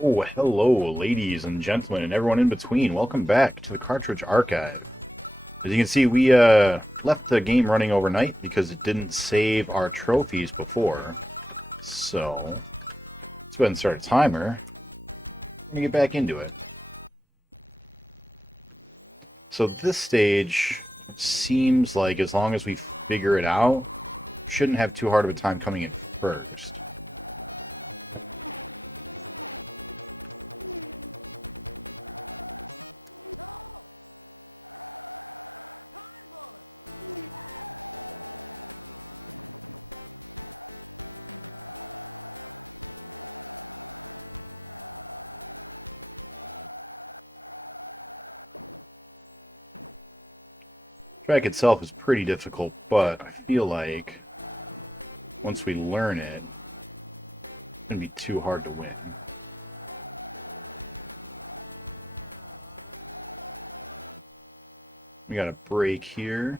Oh, hello, ladies and gentlemen, and everyone in between. Welcome back to the Cartridge Archive. As you can see, we left the game running overnight because it didn't save our trophies before. So, let's go ahead and start a timer. Let me get back into it. So this stage seems like as long as we figure it out, we shouldn't have too hard of a time coming in first. Track itself is pretty difficult, but I feel like once we learn it, it's going to be too hard to win. We got a break here.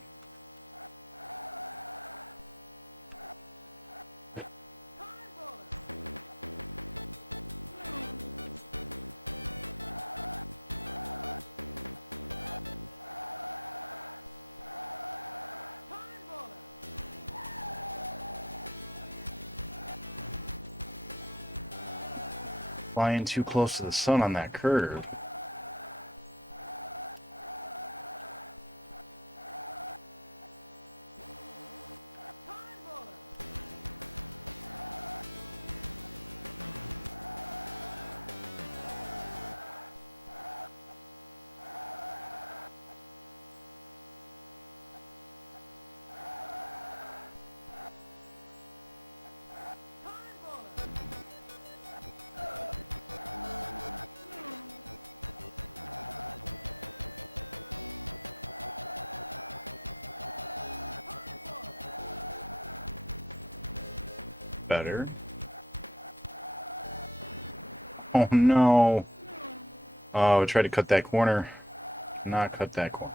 Flying too close to the sun on that curve. Better. Oh no. Oh, I tried to cut that corner. Not cut that corner.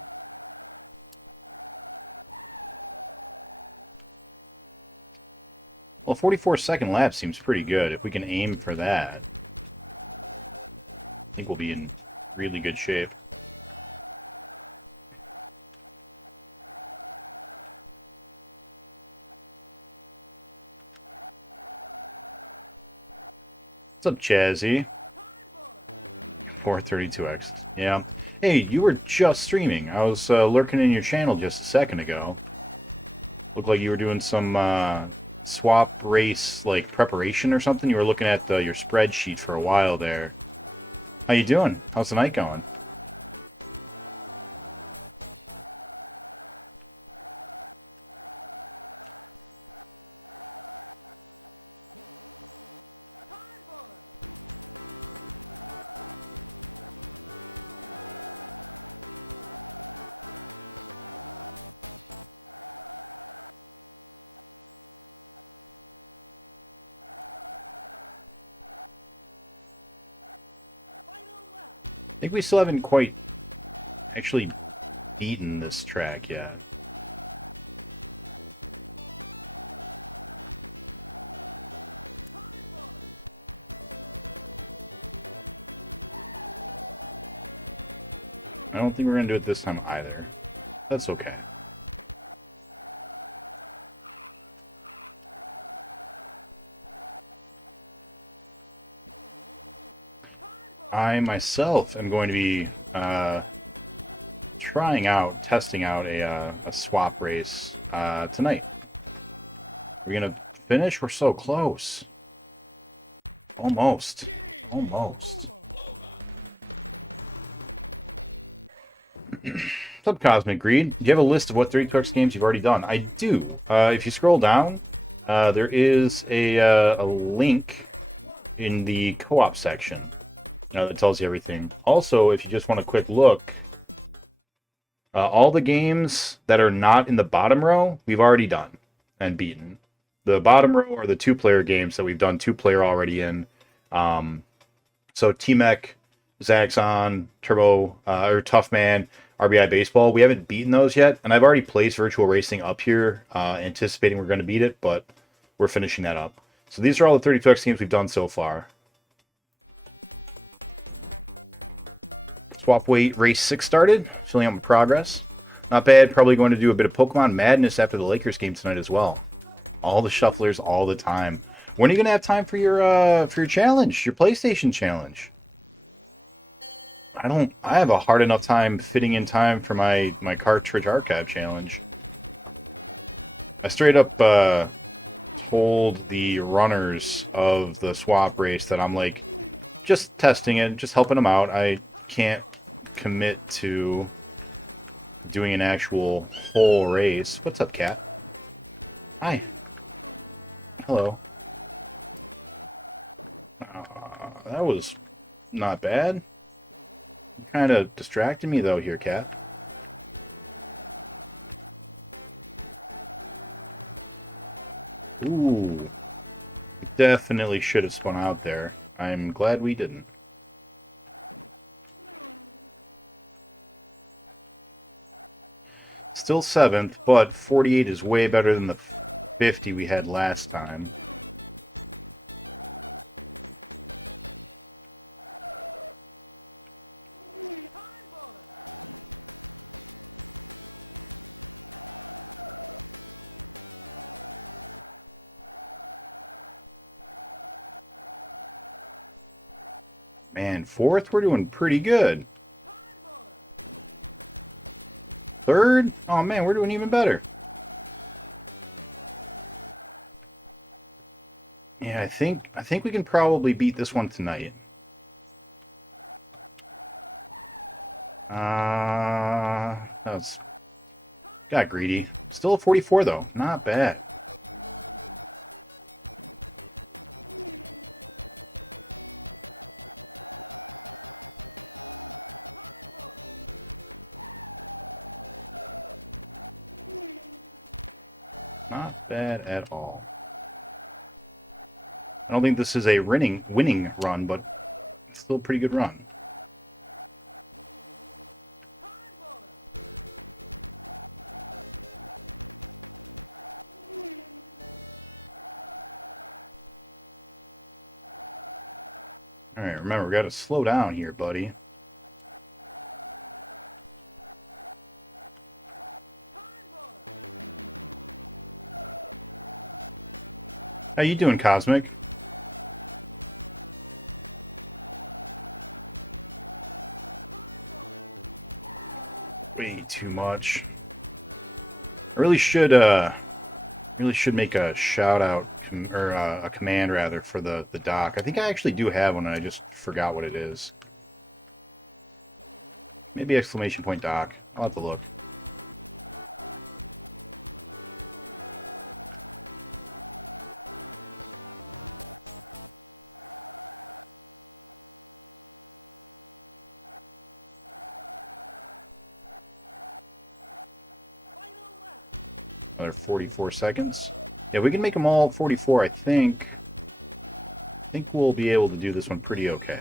Well, 44-second lap seems pretty good. If we can aim for that, I think we'll be in really good shape. What's up, Chazzy? 432X. Yeah. Hey, you were just streaming. I was lurking in your channel just a second ago. Looked like you were doing some swap race like preparation or something. You were looking at your spreadsheet for a while there. How you doing? How's the night going? I think we still haven't quite actually beaten this track yet. I don't think we're going to do it this time either. That's okay. I myself am going to be testing out a swap race tonight. We're going to finish? We're so close. Almost. Almost. What's up, Cosmic Greed? Do you have a list of what 3 Clicks games you've already done? I do. If you scroll down, there is a link in the co-op section that tells you everything. Also, if you just want a quick look, all the games that are not in the bottom row, we've already done and beaten. The bottom row are the 2-player games that we've done 2-player already in. So T-Mech, Zaxxon, Turbo, or Tough Man, RBI Baseball. We haven't beaten those yet, and I've already placed Virtual Racing up here, anticipating we're going to beat it, but we're finishing that up. So these are all the 32X games we've done so far. Swap weight race 6 started. Filling out my progress. Not bad. Probably going to do a bit of Pokemon Madness after the Lakers game tonight as well. All the shufflers all the time. When are you going to have time for your challenge, your PlayStation challenge? I have a hard enough time fitting in time for my cartridge archive challenge. I straight up told the runners of the swap race that I'm like, just testing it, just helping them out. I can't commit to doing an actual full race. What's up, cat? Hi. Hello. That was not bad. Kind of distracted me though here, cat. Ooh. Definitely should have spun out there. I'm glad we didn't. Still 7th, but 48 is way better than the 50 we had last time. Man, 4th, we're doing pretty good. 3rd? Oh man, we're doing even better. Yeah, I think we can probably beat this one tonight. That's got greedy. Still a 44 though. Not bad. Not bad at all. I don't think this is a winning run, but still a pretty good run. Alright, remember, we gotta slow down here, buddy. How you doing, Cosmic? Way too much. I really should make a shout out or a command rather for the dock. I think I actually do have one and I just forgot what it is. Maybe exclamation point dock. I'll have to look. Another 44 seconds. Yeah, we can make them all 44, I think. I think we'll be able to do this one pretty okay.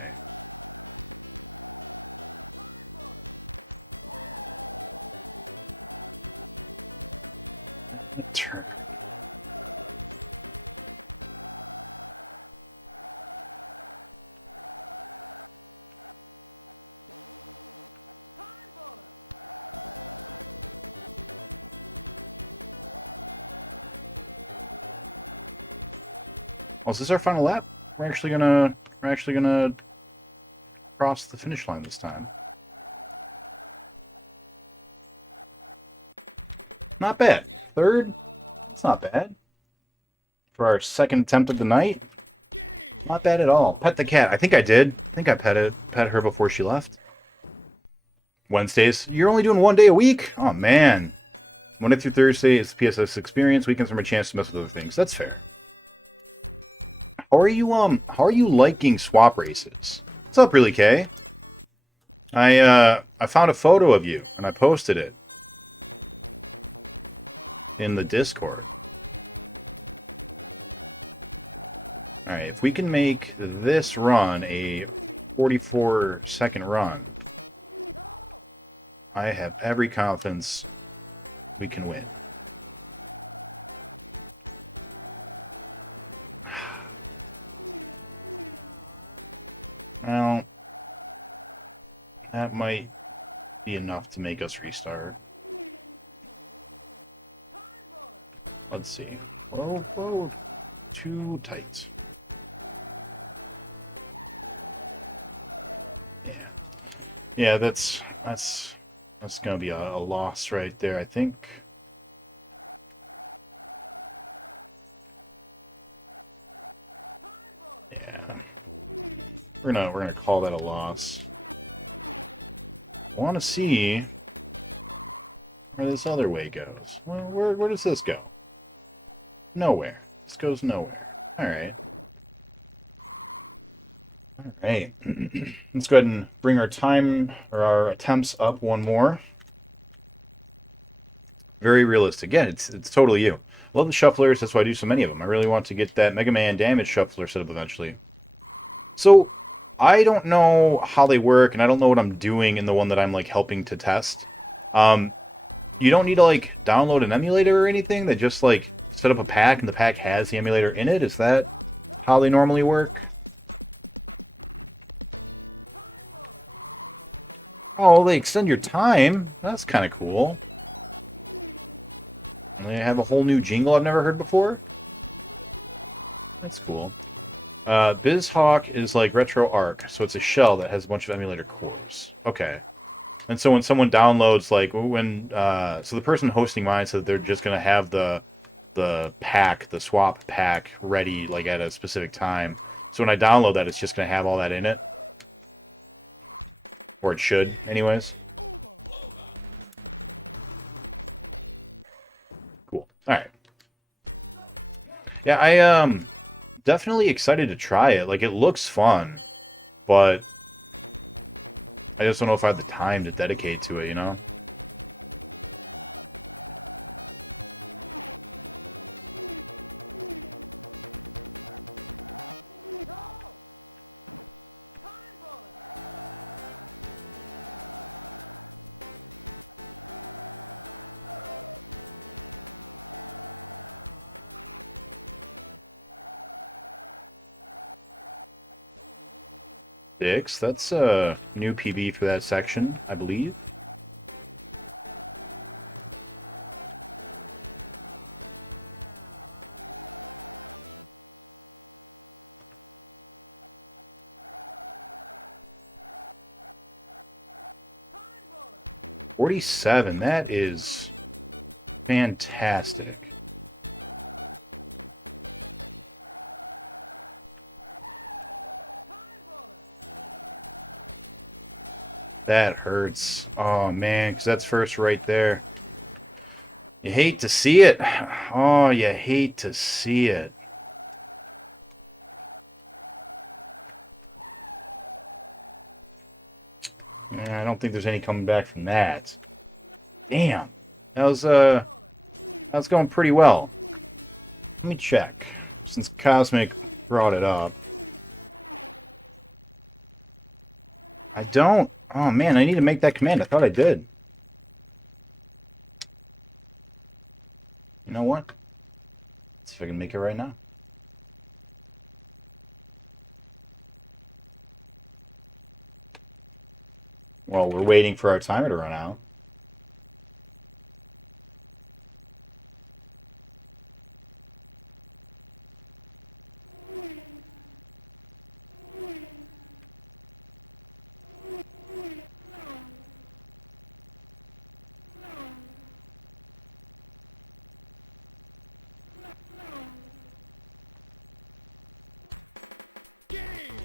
Oh, is this our final lap? We're actually gonna cross the finish line this time. Not bad. 3rd? It's not bad. For our 2nd attempt of the night? Not bad at all. Pet the cat. I think I did. I think I pet her before she left. Wednesdays. You're only doing 1 day a week? Oh man. Monday through Thursday is the PSX experience. Weekends are my chance to mess with other things. That's fair. How are you liking swap races? What's up, Really K? I found a photo of you and I posted it in the Discord. Alright, if we can make this run a 44-second run, I have every confidence we can win. Well, That might be enough to make us restart. Let's see. Oh, too tight. Yeah, that's gonna be a loss right there, I think. Yeah. We're gonna call that a loss. I wanna see where this other way goes. Where does this go? Nowhere. This goes nowhere. Alright. Alright. Let's go ahead and bring our time, or our attempts up one more. Very realistic. Again, it's totally you. Love the shufflers, that's why I do so many of them. I really want to get that Mega Man damage shuffler set up eventually. So, I don't know how they work, and I don't know what I'm doing in the one that I'm, like, helping to test. You don't need to, like, download an emulator or anything. They just, like, set up a pack, and the pack has the emulator in it. Is that how they normally work? Oh, they extend your time? That's kind of cool. And they have a whole new jingle I've never heard before? That's cool. BizHawk is like RetroArch, so it's a shell that has a bunch of emulator cores. Okay. And so when someone downloads, like, so the person hosting mine said they're just going to have the pack, the swap pack, ready, like, at a specific time. So when I download that, it's just going to have all that in it. Or it should, anyways. Cool. Alright. Yeah, I, definitely excited to try it. Like, it looks fun, but I just don't know if I have the time to dedicate to it, you know? That's a new PB for that section, I believe. $47, that is fantastic. That hurts. Oh, man, because that's first right there. You hate to see it. Oh, you hate to see it. Yeah, I don't think there's any coming back from that. Damn. That was going pretty well. Let me check, since Cosmic brought it up. I don't... Oh, man, I need to make that command. I thought I did. You know what? Let's see if I can make it right now. Well, we're waiting for our timer to run out.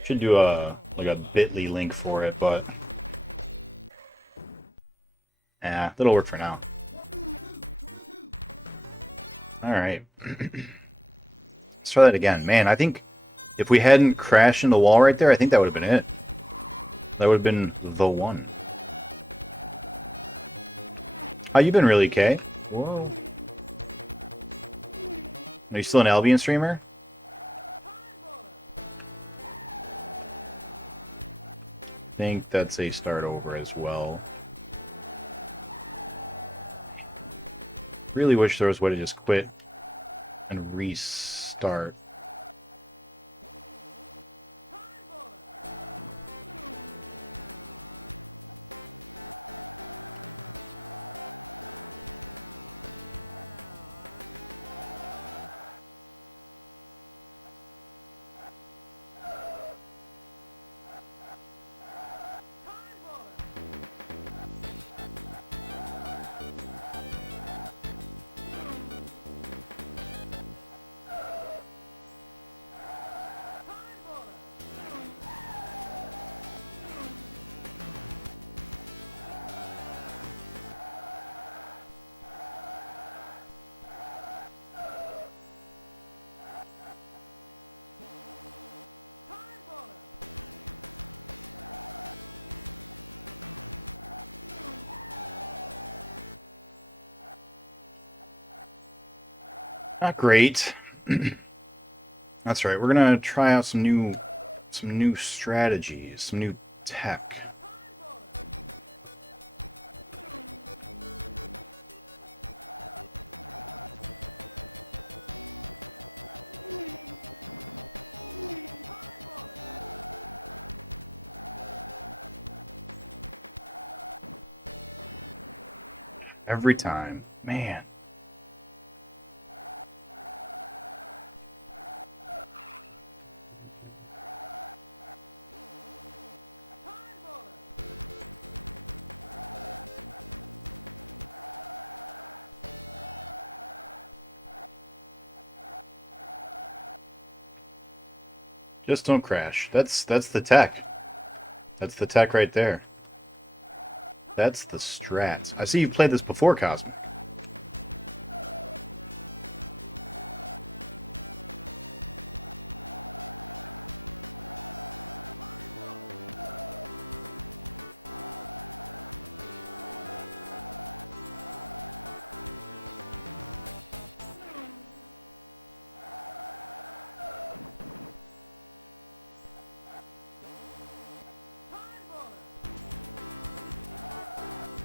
Should do a bit.ly link for it, but that'll work for now. Alright. Let's try that again. Man, I think if we hadn't crashed into the wall right there, I think that would have been it. That would have been the one. Oh, you've been really okay. Whoa. Are you still an Albion streamer? I think that's a start over as well. Really wish there was a way to just quit and restart. Not great. That's right. We're gonna try out some new strategies, some new tech. Every time, man. Just don't crash. That's the tech. That's the tech right there. That's the strat. I see you played this before, Cosmo.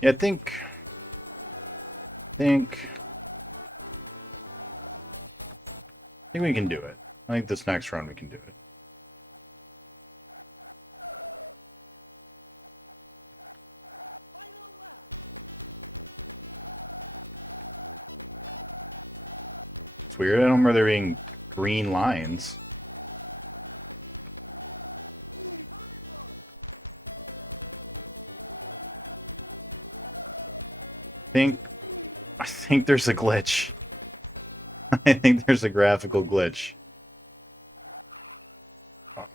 Yeah, I think we can do it. I think this next run we can do it. It's weird. I don't remember there being green lines. I think there's a glitch. I think there's a graphical glitch. I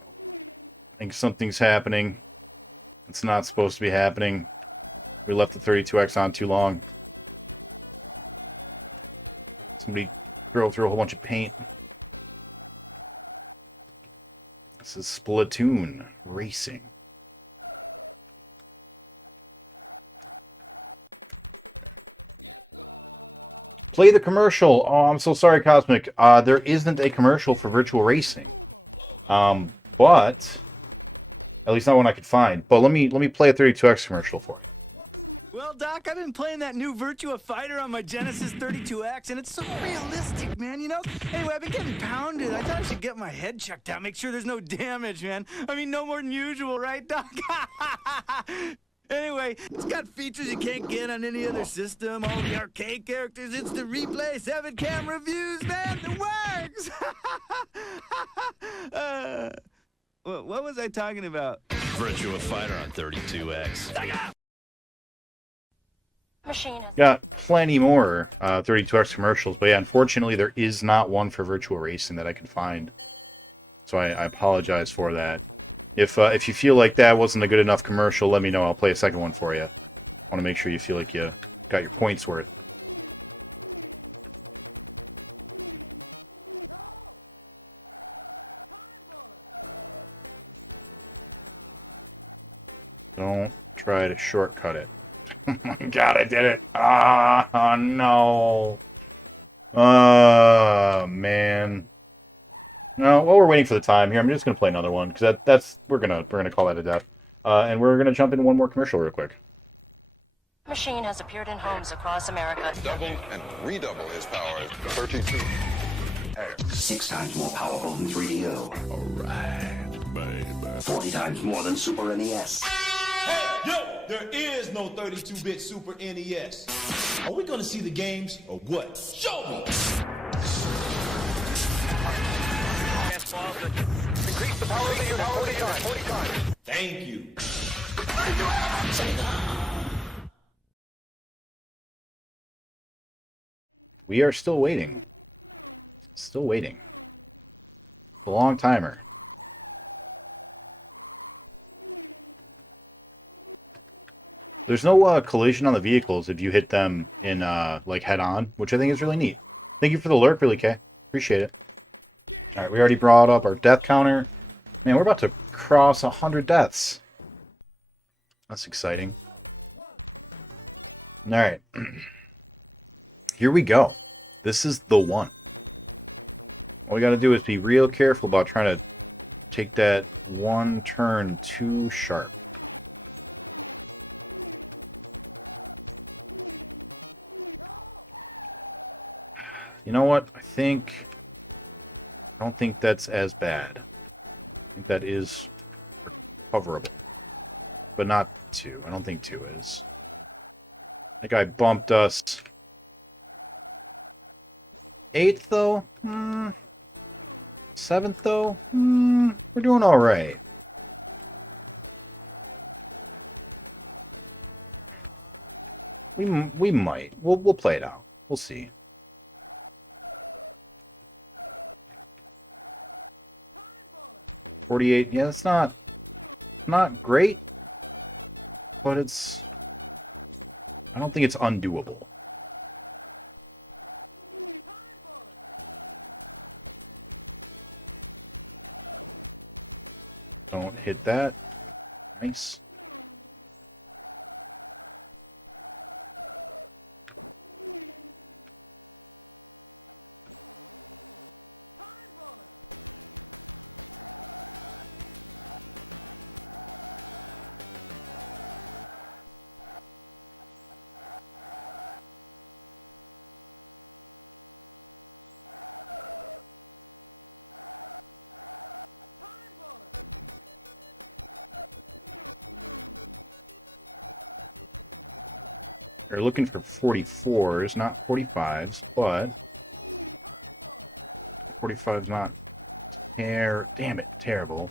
think something's happening. It's not supposed to be happening. We left the 32X on too long. Somebody drove through a whole bunch of paint. This is Splatoon Racing. Play the commercial. Oh, I'm so sorry, Cosmic. There isn't a commercial for Virtua Racing. But at least not one I could find. But let me play a 32X commercial for you. Well, Doc, I've been playing that new Virtua Fighter on my Genesis 32X, and it's so realistic, man, you know? Anyway, I've been getting pounded. I thought I should get my head checked out, make sure there's no damage, man. I mean, no more than usual, right, Doc? Anyway, it's got features you can't get on any other system. All the arcade characters, it's the replay, 7-camera views, man, it works! What was I talking about? Virtua Fighter on 32X. Machine. Got plenty more 32X commercials, but yeah, unfortunately there is not one for Virtua Racing that I can find. So I apologize for that. If you feel like that wasn't a good enough commercial, let me know. I'll play a second one for you. I want to make sure you feel like you got your points worth. Don't try to shortcut it. Oh my god, I did it! Oh no! Oh man. No, while we're waiting for the time here, I'm just gonna play another one because we're gonna call that a death, and we're gonna jump into one more commercial real quick. Machine has appeared in homes across America. Double and redouble his power. 32. 6 times more powerful than 3DO. Alright, baby. 40 times more than Super NES. Hey, yo, there is no 32-bit Super NES. Are we gonna see the games or what? Show me! Increase the power of the unit 40 times. Thank you. We are still waiting. Still waiting. A long timer. There's no collision on the vehicles if you hit them in like head on, which I think is really neat. Thank you for the alert, Billy K. Appreciate it. Alright, we already brought up our death counter. Man, we're about to cross 100 deaths. That's exciting. Alright. Here we go. This is the one. All we gotta do is be real careful about trying to take that one turn too sharp. You know what? I don't think that's as bad. That is coverable. But not 2. I don't think 2 is. That guy bumped us. 8th, though? 7th, though? We're doing alright. We might. We'll play it out. We'll see. $48. Yeah, that's not great, but it's. I don't think it's undoable. Don't hit that. Nice. They're looking for 44s, not 45s, but 45's not damn it, terrible.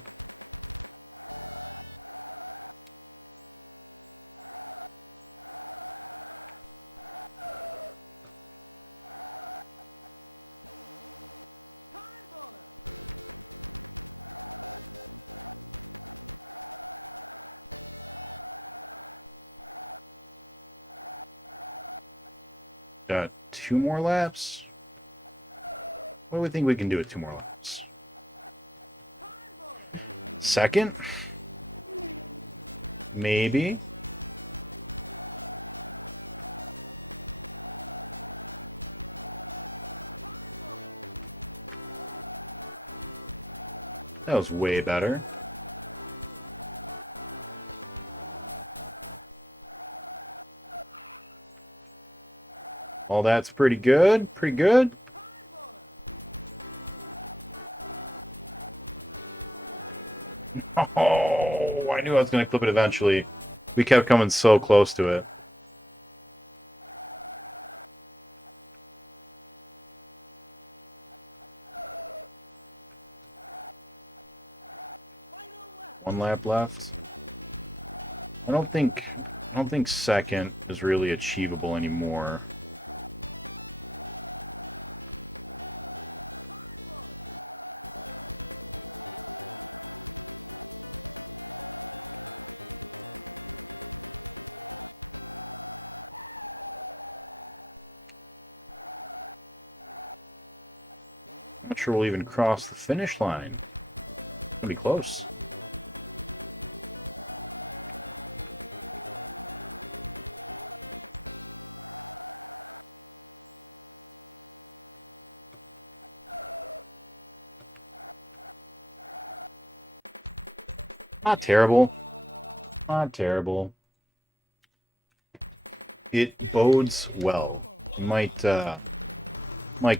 Got 2 more laps? What do we think we can do with 2 more laps? 2nd? Maybe. That was way better. All that's pretty good. Pretty good. Oh, I knew I was going to clip it eventually. We kept coming so close to it. One lap left. I don't think 2nd is really achievable anymore. Not sure we'll even cross the finish line. It's gonna be close. Not terrible. Not terrible. It bodes well. Might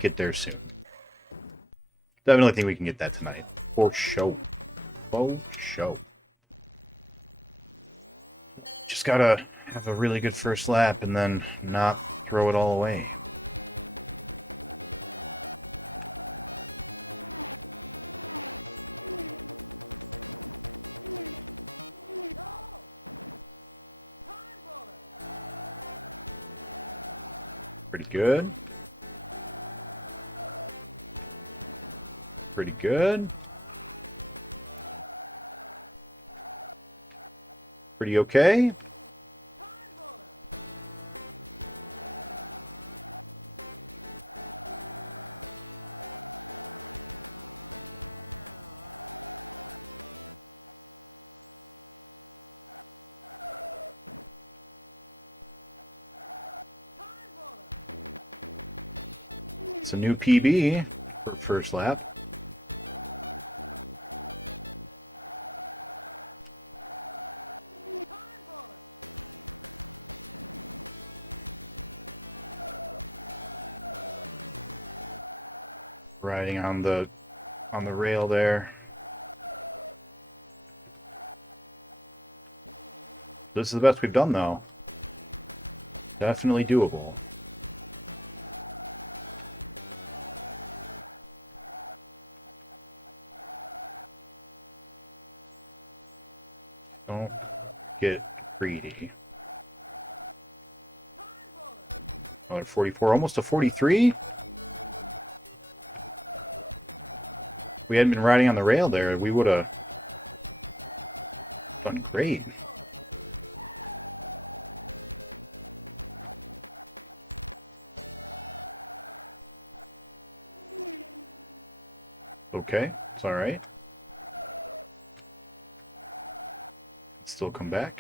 get there soon. Definitely think we can get that tonight. For show. For show. Just gotta have a really good first lap and then not throw it all away. Pretty good. Pretty good. Pretty okay. It's a new PB for the first lap. Riding on the rail there. This is the best we've done, though. Definitely doable. Don't get greedy. Oh, 44, almost a 43. If we hadn't been riding on the rail there, we would have done great. Okay, it's alright. Still come back.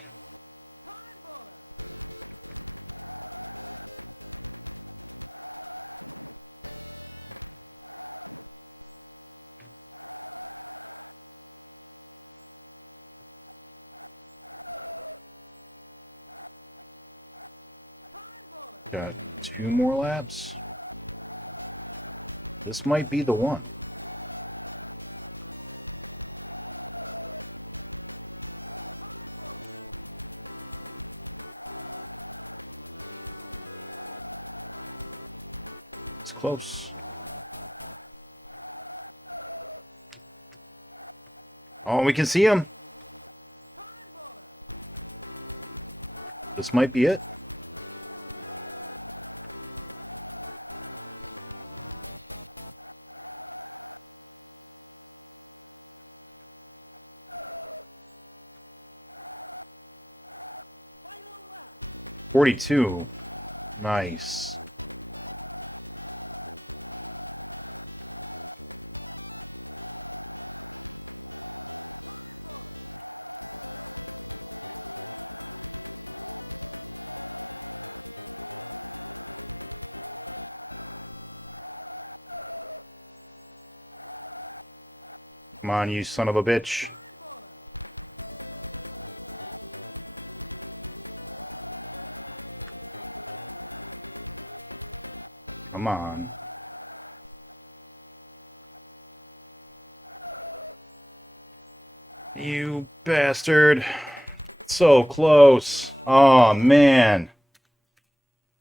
Got 2 more laps. This might be the one. It's close. Oh, we can see him. This might be it. .42. Nice. Come on, you son of a bitch. Come on. You bastard. So close. Oh, man.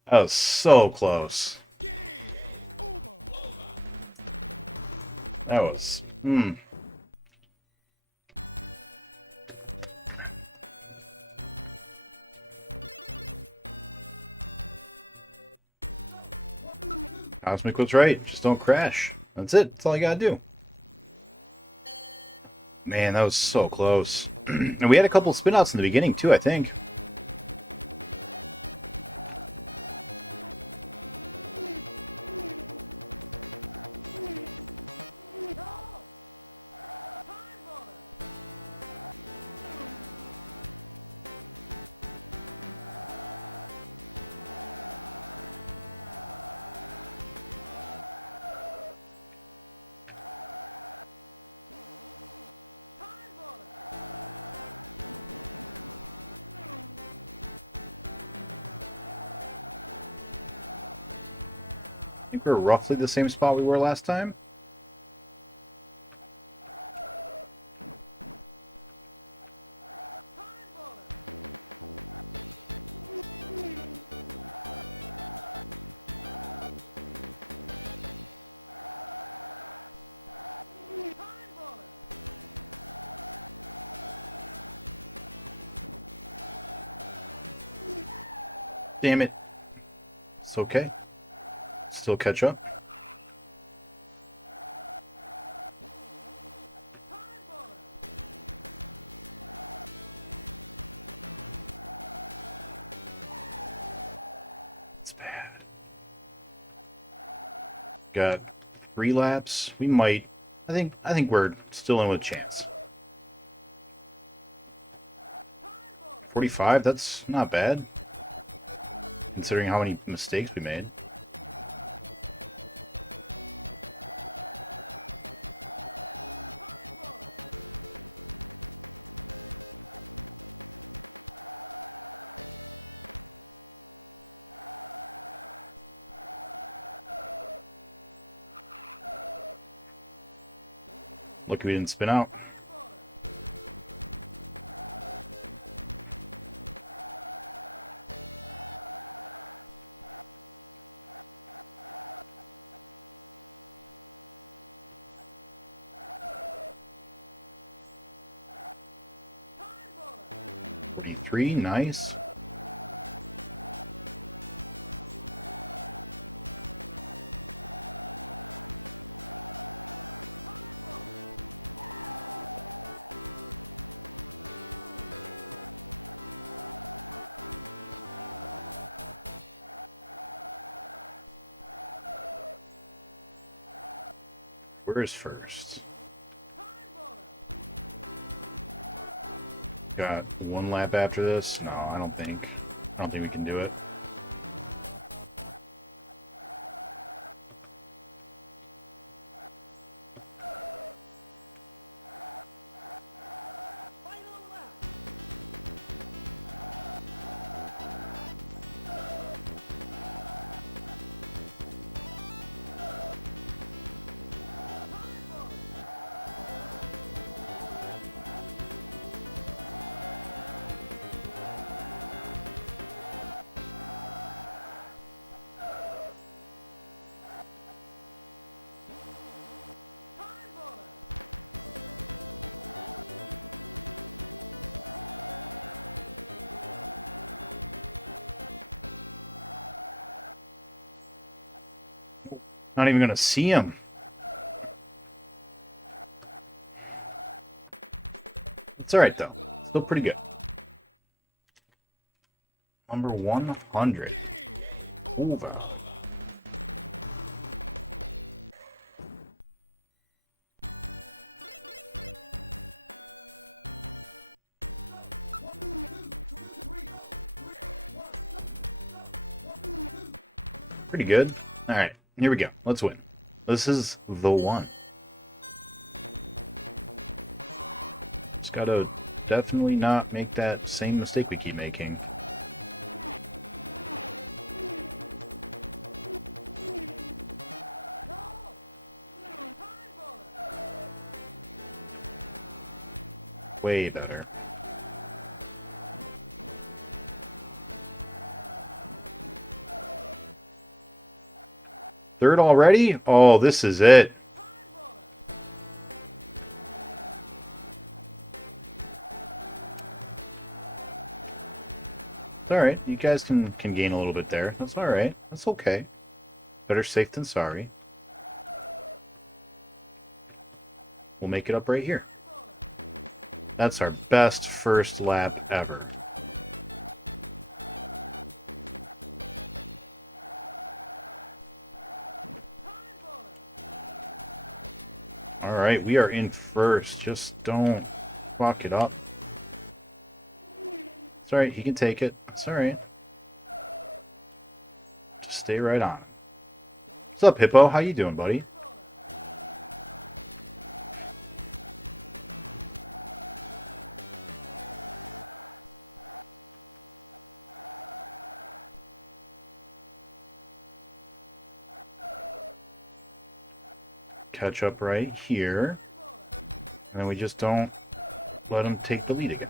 That was so close. That was... Cosmic was right. Just don't crash. That's it. That's all you gotta do. Man, that was so close. And we had a couple of spin-outs in the beginning, too, I think. I think we're roughly the same spot we were last time. Damn it. It's okay. Still catch up. It's bad. Got 3 laps. We might. I think we're still in with a chance. 45. That's not bad, considering how many mistakes we made. Lucky we didn't spin out. Nice. Where's first? Got one lap after this? No, I don't think. I don't think we can do it. Not even gonna see him. It's alright though. Still pretty good. Number 100. Over. Pretty good. Alright. Here we go. Let's win. This is the one. Just gotta definitely not make that same mistake we keep making. Way better. Third already? Oh, this is it. It's alright. You guys can gain a little bit there. That's alright. That's okay. Better safe than sorry. We'll make it up right here. That's our best first lap ever. Alright, we are in first. Just don't fuck it up. It's alright, he can take it. It's alright. Just stay right on. What's up, Hippo? How you doing, buddy? Catch up right here, and then we just don't let him take the lead again.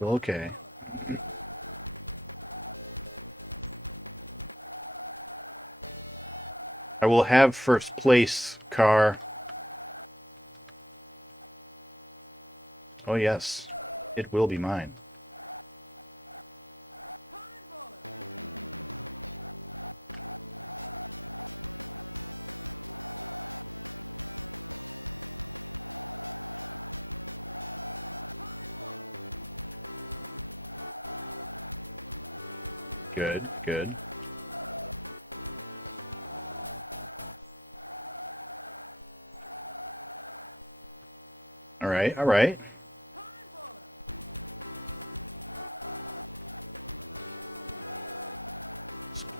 Okay. I will have first place, car. Oh yes, it will be mine. Good, good. Alright, alright.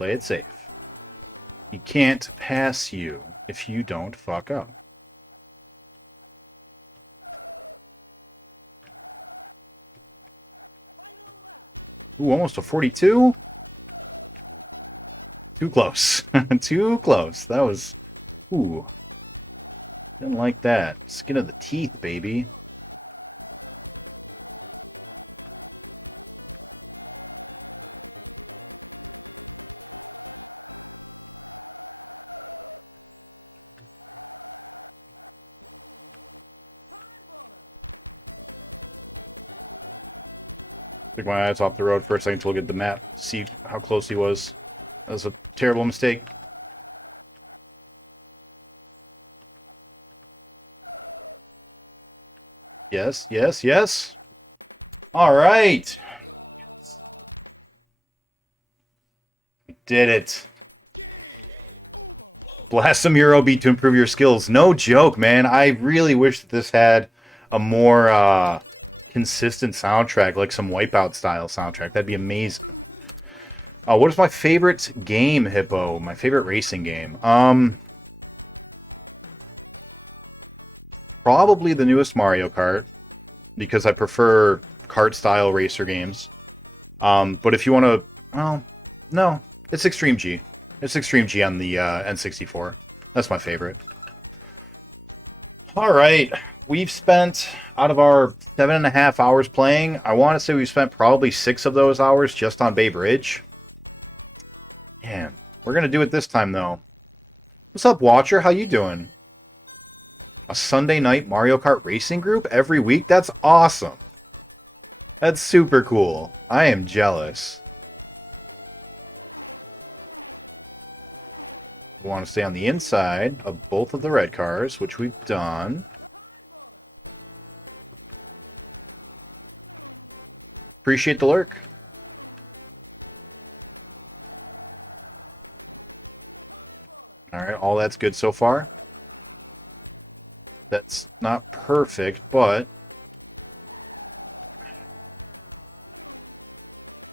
Play it safe. He can't pass you if you don't fuck up. Ooh, almost a 42? Too close. Too close. That was... Ooh. Didn't like that. Skin of the teeth, baby. Took my eyes off the road for a second to look at the map, see how close he was. That was a terrible mistake. Yes, yes, yes. All right. We did it. Blast some Eurobeat to improve your skills. No joke, man. I really wish that this had a more consistent soundtrack, like some Wipeout style soundtrack. That'd be amazing. What is my favorite game, Hippo? My favorite racing game? Probably the newest Mario Kart, because I prefer kart-style racer games. But if you want to... Well, no. It's Extreme G. It's Extreme G on the N64. That's my favorite. Alright. We've spent, out of our 7.5 hours playing, I want to say we've spent probably 6 of those hours just on Bay Bridge. Man, we're going to do it this time, though. What's up, Watcher? How you doing? A Sunday night Mario Kart racing group every week? That's awesome. That's super cool. I am jealous. We want to stay on the inside of both of the red cars, which we've done. Appreciate the lurk. Alright, all that's good so far. That's not perfect, but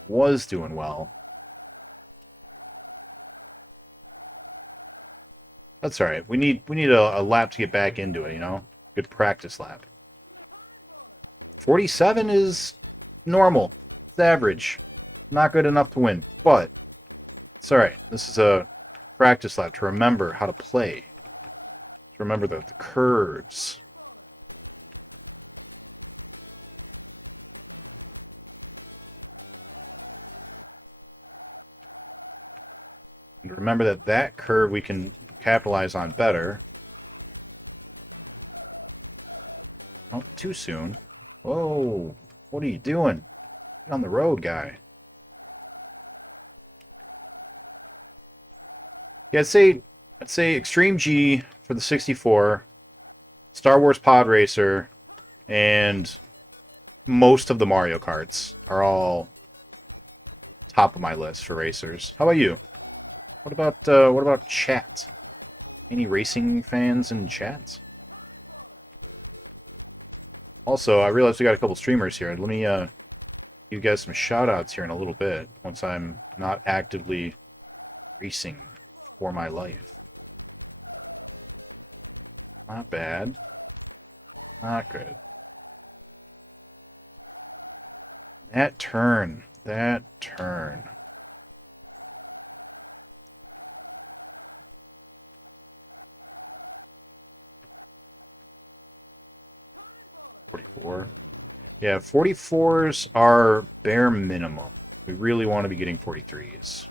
was doing well. That's alright. We need a lap to get back into it, you know? Good practice lap. 47 is normal. It's average. Not good enough to win, but it's alright. This is a practice lap to remember how to play. To remember the curves. And remember that curve we can capitalize on better. Not too soon. Whoa! What are you doing? Get on the road, guy. Yeah, I'd say Extreme G for the 64, Star Wars Pod Racer, and most of the Mario Karts are all top of my list for racers. How about you? What about chat? Any racing fans in chat? Also, I realized we got a couple streamers here. Let me give you guys some shout-outs here in a little bit, once I'm not actively racing for my life. Not bad. Not good. That turn. That turn. Yeah, 44s are bare minimum. We really want to be getting 43s.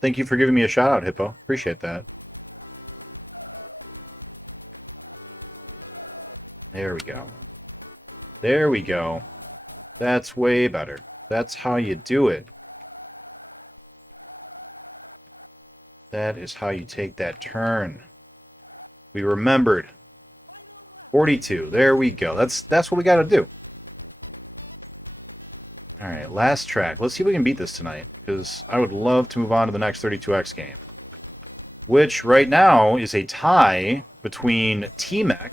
Thank you for giving me a shout out, Hippo. Appreciate that. There we go. There we go. That's way better. That's how you do it. That is how you take that turn. We remembered. 42. There we go. That's what we got to do. All right, last track. Let's see if we can beat this tonight, because I would love to move on to the next 32X game. Which, right now, is a tie between T-Mech,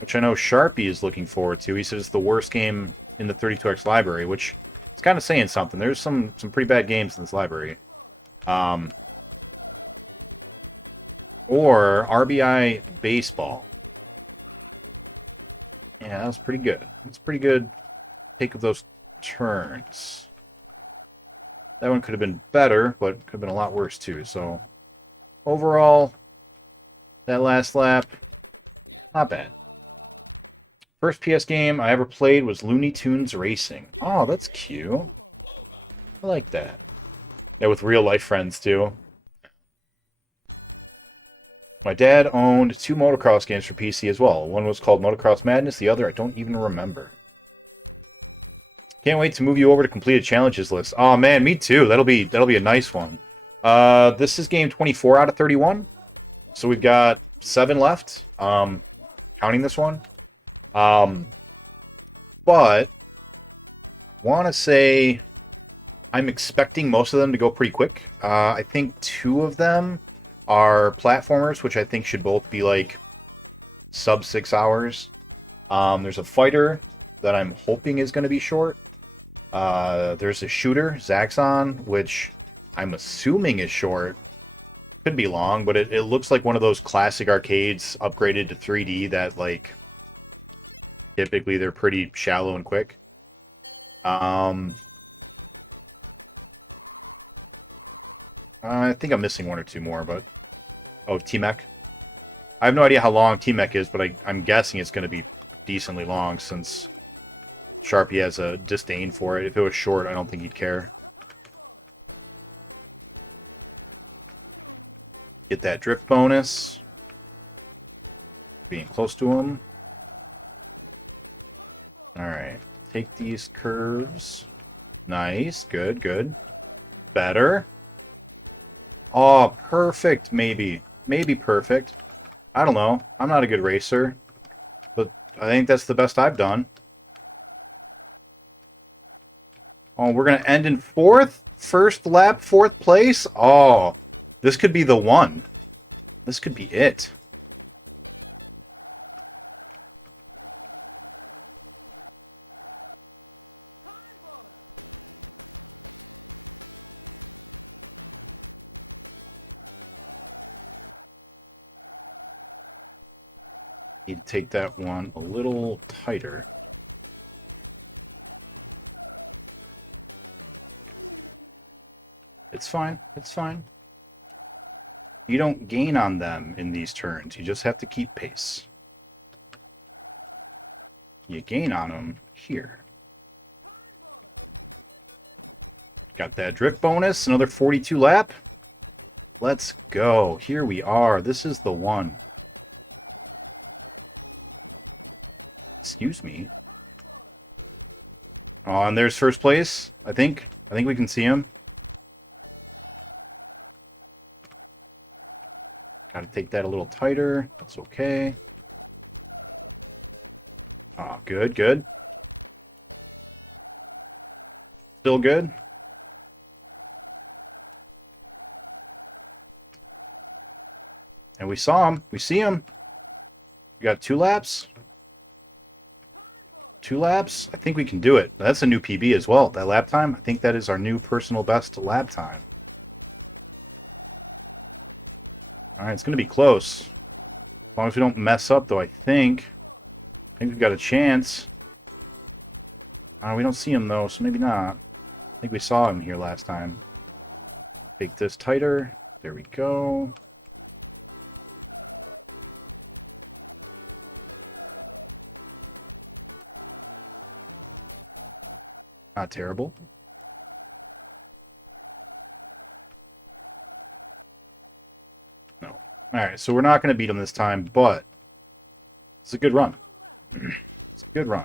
which I know Sharpie is looking forward to. He said it's the worst game in the 32X library, which is kind of saying something. There's some pretty bad games in this library. Or RBI Baseball. Yeah, that was pretty good. That's pretty good take of those turns. That one could have been better, but could have been a lot worse too. So overall, that last lap, not bad. First PS game I ever played was Looney Tunes Racing. Oh, that's cute. I like that. Yeah, with real life friends too. My dad owned 2 motocross games for PC as well. One was called Motocross Madness, the other I don't even remember. Can't wait to move you over to completed challenges list. Oh man, me too. That'll be a nice one. This is game 24 out of 31. So we've got 7 left. Counting this one. But want to say I'm expecting most of them to go pretty quick. I think 2 of them are platformers, which I think should both be like sub 6 hours. There's a fighter that I'm hoping is going to be short. There's a shooter, Zaxxon, which I'm assuming is short. Could be long, but it looks like one of those classic arcades upgraded to 3D that, like, typically they're pretty shallow and quick. I think I'm missing 1 or 2 more, but... Oh, T-Mech. I have no idea how long T-Mech is, but I'm guessing it's going to be decently long, since Sharpie has a disdain for it. If it was short, I don't think he'd care. Get that drift bonus. Being close to him. Alright. Take these curves. Nice. Good, good. Better. Oh, perfect, maybe. Maybe perfect. I don't know. I'm not a good racer. But I think that's the best I've done. Oh, we're going to end in 4th? First lap, 4th place? Oh, this could be the one. This could be it. Need to take that one a little tighter. It's fine. It's fine. You don't gain on them in these turns. You just have to keep pace. You gain on them here. Got that drift bonus. Another 42 lap. Let's go. Here we are. This is the one. Excuse me. Oh, and there's first place. I think we can see him. Gotta take that a little tighter. It's okay. Oh, good, good. Still good. And we saw him. We see him. We got 2 laps. 2 laps? I think we can do it. That's a new PB as well. That lap time, I think that is our new personal best lap time. Alright, it's going to be close. As long as we don't mess up, though, I think we've got a chance. We don't see him, though, so maybe not. I think we saw him here last time. Take this tighter. There we go. Not terrible. No. Alright, so we're not going to beat him this time, but it's a good run. It's a good run.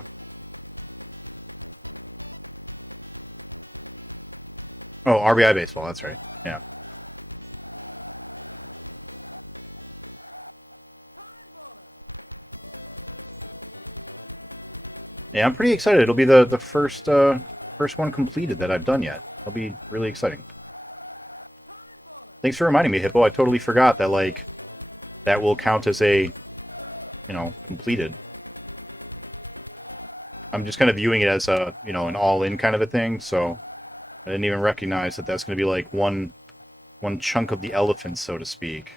Oh, RBI Baseball, that's right. Yeah. Yeah, I'm pretty excited. It'll be the first first one completed that I've done yet. That'll be really exciting. Thanks for reminding me, Hippo. I totally forgot that, like, that will count as a, you know, completed. I'm just kind of viewing it as a, you know, an all-in kind of a thing, so I didn't even recognize that that's going to be like one chunk of the elephant, so to speak.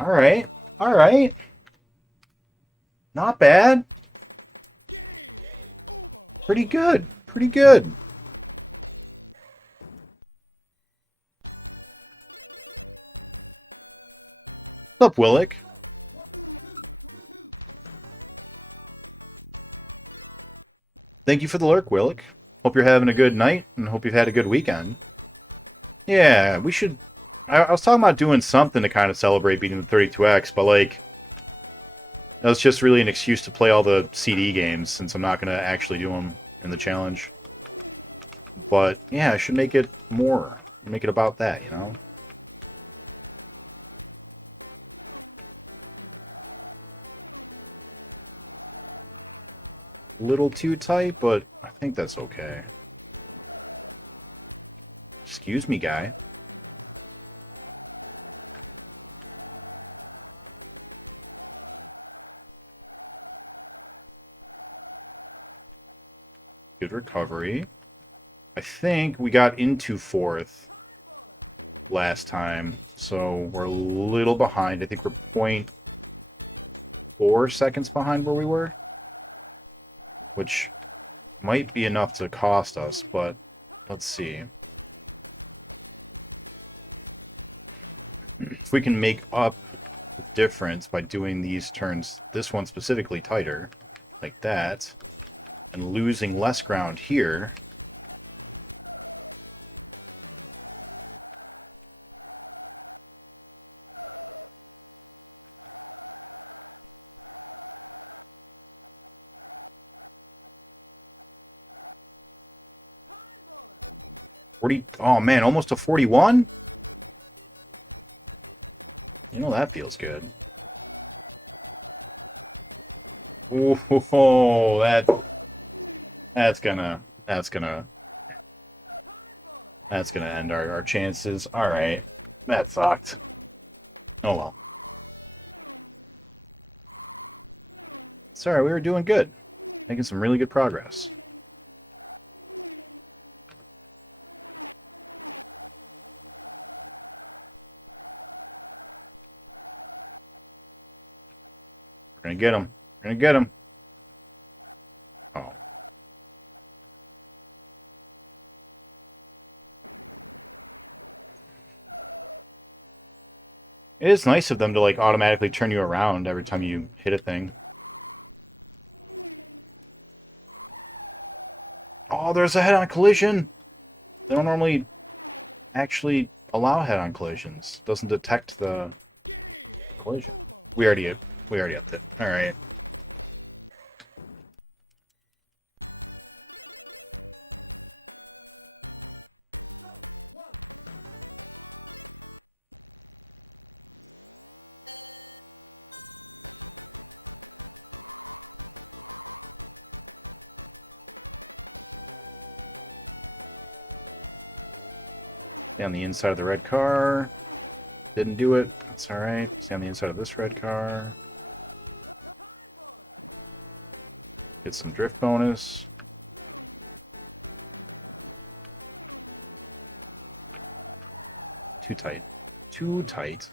Alright, alright. Not bad. Pretty good, pretty good. What's up, Willick? Thank you for the lurk, Willick. Hope you're having a good night, and hope you've had a good weekend. Yeah, we should... I was talking about doing something to kind of celebrate beating the 32X, but, like... that was just really an excuse to play all the CD games, since I'm not going to actually do them in the challenge. But, yeah, I should make it more. Make it about that, you know? A little too tight, but I think that's okay. Excuse me, guy. Good recovery. I think we got into 4th last time, so we're a little behind. I think we're 0.4 seconds behind where we were, which might be enough to cost us, but let's see. If we can make up the difference by doing these turns, this one specifically tighter, like that, and losing less ground here. Oh man, almost a 41? You know, that feels good. Oh, that's gonna end our chances. Alright. That sucked. Oh well. It's alright, we were doing good. Making some really good progress. We're gonna get him. We're gonna get him. Oh. It is nice of them to, like, automatically turn you around every time you hit a thing. Oh, there's a head-on collision! They don't normally actually allow head-on collisions. Doesn't detect the collision. We already upped it. Alright. Stay on the inside of the red car. Didn't do it. It's alright. Stay on the inside of this red car. Get some drift bonus. Too tight. Too tight.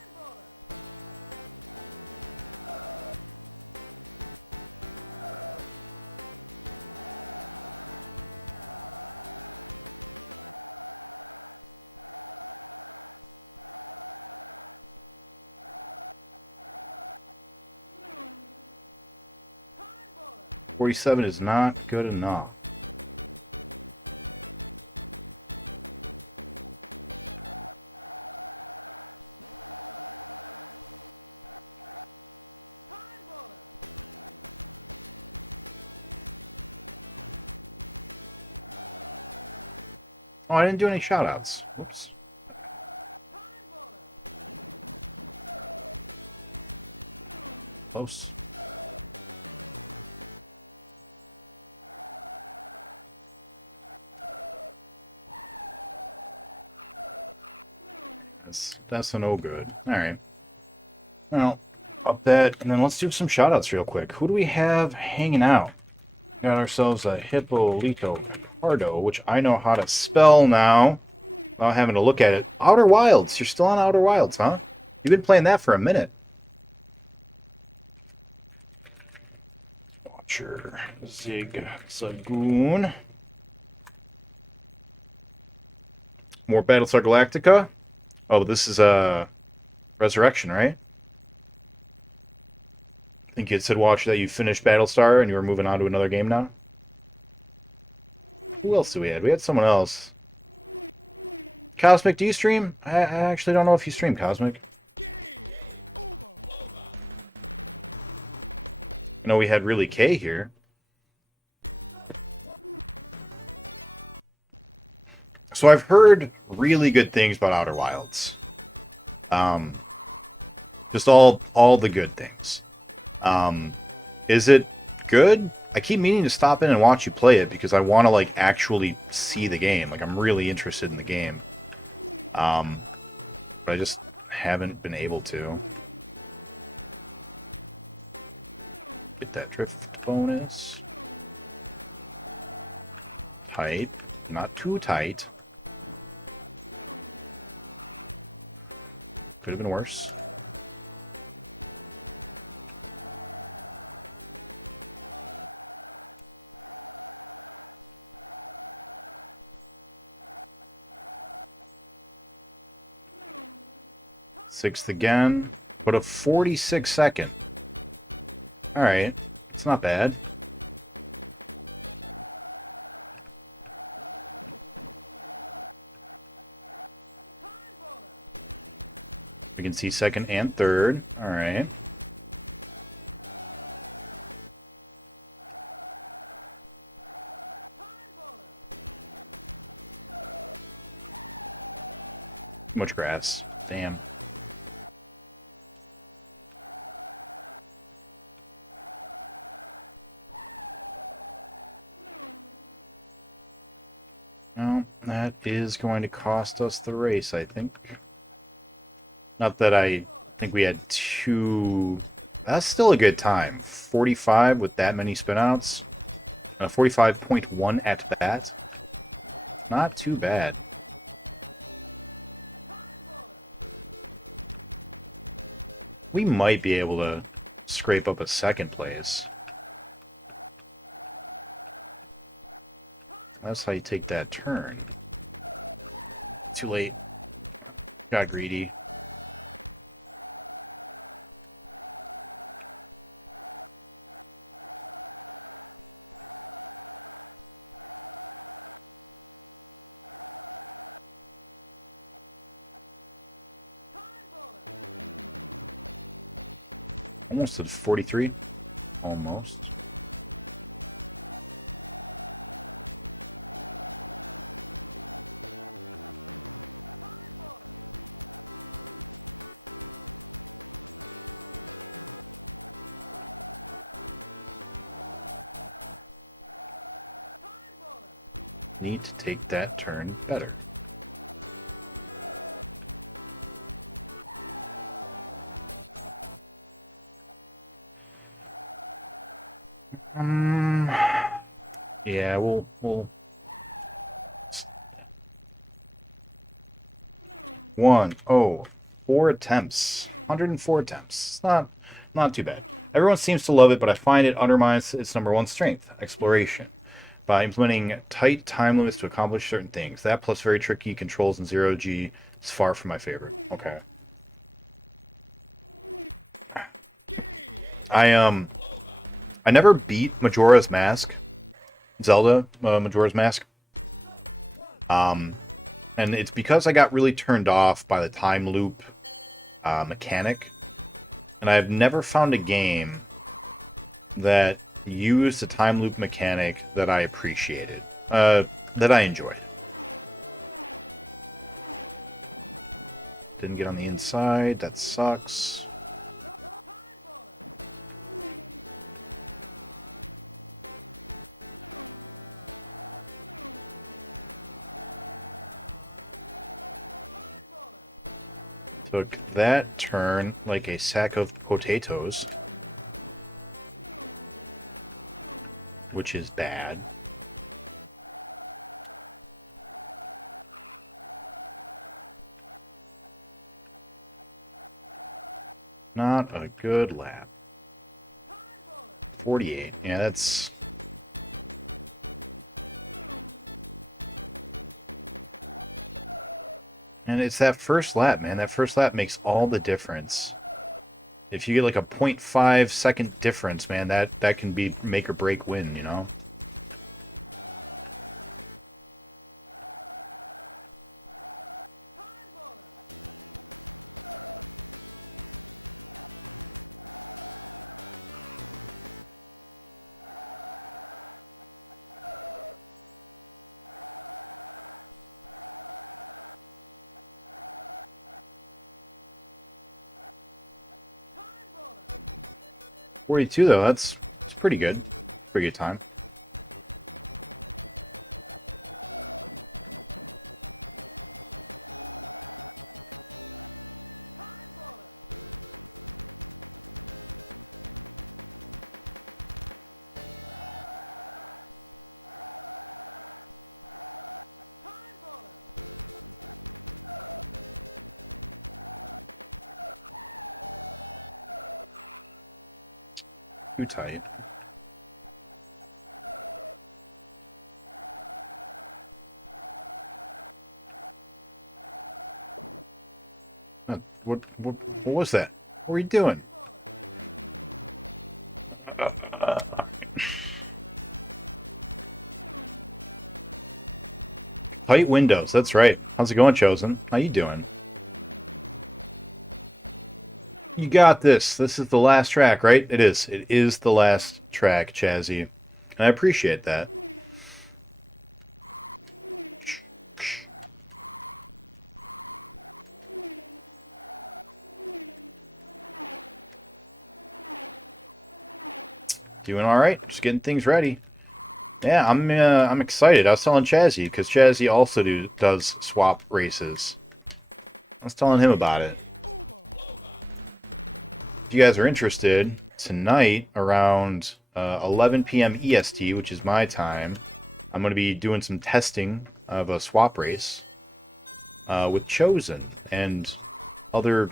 .47 is not good enough. Oh, I didn't do any shoutouts. Oops. Close. That's a no good. Alright. Well, up that, and then let's do some shoutouts real quick. Who do we have hanging out? Got ourselves a Hippolito Pardo, which I know how to spell now, without having to look at it. Outer Wilds. You're still on Outer Wilds, huh? You've been playing that for a minute. Watcher. Zagoon. More Battlestar Galactica. Oh, this is Resurrection, right? I think it said, Watch, that you finished Battlestar and you were moving on to another game now. Who else do we had? We had someone else. Cosmic, do you stream? I actually don't know if you stream, Cosmic. I know we had Really K here. So I've heard really good things about Outer Wilds. Just all the good things. Is it good? I keep meaning to stop in and watch you play it because I want to like actually see the game. Like I'm really interested in the game. But I just haven't been able to. Get that drift bonus. Tight. Not too tight. Could have been worse. Sixth again, but a 46-second. Alright, it's not bad. We can see second and third. Alright. Too much grass. Damn. Well, that is going to cost us the race, I think. Not that I think we had two... That's still a good time. 45 with that many spinouts. 45.1 at bat. Not too bad. We might be able to scrape up a second place. That's how you take that turn. Too late. Got greedy. Almost at 43. Almost. Need to take that turn better. Yeah, we'll 4 attempts. 104 attempts. It's not too bad. Everyone seems to love it, but I find it undermines its #1 strength, exploration. By implementing tight time limits to accomplish certain things. That plus very tricky controls in 0G is far from my favorite. Okay. I never beat Majora's Mask. Zelda, Majora's Mask. And it's because I got really turned off by the time loop mechanic. And I've never found a game that used the time loop mechanic that I appreciated, that I enjoy. Didn't get on the inside, that sucks. took that turn like a sack of potatoes, which is bad. Not a good lap. 48. Yeah, that's... And it's that first lap, man. That first lap makes all the difference. If you get like a 0.5 second difference, man, that can be make or break win, you know? .42 though, that's pretty good. Pretty good time. Too tight. What was that? What were you doing? Tight windows, that's right. How's it going, Chosen? How you doing? You got this. This is the last track, right? It is. It is the last track, Chazzy. And I appreciate that. Doing all right. Just getting things ready. Yeah, I'm excited. I was telling Chazzy, because Chazzy also does swap races. I was telling him about it. If you guys are interested, tonight around 11 p.m. EST, which is my time, I'm going to be doing some testing of a swap race with Chosen and other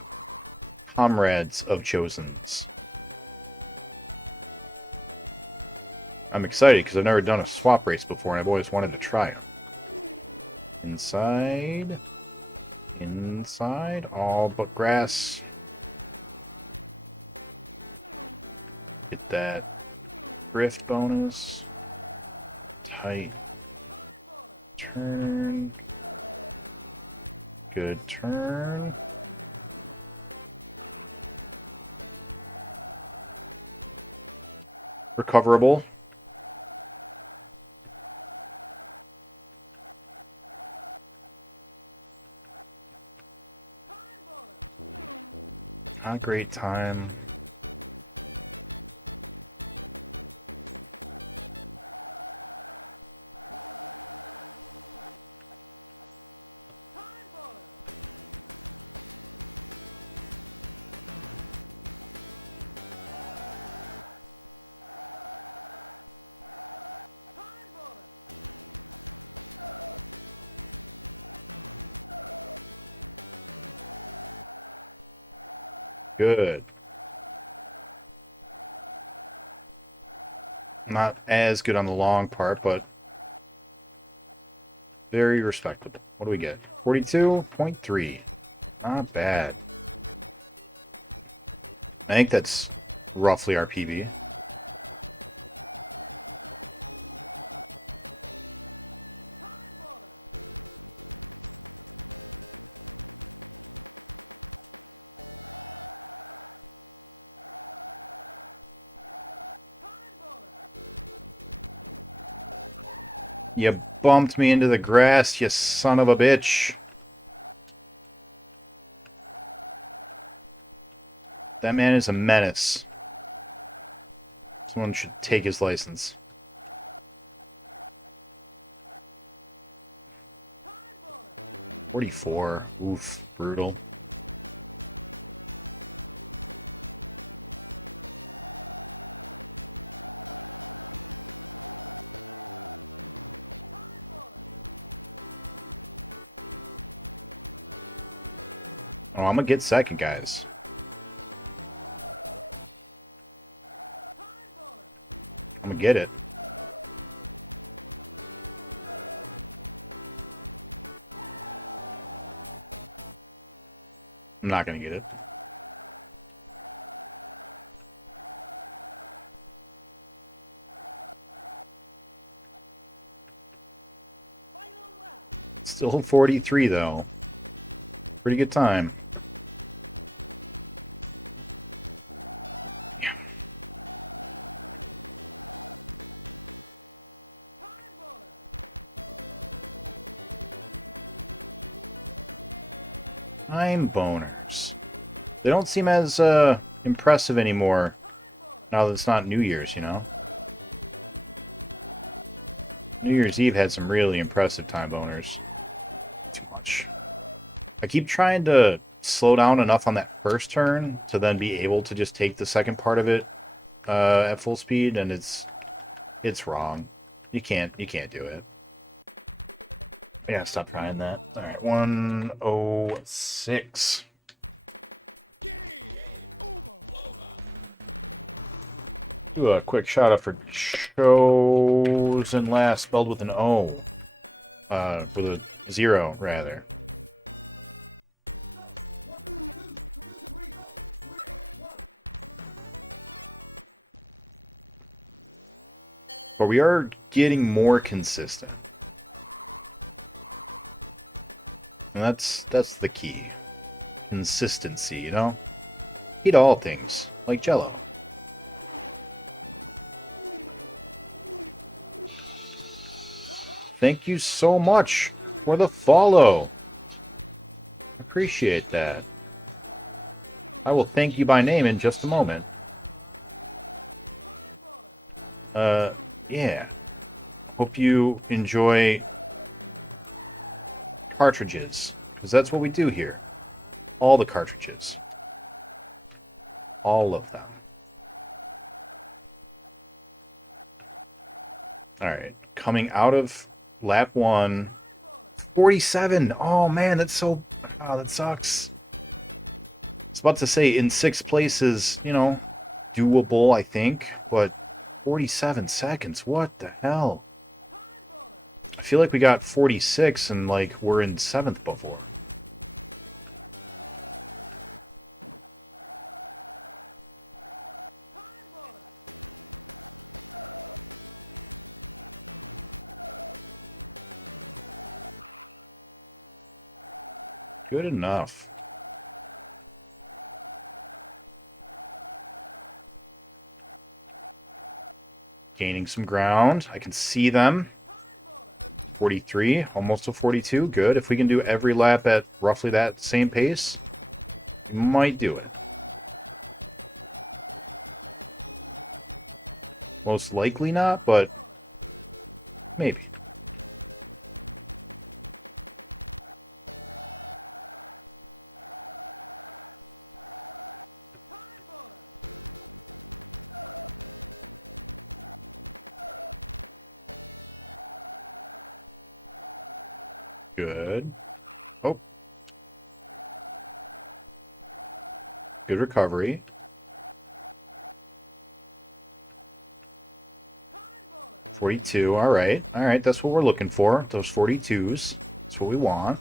comrades of Chosen's. I'm excited because I've never done a swap race before and I've always wanted to try it. Inside, all but grass. Get that drift bonus. Tight turn. Good turn. Recoverable. Not great time. Good. Not as good on the long part, but very respectable. What do we get? 42.3. Not bad. I think that's roughly our PB. You bumped me into the grass, you son of a bitch. That man is a menace. Someone should take his license. .44. Oof, brutal. Oh, I'm gonna get second, guys. I'm gonna get it. I'm not gonna get it. Still 43 though. Pretty good time. Time boners. They don't seem as impressive anymore now that it's not New Year's, you know? New Year's Eve had some really impressive time boners. Too much. I keep trying to slow down enough on that first turn to then be able to just take the second part of it at full speed, and it's wrong. You can't do it. Yeah, stop trying that. Alright, 106. Do a quick shout out for Chosen Last, spelled with an O. With a 0, rather. But we are getting more consistent. And that's the key. Consistency, you know? Eat all things, like Jello. Thank you so much for the follow. Appreciate that. I will thank you by name in just a moment. Yeah. Hope you enjoy cartridges, because that's what we do here. All the cartridges. All of them. Alright, coming out of lap 1. 47! Oh man, that's so... Oh, that sucks. I was about to say, in 6th place is, you know, doable, I think, but 47 seconds, what the hell? I feel like we got 46 and, like, we're in 7th before. Good enough. Gaining some ground. I can see them. 43, almost to 42. Good. If we can do every lap at roughly that same pace, we might do it. Most likely not, but maybe. Good. Oh. Good recovery. $42. All right. All right. That's what we're looking for. Those 42s. That's what we want.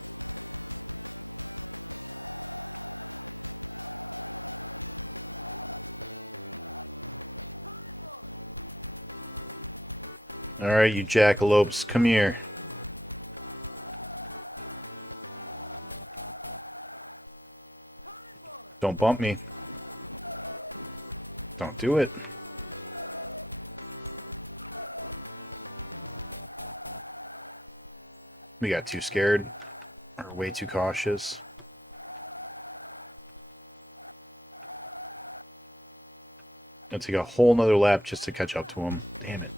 All right, you jackalopes, come here. Don't bump me. Don't do it. We got too scared. Or way too cautious. It'll take a whole nother lap just to catch up to him. Damn it.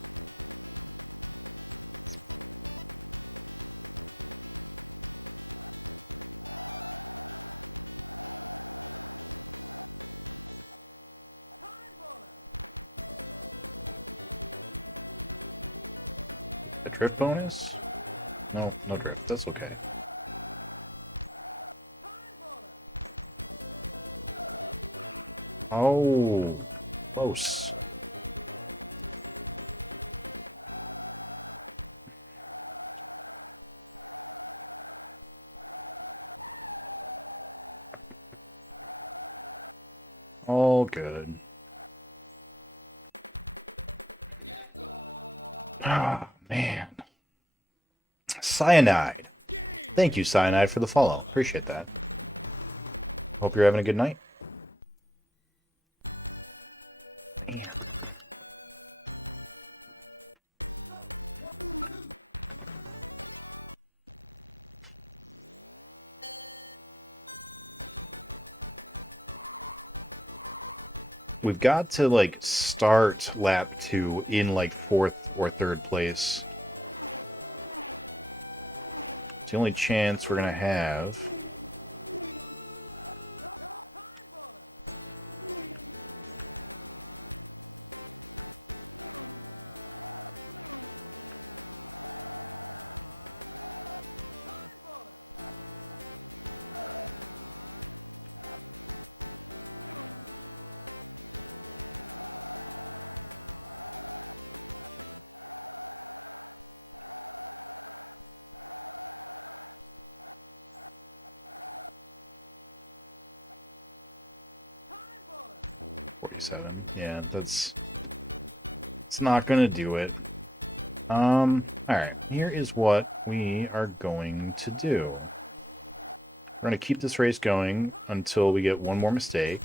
Drift bonus? No, no drift. That's okay. Oh, close. All good. Ah, man. Cyanide. Thank you, Cyanide, for the follow. Appreciate that. Hope you're having a good night. We've got to, like, start lap 2 in, like, 4th or 3rd place. It's the only chance we're gonna have. Yeah, it's not gonna do it. Alright, here is what we are going to do. We're gonna keep this race going until we get one more mistake.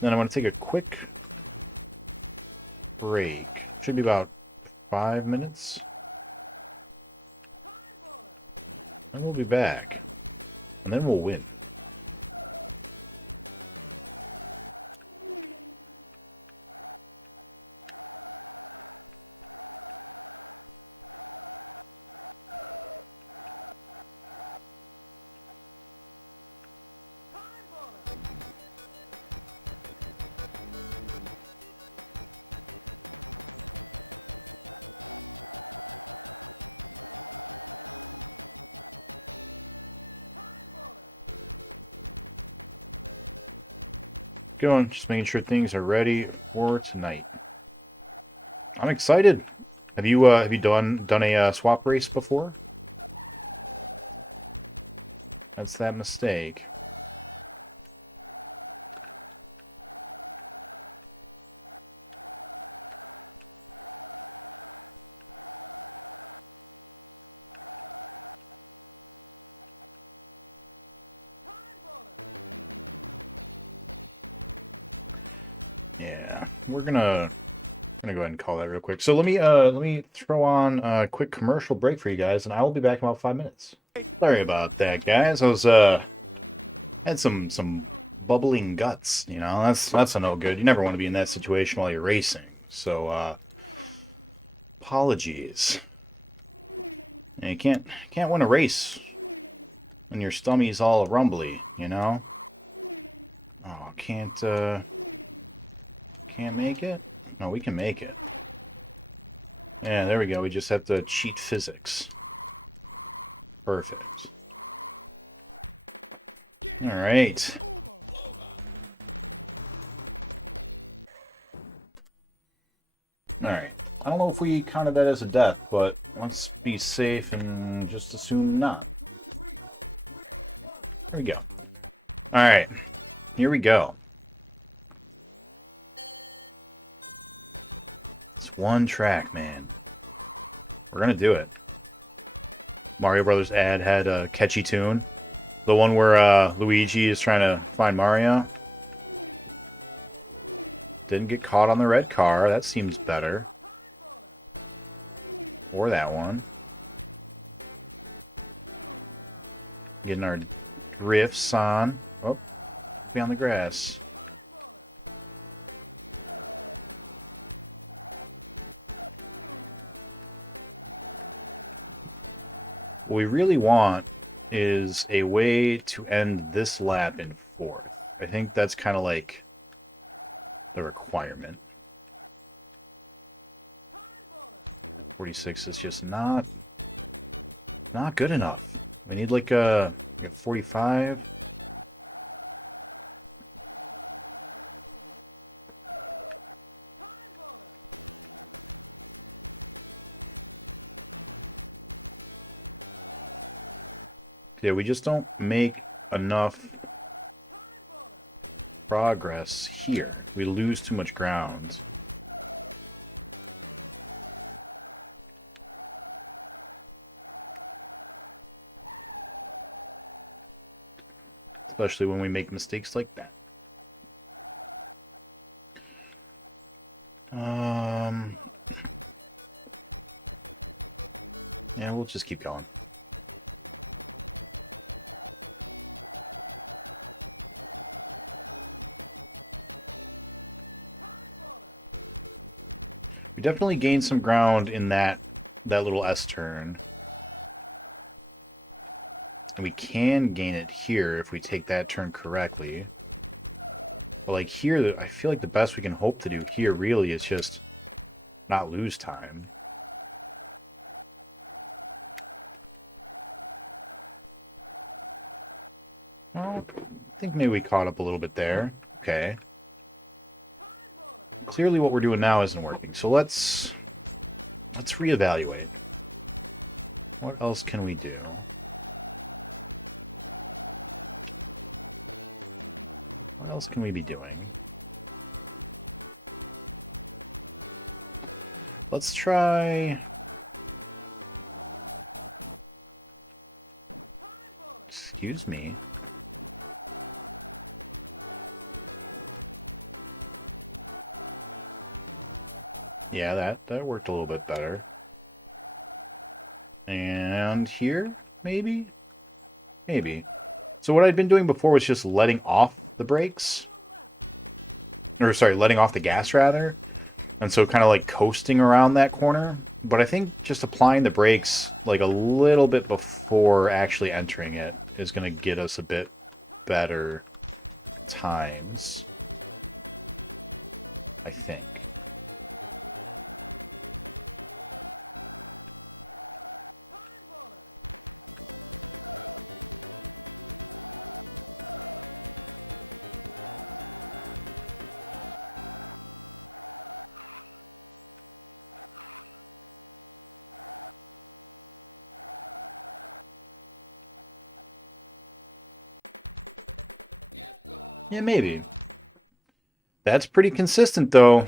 Then I want to take a quick break. Should be about 5 minutes. And we'll be back. And then we'll win. Going, just making sure things are ready for tonight. I'm excited. Have you done a swap race before? That's that mistake. We're gonna go ahead and call that real quick. So let me throw on a quick commercial break for you guys, and I will be back in about 5 minutes. Sorry about that, guys. I was had some bubbling guts. You know, that's a no good. You never want to be in that situation while you're racing. So apologies. And you can't win a race when your stummy's all rumbly. You know. Oh, can't make it? No, we can make it. Yeah, there we go. We just have to cheat physics. Perfect. Alright. Alright. I don't know if we counted that as a death, but let's be safe and just assume not. There we go. Alright. Here we go. One track, man. We're gonna do it. Mario Brothers ad had a catchy tune. The one where Luigi is trying to find Mario. Didn't get caught on the red car. That seems better. Or that one. Getting our drifts on. Oh, be on the grass. What we really want is a way to end this lap in 4th. I think that's kind of like the requirement. 46 is just not good enough. We need like a 45. Yeah, we just don't make enough progress here. We lose too much ground. Especially when we make mistakes like that. Yeah, we'll just keep going. We definitely gained some ground in that little S turn. And we can gain it here if we take that turn correctly. But like here, I feel like the best we can hope to do here really is just not lose time. Well, I think maybe we caught up a little bit there. Okay. Clearly what we're doing now isn't working. So let's reevaluate. What else can we do? What else can we be doing? Let's try... Excuse me. Yeah, that worked a little bit better. And here, maybe? Maybe. So what I'd been doing before was just letting off the brakes. Or, sorry, letting off the gas, rather. And so kind of like coasting around that corner. But I think just applying the brakes like a little bit before actually entering it is going to get us a bit better times. I think. Yeah, maybe. That's pretty consistent, though.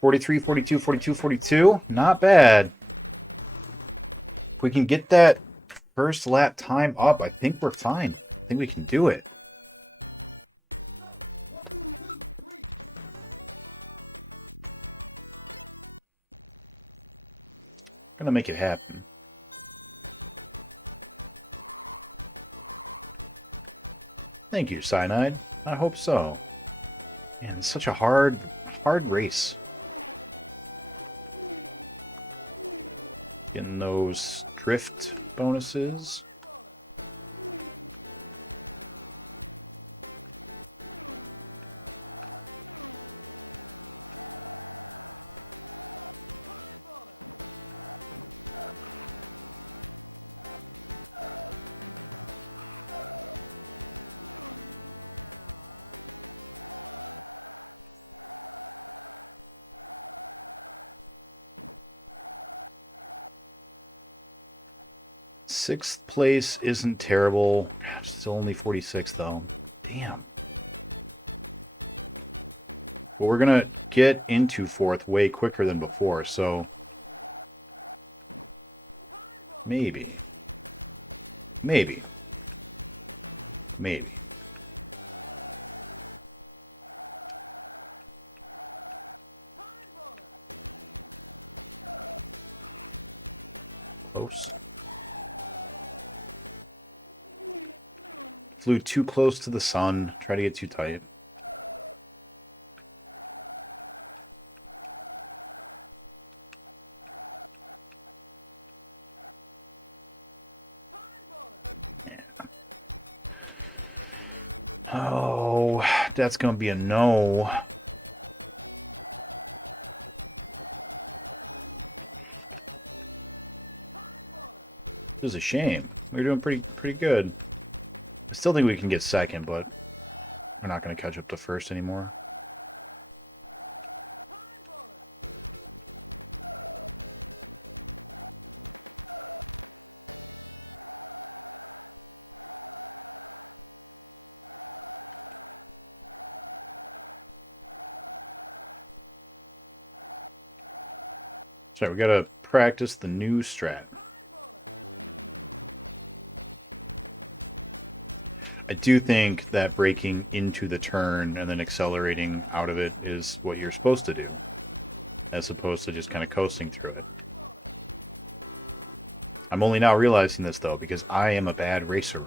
43, 42, 42, 42. Not bad. If we can get that first lap time up, I think we're fine. I think we can do it. Gonna make it happen. Thank you, Cyanide. I hope so. Man, it's such a hard race. Getting those drift bonuses. Sixth place isn't terrible. Gosh, it's only 46 though. Damn. But we're gonna get into fourth way quicker than before, so maybe. Maybe. Maybe. Close. Flew too close to the sun. Try to get too tight. Oh, that's gonna be a no. This is a shame. We're doing pretty good. Still think we can get second, but we're not going to catch up to first anymore. Sorry, we gotta practice the new strat. I do think that braking into the turn and then accelerating out of it is what you're supposed to do, as opposed to just kind of coasting through it. I'm only now realizing this, though, because I am a bad racer.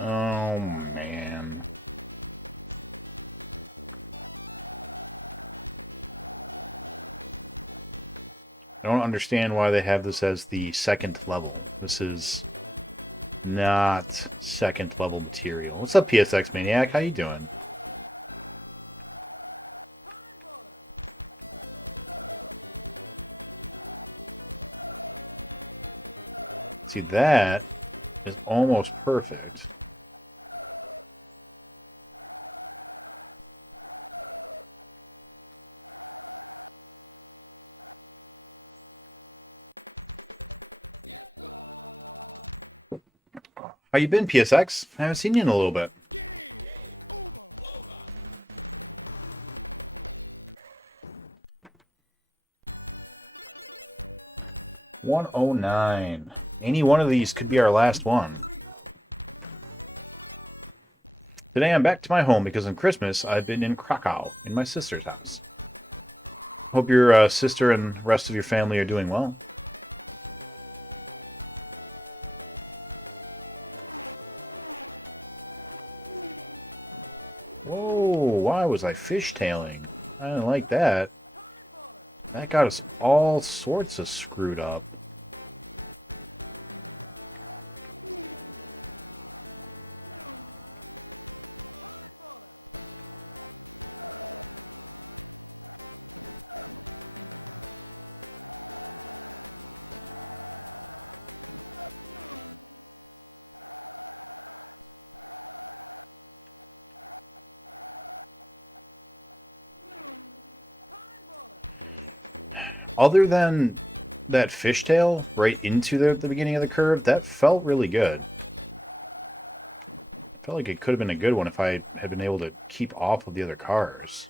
Oh, man. I don't understand why they have this as the second level. This is not second level material. What's up, PSX Maniac? How you doing? See, that is almost perfect. How you been, PSX? I haven't seen you in a little bit. $109. Any one of these could be our last one. Today I'm back to my home because on Christmas I've been in Krakow, in my sister's house. Hope your sister and the rest of your family are doing well. Why was I fishtailing? I didn't like that. That got us all sorts of screwed up. Other than that fishtail right into the beginning of the curve, that felt really good. Felt like it could have been a good one if I had been able to keep off of the other cars.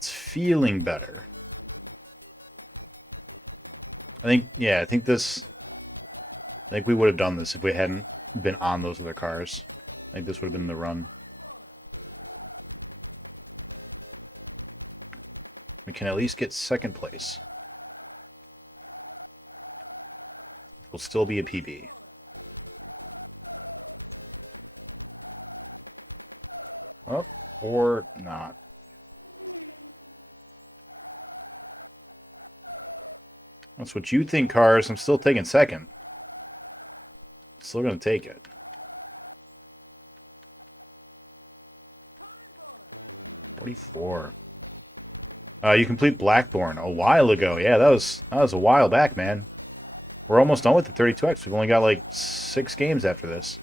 Feeling better. I think we would have done this if we hadn't been on those other cars. I think this would have been the run. We can at least get second place. We'll still be a PB. Oh, or not. That's what you think, cars. I'm still taking second. Still gonna take it. You complete Blackthorn a while ago. Yeah, that was a while back, man. We're almost done with the 32X. We've only got like 6 games after this.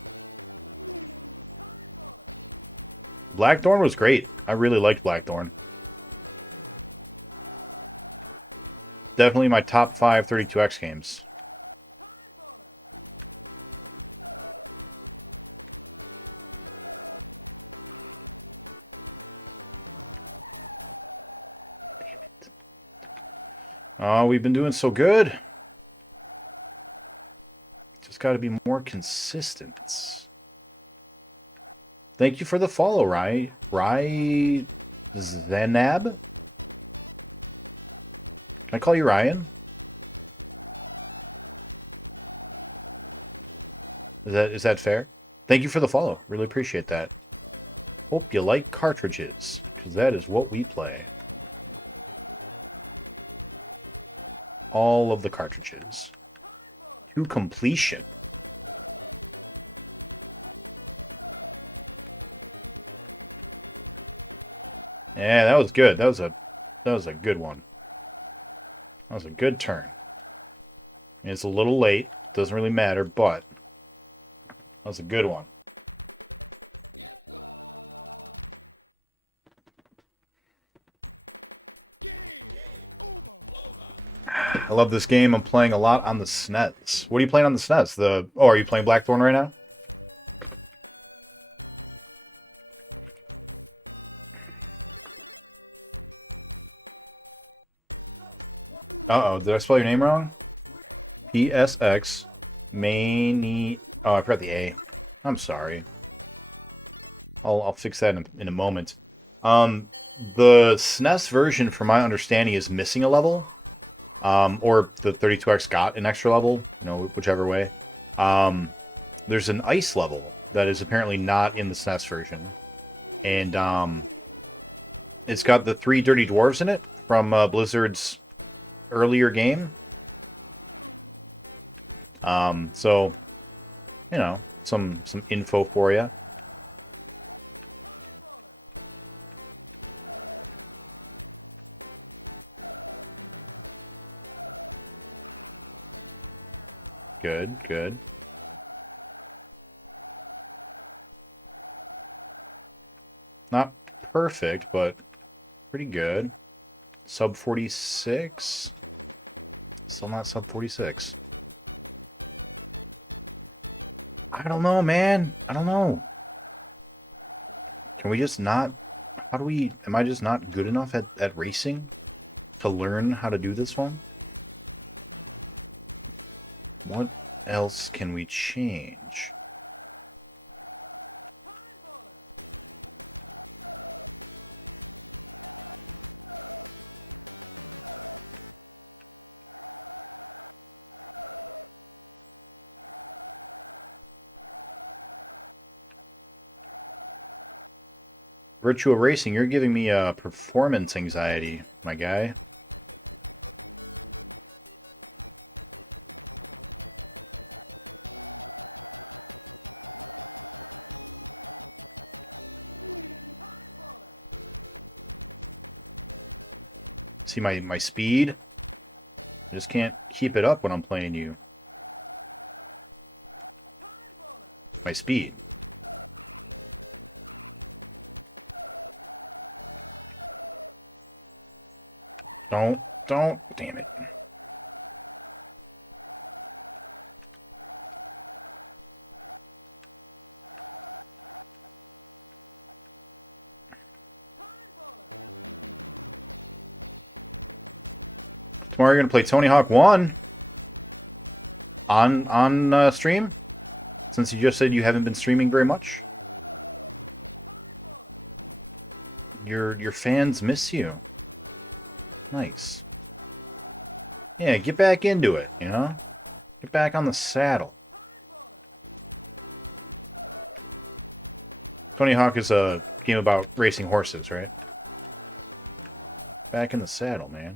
Blackthorn was great. I really liked Blackthorn. Definitely my top 5 32X games. Oh, we've been doing so good. Just got to be more consistent. Thank you for the follow, Zenab? Can I call you Ryan? Is that fair? Thank you for the follow. Really appreciate that. Hope you like cartridges, 'cause that is what we play. All of the cartridges. To completion. Yeah, that was good. That was a good one. That was a good turn. It's a little late. Doesn't really matter, but that was a good one. I love this game. I'm playing a lot on the SNES. What are you playing on the SNES? Are you playing Blackthorn right now? Uh-oh, did I spell your name wrong? PSX Mani... Oh, I forgot the A. I'm sorry. I'll fix that in a moment. The SNES version, from my understanding, is missing a level. Or the 32X got an extra level, whichever way. There's an ice level that is apparently not in the SNES version. And it's got the 3 Dirty Dwarves in it from Blizzard's earlier game. So, some info for you. Good, good. Not perfect, but pretty good. Sub 46. Still not sub 46. I don't know, man. I don't know. Can we just not... Am I just not good enough at racing to learn how to do this one? What else can we change? Virtua Racing, you're giving me performance anxiety, my guy. See my speed? I just can't keep it up when I'm playing you. My speed. Don't, damn it. Tomorrow you're gonna play Tony Hawk 1 on stream? Since you just said you haven't been streaming very much? Your fans miss you. Nice. Yeah, get back into it, Get back on the saddle. Tony Hawk is a game about racing horses, right? Back in the saddle, man.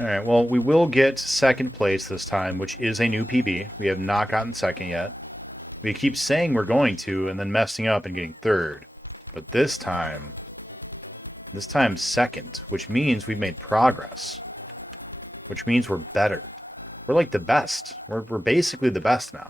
Alright, well, we will get second place this time, which is a new PB. We have not gotten second yet. We keep saying we're going to, and then messing up and getting third. But this time second, which means we've made progress. Which means we're better. We're like the best. We're basically the best now.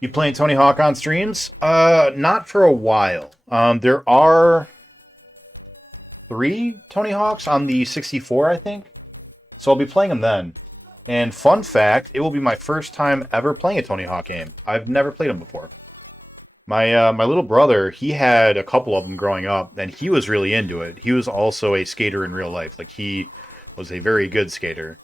You playing Tony Hawk on streams? Not for a while. There are 3 Tony Hawks on the 64, I think. So I'll be playing them then. And fun fact, it will be my first time ever playing a Tony Hawk game. I've never played them before. My little brother, he had a couple of them growing up, and he was really into it. He was also a skater in real life. Like, he was a very good skater.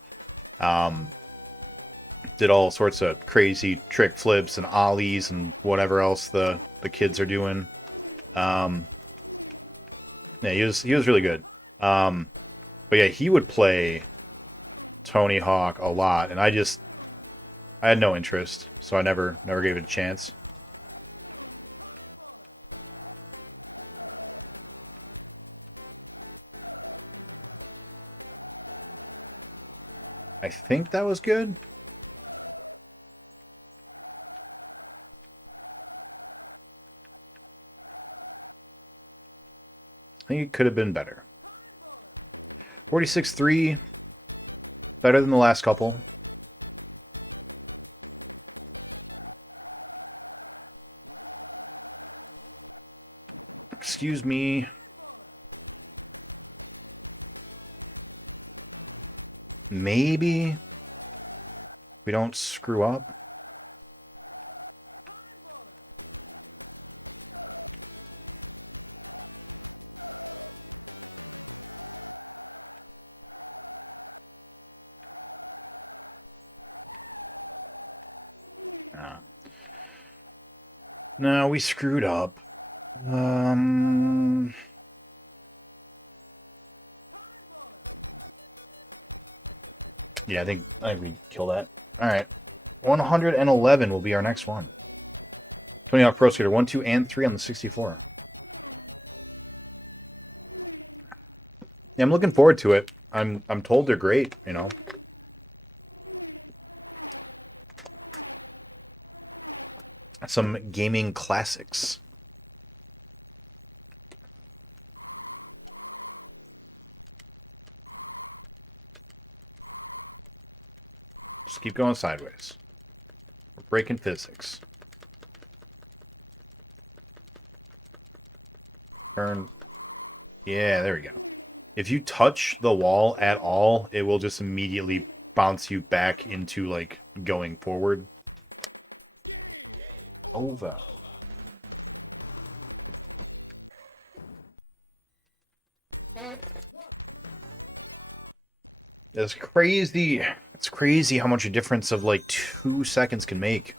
Did all sorts of crazy trick flips and ollies and whatever else the kids are doing. Yeah, he was really good. But yeah, he would play Tony Hawk a lot, and I had no interest, so I never gave it a chance. I think that was good. I think it could have been better. 46-3. Better than the last couple. Excuse me. Maybe we don't screw up. No, we screwed up. Yeah, I think I would kill that. Alright. 111 will be our next one. Tony Hawk Pro Skater 1, 2, and 3 on the 64. Yeah, I'm looking forward to it. I'm told they're great, you know. Some gaming classics. Just keep going sideways. We're breaking physics. Turn. Yeah, there we go. If you touch the wall at all, it will just immediately bounce you back into, like, going forward. Over. That's crazy. It's crazy how much a difference of like 2 seconds can make.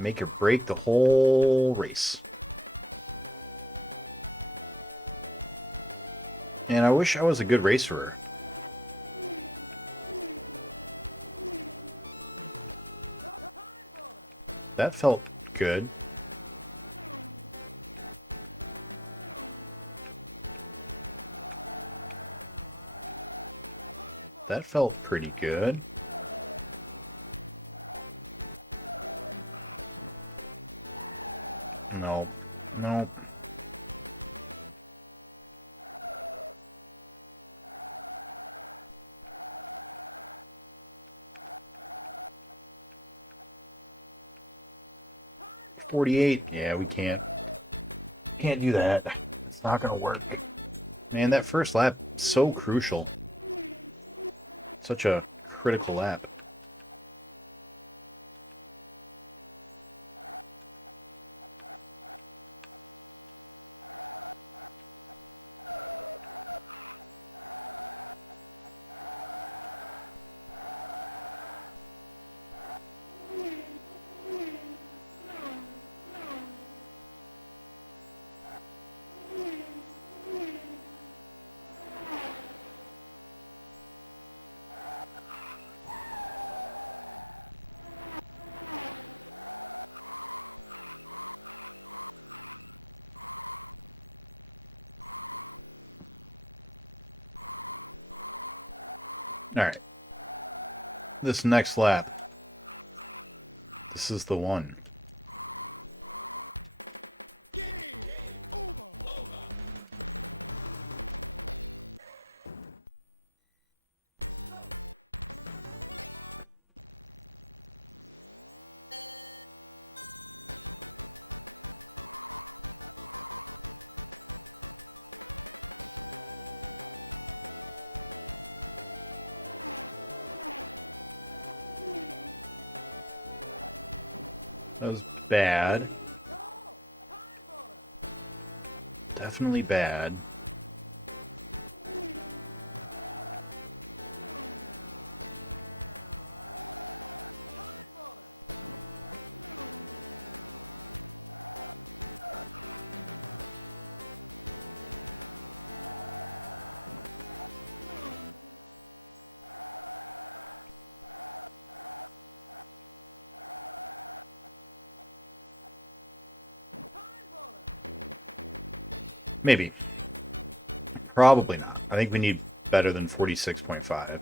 Make or break the whole race. And I wish I was a good racer. That felt good. That felt pretty good. No. No. .48. Yeah, we can't do that. It's not gonna work. Man, that first lap is so crucial. Such a critical lap. Alright. This next lap. This is the one. That was bad. Definitely bad. Maybe. Probably not. I think we need better than 46.5.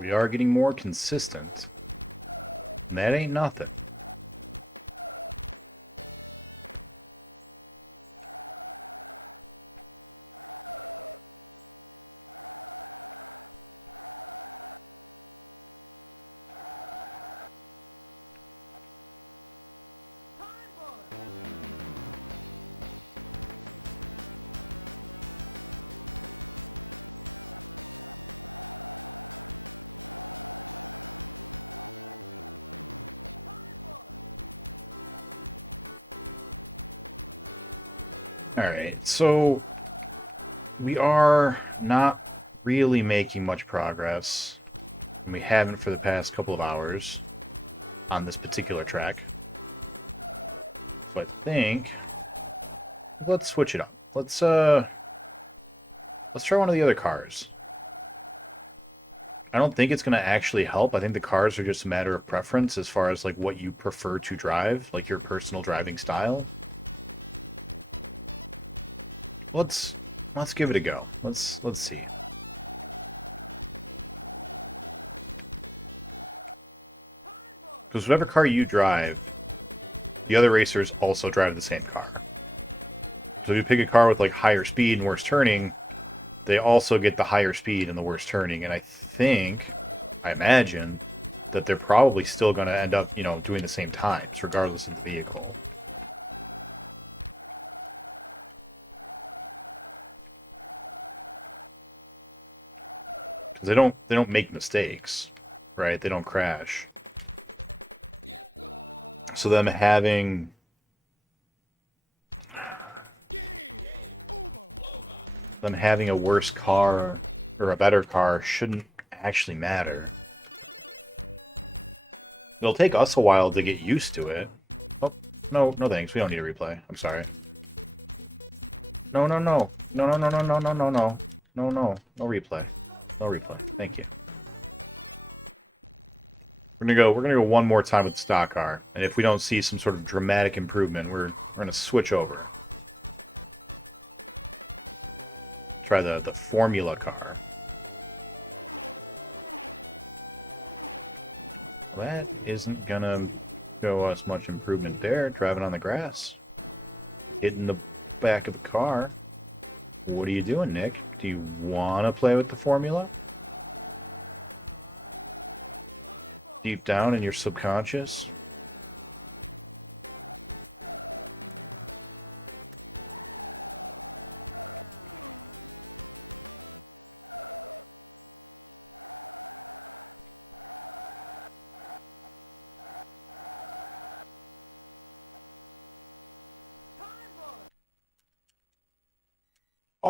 We are getting more consistent. And that ain't nothing. Alright, so we are not really making much progress. And we haven't for the past couple of hours on this particular track. But I think let's switch it up. Let's try one of the other cars. I don't think it's going to actually help. I think the cars are just a matter of preference as far as like what you prefer to drive, like your personal driving style. Let's give it a go. Let's see. Because whatever car you drive, the other racers also drive the same car. So if you pick a car with like higher speed and worse turning, they also get the higher speed and the worse turning. And I imagine that they're probably still going to end up, you know, doing the same times regardless of the vehicle. They don't make mistakes, right? They don't crash. So them having a worse car or a better car shouldn't actually matter. It'll take us a while to get used to it. Oh, no thanks. We don't need a replay. I'm sorry. No replay. No replay. Thank you. We're gonna go one more time with the stock car, and if we don't see some sort of dramatic improvement, we're gonna switch over. Try the formula car. That isn't gonna show us much improvement there. Driving on the grass, hitting the back of the car. What are you doing, Nick? Do you want to play with the formula? Deep down in your subconscious?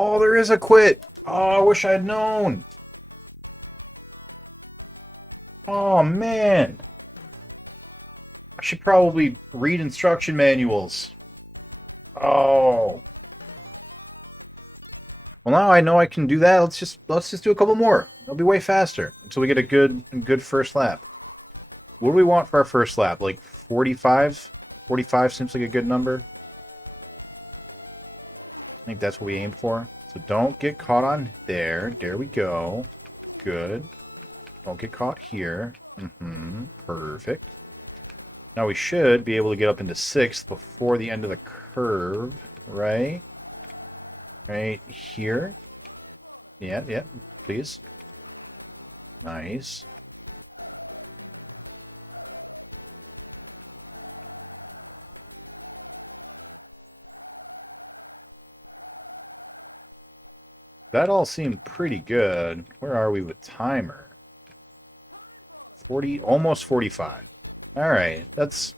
Oh, there is a quit. Oh, I wish I'd known. Oh, man. should probably read instruction manuals. Oh. Well, now I know I can do that. Let's just do a couple more. It'll be way faster until we get a good first lap. What do we want for our first lap? Like 45? 45 seems like a good number. I think that's what we aim for. So don't get caught on there. There we go. Good. Don't get caught here. Perfect. Now we should be able to get up into 6th before the end of the curve, right? Right here. Yeah, please. Nice. That all seemed pretty good. Where are we with timer? 40, almost 45. All right, that's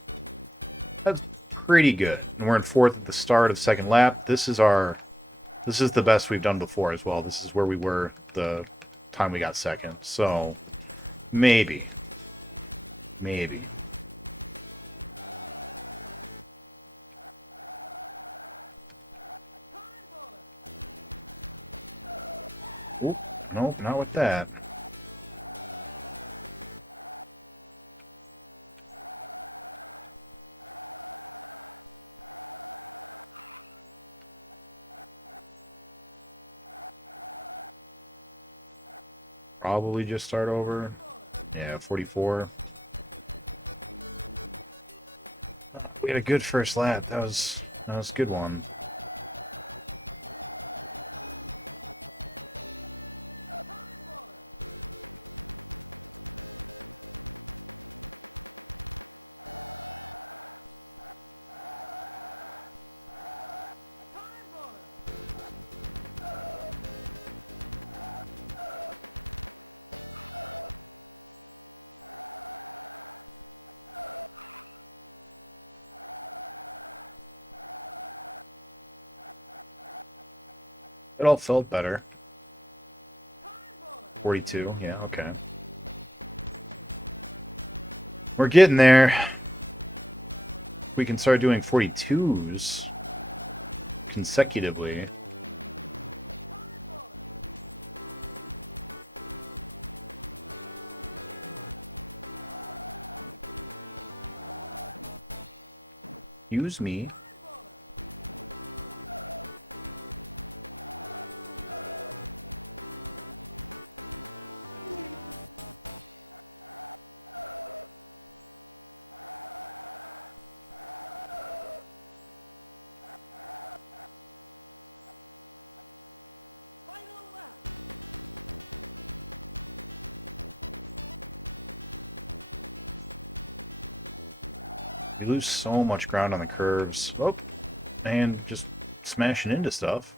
pretty good. And we're in 4th at the start of the second lap. This is the best we've done before as well. This is where we were the time we got second. So maybe. Oop, nope, not with that. Probably just start over. Yeah, 44. We had a good first lap. That was a good one. It all felt better. 42, yeah, okay. We're getting there. We can start doing 42s consecutively. Excuse me. We lose so much ground on the curves. Oh, and just smashing into stuff.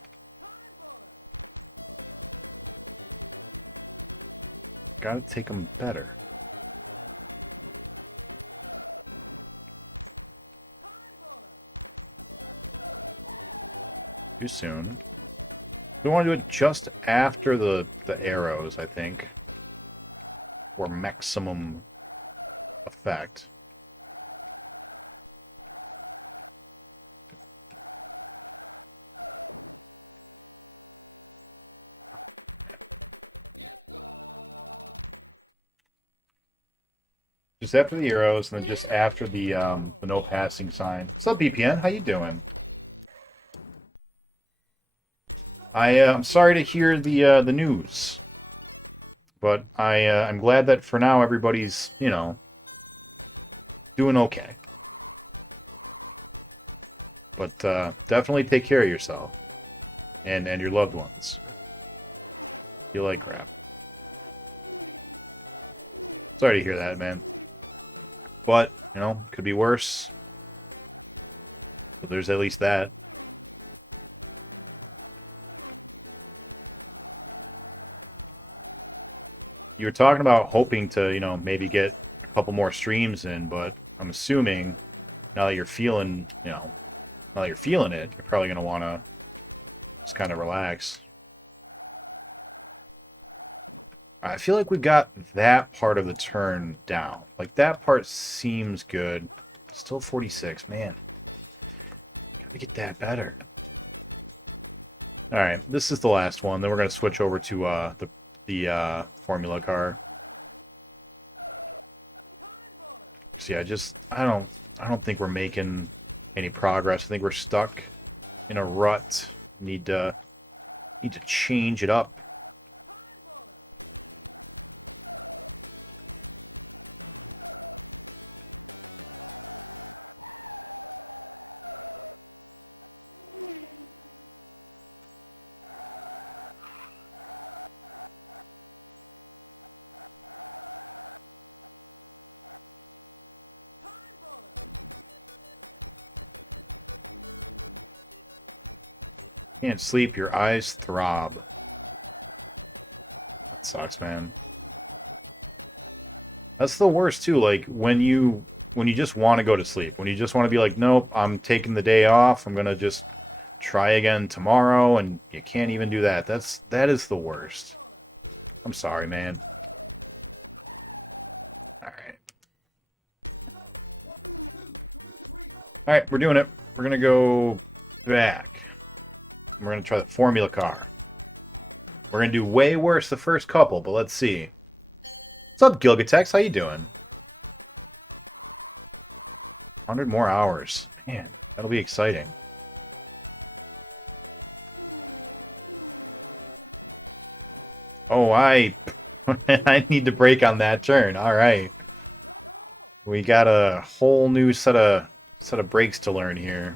Gotta take them better. Too soon. We want to do it just after the arrows, I think, for maximum effect. Just after the arrows, and then just after the no passing sign. What's up, BPN? How you doing? I'm sorry to hear the news, but I'm glad that for now everybody's, you know, doing okay. But definitely take care of yourself and your loved ones. You like crap. Sorry to hear that, man. But, you know, could be worse. But there's at least that. You were talking about hoping to, you know, maybe get a couple more streams in, but I'm assuming now that you're feeling, you know, now that you're feeling it, you're probably going to want to just kind of relax. I feel like we've got that part of the turn down. Like, that part seems good. Still 46, man. Get that better. Alright, this is the last one. Then we're going to switch over to the formula car. See, I don't think we're making any progress. I think we're stuck in a rut. Need to change it up. Can't sleep, your eyes throb. That sucks, man. That's the worst too, like when you just want to go to sleep. When you just want to be like, nope, I'm taking the day off, I'm gonna just try again tomorrow, and you can't even do that. That is the worst. I'm sorry, man. Alright, we're doing it. We're gonna go back. We're going to try the formula car. We're going to do way worse the first couple, but let's see. What's up, Gilgatex? How you doing? 100 more hours. Man, that'll be exciting. Oh, I need to brake on that turn. All right. We got a whole new set of brakes to learn here.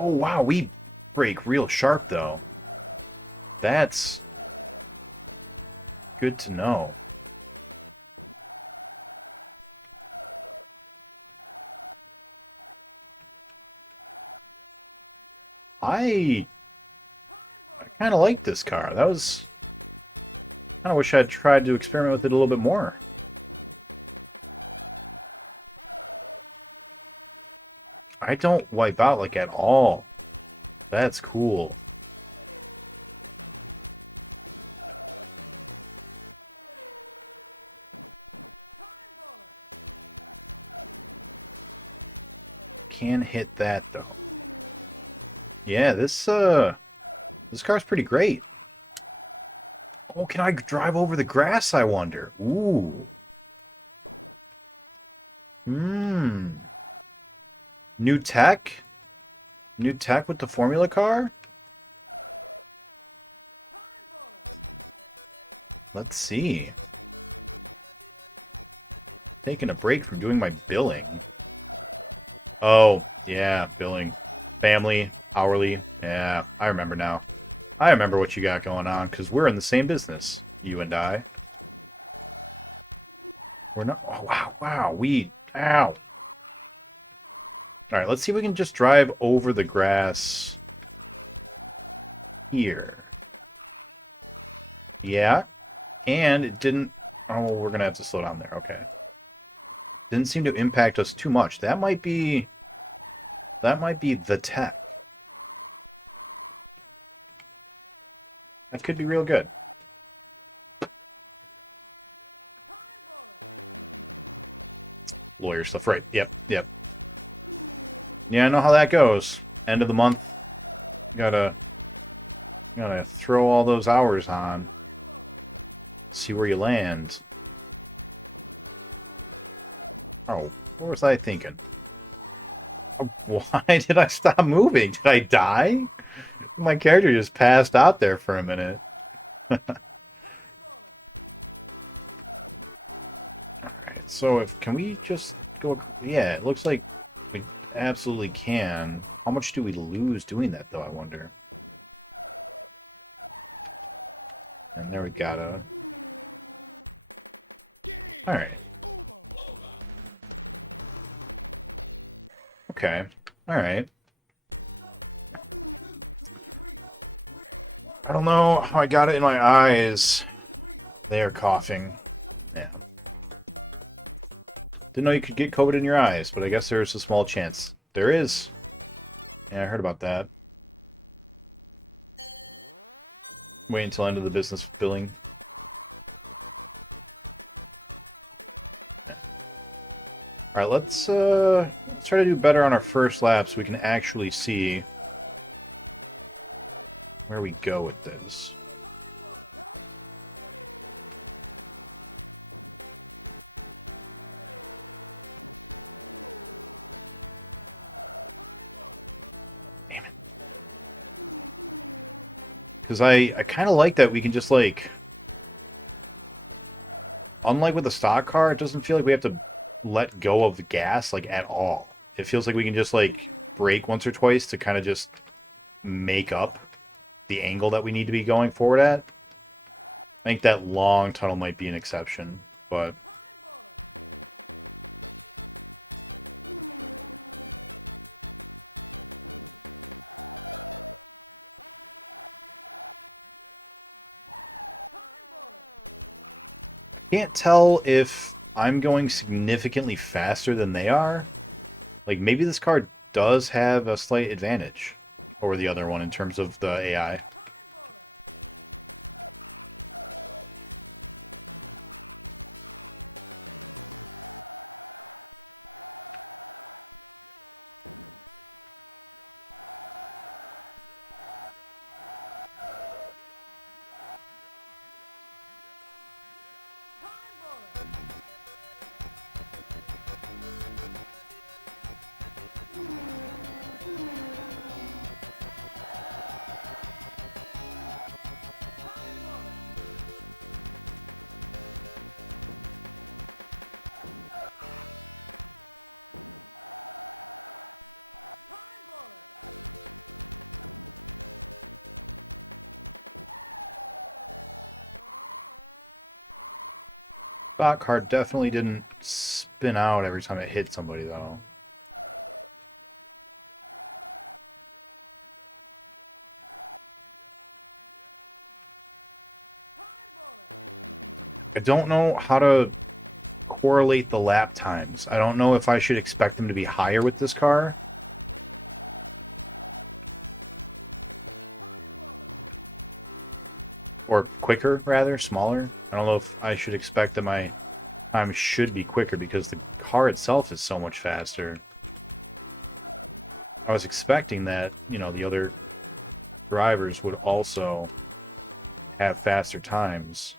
Oh, wow, we brake real sharp, though. That's good to know. I kind of like this car. That was... I kind of wish I'd tried to experiment with it a little bit more. I don't wipe out like at all. That's cool. Can hit that though. Yeah, this car's pretty great. Oh, can I drive over the grass, I wonder? Ooh. New tech? New tech with the formula car? Let's see. Taking a break from doing my billing. Oh, yeah, billing. Family, hourly. Yeah, I remember now. I remember what you got going on, because we're in the same business, you and I. We're not... Oh, wow, Ow. Alright, let's see if we can just drive over the grass here. Yeah. And it didn't... Oh, we're going to have to slow down there. Okay. Didn't seem to impact us too much. That might be the tech. That could be real good. Lawyer stuff, right. Yep. Yeah, I know how that goes. End of the month. Gotta throw all those hours on. See where you land. Oh, what was I thinking? Oh, why did I stop moving? Did I die? My character just passed out there for a minute. Alright, so can we just go... Yeah, it looks like we absolutely can. How much do we lose doing that, though, I wonder? And there we got it. Alright. Okay. Alright. I don't know how I got it in my eyes. They are coughing. Yeah. Didn't know you could get COVID in your eyes, but I guess there's a small chance. There is. Yeah, I heard about that. Wait until end of the business billing. Alright, let's try to do better on our first lap so we can actually see where we go with this. Because I kind of like that we can just, like... Unlike with the stock car, it doesn't feel like we have to let go of the gas, like, at all. It feels like we can just, like, brake once or twice to kind of just make up the angle that we need to be going forward at. I think that long tunnel might be an exception, but... Can't tell if I'm going significantly faster than they are. Like, maybe this car does have a slight advantage over the other one in terms of the AI. Stock car definitely didn't spin out every time it hit somebody, though. I don't know how to correlate the lap times. I don't know if I should expect them to be higher with this car. Or quicker, rather, smaller. I don't know if I should expect that my time should be quicker because the car itself is so much faster. I was expecting that, you know, the other drivers would also have faster times.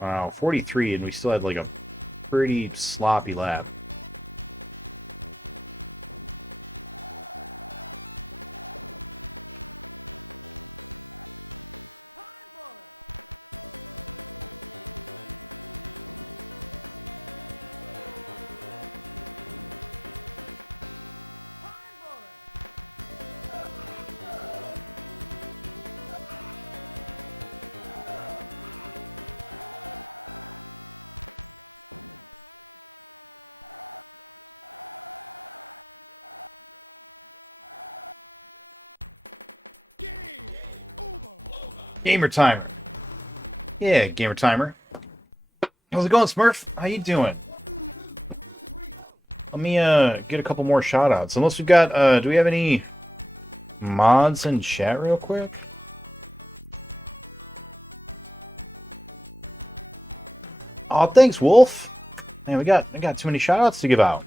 Wow, 43, and we still had like a pretty sloppy lap. Gamer Timer. Yeah, Gamer Timer. How's it going, Smurf? How you doing? Let me get a couple more shoutouts. Unless we've got do we have any mods in chat real quick? Oh, thanks, Wolf. Man, we got too many shoutouts to give out.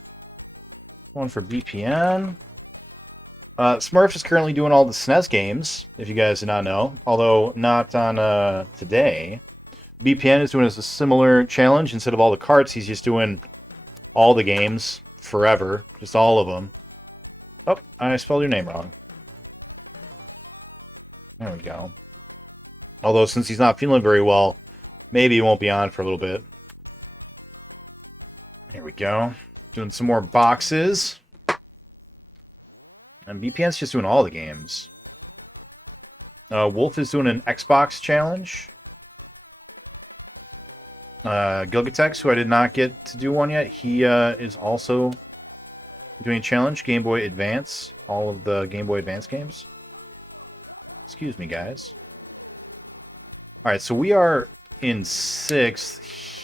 One for BPN. Smurf is currently doing all the SNES games, if you guys did not know. Although, not on today. BPN is doing a similar challenge. Instead of all the carts, he's just doing all the games forever. Just all of them. Oh, I spelled your name wrong. There we go. Although, since he's not feeling very well, maybe he won't be on for a little bit. There we go. Doing some more boxes. And VPN's just doing all the games. Wolf is doing an Xbox challenge. Gilgatex, who I did not get to do one yet, he is also doing a challenge. Game Boy Advance. All of the Game Boy Advance games. Excuse me, guys. Alright, so we are in 6th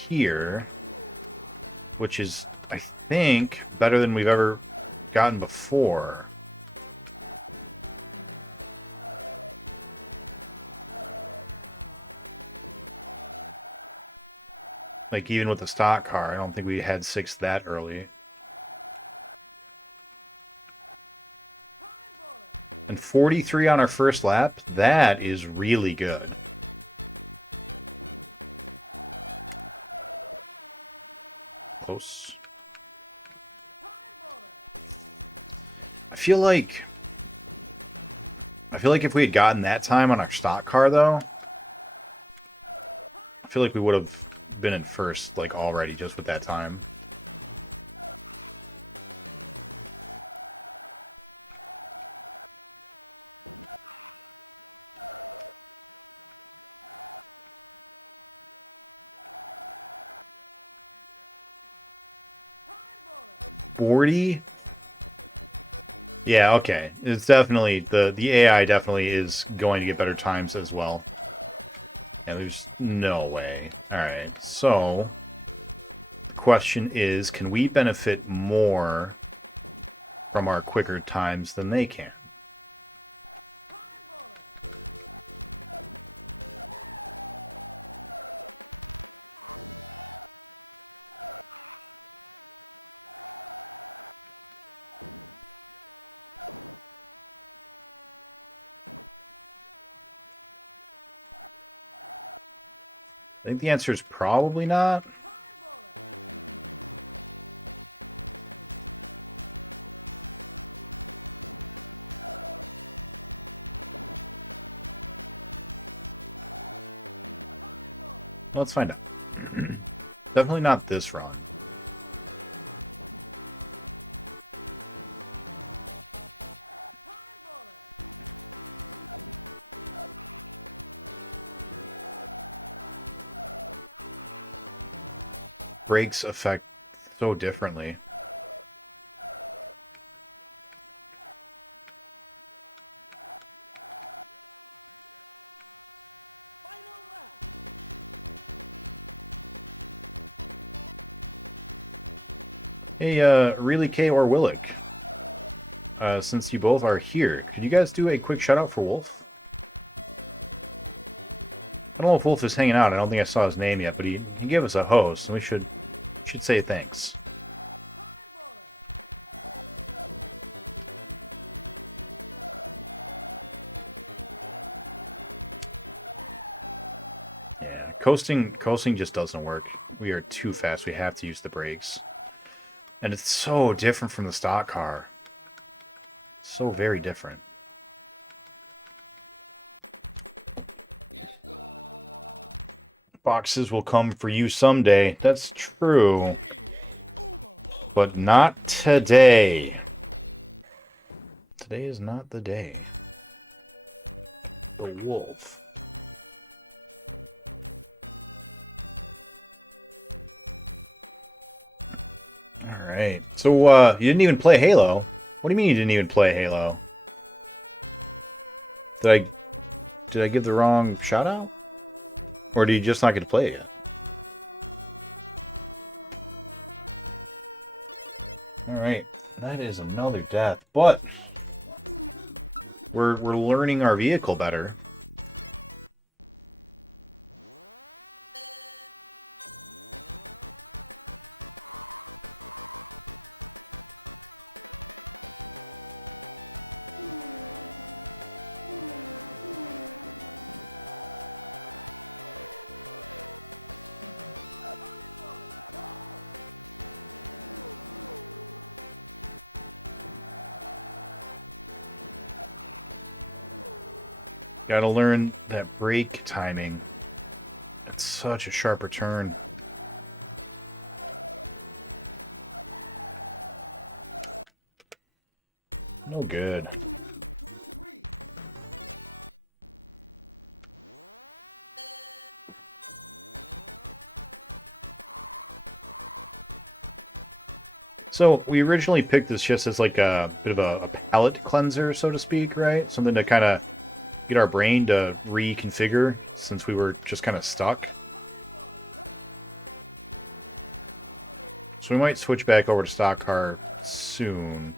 here, which is, I think, better than we've ever gotten before. Like, even with the stock car, I don't think we had 6th that early. And 43 on our first lap, that is really good. Close. I feel like if we had gotten that time on our stock car, though, I feel like we would have been in first, like, already, just with that time. $40? Yeah, okay. It's definitely, the AI definitely is going to get better times as well. Yeah, there's no way. Alright, so question is, can we benefit more from our quicker times than they can? I think the answer is probably not. Let's find out. Definitely not this round. Brakes affect so differently. Hey, Really K or Willick, since you both are here, could you guys do a quick shout out for Wolf? I don't know if Wolf is hanging out. I don't think I saw his name yet, but he gave us a host, and we should say thanks. Coasting just doesn't work. We are too fast. We have to use the brakes. And it's so different from the stock car. So very different. Boxes will come for you someday. That's true. But not today. Today is not the day. The wolf. Alright. So, you didn't even play Halo. What do you mean you didn't even play Halo? Did I give the wrong shout out? Or do you just not get to play it yet? Alright, that is another death. But we're learning our vehicle better. Gotta learn that brake timing. It's such a sharp return. No good. So we originally picked this just as like a bit of a palate cleanser, so to speak, right? Something to kind of get our brain to reconfigure since we were just kind of stuck. So we might switch back over to stock car soon.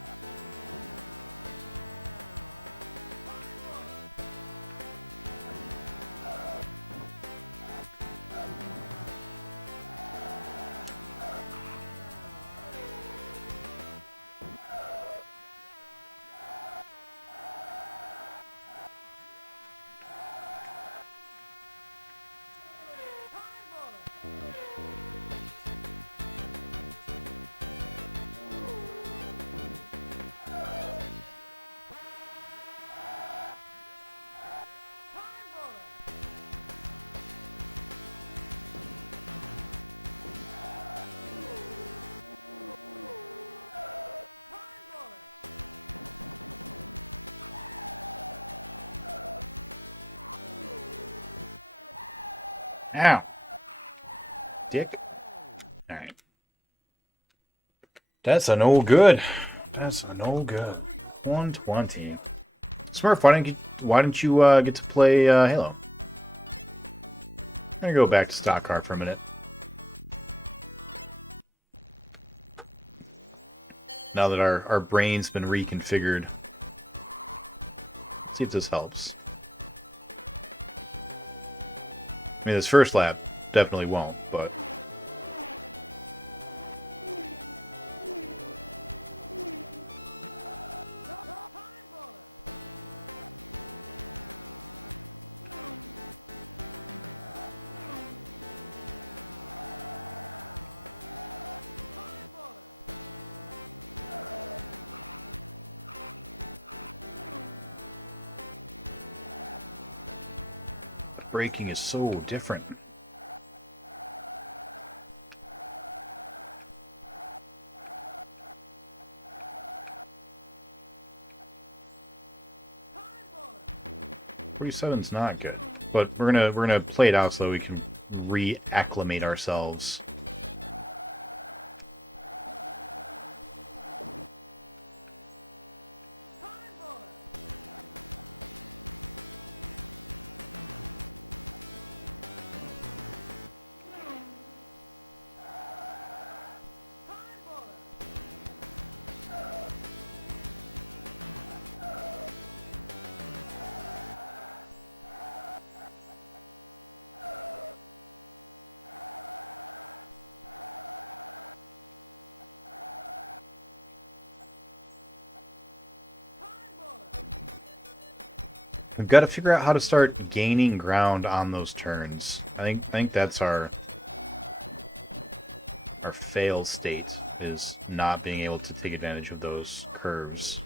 Ow. Dick. Alright. That's a no good. That's a no good. 120. Smurf, why didn't you get to play Halo? I'm gonna go back to stock car for a minute. Now that our brain's been reconfigured. Let's see if this helps. I mean, this first lap definitely won't, but... braking is so different. .47's not good, but we're gonna play it out so that we can reacclimate ourselves. We've got to figure out how to start gaining ground on those turns. I think that's our fail state, is not being able to take advantage of those curves.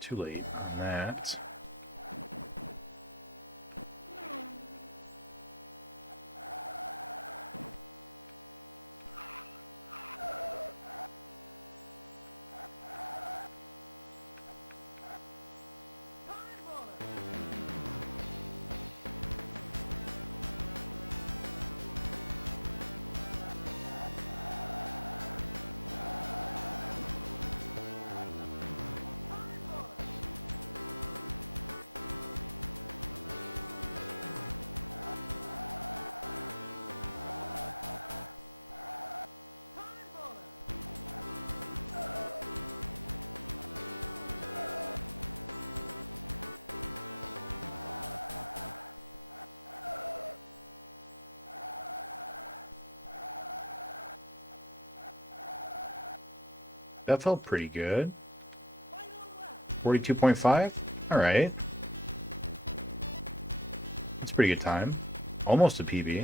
Too late on that. That felt pretty good. 42.5? Alright. That's a pretty good time. Almost a PB.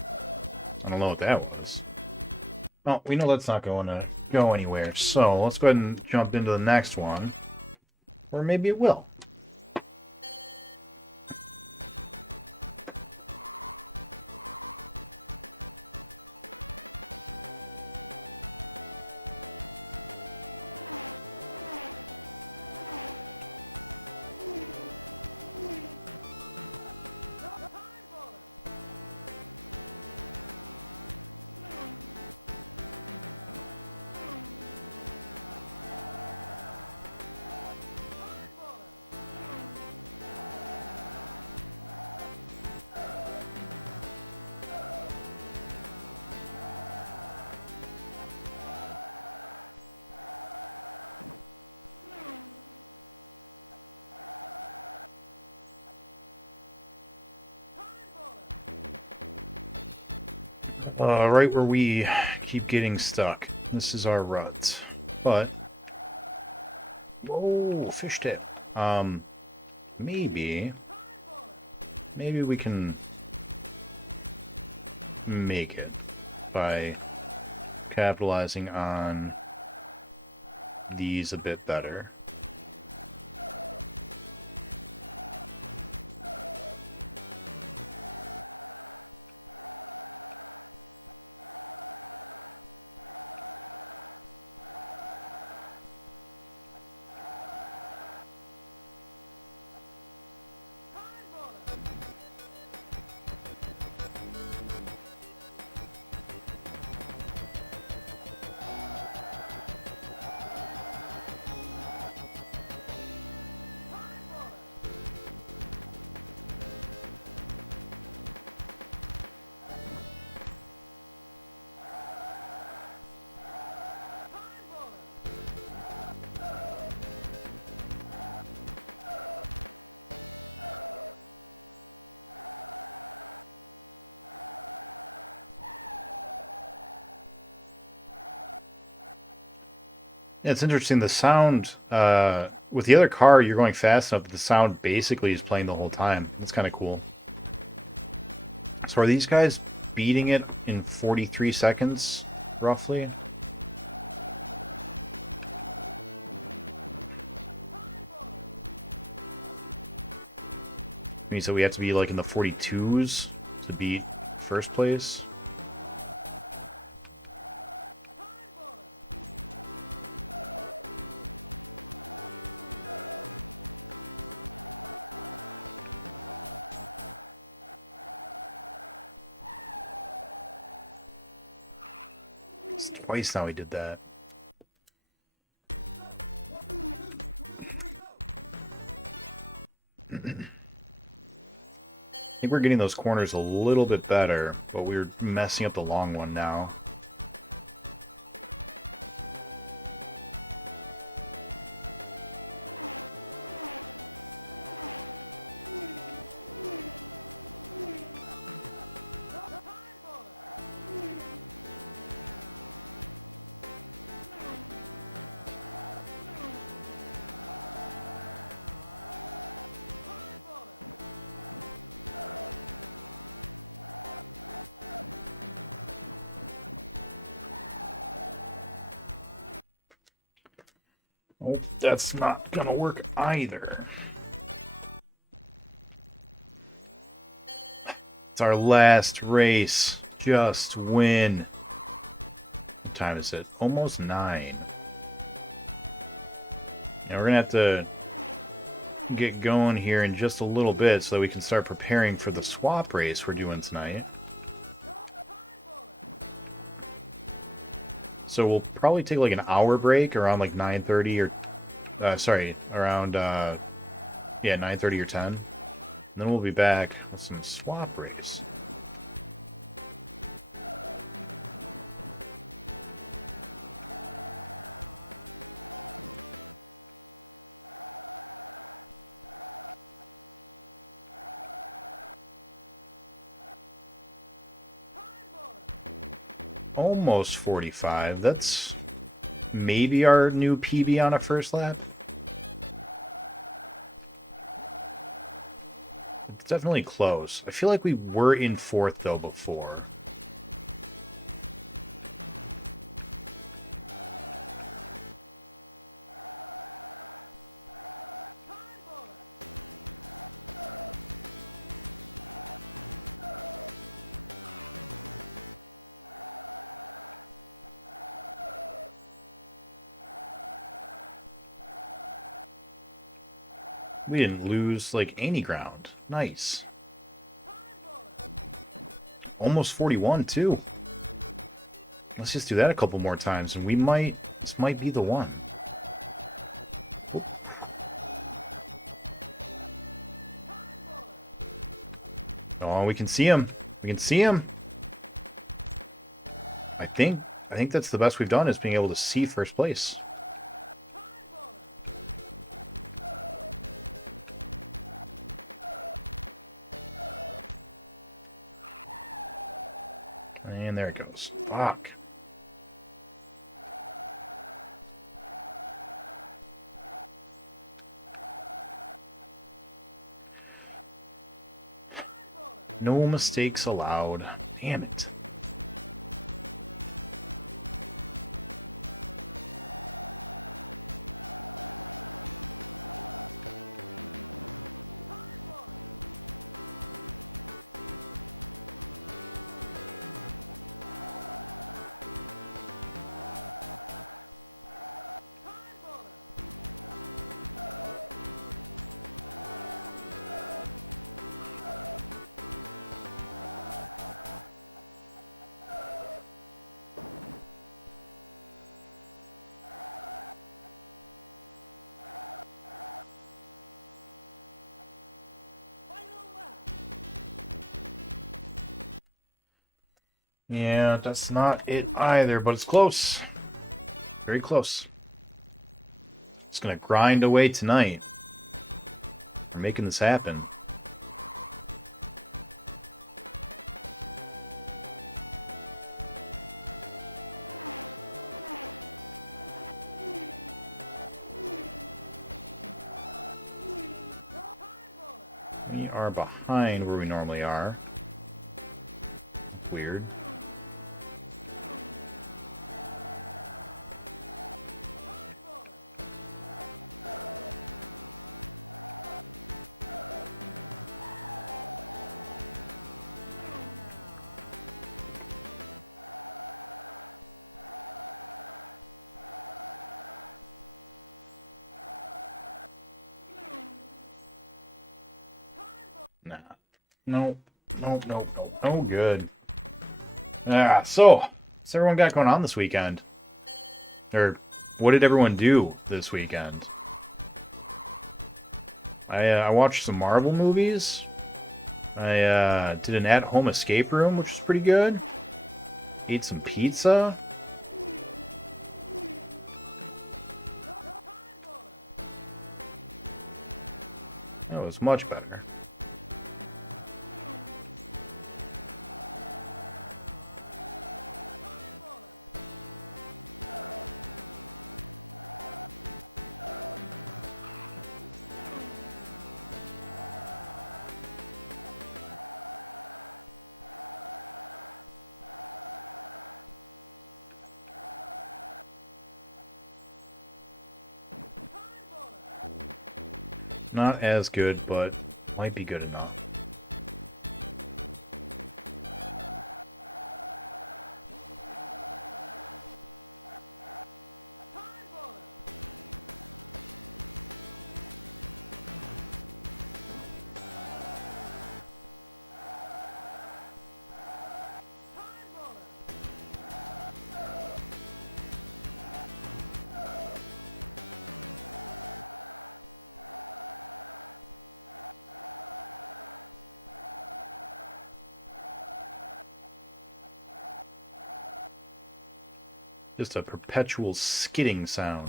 I don't know what that was. Well, we know that's not going to go anywhere, so let's go ahead and jump into the next one. Or maybe it will. Right where we keep getting stuck. This is our rut. But... Whoa, fish tip. Maybe we can make it by capitalizing on these a bit better. Yeah, it's interesting, the sound, with the other car, you're going fast enough, the sound basically is playing the whole time. That's kind of cool. So are these guys beating it in 43 seconds, roughly? I mean, so we have to be like in the 42s to beat first place? Twice now we did that. I think we're getting those corners a little bit better, but we're messing up the long one now. Oh, that's not gonna work either. It's our last race. Just win. What time is it? Almost 9. And we're gonna have to get going here in just a little bit so that we can start preparing for the swap race we're doing tonight. So we'll probably take like an hour break around like 9:30 or, around, yeah, 9:30 or 10. And then we'll be back with some swap race. Almost 45. That's maybe our new PB on a first lap. It's definitely close. I feel like we were in 4th though before. We didn't lose, like, any ground. Nice. Almost 41, too. Let's just do that a couple more times, and we might... This might be the one. Oh, we can see him. We can see him. I think that's the best we've done, is being able to see first place. And there it goes. Fuck. No mistakes allowed. Damn it. Yeah, that's not it either, but it's close. Very close. Just gonna grind away tonight. We're making this happen. We are behind where we normally are. Weird. Nah. Nope. Nope, nope, nope. No good. So, what's everyone got going on this weekend? Or, what did everyone do this weekend? I watched some Marvel movies. I did an at-home escape room, which was pretty good. Ate some pizza. That was much better. Not as good, but might be good enough. Just a perpetual skidding sound.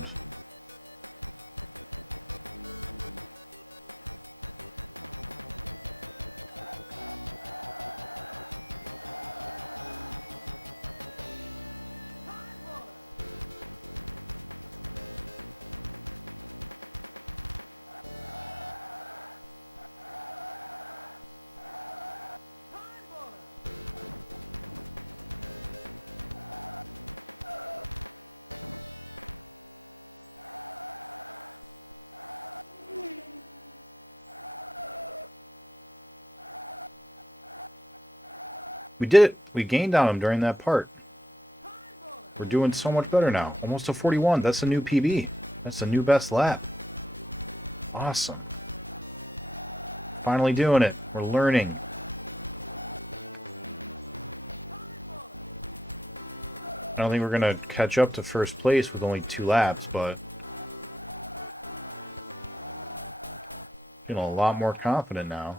We did it! We gained on him during that part. We're doing so much better now. Almost a 41. That's a new PB. That's a new best lap. Awesome. Finally doing it. We're learning. I don't think we're going to catch up to first place with only 2 laps, but feeling a lot more confident now.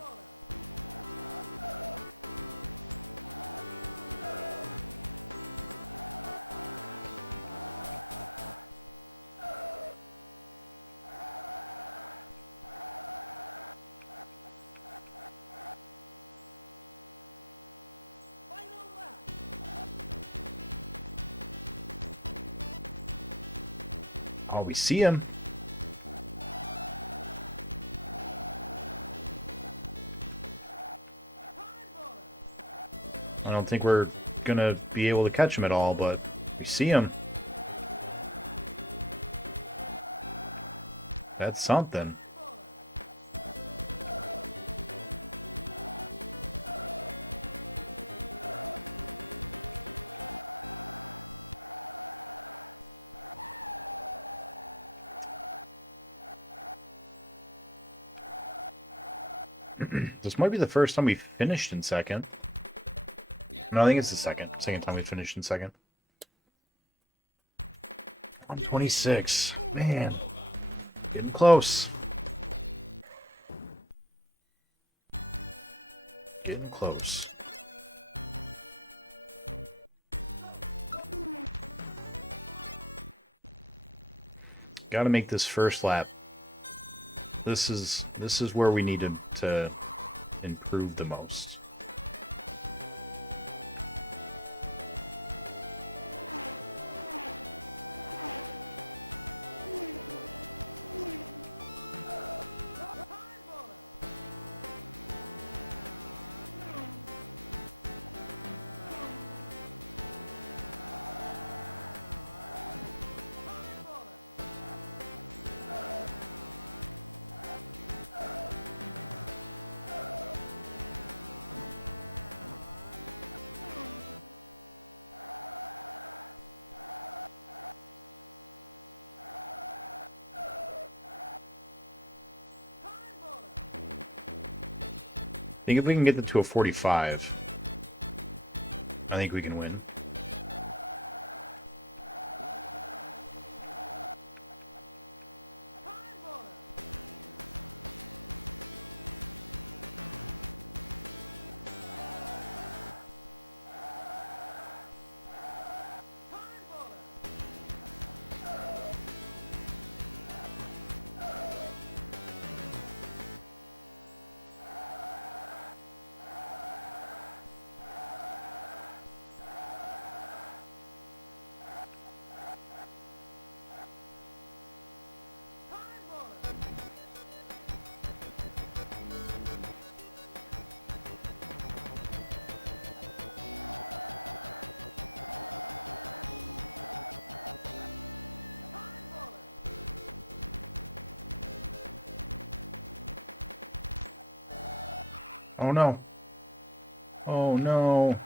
Oh, we see him. I don't think we're gonna be able to catch him at all, but we see him. That's something. This might be the first time we finished in second. No, I think it's the second time we finished in second. 126. Man. Getting close. Getting close. Gotta make this first lap. This is where we need to improve the most. I think if we can get to a 45, I think we can win. Oh no. Oh no.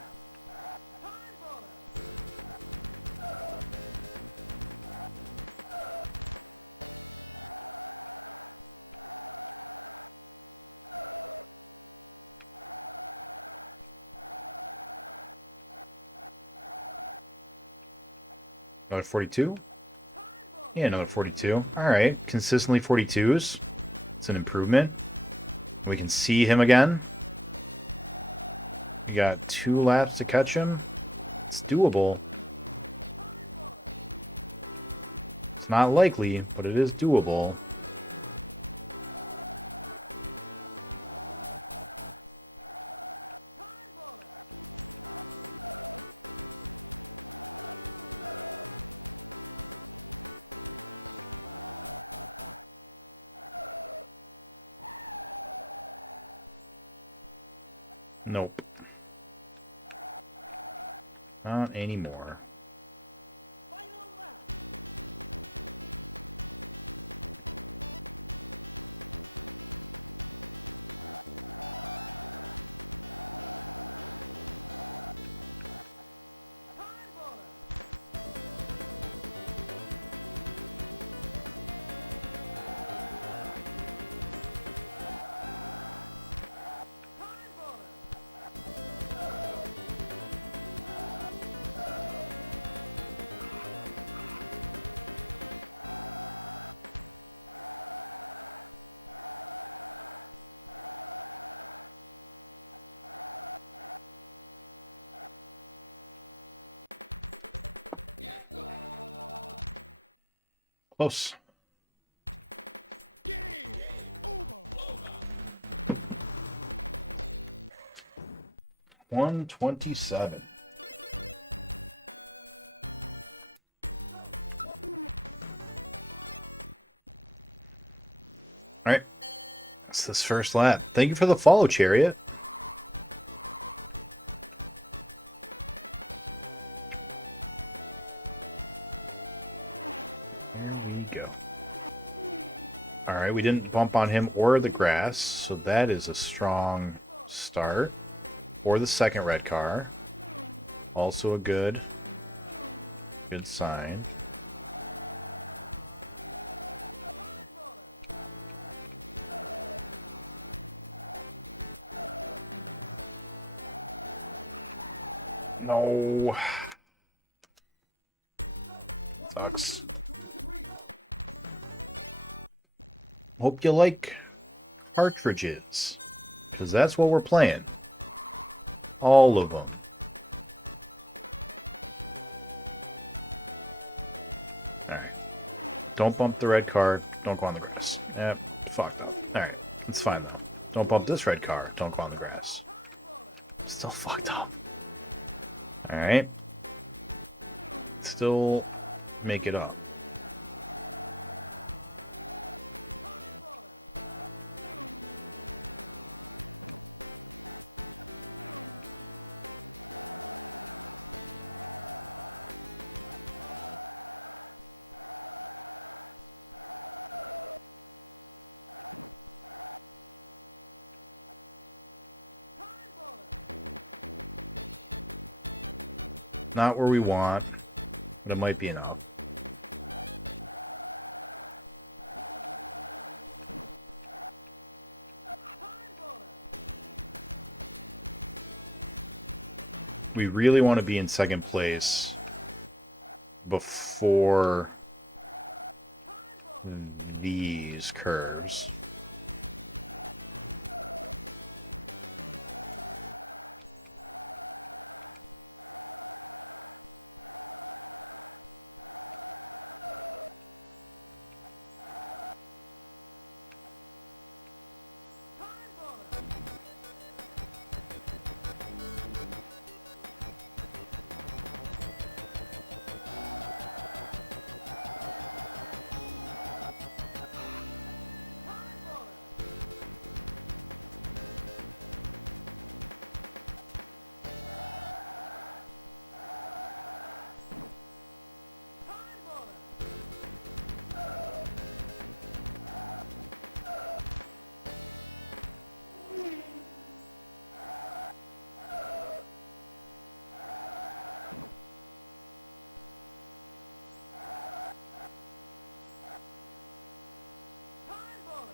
Another 42? Yeah, another 42. Alright, consistently 42s. It's an improvement. We can see him again. We got 2 laps to catch him. It's doable. It's not likely, but it is doable. Nope. Not anymore. Close. 127. It's this first lap. Thank you for the follow, Chariot. There we go. Alright, we didn't bump on him or the grass, so that is a strong start. Or the second red car. Also a good sign. No. Sucks. Hope you like cartridges, because that's what we're playing. All of them. Alright. Don't bump the red car. Don't go on the grass. Yep. Fuck no. Alright. It's fine though. Don't bump this red car. Don't go on the grass. Still fucked up. Alright. Still make it up. Not where we want, but it might be enough. We really want to be in second place before these curves.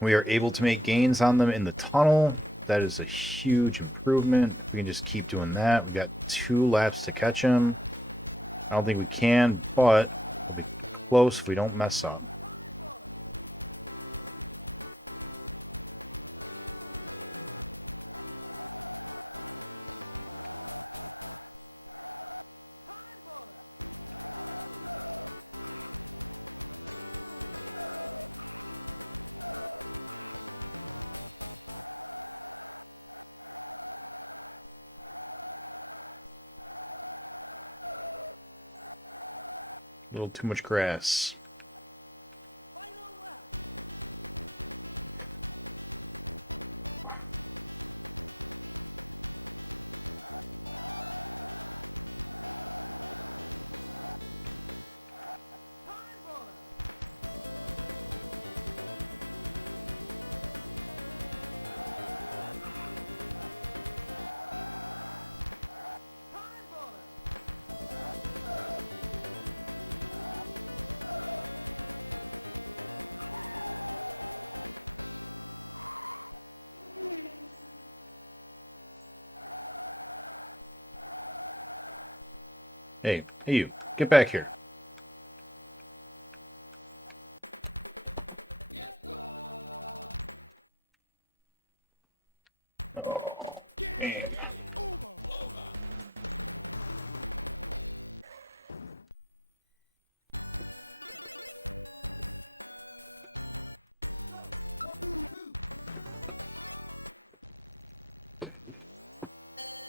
We are able to make gains on them in the tunnel. That is a huge improvement. We can just keep doing that. We've got 2 laps to catch him. I don't think we can, but we'll be close if we don't mess up. A little too much grass. Hey, you, get back here.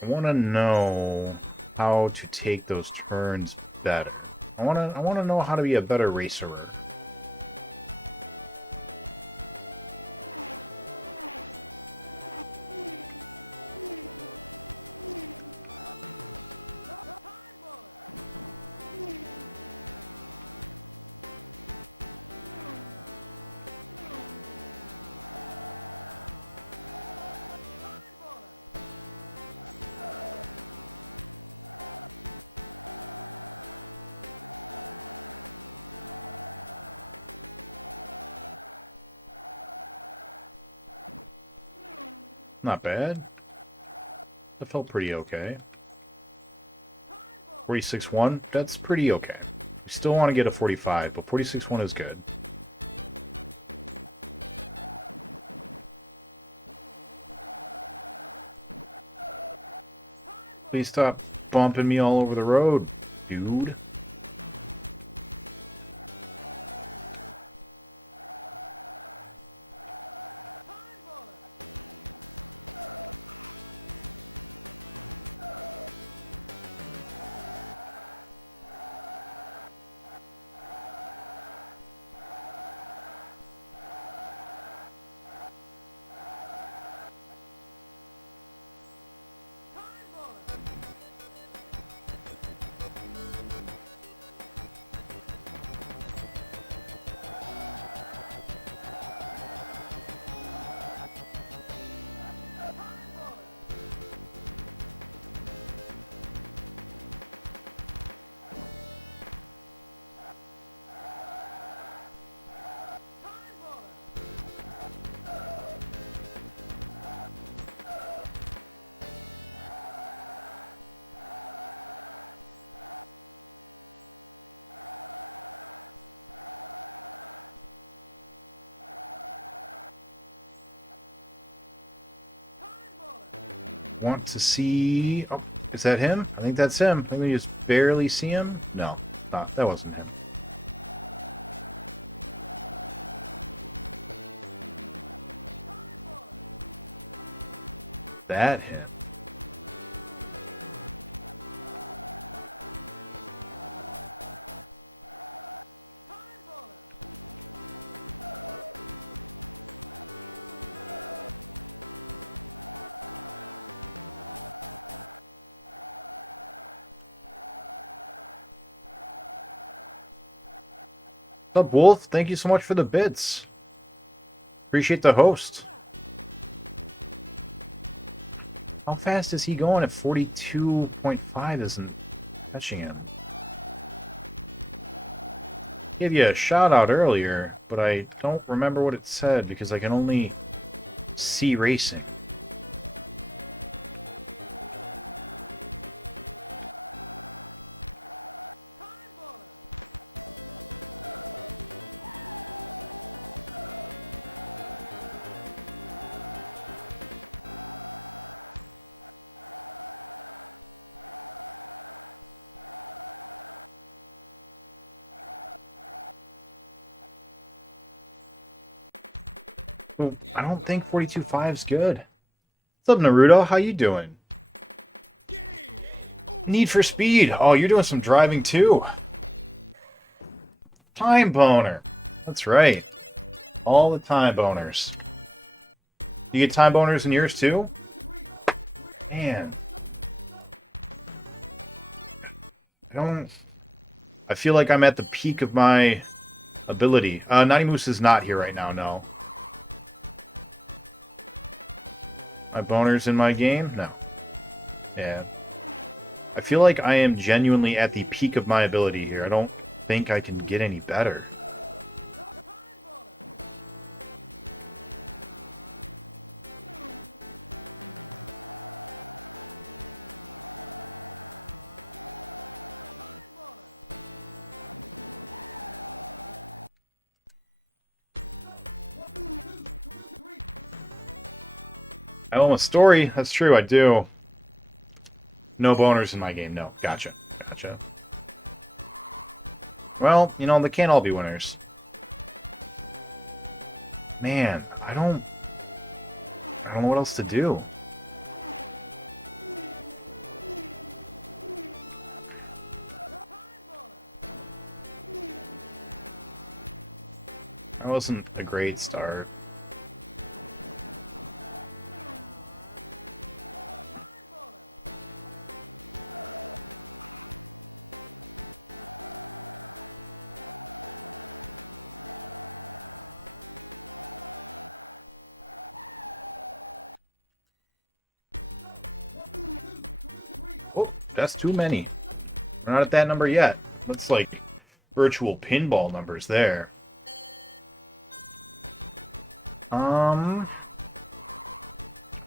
I want to know how to take those turns better. I want to know how to be a better racer. Not bad. That felt pretty okay. 46-1, that's pretty okay. Still want to get a 45, but 46-1 is good. Please stop bumping me all over the road, dude. Want to see... Oh, is that him? I think that's him. Let me just barely see him. No, that wasn't him. That him. What's up, Wolf? Thank you so much for the bits. Appreciate the host. How fast is he going at 42.5 isn't touching him? Gave you a shout out earlier, but I don't remember what it said because I can only see racing. I don't think 42.5 is good. What's up, Naruto? How you doing? Need for Speed. Oh, you're doing some driving too. Time boner. That's right. All the time boners. You get time boners in yours too? Man. I feel like I'm at the peak of my ability. Nanimus is not here right now, no. My boners in my game? No. Yeah. I feel like I am genuinely at the peak of my ability here. I don't think I can get any better. I own a story. That's true, I do. No boners in my game. No. Gotcha. Gotcha. Well, you know, they can't all be winners. Man, I don't know what else to do. That wasn't a great start. Oh, that's too many. We're not at that number yet. That's like virtual pinball numbers there.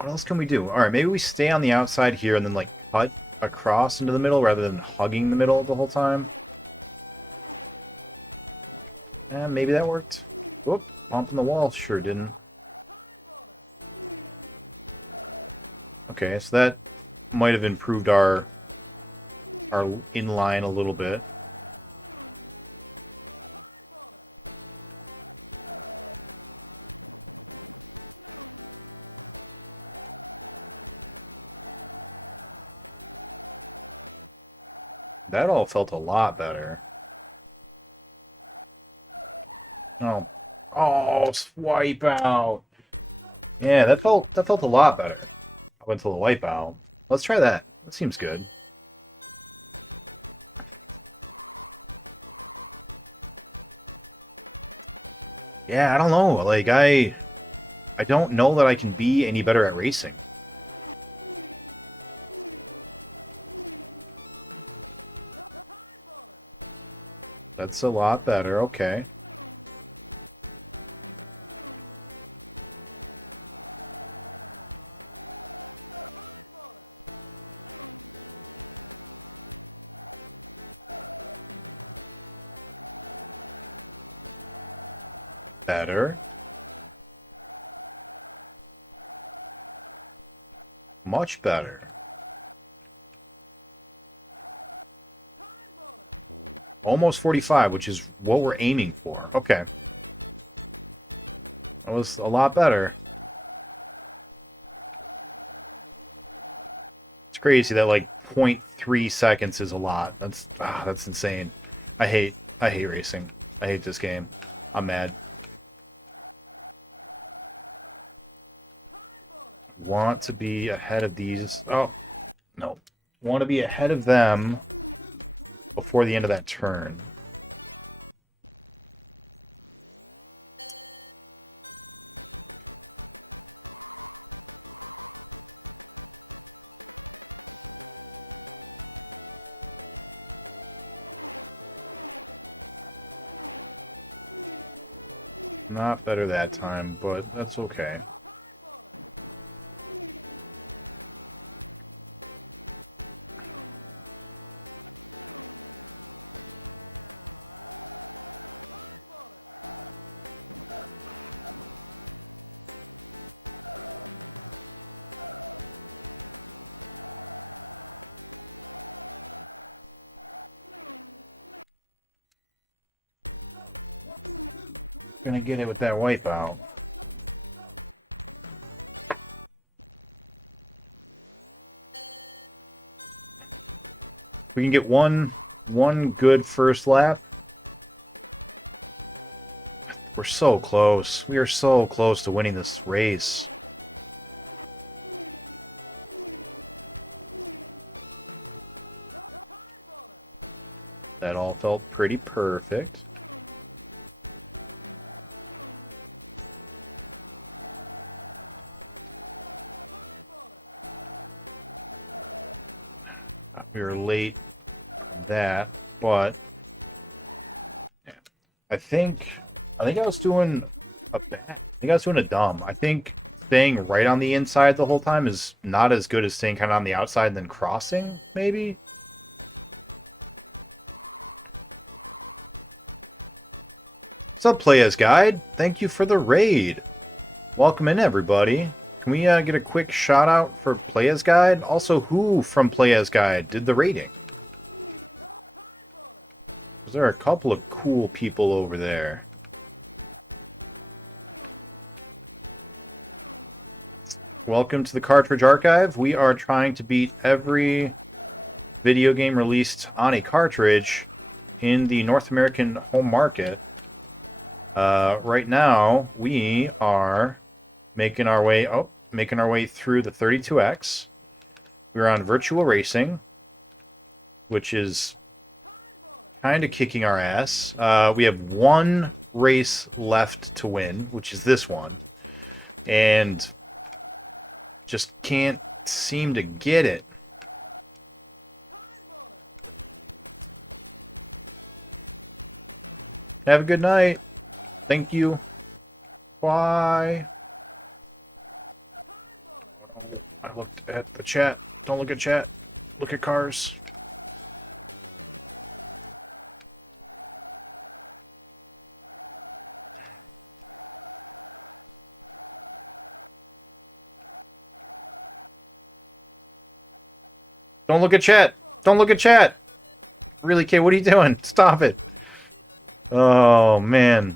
else can we do? Alright, maybe we stay on the outside here and then, like, cut across into the middle rather than hugging the middle the whole time. Yeah, maybe that worked. Whoop, bumping the wall. Sure didn't. Okay, so that might have improved our inline a little bit. That all felt a lot better. Oh. Oh, swipe out. Yeah, that felt a lot better. I went to the wipe out. Let's try that. That seems good. Yeah, I don't know. Like, I don't know that I can be any better at racing. That's a lot better, okay. Better. Much better. Almost 45, which is what we're aiming for. Okay. That was a lot better. It's crazy that like 0.3 seconds is a lot. That's insane. I hate racing. I hate this game. I'm mad. Want to be ahead of these. Oh, no. Want to be ahead of them before the end of that turn. Not better that time, but that's okay. Gonna get it with that wipeout. We can get one good first lap. We're so close. We are so close to winning this race. That all felt pretty perfect. We were late that, but I think I was doing a dumb. I think staying right on the inside the whole time is not as good as staying kind of on the outside and then crossing, maybe. What's up, Play As Guide? Thank you for the raid. Welcome in, everybody. Can we get a quick shout out for Play As Guide? Also, who from Play As Guide did the rating? There are a couple of cool people over there. Welcome to the Cartridge Archive. We are trying to beat every video game released on a cartridge in the North American home market. Right now, we are making our way through the 32X. We're on Virtua Racing, which is kind of kicking our ass. We have one race left to win, which is this one. And just can't seem to get it. Have a good night. Thank you. Bye. look at the chat. Don't look at chat. Look at cars. Don't look at chat. Don't look at chat. Really, kid, what are you doing? Stop it. Oh, man.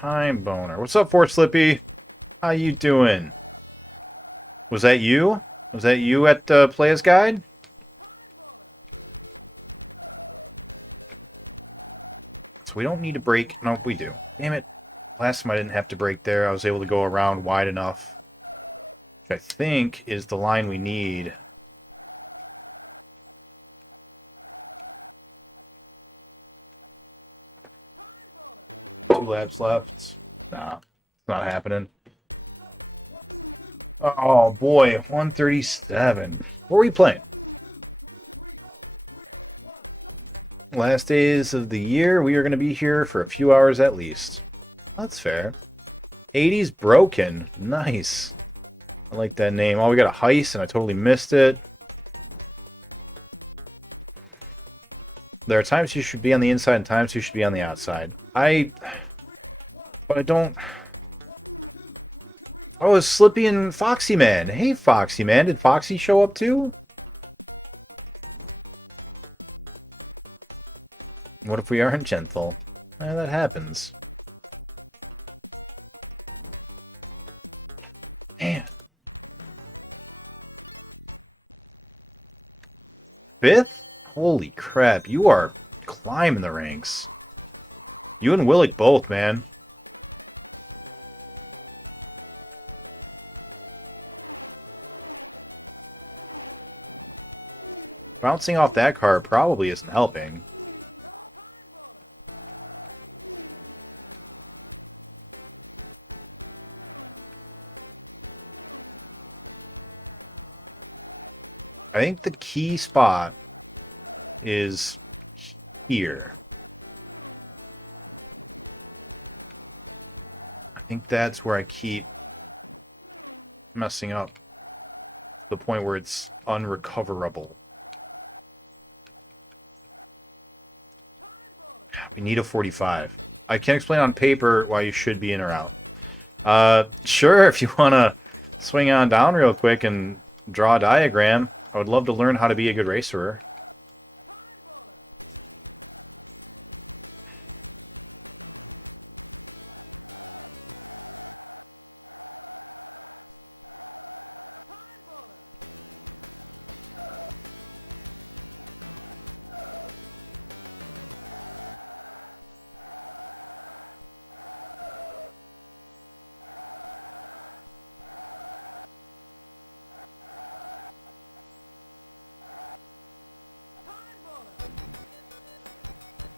Time boner. What's up, Fort Slippy? How you doing? Was that you? Was that you at Player's Guide? So we don't need to brake. No, we do. Damn it. Last time I didn't have to brake there. I was able to go around wide enough. Which I think is the line we need. Laps left. Nah, it's not happening. Oh boy, 137. What were we playing? Last days of the year, we are going to be here for a few hours at least. That's fair. 80's Broken. Nice. I like that name. Oh, we got a heist and I totally missed it. There are times you should be on the inside and times you should be on the outside. But I don't... Oh, it's Slippy and Foxy Man. Hey, Foxy Man. Did Foxy show up too? What if we aren't gentle? That happens. Man. 5th? Holy crap. You are climbing the ranks. You and Willick both, man. Bouncing off that car probably isn't helping. I think the key spot is here. I think that's where I keep messing up. The point where it's unrecoverable. We need a 45. I can't explain on paper why you should be in or out. Sure, if you want to swing on down real quick and draw a diagram. I would love to learn how to be a good racer.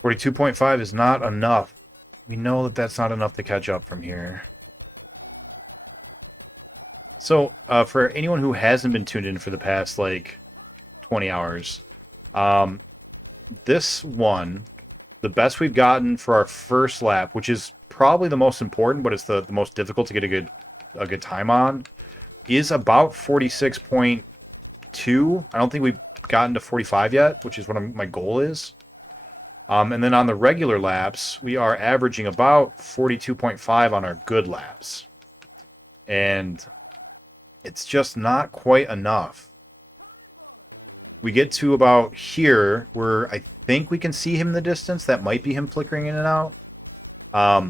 .5 is not enough. We know that that's not enough to catch up from here. So, for anyone who hasn't been tuned in for the past, like, 20 hours, this one, the best we've gotten for our first lap, which is probably the most important, but it's the most difficult to get a good time on, is about 46.2. I don't think we've gotten to 45 yet, which is what my goal is. And then on the regular laps, we are averaging about 42.5 on our good laps. And it's just not quite enough. We get to about here, where I think we can see him in the distance. That might be him flickering in and out. But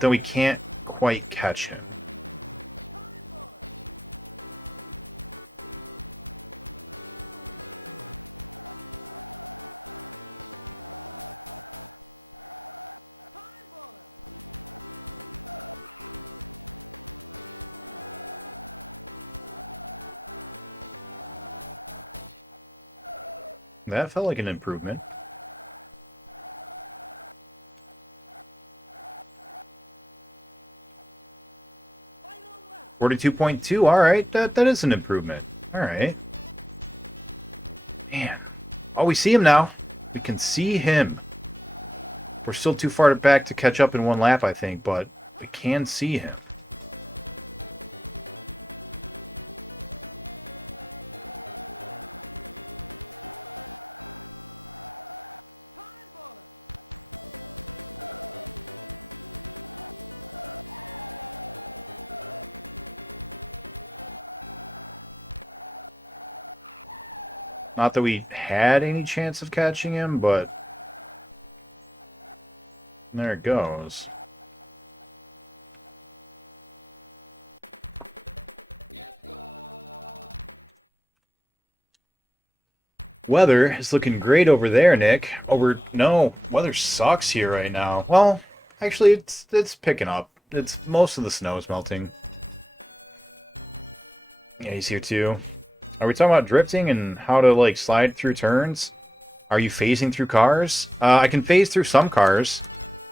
then we can't quite catch him. That felt like an improvement. .2. All right, that is an improvement. All right. Man. Oh, we see him now. We can see him. We're still too far back to catch up in one lap, I think, but we can see him. Not that we had any chance of catching him, but there it goes. Weather is looking great over there, Nick. Oh, no, weather sucks here right now. Well, actually, it's picking up. It's most of the snow is melting. Yeah, he's here too. Are we talking about drifting and how to, like, slide through turns? Are you phasing through cars? I can phase through some cars.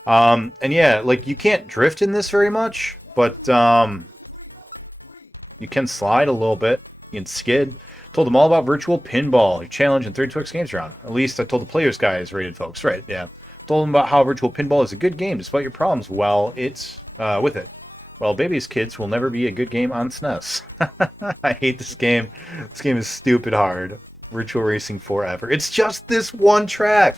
And yeah, like, you can't drift in this very much, but, you can slide a little bit. You can skid. Told them all about Virtual Pinball, a challenge in 32X Games Round. At least I told the players guys, rated folks. Right, yeah. Told them about how Virtual Pinball is a good game despite your problems. Well, it's, with it. Well, Baby's Kids will never be a good game on SNES. I hate this game. This game is stupid hard. Virtual Racing forever. It's just this one track.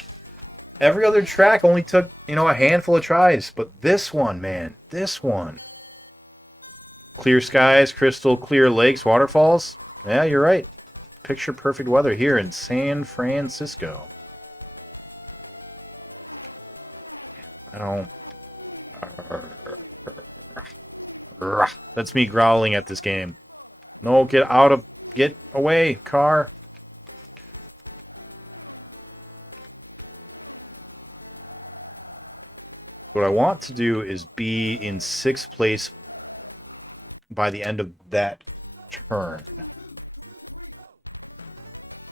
Every other track only took, you know, a handful of tries. But this one, man. This one. Clear skies, crystal clear lakes, waterfalls. Yeah, you're right. Picture perfect weather here in San Francisco. Oh. That's me growling at this game. No, get away, car. What I want to do is be in 6th place by the end of that turn.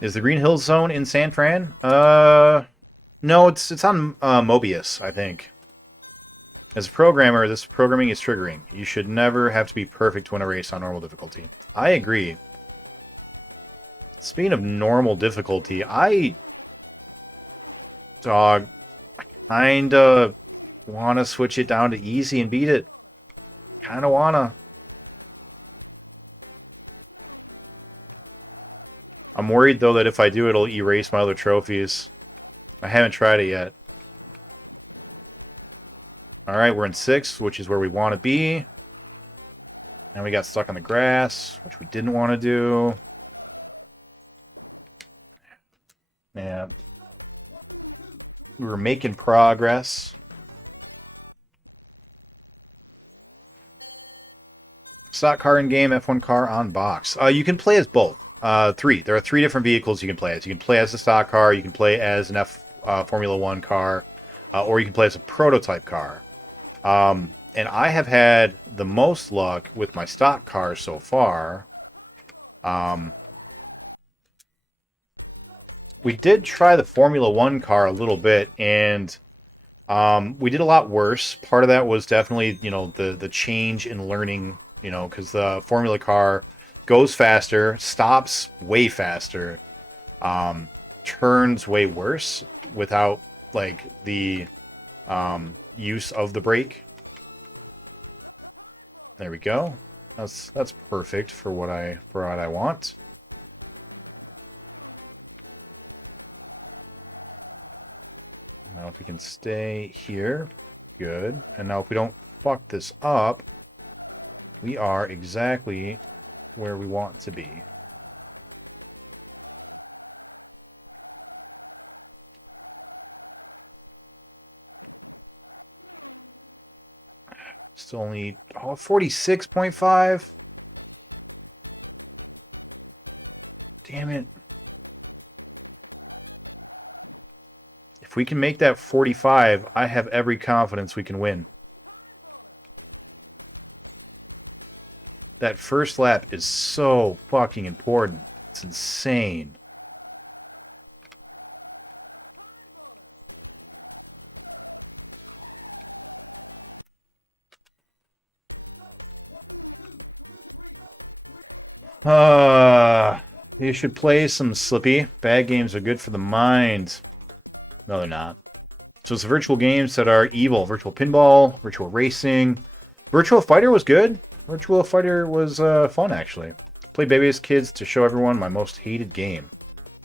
Is the Green Hills Zone in San Fran? No, it's on Mobius, I think. As a programmer, this programming is triggering. You should never have to be perfect to win a race on normal difficulty. I agree. Speaking of normal difficulty, kinda wanna switch it down to easy and beat it. Kinda wanna. I'm worried though that if I do, it'll erase my other trophies. I haven't tried it yet. Alright, we're in 6th, which is where we want to be. And we got stuck on the grass, which we didn't want to do. Yeah. We were making progress. Stock car in game, F1 car on box. You can play as both. 3. There are 3 different vehicles you can play as. You can play as the stock car, you can play as an Formula 1 car, or you can play as a prototype car. And I have had the most luck with my stock car so far. We did try the Formula 1 car a little bit, and we did a lot worse. Part of that was definitely, you know, the change in learning, you know, because the Formula car goes faster, stops way faster, turns way worse without, like, the use of the brake. There we go. That's perfect for what I want. We can stay here. Good. And now if we don't fuck this up, we are exactly where we want to be. It's only 46.5. Damn it. If we can make that 45, I have every confidence we can win. That first lap is so fucking important. It's insane. You should play some Slippy. Bad games are good for the mind. No, they're not. So it's the virtual games that are evil. Virtual Pinball, Virtual Racing. Virtua Fighter was good. Virtua Fighter was fun, actually. Play Baby as Kids to show everyone my most hated game.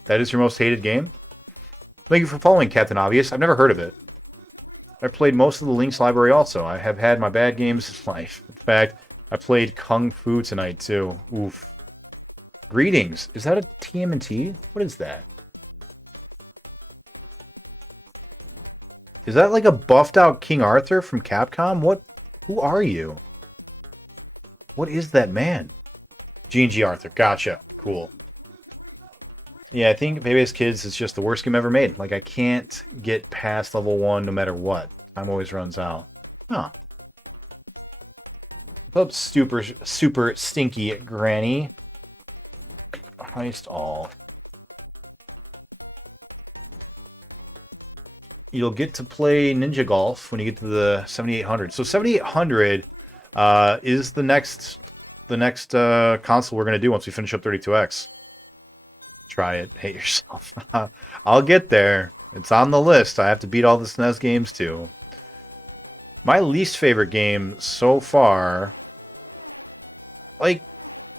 That is your most hated game? Thank you for following, Captain Obvious. I've never heard of it. I played most of the Link's library also. I have had my bad games in life. In fact, I played Kung Fu tonight, too. Oof. Greetings. Is that a TMNT? What is that? Is that like a buffed out King Arthur from Capcom? What? Who are you? What is that man? G&G Arthur. Gotcha. Cool. Yeah, I think Baby's Kids is just the worst game ever made. Like, I can't get past level 1 no matter what. Time always runs out. Huh. Oh, super stinky granny. Heist all. You'll get to play Ninja Golf when you get to the 7800. So 7800 is the next console we're gonna do once we finish up 32X. Try it, hate yourself. I'll get there. It's on the list. I have to beat all the SNES games too. My least favorite game so far, like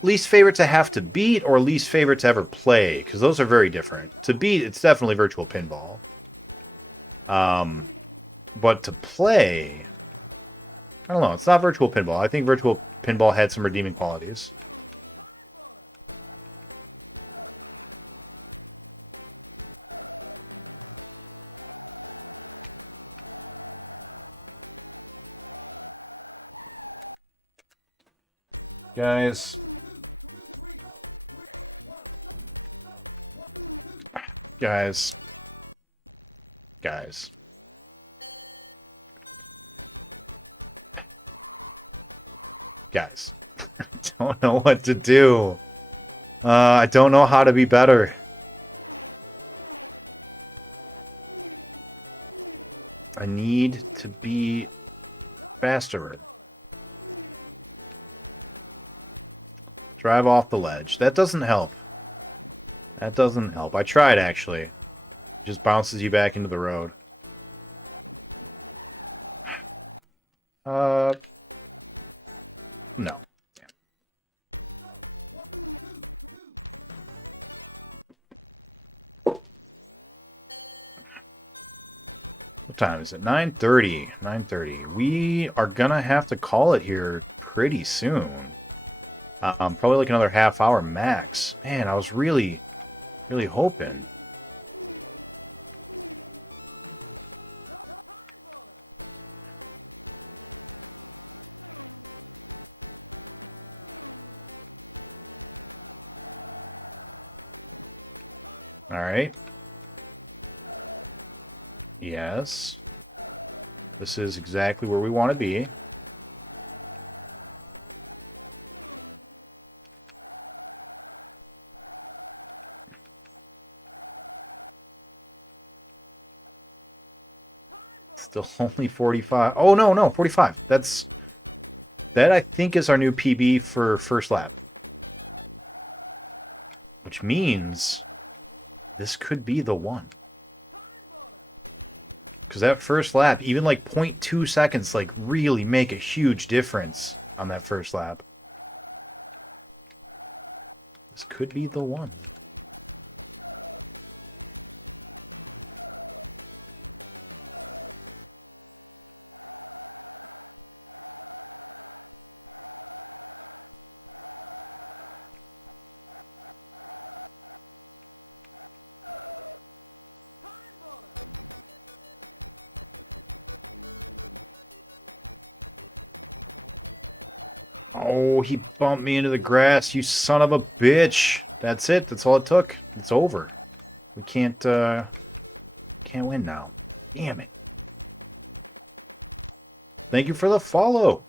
least favorite to have to beat or least favorite to ever play, because those are very different. To beat, it's definitely Virtual Pinball. But to play, I don't know, it's not Virtual Pinball. I think Virtual Pinball had some redeeming qualities. Guys. Guys. Guys. I don't know what to do. I don't know how to be better. I need to be faster. Drive off the ledge. That doesn't help. That doesn't help. I tried, actually. It just bounces you back into the road. No. What time is it? 9:30. 9:30. We are gonna have to call it here pretty soon. Probably like another half hour max. Man, I was really hoping. All right. Yes. This is exactly where we want to be. Still only 45. Oh, no, 45. That I think is our new PB for first lap. Which means this could be the one. Because that first lap, even like 0.2 seconds, like really make a huge difference on that first lap. This could be the one. Oh, he bumped me into the grass, you son of a bitch. That's it. That's all it took. It's over. We can't win now. Damn it. Thank you for the follow.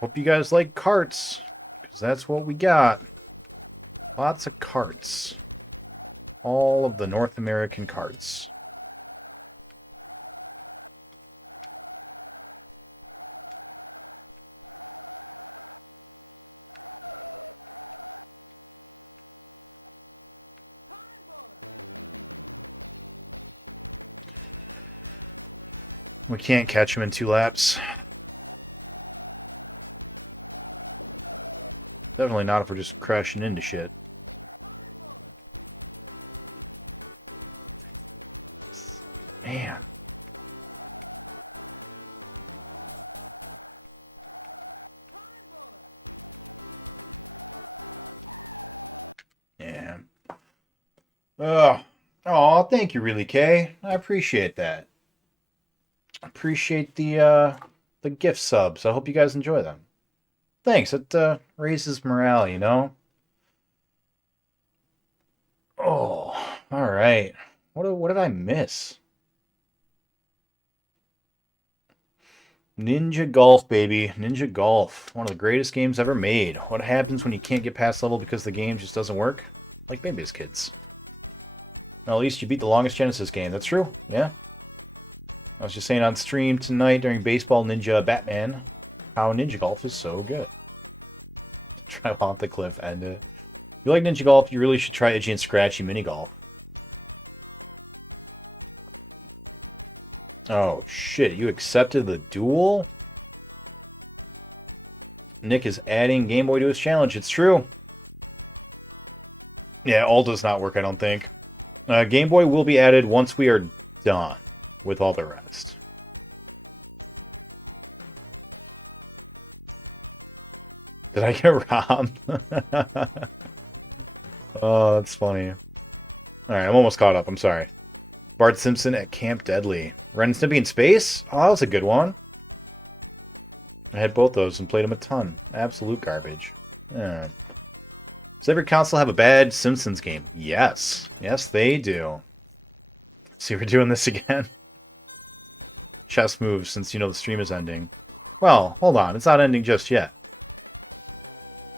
Hope you guys like carts, because that's what we got. Lots of carts. All of the North American carts. We can't catch him in 2 laps. Definitely not if we're just crashing into shit. Man. Yeah. Oh, thank you, really, Kay. I appreciate that. I appreciate the gift subs. I hope you guys enjoy them. Thanks. It raises morale, you know. Oh, all right. What did I miss? Ninja Golf, baby. Ninja Golf. One of the greatest games ever made. What happens when you can't get past level because the game just doesn't work? Like Baby's Kids. Well, at least you beat the longest Genesis game. That's true. Yeah. I was just saying on stream tonight during Baseball Ninja Batman how Ninja Golf is so good. Try off the cliff and if you like Ninja Golf, you really should try Itchy and Scratchy Mini Golf. Oh shit, you accepted the duel? Nick is adding Game Boy to his challenge. It's true. Yeah, all does not work, I don't think. Game Boy will be added once we are done with all the rest. Did I get robbed? Oh, that's funny. Alright, I'm almost caught up. I'm sorry. Bart Simpson at Camp Deadly. Ren and Stimpy in Space? Oh, that was a good one. I had both those and played them a ton. Absolute garbage. Yeah. Does every console have a bad Simpsons game? Yes. Yes, they do. See, we're doing this again. Chess moves since you know the stream is ending. Well, hold on. It's not ending just yet.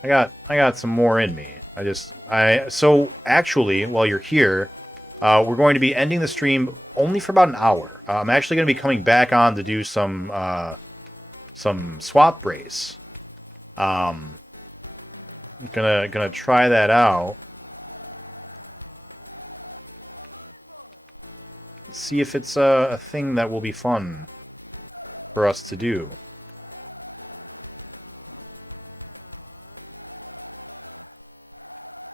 I got some more in me. So actually, while you're here, we're going to be ending the stream only for about an hour. I'm actually going to be coming back on to do some swap race. Gonna try that out. See if it's a thing that will be fun for us to do.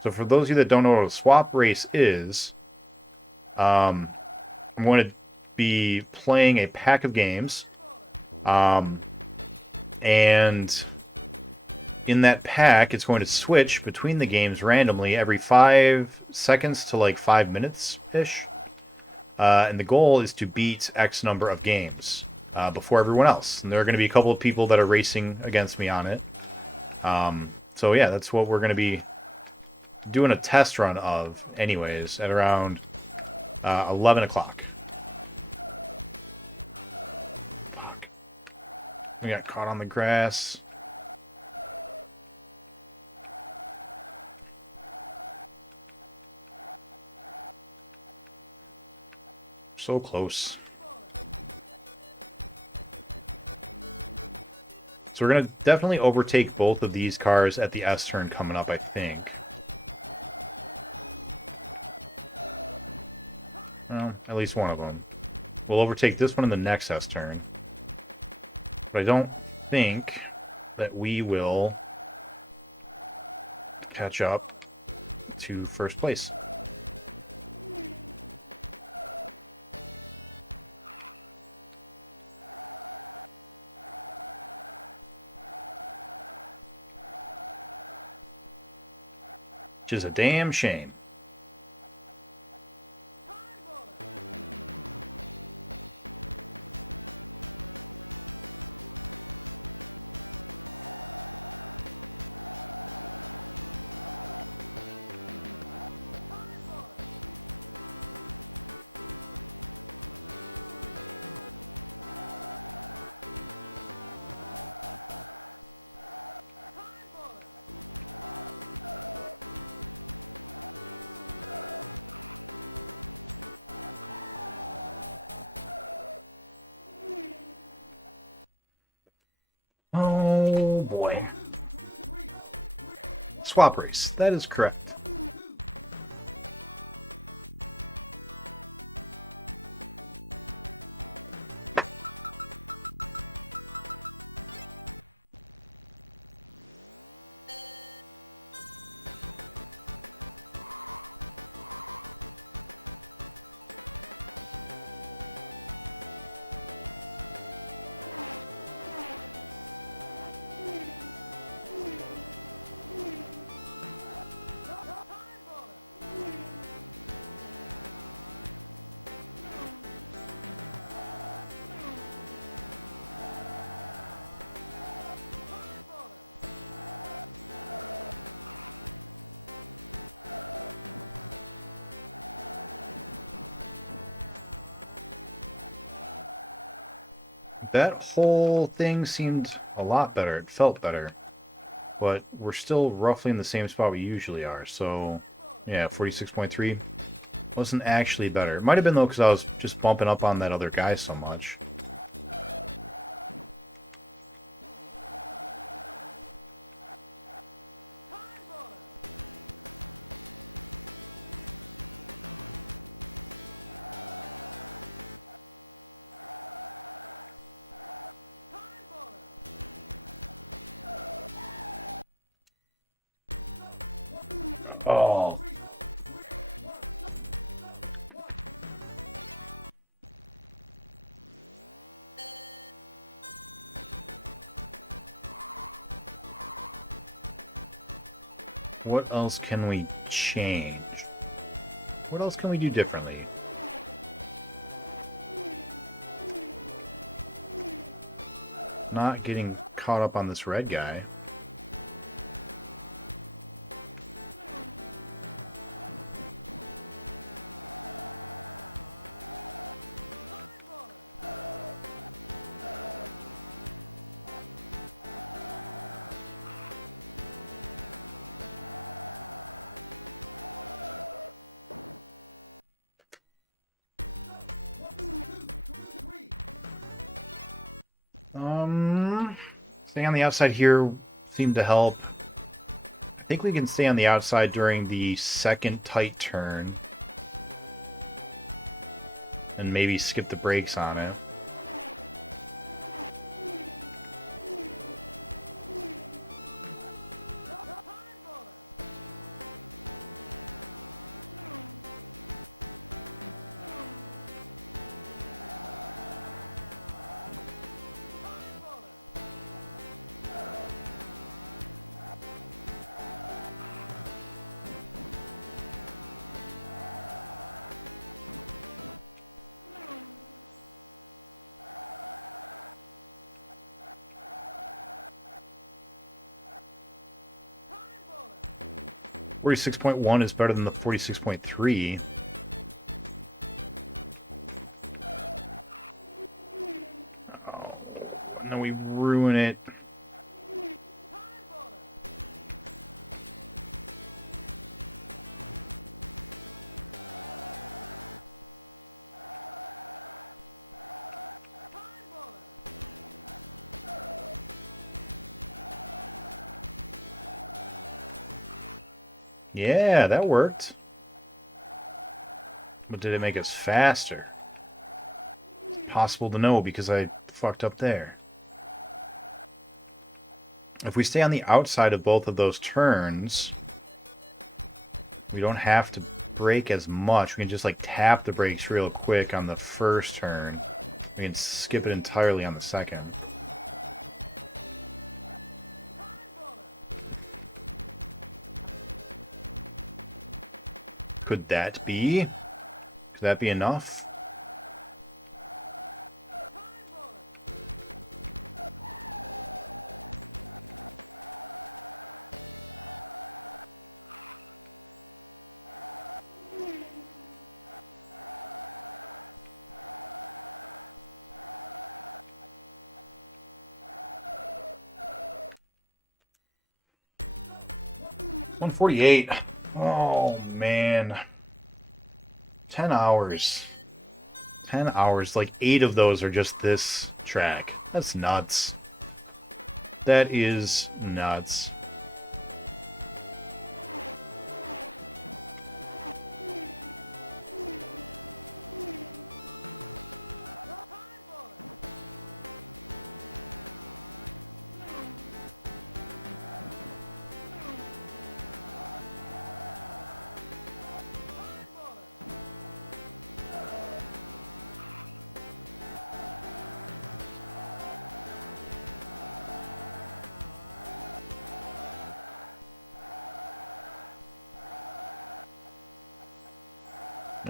So for those of you that don't know what a swap race is, I'm going to be playing a pack of games, and in that pack, it's going to switch between the games randomly every 5 seconds to like 5 minutes-ish. And the goal is to beat X number of games before everyone else. And there are going to be a couple of people that are racing against me on it. So yeah, that's what we're going to be doing a test run of anyways at around 11 o'clock. We got caught on the grass. So close. So we're going to definitely overtake both of these cars at the S turn coming up, I think. Well, at least one of them. We'll overtake this one in the next S turn. But I don't think that we will catch up to first place. Which is a damn shame. Oh boy. Swap race. That is correct. that whole thing seemed a lot better. It felt better. But we're still roughly in the same spot we usually are. So, yeah, 46.3 wasn't actually better. It might have been, though, because I was just bumping up on that other guy so much. Oh. What else can we change? What else can we do differently? Not getting caught up on this red guy. Staying on the outside here seemed to help. I think we can stay on the outside during the second tight turn. And maybe skip the brakes on it. The 46.1 is better than the 46.3. Oh, and then we ruin it. Yeah, that worked. But did it make us faster? Possible to know because I fucked up there. If we stay on the outside of both of those turns, we don't have to brake as much. We can just like tap the brakes real quick on the first turn. We can skip it entirely on the second. Could that be? Could that be enough? $148. Oh, man. 10 hours. 10 hours. Like, 8 of those are just this track. That's nuts. That is nuts.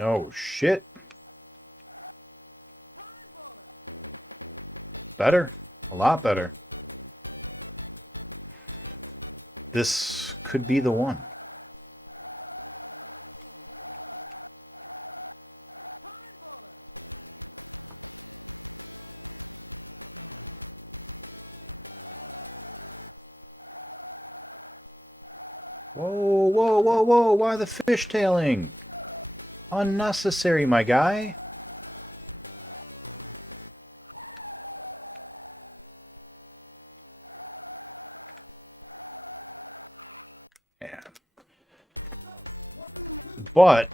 Oh, shit. Better. A lot better. This could be the one. whoa, whoa! Why the fishtailing? Unnecessary, my guy. But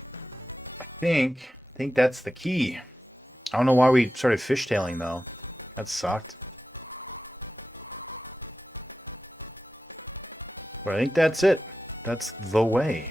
I think that's the key. I don't know why we started fishtailing though. That sucked. But I think that's it. That's the way.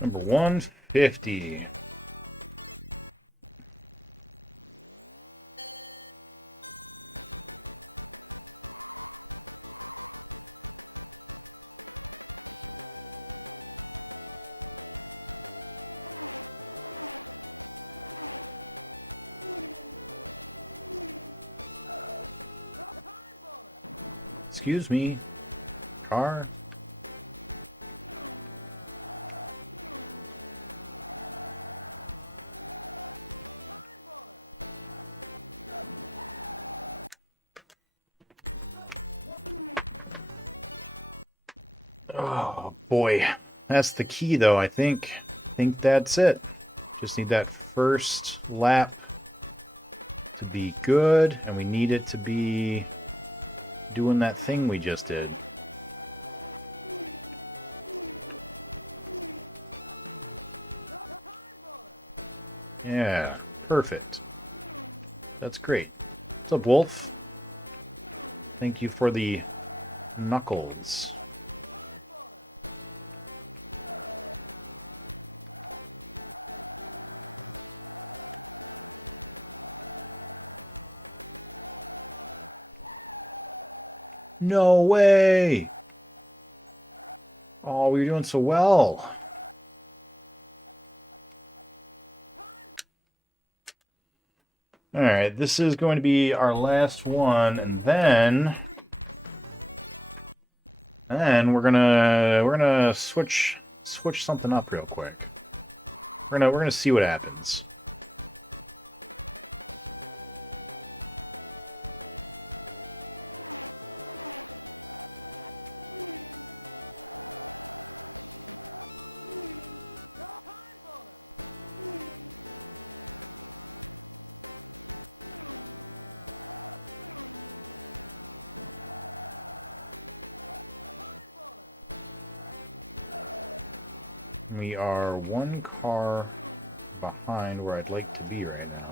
Number 150. Excuse me, car. Oh boy, that's the key though. I think that's it. Just need that first lap to be good, and we need it to be doing that thing we just did. Yeah, perfect. That's great. What's up, Wolf? Thank you for the knuckles. No way! Oh, we were doing so well. Alright, this is going to be our last one, and then we're gonna switch something up real quick. We're gonna see what happens. We are one car behind where I'd like to be right now.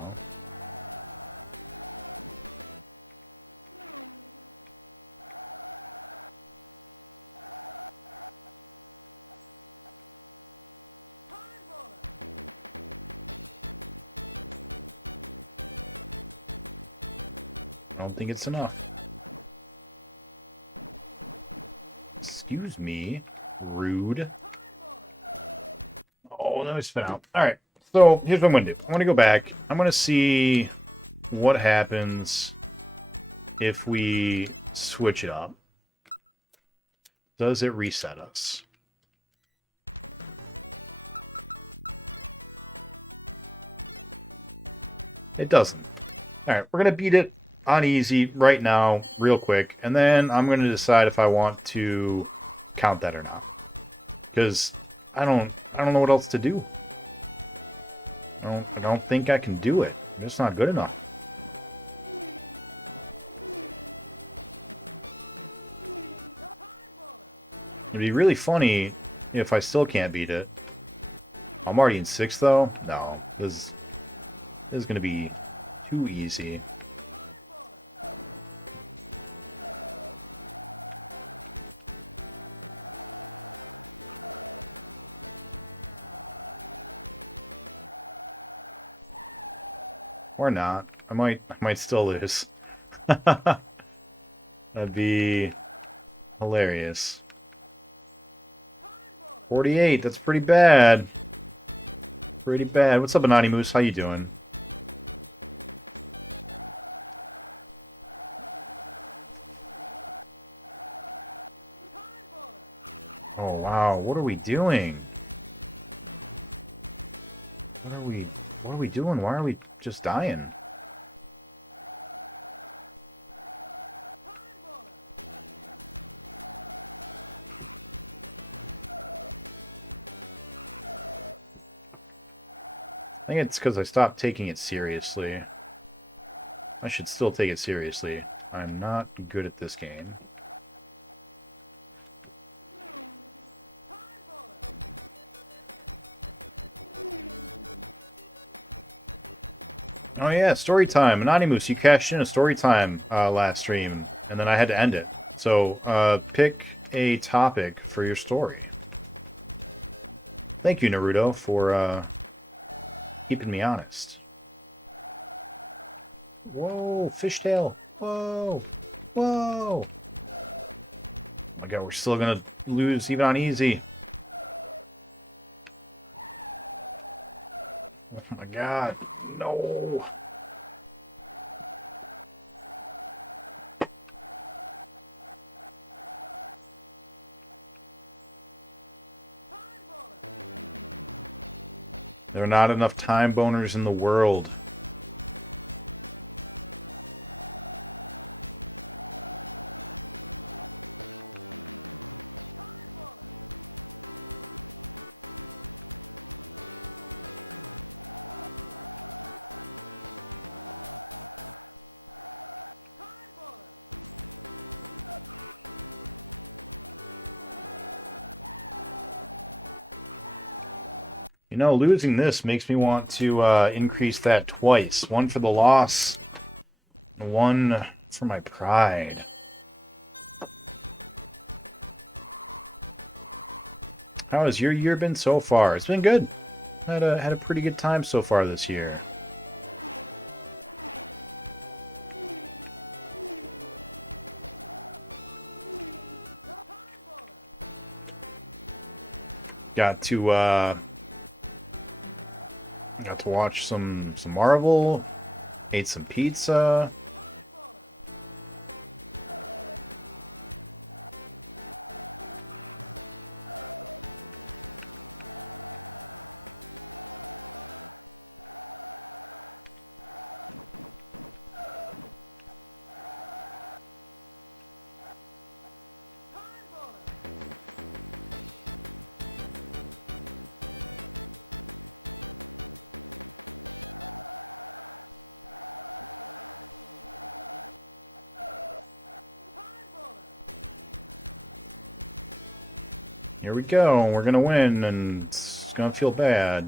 I don't think it's enough. Excuse me, rude. Oh, let me spin out. Alright, so here's what I'm going to do. I'm going to go back. I'm going to see what happens if we switch it up. Does it reset us? It doesn't. Alright, we're going to beat it on easy right now, real quick, and then I'm going to decide if I want to count that or not. Because I don't know what else to do. I don't think I can do it. It's not good enough. It'd be really funny if I still can't beat it. I'm already in 6th though. No, this is going to be too easy. Or not. I might still lose. That'd be hilarious. 48. That's pretty bad. Pretty bad. What's up, Anonymous? How you doing? Oh wow, what are we doing? What are we doing? Why are we just dying? I think it's because I stopped taking it seriously. I should still take it seriously. I'm not good at this game. Oh yeah, story time. Anonymous, you cashed in a story time last stream, and then I had to end it. So, pick a topic for your story. Thank you, Naruto, for keeping me honest. Whoa, fishtail. Whoa. Whoa. Oh my god, we're still gonna lose even on easy. Oh my god. No. There are not enough time boners in the world. You know, losing this makes me want to increase that twice. One for the loss, and one for my pride. How has your year been so far? It's been good. Had a pretty good time so far this year. Got to watch some Marvel, ate some pizza. Here we go, we're gonna win, and it's gonna feel bad.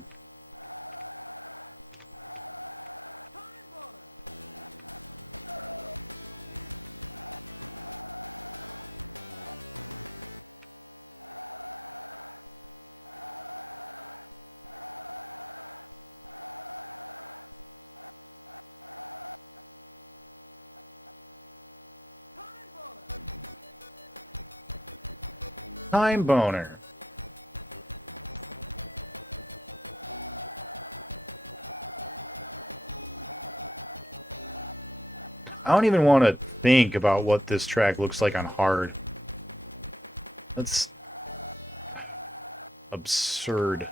Time boner. I don't even want to think about what this track looks like on hard. That's absurd.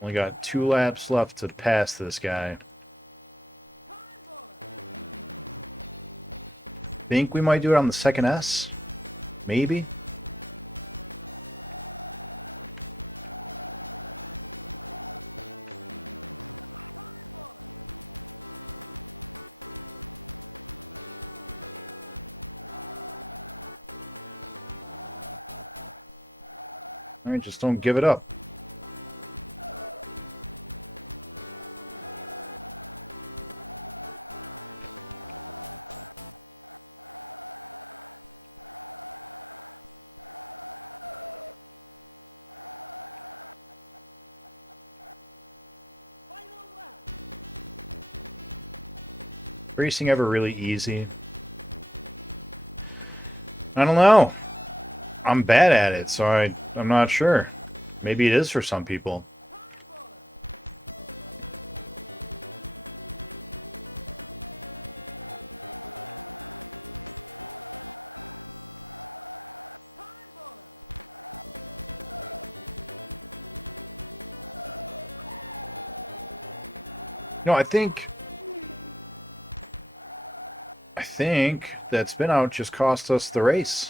Only got 2 laps left to pass this guy. Think we might do it on the second S? Maybe? Alright, just don't give it up. racing ever really easy? I don't know. I'm bad at it, so I'm not sure. Maybe it is for some people. No, I think that spin out just cost us the race.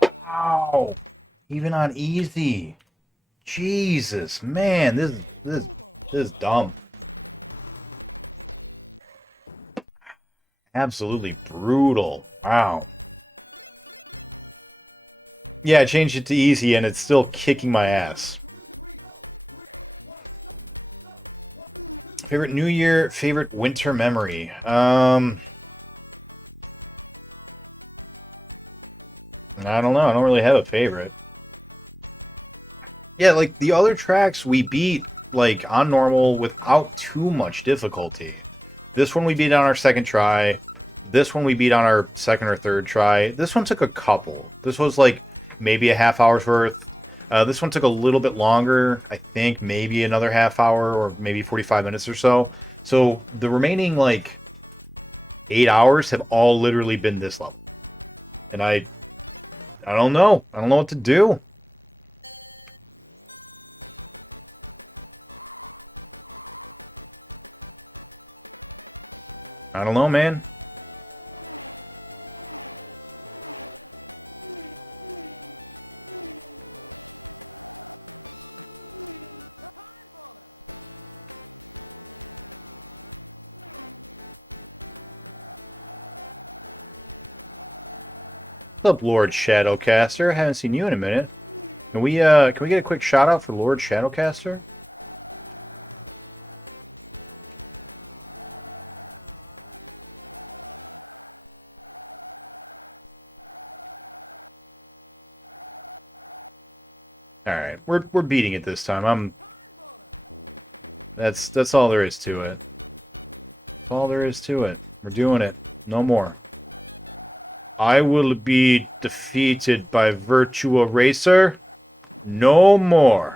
Wow. Even on easy. Jesus, man, this is dumb. Absolutely brutal. Wow. Yeah, I changed it to easy and it's still kicking my ass. Favorite New Year, favorite winter memory. I don't know. I don't really have a favorite. Yeah, like the other tracks we beat like on normal without too much difficulty. This one we beat on our second try. This one we beat on our second or third try. This one took a couple. This was like maybe a half hour's worth. This one took a little bit longer. I think maybe another half hour or maybe 45 minutes or so. So the remaining like 8 hours have all literally been this level. And I don't know. I don't know what to do. I don't know, man. What's up, Lord Shadowcaster? Haven't seen you in a minute. Can we get a quick shout out for Lord Shadowcaster? All right, we're beating it this time. That's all there is to it. That's all there is to it. We're doing it. No more. I will be defeated by Virtua Racer. No more.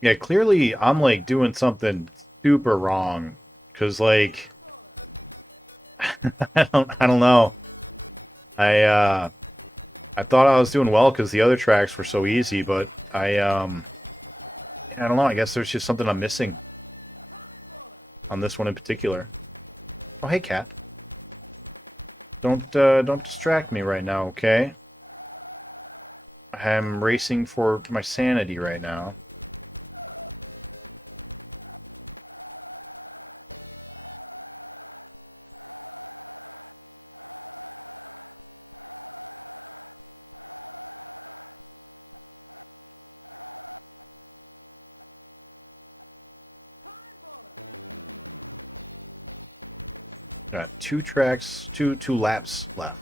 Yeah, clearly I'm like doing something super wrong, cause like I don't know. I thought I was doing well because the other tracks were so easy, but I don't know. I guess there's just something I'm missing on this one in particular. Oh, hey, cat. Don't distract me right now, okay? I'm racing for my sanity right now. Got two laps left.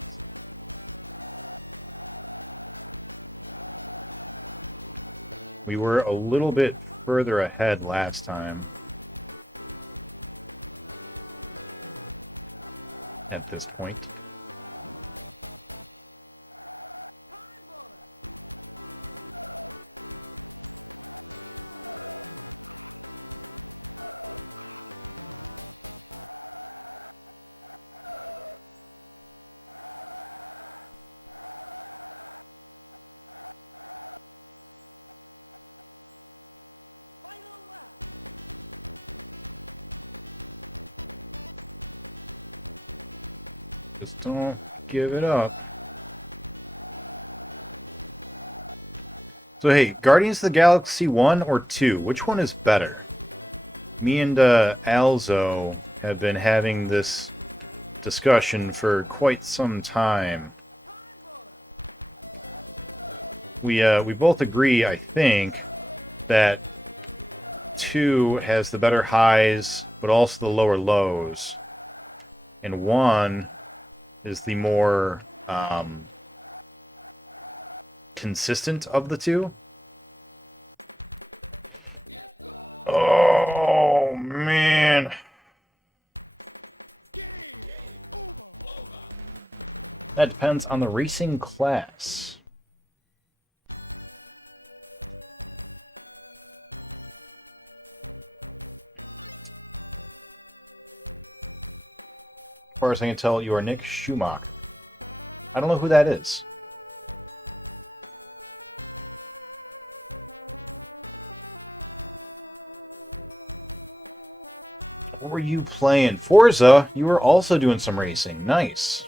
We were a little bit further ahead last time. At this point. Just don't give it up. So hey, Guardians of the Galaxy 1 or 2? Which one is better? me and Alzo have been having this discussion for quite some time. We both agree, I think, that 2 has the better highs, but also the lower lows, and 1 is the more consistent of the 2. Oh, man. That depends on the racing class. As far as I can tell, you are Nick Schumacher. I don't know who that is. What were you playing? Forza? You were also doing some racing. Nice.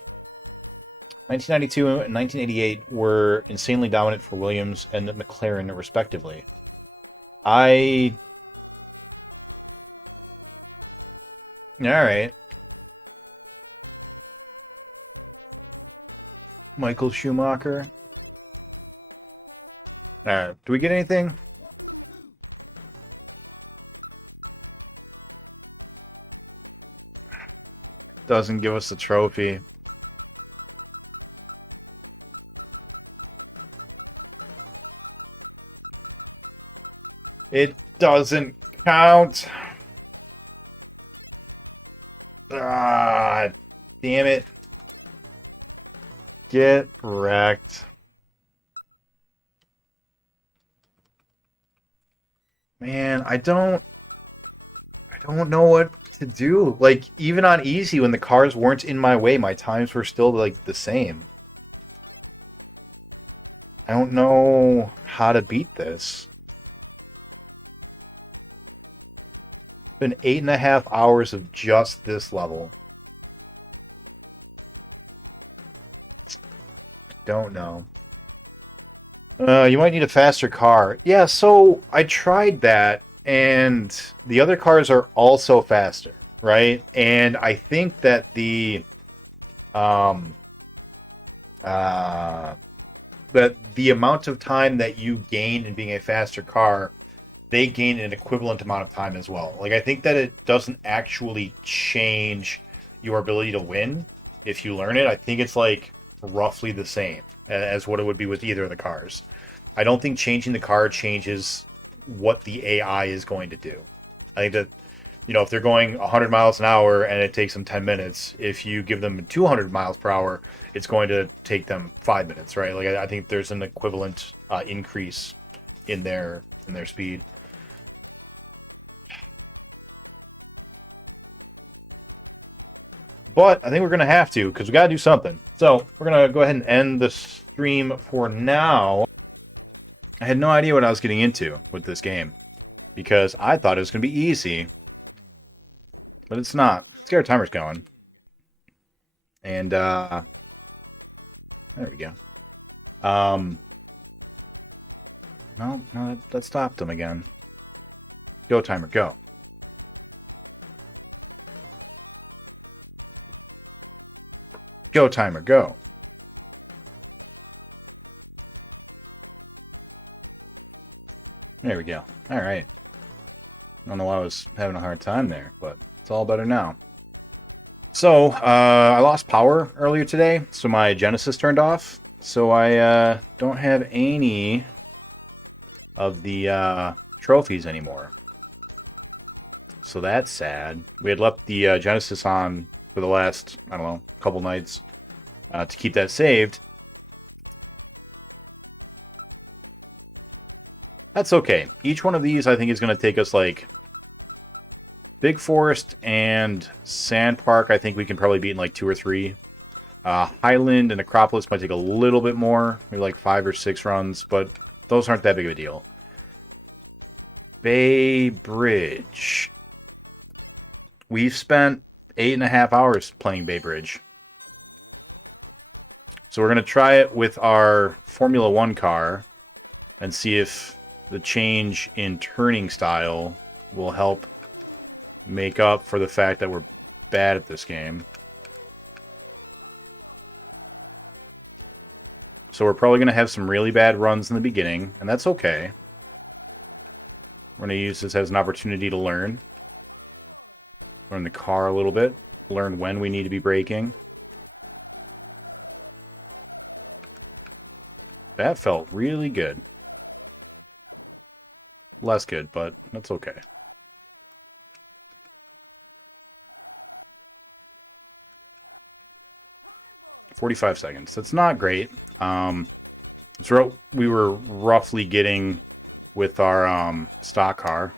1992 and 1988 were insanely dominant for Williams and McLaren, respectively. Alright. Michael Schumacher. Alright, do we get anything? Doesn't give us a trophy. It doesn't count. Ah, damn it. Get wrecked. Man, I don't know what to do. Like, even on easy, when the cars weren't in my way, my times were still, like, the same. I don't know how to beat this. It's been 8.5 hours of just this level. Don't know. You might need a faster car. Yeah, so I tried that, and the other cars are also faster, right? And I think that the amount of time that you gain in being a faster car, they gain an equivalent amount of time as well. Like, I think that it doesn't actually change your ability to win if you learn it. I think it's like roughly the same as what it would be with either of the cars. I don't think changing the car changes what the AI is going to do. I think that, you know, if they're going 100 miles an hour and it takes them 10 minutes, if you give them 200 miles per hour, it's going to take them 5 minutes, right? Like, I think there's an equivalent increase in their speed. But I think we're going to have to, because we got to do something. So we're going to go ahead and end the stream for now. I had no idea what I was getting into with this game, because I thought it was going to be easy. But it's not. Let's get our timers going. And, there we go. No, that stopped them again. Go, timer, go. Go, timer, go. There we go. Alright. I don't know why I was having a hard time there, but it's all better now. So, I lost power earlier today, so my Genesis turned off. So I don't have any of the trophies anymore. So that's sad. We had left the Genesis on for the last, I don't know, couple nights to keep that saved. That's okay. Each one of these, I think, is going to take us, like, Big Forest and Sand Park, I think we can probably beat in, like, 2 or 3. Highland and Acropolis might take a little bit more, maybe like 5 or 6 runs, but those aren't that big of a deal. Bay Bridge. We've spent 8.5 hours playing Bay Bridge. So we're going to try it with our Formula 1 car and see if the change in turning style will help make up for the fact that we're bad at this game. So we're probably going to have some really bad runs in the beginning, and that's okay. We're going to use this as an opportunity to learn. Learn the car a little bit. Learn when we need to be braking. That felt really good. Less good, but that's okay. $45 seconds. That's not great. So we were roughly getting with our stock car.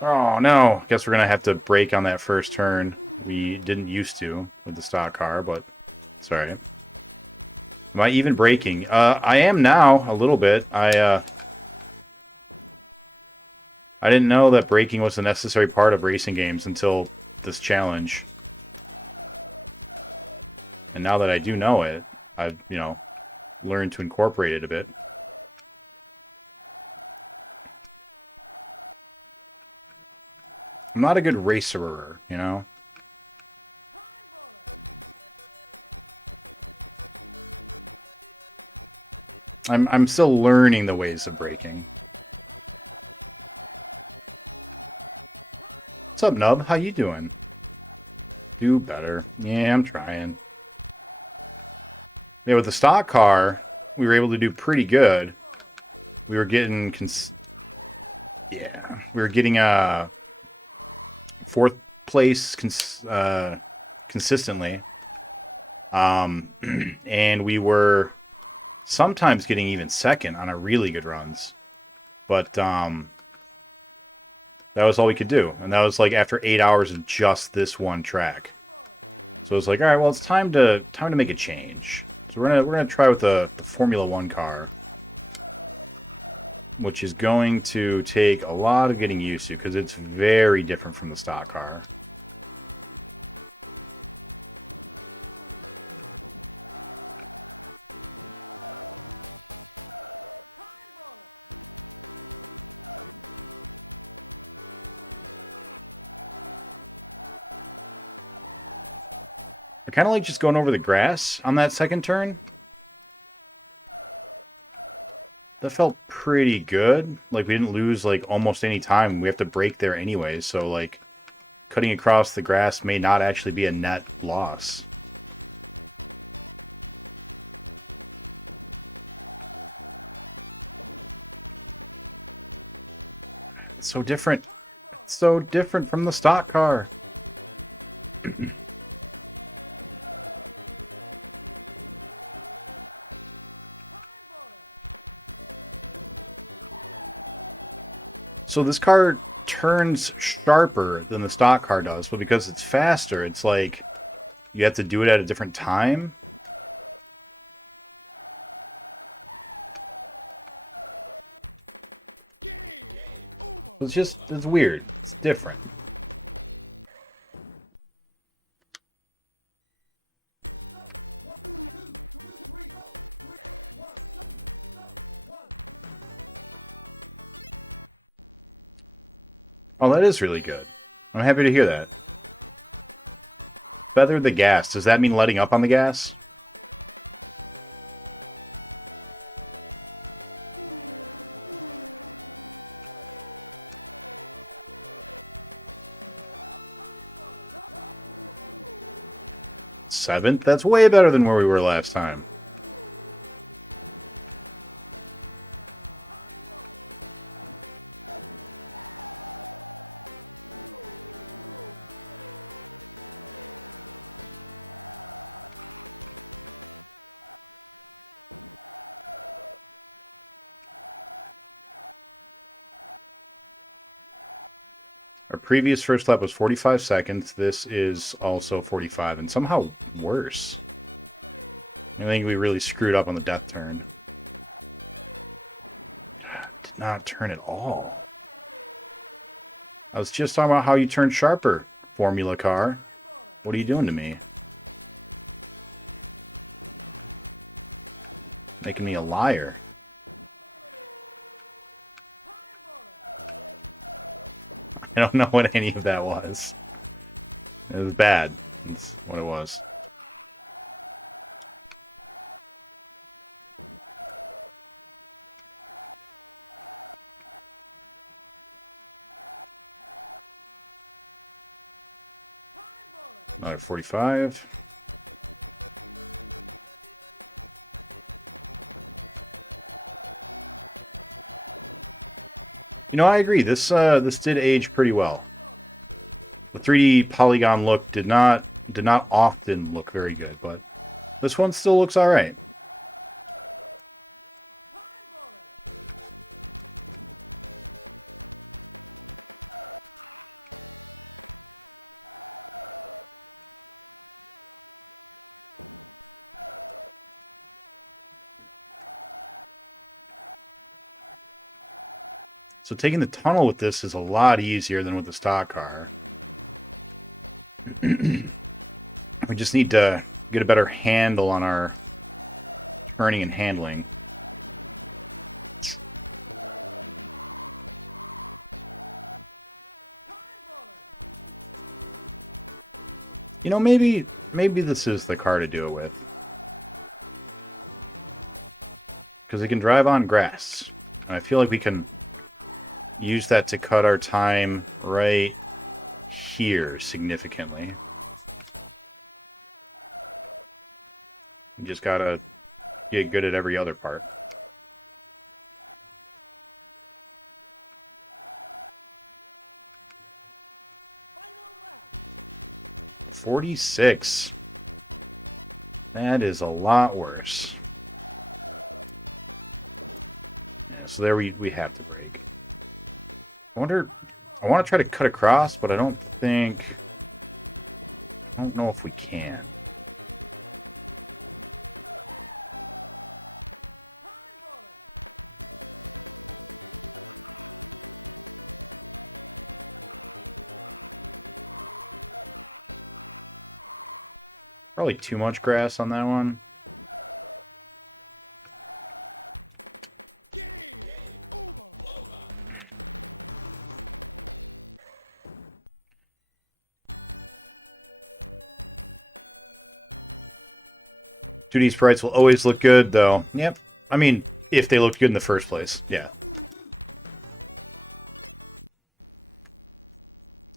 Oh no! Guess we're gonna have to brake on that first turn. We didn't used to with the stock car, but sorry. Am I even braking? I am now a little bit. I didn't know that braking was a necessary part of racing games until this challenge. And now that I do know it, I've, you know, learned to incorporate it a bit. I'm not a good racerer, you know? I'm still learning the ways of braking. What's up, Nub? How you doing? Do better. Yeah, I'm trying. Yeah, with the stock car, we were able to do pretty good. We were getting fourth place consistently, and we were sometimes getting even second on our really good runs. But that was all we could do, and that was like after 8 hours of just this one track. So it was like, all right, well, it's time to make a change. So we're gonna try with the Formula 1 car, which is going to take a lot of getting used to because it's very different from the stock car. I kind of like just going over the grass on that second turn. That felt pretty good. Like, we didn't lose, like, almost any time. We have to brake there anyway, so, like, cutting across the grass may not actually be a net loss. It's so different. It's so different from the stock car. So this car turns sharper than the stock car does, but because it's faster, it's like you have to do it at a different time. It's weird. It's different. Oh, that is really good. I'm happy to hear that. Feather the gas. Does that mean letting up on the gas? Seventh? That's way better than where we were last time. Our previous first lap was 45 seconds. This is also 45, and somehow worse. I think we really screwed up on the death turn. Did not turn at all. I was just talking about how you turn sharper, Formula car. What are you doing to me? Making me a liar. I don't know what any of that was. It was bad. That's what it was. Another 45. You know, I agree. This did age pretty well. The 3D polygon look did not often look very good, but this one still looks all right. So taking the tunnel with this is a lot easier than with the stock car. We just need to get a better handle on our turning and handling. You know, maybe this is the car to do it with. Because it can drive on grass. And I feel like we can use that to cut our time right here significantly. You just gotta get good at every other part. $46. That is a lot worse. So there we have to break. I wonder, I want to try to cut across, but I don't know if we can. Probably too much grass on that one. "2D sprites will always look good, though." Yep. I mean, if they looked good in the first place. Yeah.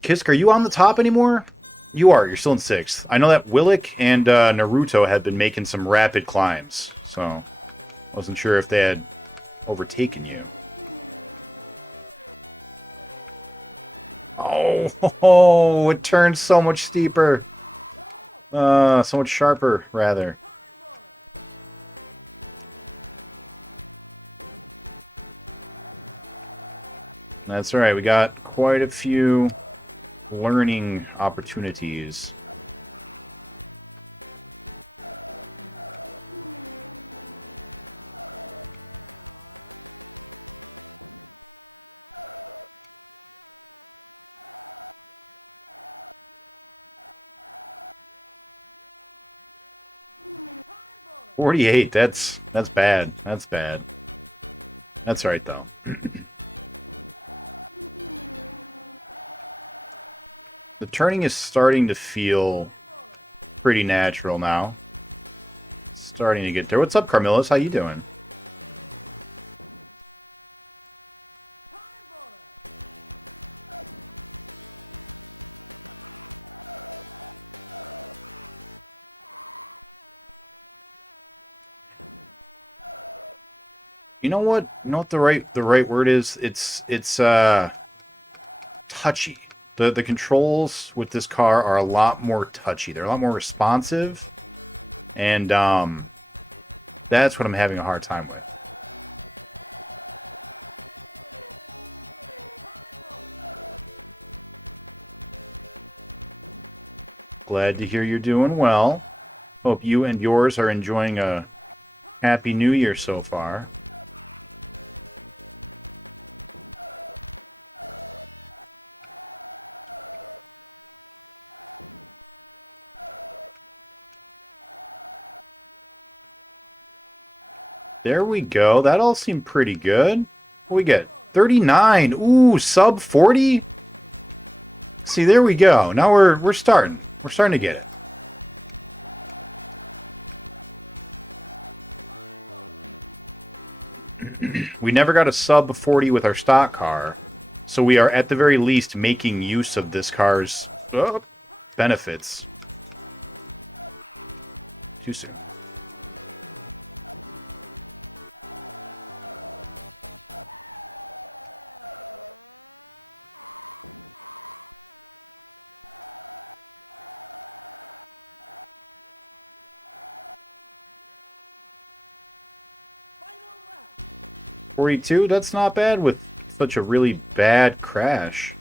Kisk, are you on the top anymore? You are. You're still in 6th. I know that Willick and Naruto had been making some rapid climbs, so I wasn't sure if they had overtaken you. Oh, it turns so much steeper. So much sharper, rather. That's right, we got quite a few learning opportunities. $48, that's bad. That's bad. That's right, though. The turning is starting to feel pretty natural now. Starting to get there. What's up, Carmillas? How you doing? You know what? You know what the right word is? It's touchy. The controls with this car are a lot more touchy. They're a lot more responsive. And that's what I'm having a hard time with. Glad to hear you're doing well. Hope you and yours are enjoying a happy new year so far. There we go. That all seemed pretty good. What we get? 39. Ooh, sub 40? See, there we go. Now we're starting. We're starting to get it. We never got a sub 40 with our stock car, so we are at the very least making use of this car's benefits. Too soon. .42, that's not bad with such a really bad crash.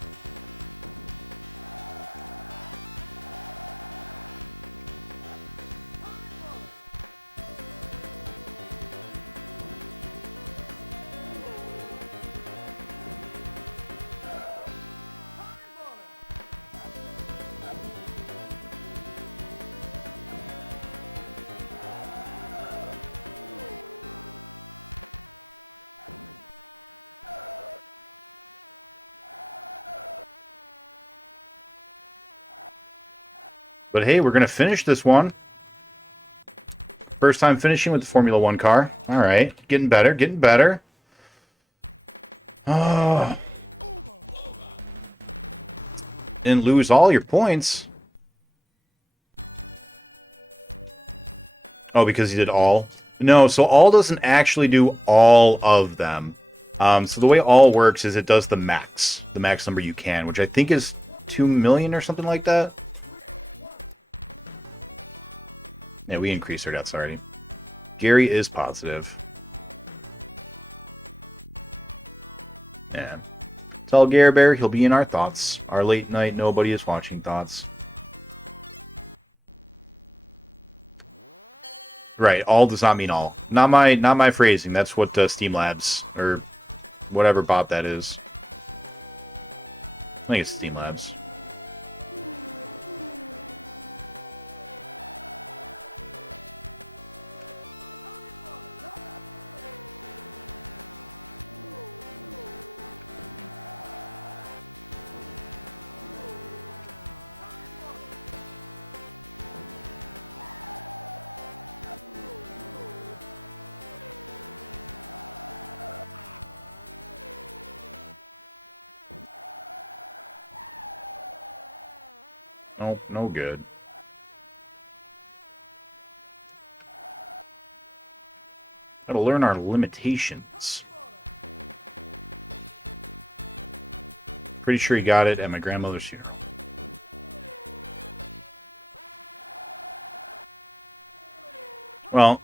But hey, we're going to finish this one. First time finishing with the Formula 1 car. All right, getting better, getting better. Oh. Didn't lose all your points. Oh, because he did all? No, so all doesn't actually do all of them. So the way all works is it does the max number you can, which I think is 2 million or something like that. Yeah, we increased our deaths already. Gary is positive. Yeah. Tell Gare Bear he'll be in our thoughts. Our late night nobody is watching thoughts. Right, all does not mean all. Not my phrasing. That's what Steam Labs or whatever bot that is. I think it's Steam Labs. Oh, no good. Gotta learn our limitations. Pretty sure he got it at my grandmother's funeral. Well,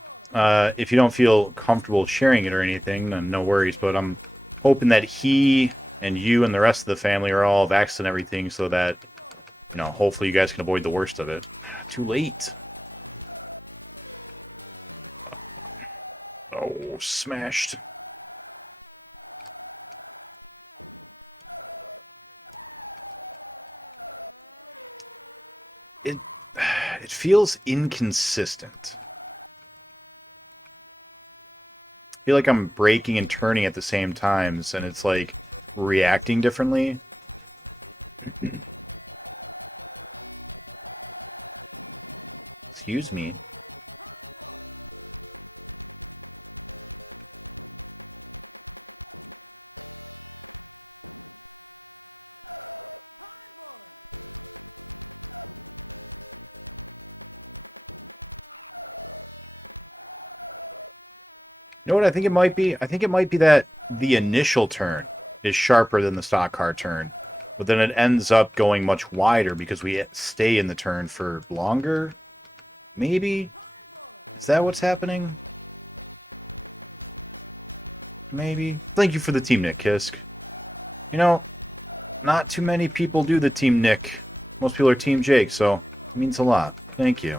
if you don't feel comfortable sharing it or anything, then no worries, but I'm hoping that he and you and the rest of the family are all vaxxed and everything so that, you know, hopefully you guys can avoid the worst of it. Too late. Oh, smashed. It feels inconsistent. I feel like I'm braking and turning at the same times, and it's like reacting differently. Excuse me. You know what I think it might be? I think it might be that the initial turn is sharper than the stock car turn, but then it ends up going much wider because we stay in the turn for longer. Maybe? Is that what's happening? Maybe. Thank you for the Team Nick, Kisk. You know, not too many people do the Team Nick. Most people are Team Jake, so it means a lot. Thank you.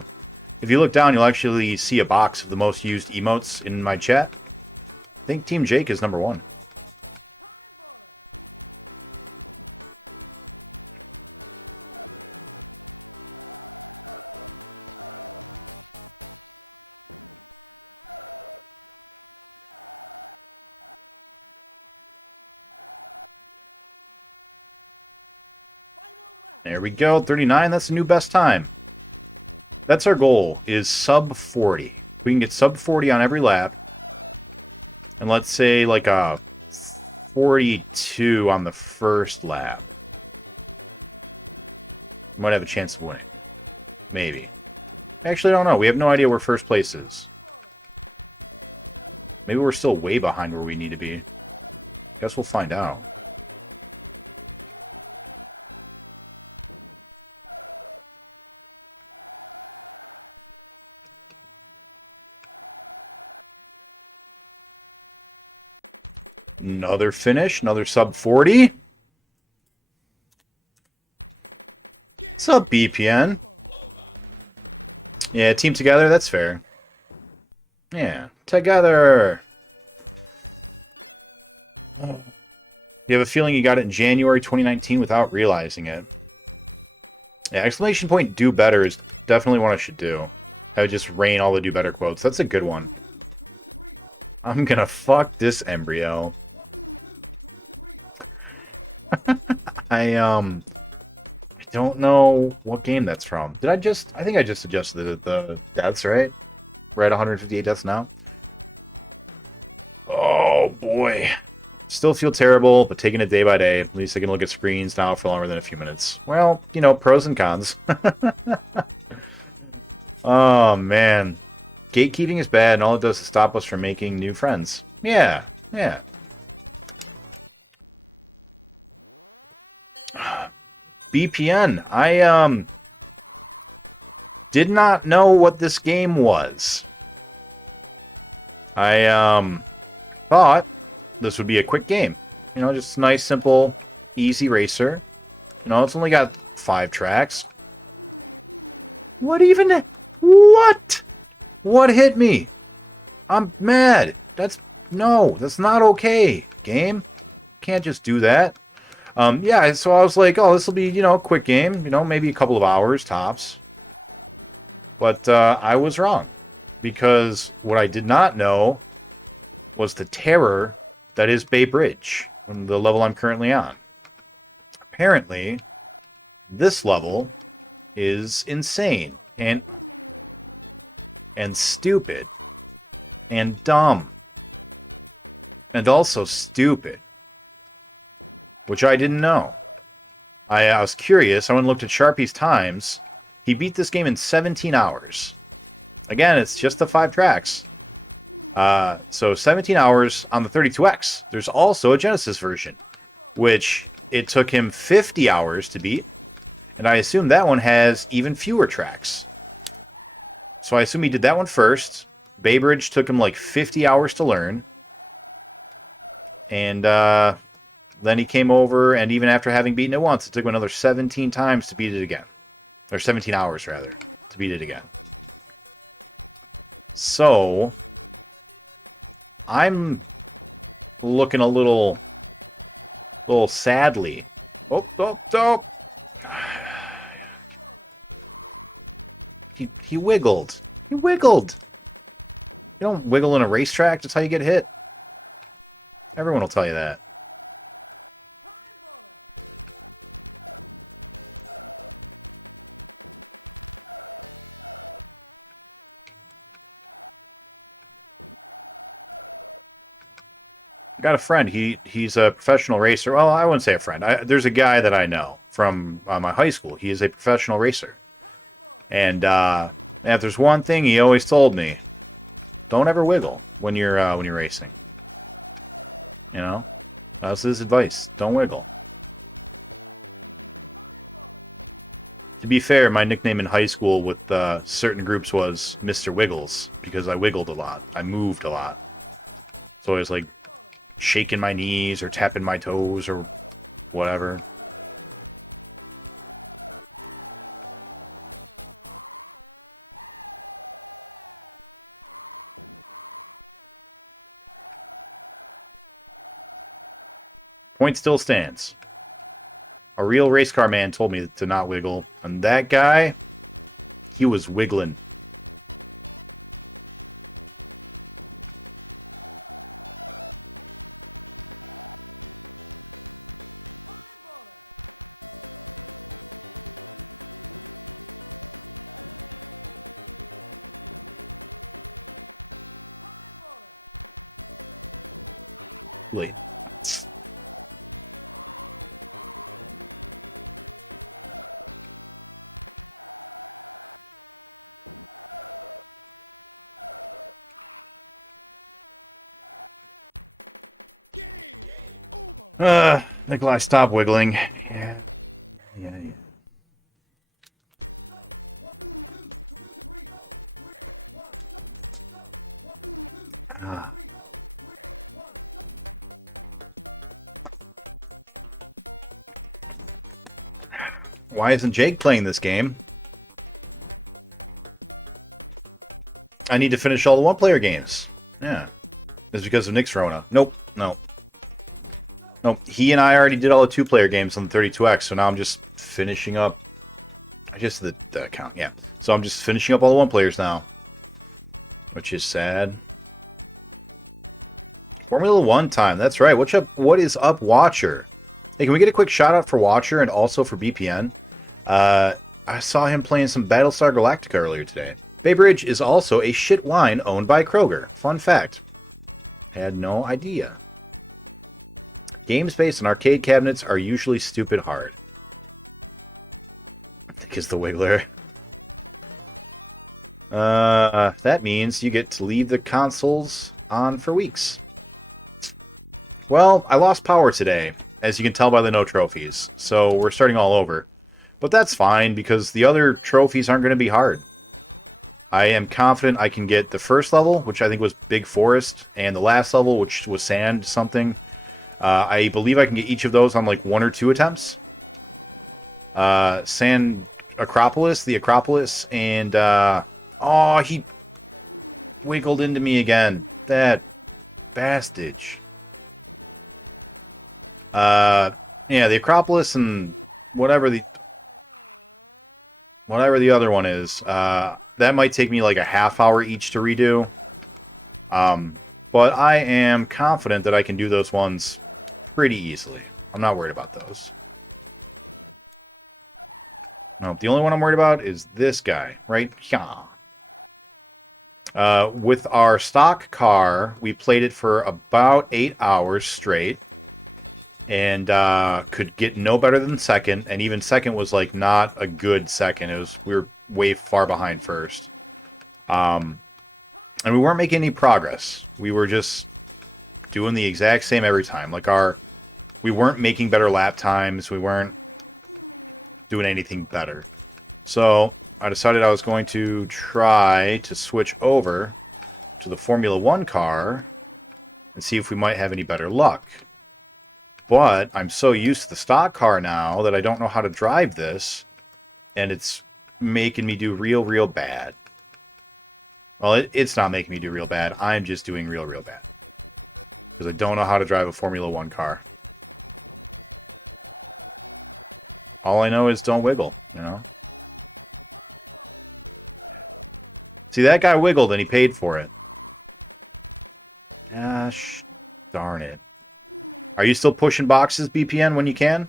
If you look down, you'll actually see a box of the most used emotes in my chat. I think Team Jake is number 1. There we go, 39. That's the new best time. That's our goal, is sub 40. We can get sub 40 on every lap. And let's say like a 42 on the first lap. Might have a chance of winning. Maybe. Actually, I don't know. We have no idea where first place is. Maybe we're still way behind where we need to be. Guess we'll find out. Another finish, another sub 40. Sub BPN. Yeah, team together, that's fair. Yeah, together. You have a feeling you got it in January 2019 without realizing it. Yeah, exclamation point do better is definitely what I should do. I would just rain all the do better quotes. That's a good one. I'm gonna fuck this embryo. I don't know what game that's from. I think I just adjusted the deaths, right? We're at 158 deaths now. Oh boy. Still feel terrible, but taking it day by day. At least I can look at screens now for longer than a few minutes. Well, you know, pros and cons. Oh man. Gatekeeping is bad, and all it does is stop us from making new friends. Yeah, yeah. BPN. I did not know what this game was. I thought this would be a quick game. You know, just a nice, simple, easy racer. No, it's only got 5 tracks. What even? What? What hit me? I'm mad. That's not okay. Game, can't just do that. Yeah, so I was like, oh, this will be, you know, a quick game, you know, maybe a couple of hours tops. But I was wrong, because what I did not know was the terror that is Bay Bridge, and the level I'm currently on. Apparently, this level is insane, and stupid, and dumb, and also stupid. Which I didn't know. I was curious. I went and looked at Sharpie's times. He beat this game in 17 hours. Again, it's just the 5 tracks. So 17 hours on the 32X. There's also a Genesis version, which it took him 50 hours to beat. And I assume that one has even fewer tracks. So I assume he did that one first. Bay Bridge took him like 50 hours to learn. And, then he came over, and even after having beaten it once, it took him another 17 times to beat it again. Or 17 hours, rather, to beat it again. So, I'm looking a little sadly. Oh. He wiggled. He wiggled. You don't wiggle in a racetrack, that's how you get hit. Everyone will tell you that. Got a friend. He's a professional racer. Well, I wouldn't say a friend. There's a guy that I know from my high school. He is a professional racer. And if there's one thing he always told me, don't ever wiggle when you're racing. You know, that's his advice. Don't wiggle. To be fair, my nickname in high school with certain groups was Mr. Wiggles, because I wiggled a lot. I moved a lot. So I was like shaking my knees or tapping my toes or whatever. Point still stands. A real race car man told me to not wiggle, and that guy, he was wiggling. Nikolai, stop wiggling. Yeah. Yeah. Why isn't Jake playing this game? I need to finish all the one-player games. Yeah. It's because of Nick's Rona. Nope. No. Nope. He and I already did all the two-player games on the 32X, so now I'm just finishing up... Just the account, yeah. So I'm just finishing up all the one-players now. Which is sad. Formula 1 time. That's right. What is up, Watcher? Hey, can we get a quick shout-out for Watcher and also for BPN? I saw him playing some Battlestar Galactica earlier today. Bay Bridge is also a shit wine owned by Kroger. Fun fact. Had no idea. Games based on arcade cabinets are usually stupid hard. I think it's the Wiggler. That means you get to leave the consoles on for weeks. Well, I lost power today, as you can tell by the no trophies, so we're starting all over. But that's fine, because the other trophies aren't going to be hard. I am confident I can get the first level, which I think was Big Forest, and the last level, which was Sand something. I believe I can get each of those on like 1 or 2 attempts. Sand Acropolis, the Acropolis, and oh, he wiggled into me again. That bastard. Yeah, the Acropolis and whatever the other one is. That might take me like a half hour each to redo. But I am confident that I can do those ones pretty easily. I'm not worried about those. No, the only one I'm worried about is this guy, right here. With our stock car, we played it for about 8 hours straight. And could get no better than second. And even second was like not a good second. We were way far behind first. And we weren't making any progress. We were just doing the exact same every time. Like we weren't making better lap times. We weren't doing anything better. So I decided I was going to try to switch over to the Formula 1 car and see if we might have any better luck. But I'm so used to the stock car now that I don't know how to drive this, and it's making me do real bad. Well, it's not making me do real bad. I'm just doing real bad. Because I don't know how to drive a Formula 1 car. All I know is don't wiggle, you know? See, that guy wiggled and he paid for it. Gosh, darn it. Are you still pushing boxes, BPN, when you can?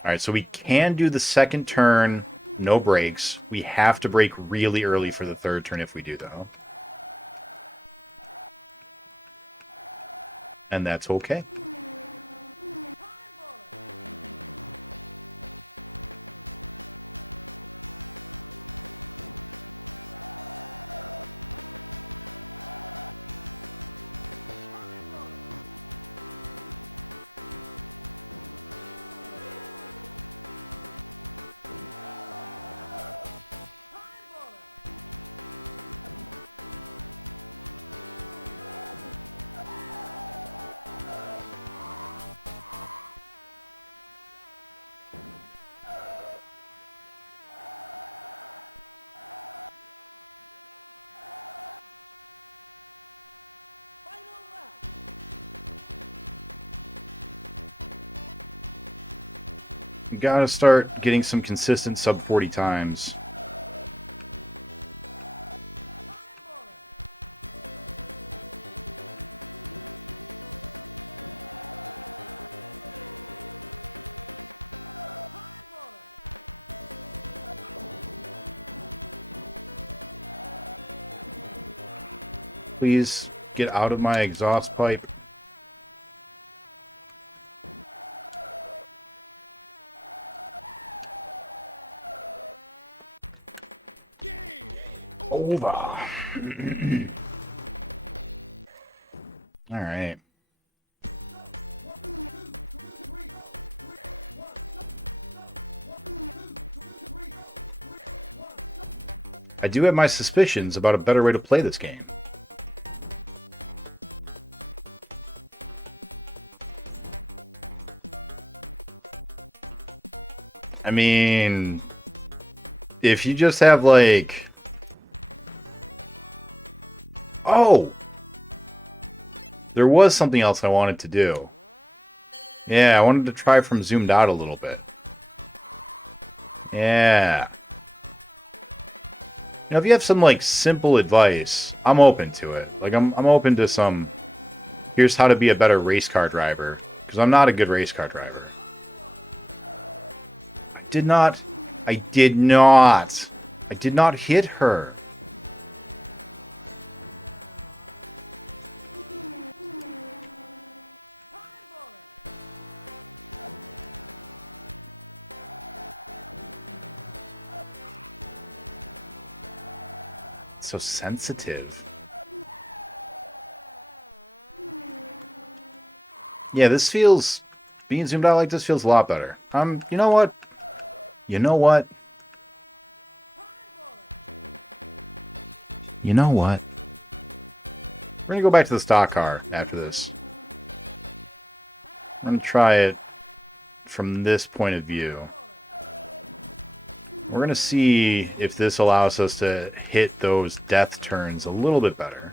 Alright, so we can do the second turn, no brakes. We have to brake really early for the third turn if we do, though. And that's okay. Gotta start getting some consistent sub 40 times. Please get out of my exhaust pipe. Over. Alright. I do have my suspicions about a better way to play this game. I mean, if you just have like... Oh! There was something else I wanted to do. Yeah, I wanted to try from zoomed out a little bit. Yeah. You know, if you have some, like, simple advice, I'm open to it. Like, I'm open to some... Here's how to be a better race car driver. Because I'm not a good race car driver. I did not hit her. So sensitive. Yeah, this feels... Being zoomed out like this feels a lot better. You know what? You know what? You know what? We're gonna go back to the stock car after this. I'm gonna try it from this point of view. We're going to see if this allows us to hit those death turns a little bit better.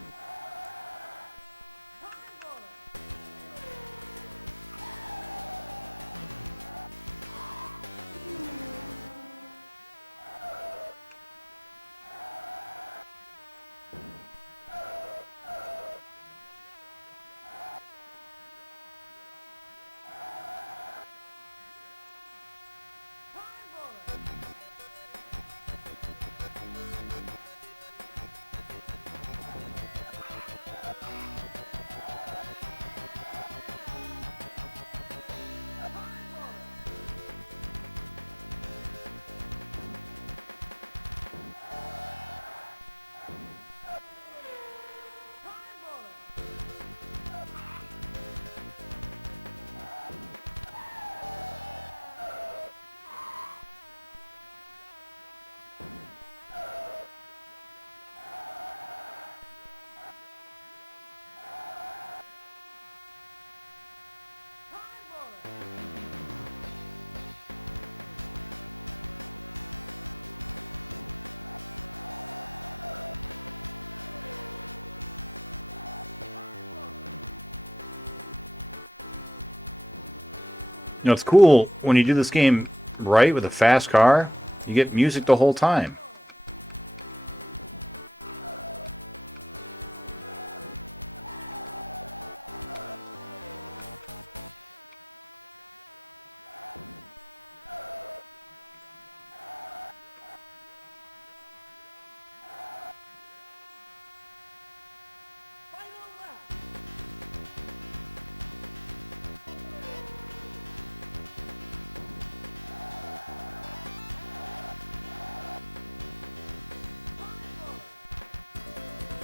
You know, it's cool when you do this game right with a fast car, you get music the whole time.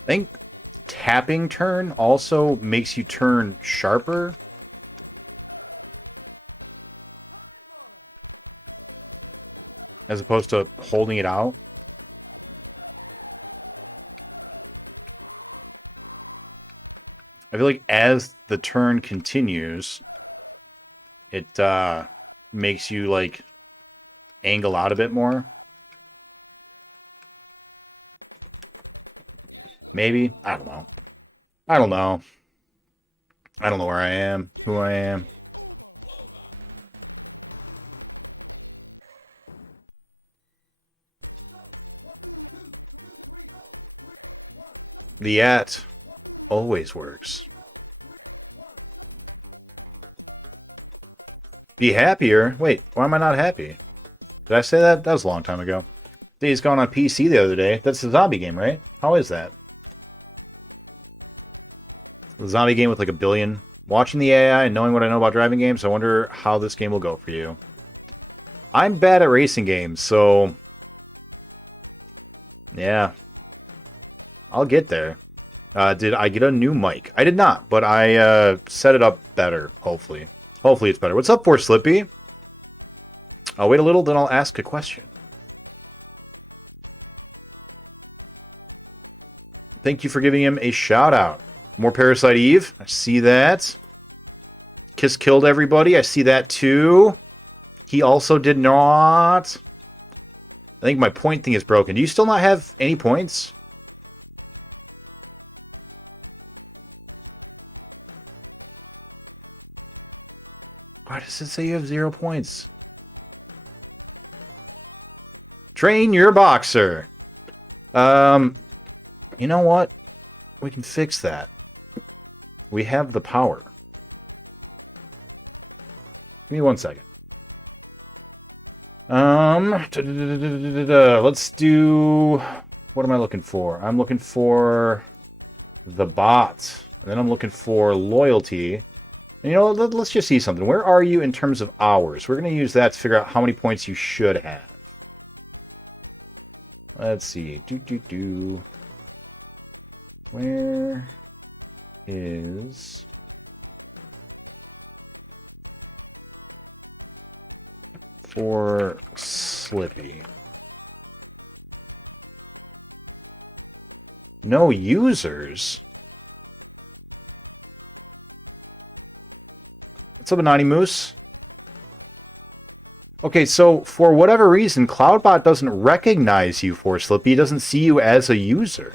I think tapping turn also makes you turn sharper. As opposed to holding it out. I feel like as the turn continues, it makes you like angle out a bit more. Maybe? I don't know. I don't know. I don't know where I am, who I am. The at always works. Be happier? Wait, why am I not happy? Did I say that? That was a long time ago. Days Gone on PC the other day. That's the zombie game, right? How is that? The zombie game with like 1 billion. Watching the AI and knowing what I know about driving games, I wonder how this game will go for you. I'm bad at racing games, so... yeah. I'll get there. Did I get a new mic? I did not, but I set it up better, hopefully. Hopefully it's better. What's up for Slippy? I'll wait a little, then I'll ask a question. Thank you for giving him a shout-out. More Parasite Eve. I see that. Kiss killed everybody. I see that too. He also did not. I think my point thing is broken. Do you still not have any points? Why does it say you have 0 points? Train your boxer. You know what? We can fix that. We have the power. Give me 1 second. Let's do... What am I looking for? I'm looking for the bot. Then I'm looking for loyalty. And you know, let's just see something. Where are you in terms of hours? We're going to use that to figure out how many points you should have. Let's see. Where is... For Slippy. No users? What's up, Anani Moose? Okay, so for whatever reason, Cloudbot doesn't recognize you for Slippy. He doesn't see you as a user.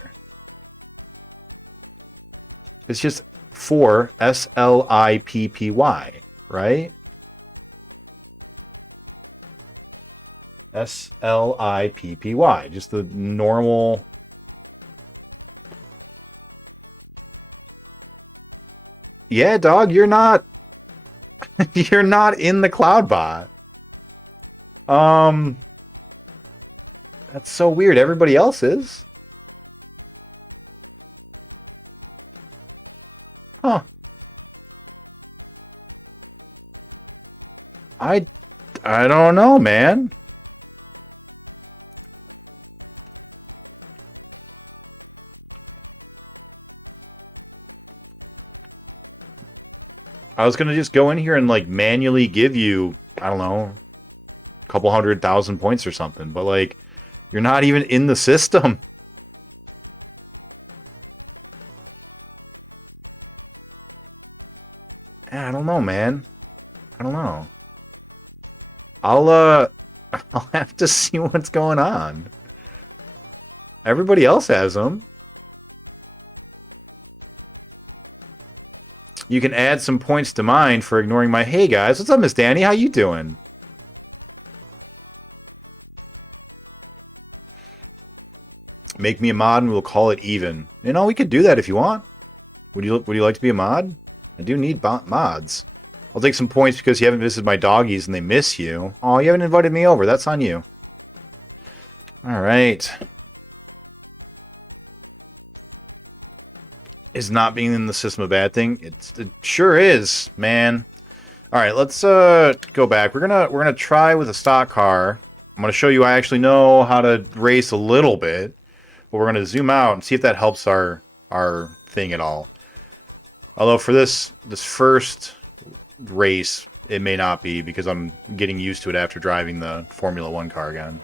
It's just for S-L-I-P-P-Y, right? S-L-I-P-P-Y. Just the normal... Yeah, dog, you're not... you're not in the Cloudbot. That's so weird. Everybody else is. Huh. I don't know, man. I was gonna just go in here and like manually give you, I don't know, a couple 100,000 points or something, but like, you're not even in the system. I don't know, man. I don't know. I'll have to see what's going on. Everybody else has them. You can add some points to mine for ignoring my... Hey guys, what's up, Miss Danny? How you doing? Make me a mod and we'll call it even. You know, we could do that if you want. Would you like to be a mod? I do need mods. I'll take some points because you haven't visited my doggies and they miss you. Oh, you haven't invited me over. That's on you. Alright. Is not being in the system a bad thing? It sure is, man. Alright, let's go back. We're gonna try with a stock car. I'm gonna show you I actually know how to race a little bit. But we're gonna zoom out and see if that helps our thing at all. Although for this first race, it may not be because I'm getting used to it after driving the Formula 1 car again.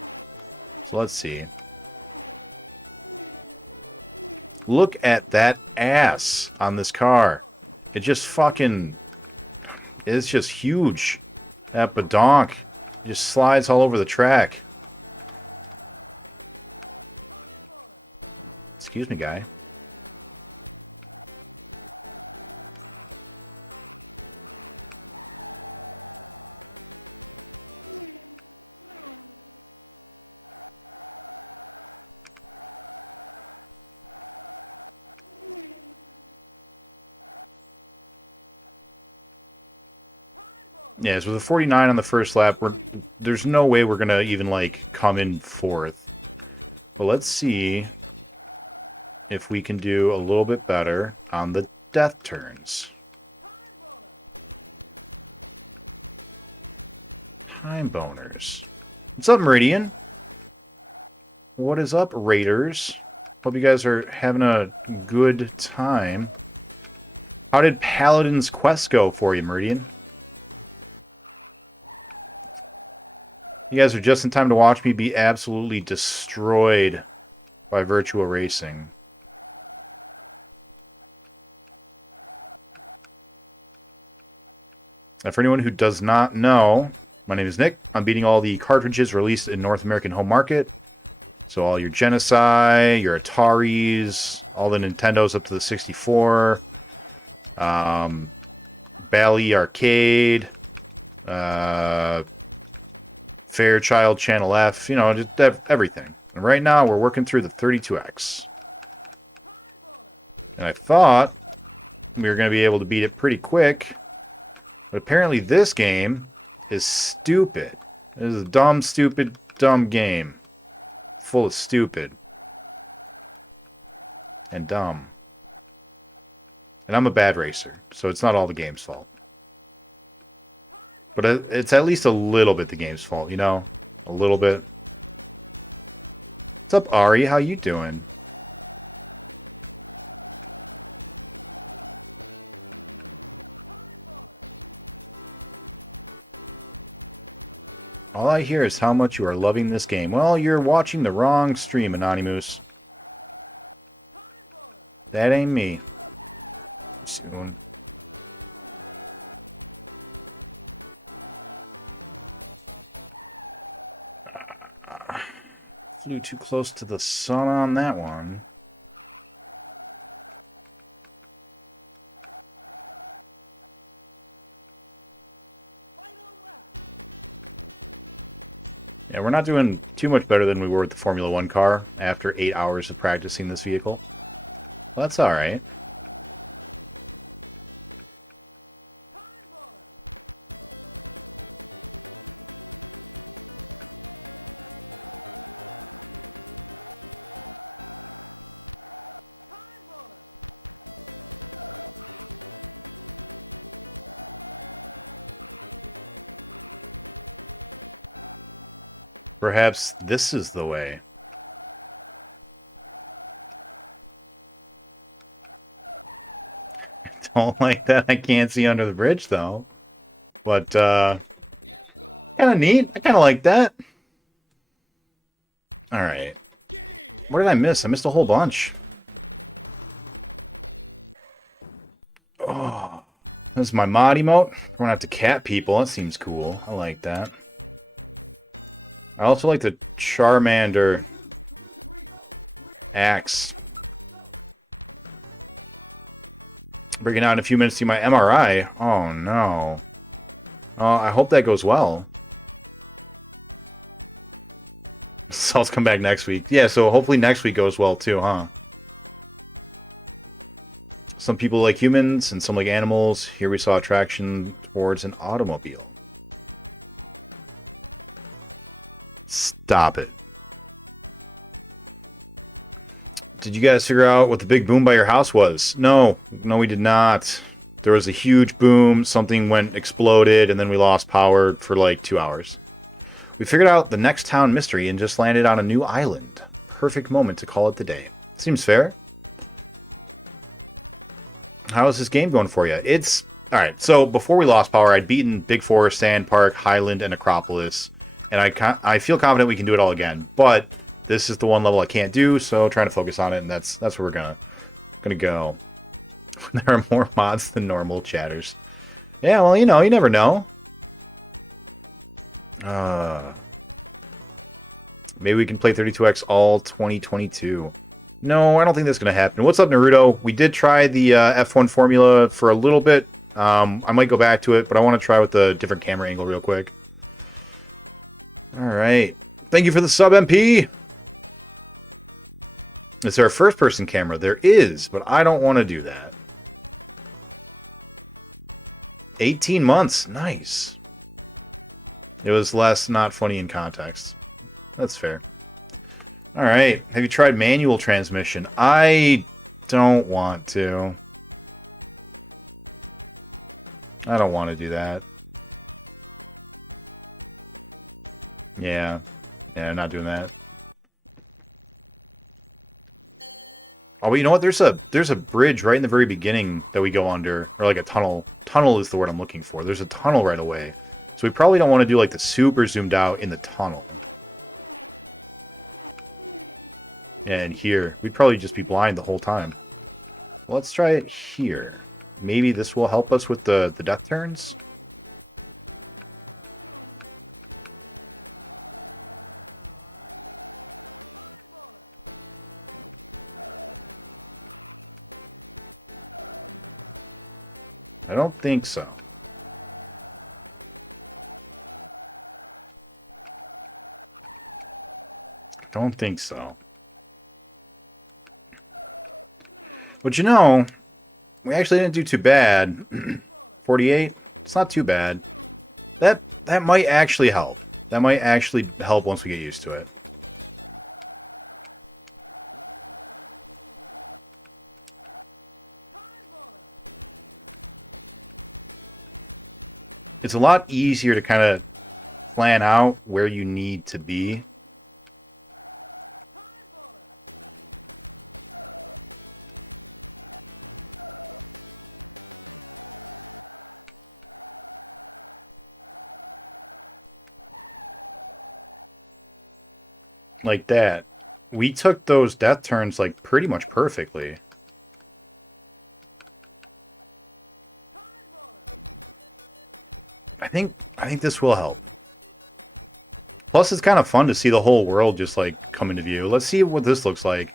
So let's see. Look at that ass on this car. It just fucking... It's just huge. That badonk just slides all over the track. Excuse me, guy. Yeah, so with a 49 on the first lap, there's no way we're gonna even like come in fourth. But let's see if we can do a little bit better on the death turns. Time boners. What's up, Meridian? What is up, Raiders? Hope you guys are having a good time. How did Paladin's Quest go for you, Meridian? You guys are just in time to watch me be absolutely destroyed by Virtua Racing. And for anyone who does not know, my name is Nick. I'm beating all the cartridges released in North American home market. So all your Genesai, your Ataris, all the Nintendos up to the 64, Bally Arcade, Fairchild Channel F, you know, just everything. And right now we're working through the 32X. And I thought we were going to be able to beat it pretty quick. But apparently this game is stupid. It is a dumb, stupid, dumb game. Full of stupid. And dumb. And I'm a bad racer, so it's not all the game's fault. But it's at least a little bit the game's fault, you know? A little bit. What's up, Ari? How you doing? All I hear is how much you are loving this game. Well, you're watching the wrong stream, Anonymous. That ain't me. Flew too close to the sun on that one. Yeah, we're not doing too much better than we were with the Formula 1 car after 8 hours of practicing this vehicle. Well, that's alright. Perhaps this is the way. Don't like that. I can't see under the bridge, though. But, kind of neat. I kind of like that. Alright. What did I miss? I missed a whole bunch. Oh. This is my mod emote. We're gonna have to cat people. That seems cool. I like that. I also like the Charmander axe. Breaking out in a few minutes to my MRI. Oh no. Oh, I hope that goes well. So let's come back next week. Yeah, so hopefully next week goes well too, huh? Some people like humans and some like animals. Here we saw attraction towards an automobile. Stop it. Did you guys figure out what the big boom by your house was? No. No, we did not. There was a huge boom, something exploded, and then we lost power for like 2 hours. We figured out the next town mystery and just landed on a new island. Perfect moment to call it the day. Seems fair. How is this game going for you? It's... Alright, so before we lost power, I'd beaten Big Forest, Sand Park, Highland, and Acropolis. And I feel confident we can do it all again. But this is the one level I can't do, so trying to focus on it, and that's where we're gonna go. There are more mods than normal chatters. Yeah, well, you know, you never know. Maybe we can play 32X all 2022. No, I don't think that's gonna happen. What's up, Naruto? We did try the F1 formula for a little bit. I might go back to it, but I want to try with the different camera angle real quick. Alright. Thank you for the sub, MP! Is there a first-person camera? There is, but I don't want to do that. 18 months. Nice. It was less not funny in context. That's fair. Alright. Have you tried manual transmission? I don't want to. I don't want to do that. Yeah. Yeah, I'm not doing that. Oh, but you know what? There's a bridge right in the very beginning that we go under, or like a tunnel. Tunnel is the word I'm looking for. There's a tunnel right away, so we probably don't want to do like the super zoomed out in the tunnel. And here, we'd probably just be blind the whole time. Let's try it here. Maybe this will help us with the death turns. I don't think so. I don't think so. But you know, we actually didn't do too bad. 48, it's not too bad. That might actually help. That might actually help once we get used to it. It's a lot easier to kind of plan out where you need to be. Like that. We took those death turns like pretty much perfectly. I think this will help. Plus, it's kind of fun to see the whole world just like come into view. Let's see what this looks like.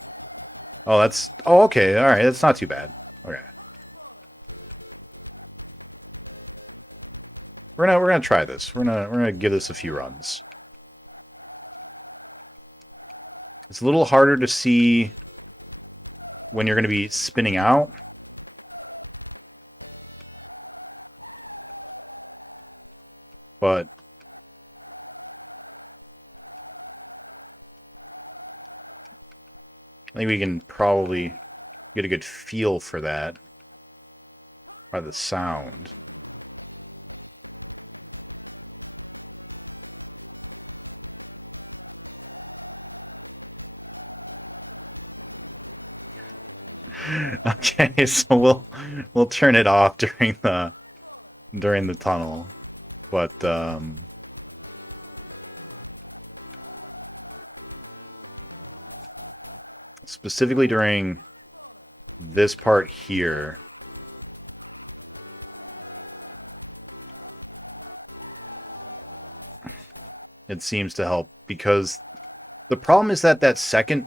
Oh, that's... Oh, okay. All right. That's not too bad. Okay. We're gonna try this. We're gonna give this a few runs. It's a little harder to see when you're gonna be spinning out. But I think we can probably get a good feel for that by the sound. Okay, so we'll turn it off during the tunnel. But specifically during this part here, it seems to help, because the problem is that second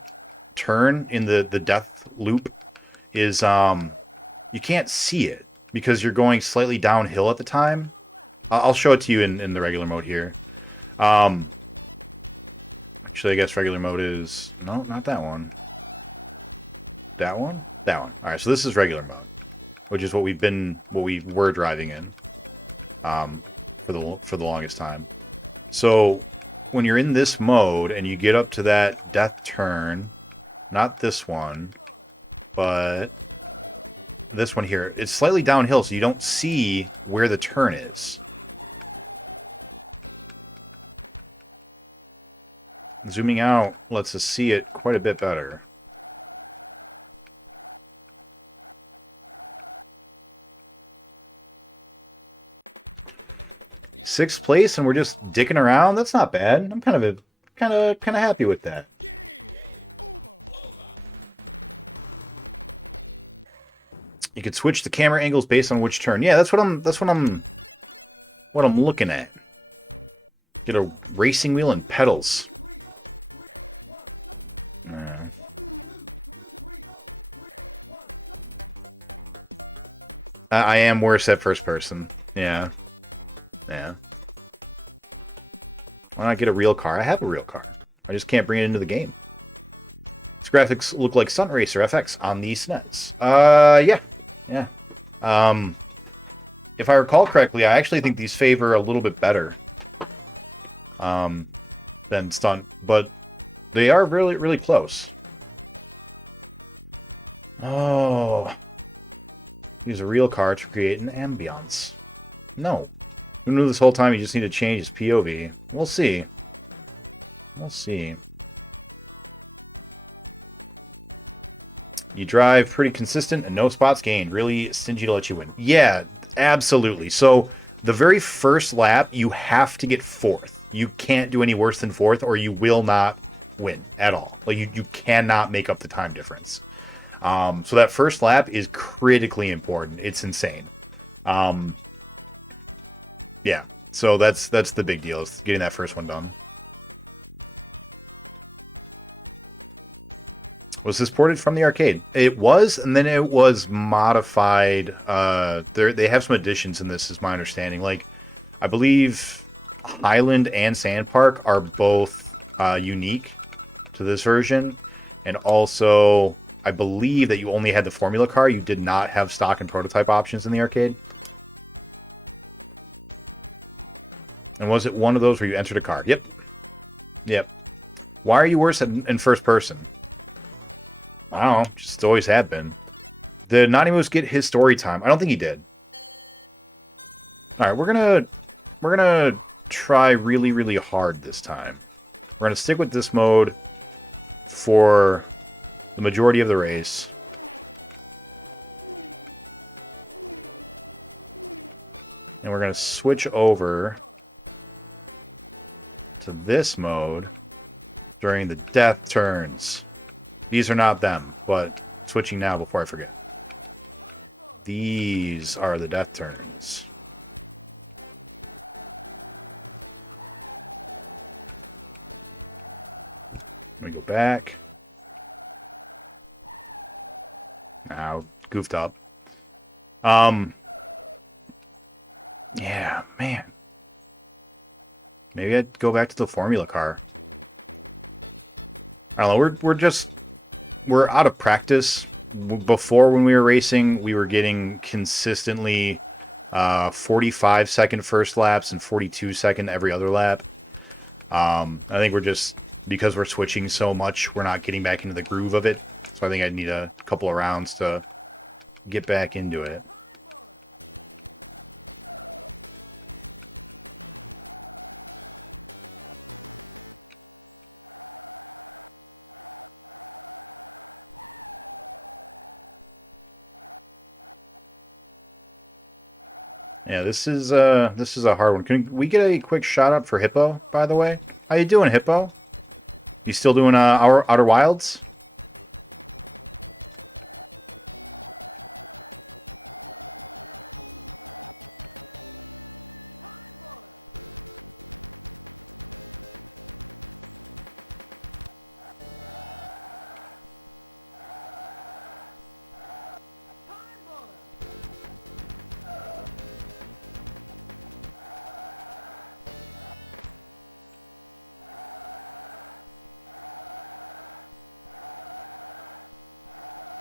turn in the death loop is you can't see it because you're going slightly downhill at the time. I'll show it to you in the regular mode here. Actually, I guess regular mode is... No, not that one. That one? That one. Alright, so this is regular mode, which is what we were driving in for the longest time. So when you're in this mode and you get up to that death turn, not this one, but this one here, it's slightly downhill, so you don't see where the turn is. Zooming out lets us see it quite a bit better. Sixth place, and we're just dicking around. That's not bad. I'm kind of happy with that. You could switch the camera angles based on which turn. Yeah, that's what I'm looking at. Get a racing wheel and pedals. I am worse at first person. Yeah. Yeah. Why not get a real car? I have a real car. I just can't bring it into the game. These graphics look like Stunt Racer FX on the SNES. Yeah. Yeah. If I recall correctly, I actually think these favor a little bit better than Stunt, but they are really, really close. Oh. Use a real car to create an ambiance. No. Who knew this whole time you just need to change his POV? We'll see. We'll see. You drive pretty consistent and no spots gained. Really stingy to let you win. Yeah, absolutely. So the very first lap, you have to get 4th. You can't do any worse than 4th or you will not win at all. Like you cannot make up the time difference. So that first lap is critically important. It's insane. Yeah, so that's the big deal, is getting that first one done. Was this ported from the arcade? It was, and then it was modified. They have some additions in this, is my understanding. Like, I believe Highland and Sand Park are both unique to this version, and also I believe that you only had the Formula car. You did not have stock and prototype options in the arcade. And was it one of those where you entered a car? Yep. Yep. Why are you worse in first person? I don't know. Just always have been. Did Nanimus get his story time? I don't think he did. All right, we're gonna try really, really hard this time. We're gonna stick with this mode for the majority of the race. And we're gonna switch over to this mode during the death turns. These are not them, but switching now before I forget. These are the death turns. Let me go back. Now, goofed up. Yeah, man. Maybe I'd go back to the Formula car. I don't know, we're out of practice. Before, when we were racing, we were getting consistently 45-second first laps and 42-second every other lap. I think we're just, because we're switching so much, we're not getting back into the groove of it. So I think I'd need a couple of rounds to get back into it. Yeah, this is a hard one. Can we get a quick shout out for Hippo, by the way? How you doing, Hippo? You still doing Outer Wilds?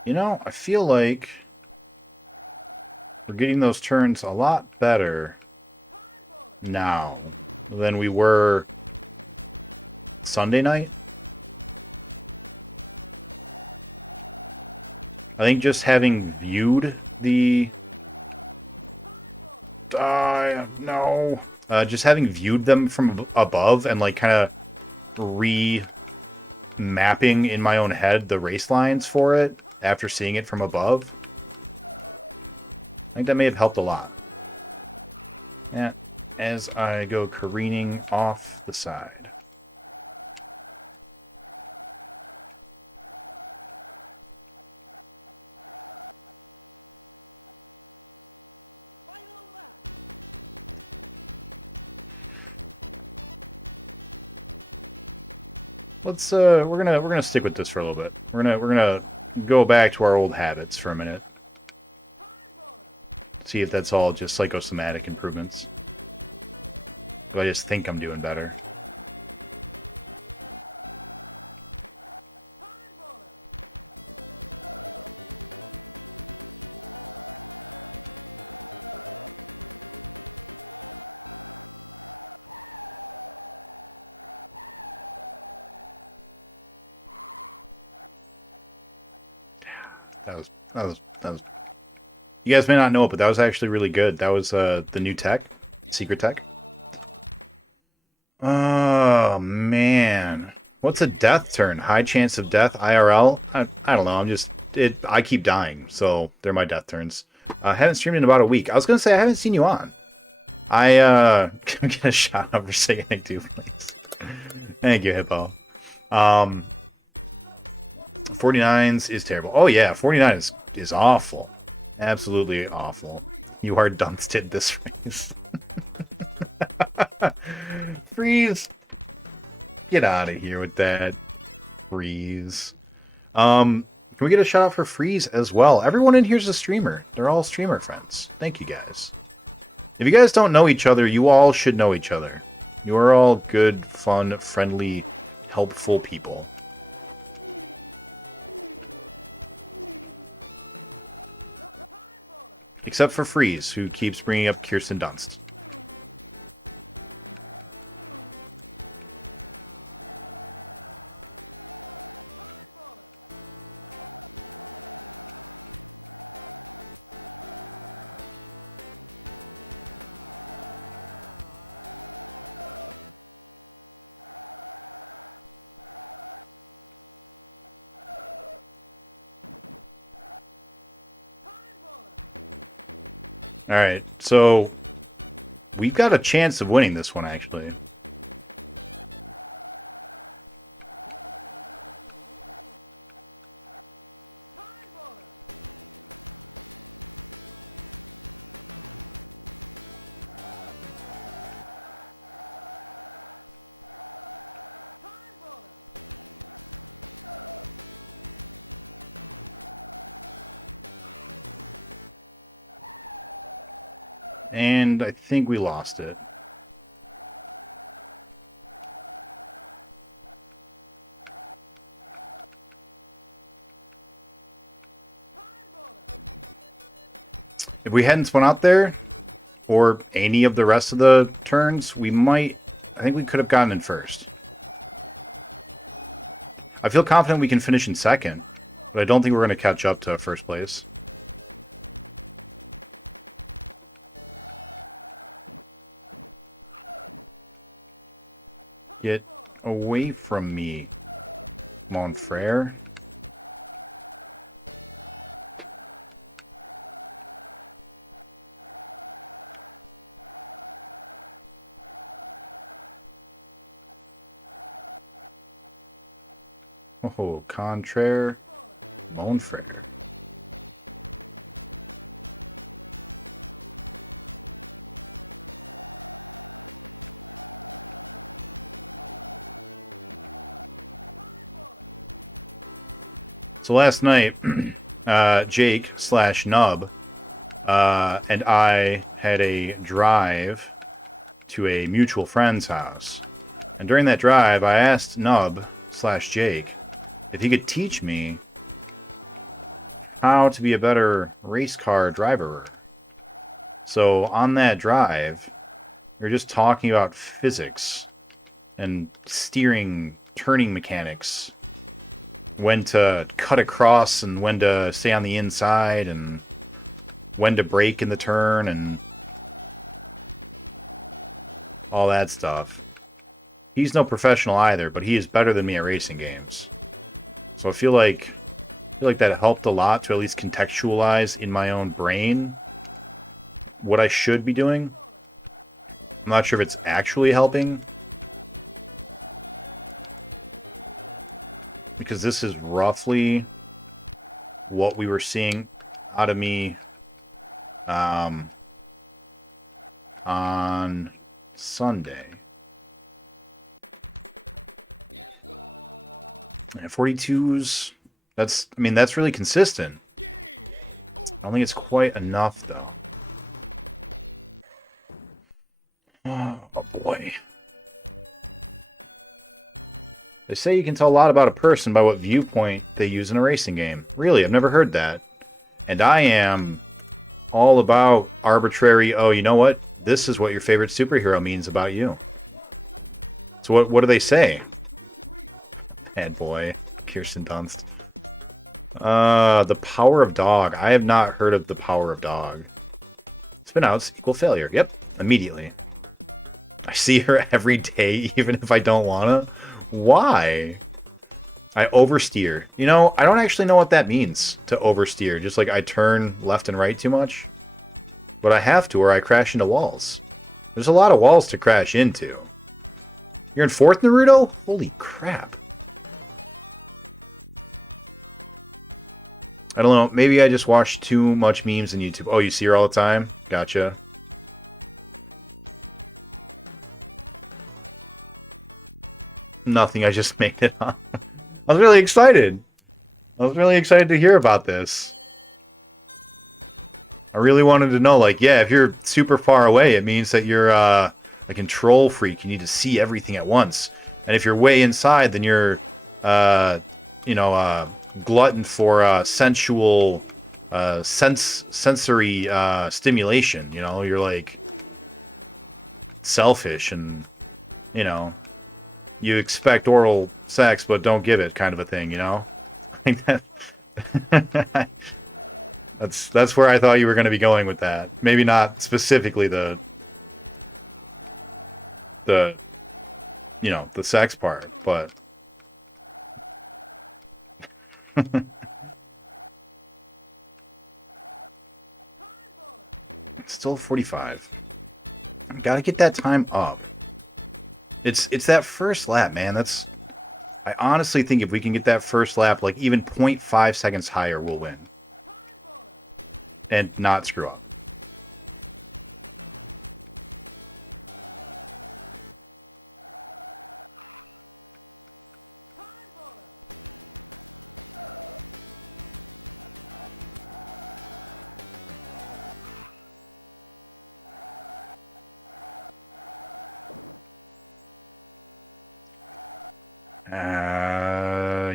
You know, I feel like we're getting those turns a lot better now than we were Sunday night. I think just having viewed the... just having viewed them from above and like kind of re-mapping in my own head the race lines for it after seeing it from above, I think that may have helped a lot. Yeah, as I go careening off the side. Let's we're gonna stick with this for a little bit. We're gonna go back to our old habits for a minute. See if that's all just psychosomatic improvements. Do I just think I'm doing better? That was. You guys may not know it, but that was actually really good. That was the new tech, secret tech. Oh man, What's a death turn? High chance of death, IRL? I don't know. I keep dying, so they're my death turns. I haven't streamed in about a week. I was going to say, I haven't seen you on. Can get a shout out for Seganick too, please. Thank you, Hippo. 49s is terrible. Oh yeah, 49 is awful. Absolutely awful. You are dunced in this race. Freeze. Get out of here with that. Freeze. Can we get a shout out for Freeze as well? Everyone in here's a streamer. They're all streamer friends. Thank you guys. If you guys don't know each other, you all should know each other. You are all good, fun, friendly, helpful people. Except for Freeze, who keeps bringing up Kirsten Dunst. Alright, so we've got a chance of winning this one, actually. And I think we lost it. If we hadn't spun out there, or any of the rest of the turns, I think we could have gotten in first. I feel confident we can finish in second, but I don't think we're going to catch up to first place. Get away from me, Monfrere. Oh, contraire, Monfrere. So last night, Jake / Nub and I had a drive to a mutual friend's house. And during that drive, I asked Nub / Jake if he could teach me how to be a better race car driver. So on that drive, we were just talking about physics and steering, turning mechanics, when to cut across and when to stay on the inside and when to brake in the turn and all that stuff. He's no professional either, but he is better than me at racing games. So I feel like that helped a lot to at least contextualize in my own brain what I should be doing. I'm not sure if it's actually helping, because this is roughly what we were seeing out of me on Sunday. And 42s, that's really consistent. I don't think it's quite enough, though. Oh boy. They say you can tell a lot about a person by what viewpoint they use in a racing game. Really, I've never heard that. And I am all about arbitrary, oh, you know what? This is what your favorite superhero means about you. So what do they say? Bad boy, Kirsten Dunst. The Power of Dog. I have not heard of The Power of Dog. Spin outs equal failure. Yep, immediately. I see her every day, even if I don't wanna. Why? I oversteer. You know, I don't actually know what that means, to oversteer. Just like I turn left and right too much. But I have to, or I crash into walls. There's a lot of walls to crash into. You're in 4th, Naruto? Holy crap. I don't know, maybe I just watch too much memes on YouTube. Oh, you see her all the time? Gotcha. Nothing, I just made it on. I was really excited. I was really excited to hear about this. I really wanted to know, like, yeah, if you're super far away, it means that you're a control freak. You need to see everything at once. And if you're way inside, then you're, you know, glutton for sensual, sensory stimulation. You know, you're like selfish, and you know, you expect oral sex but don't give it, kind of a thing. You know, like that. That's where I thought you were going to be going with that. Maybe not specifically the you know, the sex part, but it's still 45. Gotta get that time up. It's that first lap, man. I honestly think if we can get that first lap, like even 0.5 seconds higher, we'll win. And not screw up.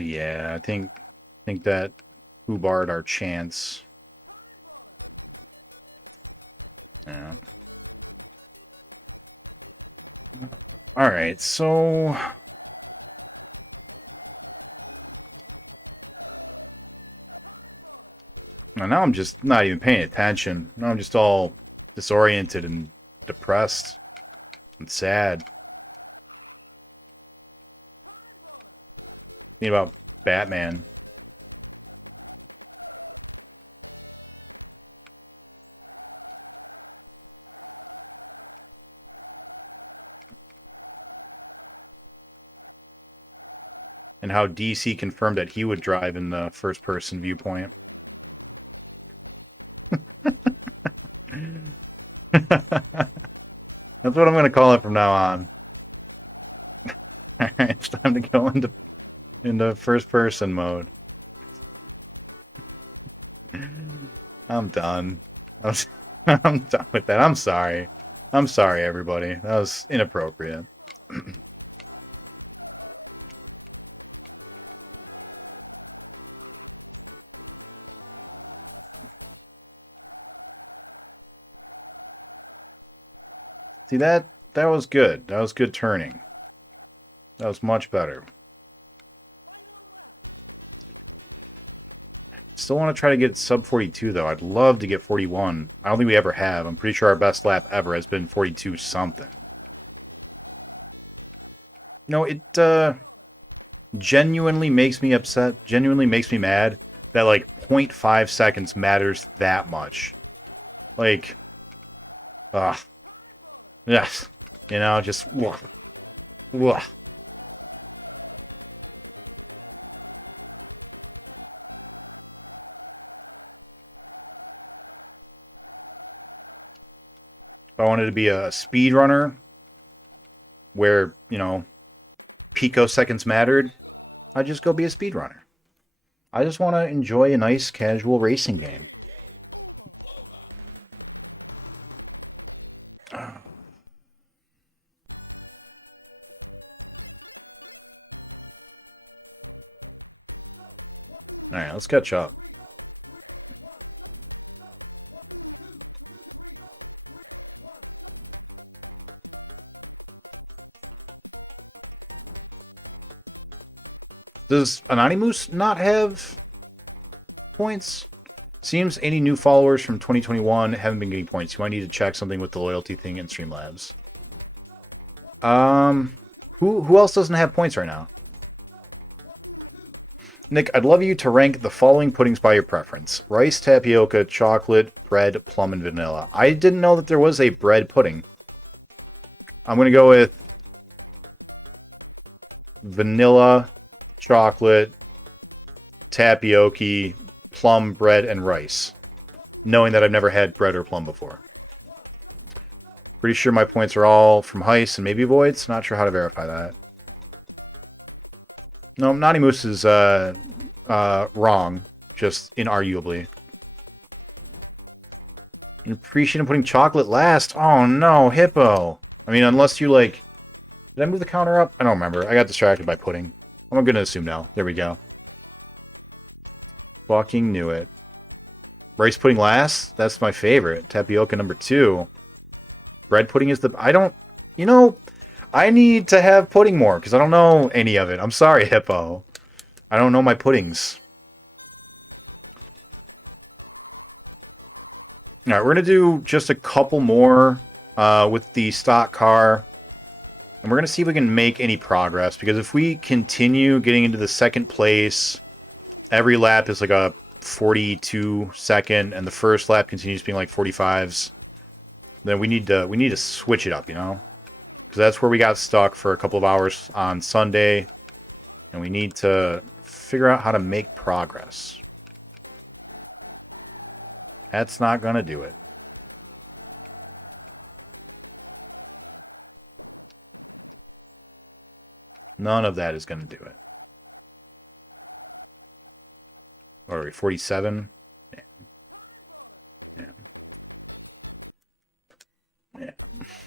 Yeah, I think that who barred our chance. Alright, so now I'm just not even paying attention. Now I'm just all disoriented and depressed and sad. Thinking about Batman. And how DC confirmed that he would drive in the first-person viewpoint. That's what I'm going to call it from now on. Alright, it's time to go into first-person mode. I'm done. I'm done with that. I'm sorry. I'm sorry, everybody. That was inappropriate. See, that was good. That was good turning. That was much better. Still want to try to get sub 42 though. I'd love to get 41. I don't think we ever have. I'm pretty sure our best lap ever has been 42 something. No, it genuinely makes me upset. Genuinely makes me mad that like 0.5 seconds matters that much. Like, yes, you know, just whoa. If I wanted to be a speedrunner where, you know, picoseconds mattered, I'd just go be a speedrunner. I just want to enjoy a nice casual racing game. Alright, let's catch up. Does Anonymous not have points? Seems any new followers from 2021 haven't been getting points. You might need to check something with the loyalty thing in Streamlabs. Who else doesn't have points right now? Nick, I'd love you to rank the following puddings by your preference. Rice, tapioca, chocolate, bread, plum, and vanilla. I didn't know that there was a bread pudding. I'm going to go with vanilla, chocolate, tapioca, plum, bread, and rice. Knowing that I've never had bread or plum before. Pretty sure my points are all from Heist and maybe Voids. Not sure how to verify that. No, Naughty Moose is wrong. Just inarguably. I'm appreciating putting chocolate last. Oh no, Hippo. I mean, unless you like... Did I move the counter up? I don't remember. I got distracted by pudding. I'm gonna assume no. There we go. Fucking knew it. Rice pudding last? That's my favorite. Tapioca number 2. Bread pudding is the... I don't... You know, I need to have pudding more, because I don't know any of it. I'm sorry, Hippo. I don't know my puddings. Alright, we're going to do just a couple more with the stock car. And we're going to see if we can make any progress, because if we continue getting into the second place, every lap is like a 42 second, and the first lap continues being like 45s, then we need to switch it up, you know? Because that's where we got stuck for a couple of hours on Sunday, and we need to figure out how to make progress. That's not gonna do it. None of that is gonna do it. What are we, 47?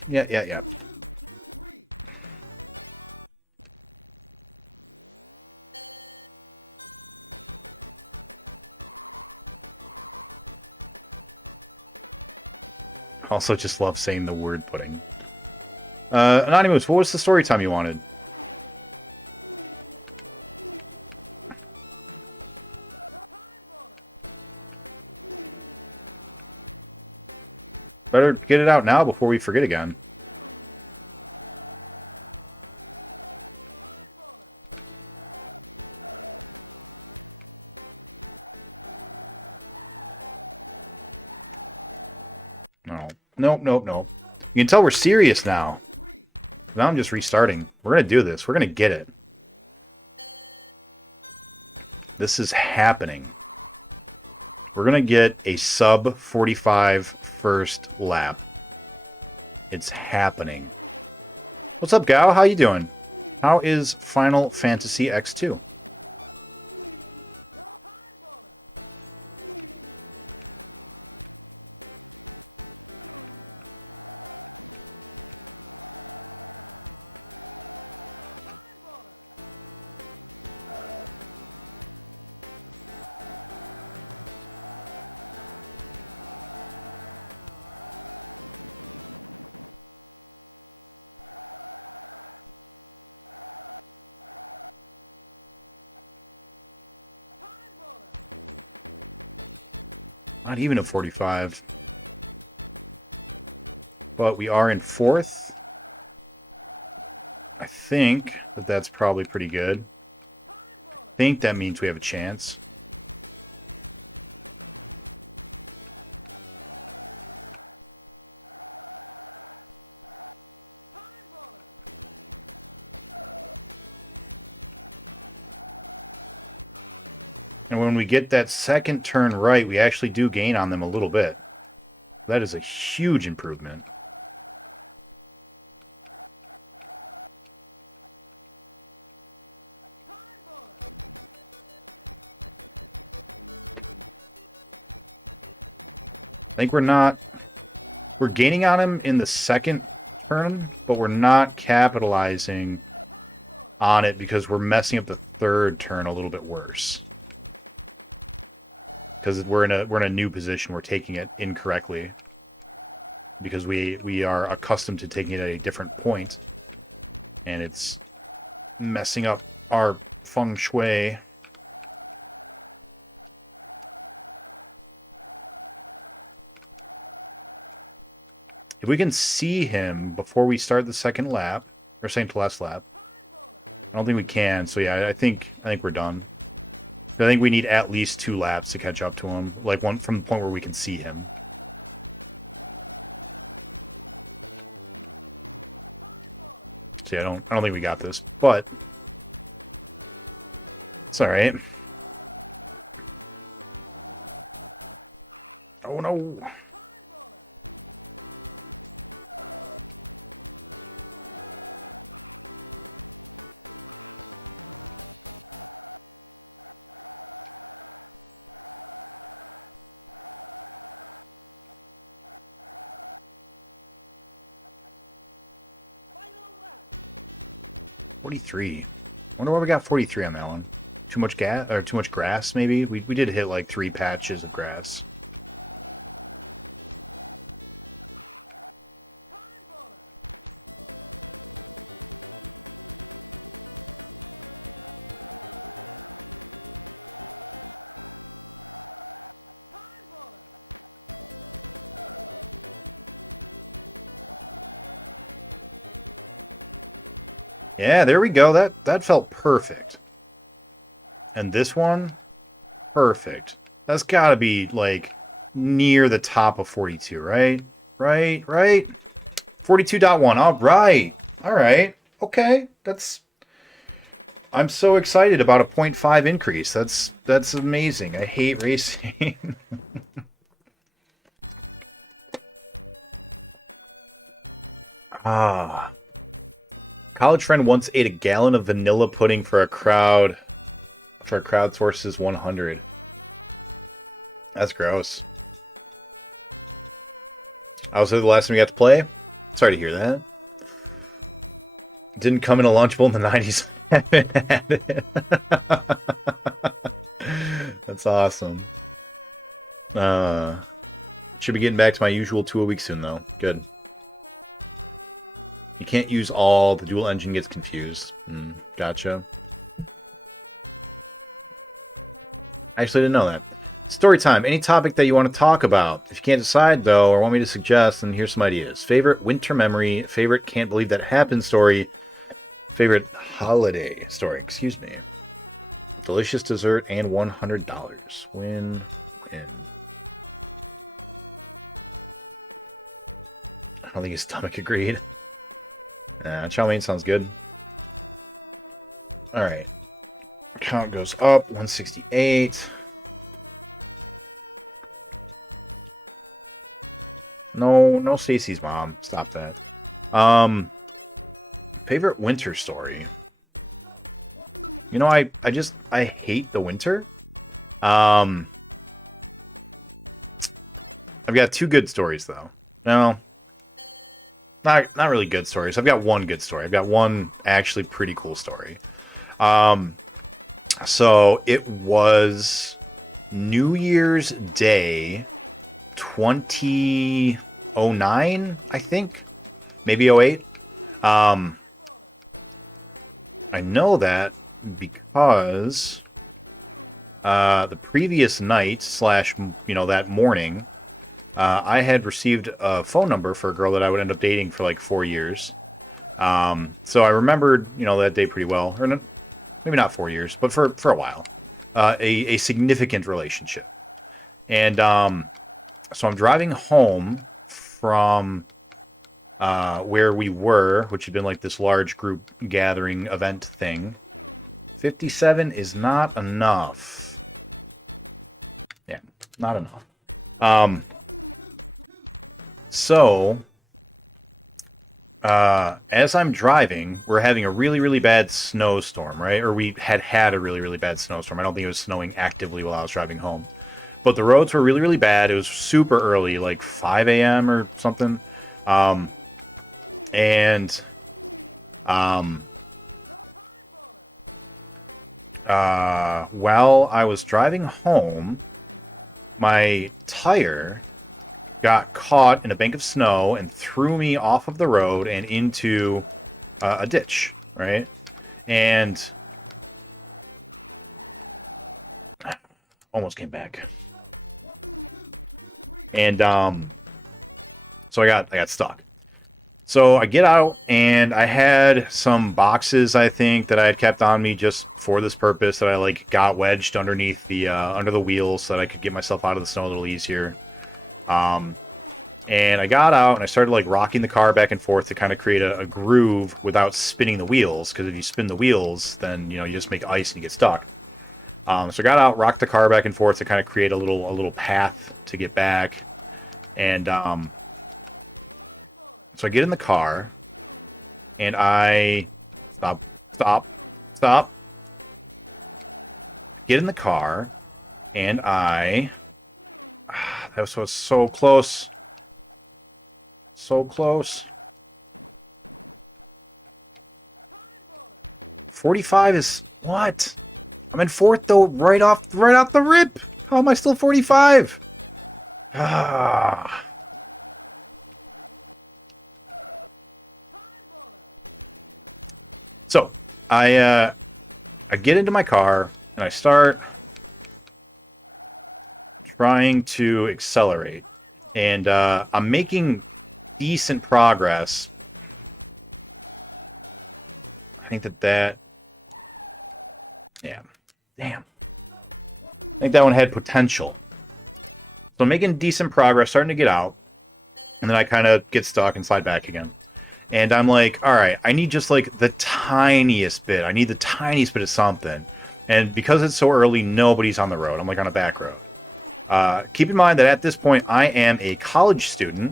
Yeah. Also just love saying the word pudding. Anonymous, what was the story time you wanted? Better get it out now before we forget again. No. Nope. You can tell we're serious now. Now I'm just restarting. We're going to do this. We're going to get it. This is happening. We're going to get a sub 45 first lap. It's happening. What's up, Gao? How you doing? How is Final Fantasy X2? Not even a 45. But we are in 4th. I think that that's probably pretty good. I think that means we have a chance. And when we get that second turn right, we actually do gain on them a little bit. That is a huge improvement. I think we're gaining on him in the second turn, but we're not capitalizing on it because we're messing up the third turn a little bit worse. Because we're in a new position, we're taking it incorrectly. Because we are accustomed to taking it at a different point. And it's messing up our feng shui. If we can see him before we start the second lap, or second to last lap, don't think we can. So yeah, I think we're done. I think we need at least 2 laps to catch up to him. Like one from the point where we can see him. So yeah, I don't think we got this, but it's all right. Oh no. I wonder why we got 43 on that one. Too much gas or too much grass? Maybe we did hit like 3 patches of grass. Yeah, there we go. That felt perfect. And this one, perfect. That's got to be like near the top of 42, right? Right? 42.1. All right. All right. Okay. I'm so excited about a 0.5 increase. That's amazing. I hate racing. College friend once ate a gallon of vanilla pudding for a crowdsources 100. That's gross. I was the last time you got to play. Sorry to hear that. Didn't come in a Lunchable in the 90s. That's awesome. Should be getting back to my usual 2 a week soon though. Good. You can't use all, the dual engine gets confused. Gotcha. I actually didn't know that. Story time. Any topic that you want to talk about. If you can't decide, though, or want me to suggest, then here's some ideas. Favorite winter memory. Favorite can't believe that happened story. Favorite holiday story. Excuse me. Delicious dessert and $100. Win. I don't think his stomach agreed. Nah, chow mein sounds good. Alright. Count goes up. 168. No Stacy's mom. Stop that. Favorite winter story. You know, I hate the winter. I've got 2 good stories though. No. Not really good stories. I've got 1 good story. I've got 1 actually pretty cool story. So it was New Year's Day 2009, I think. Maybe 08. I know that because the previous night / that morning, I had received a phone number for a girl that I would end up dating for like 4 years. So I remembered, that day pretty well. Or maybe not 4 years, but for a while. A significant relationship. And so I'm driving home from where we were, which had been like this large group gathering event thing. 57 is not enough. Yeah, not enough. So, as I'm driving, we're having a really, really bad snowstorm, right? Or we had a really, really bad snowstorm. I don't think it was snowing actively while I was driving home. But the roads were really, really bad. It was super early, like 5 a.m. or something. While I was driving home, my tire got caught in a bank of snow and threw me off of the road and into a ditch, right? And almost came back. And so I got stuck. So I get out, and I had some boxes, I think, that I had kept on me just for this purpose, that I, like, got wedged underneath the, under the wheels so that I could get myself out of the snow a little easier. And I got out, and I started, like, rocking the car back and forth to kind of create a groove without spinning the wheels, because if you spin the wheels, then, you know, you just make ice and you get stuck. So I got out, rocked the car back and forth to kind of create a little path to get back, and, so I get in the car, and I... Stop. Get in the car, and I... That was so close. So close. 45 is... What? I'm in 4th, though, right off the rip! How am I still 45? Ah... So, I get into my car, and I start trying to accelerate. And I'm making decent progress. I think that... Yeah. Damn. I think that one had potential. So I'm making decent progress, starting to get out. And then I kind of get stuck and slide back again. And I'm like, alright, I need just like the tiniest bit. I need the tiniest bit of something. And because it's so early, nobody's on the road. I'm like on a back road. Keep in mind that at this point, I am a college student.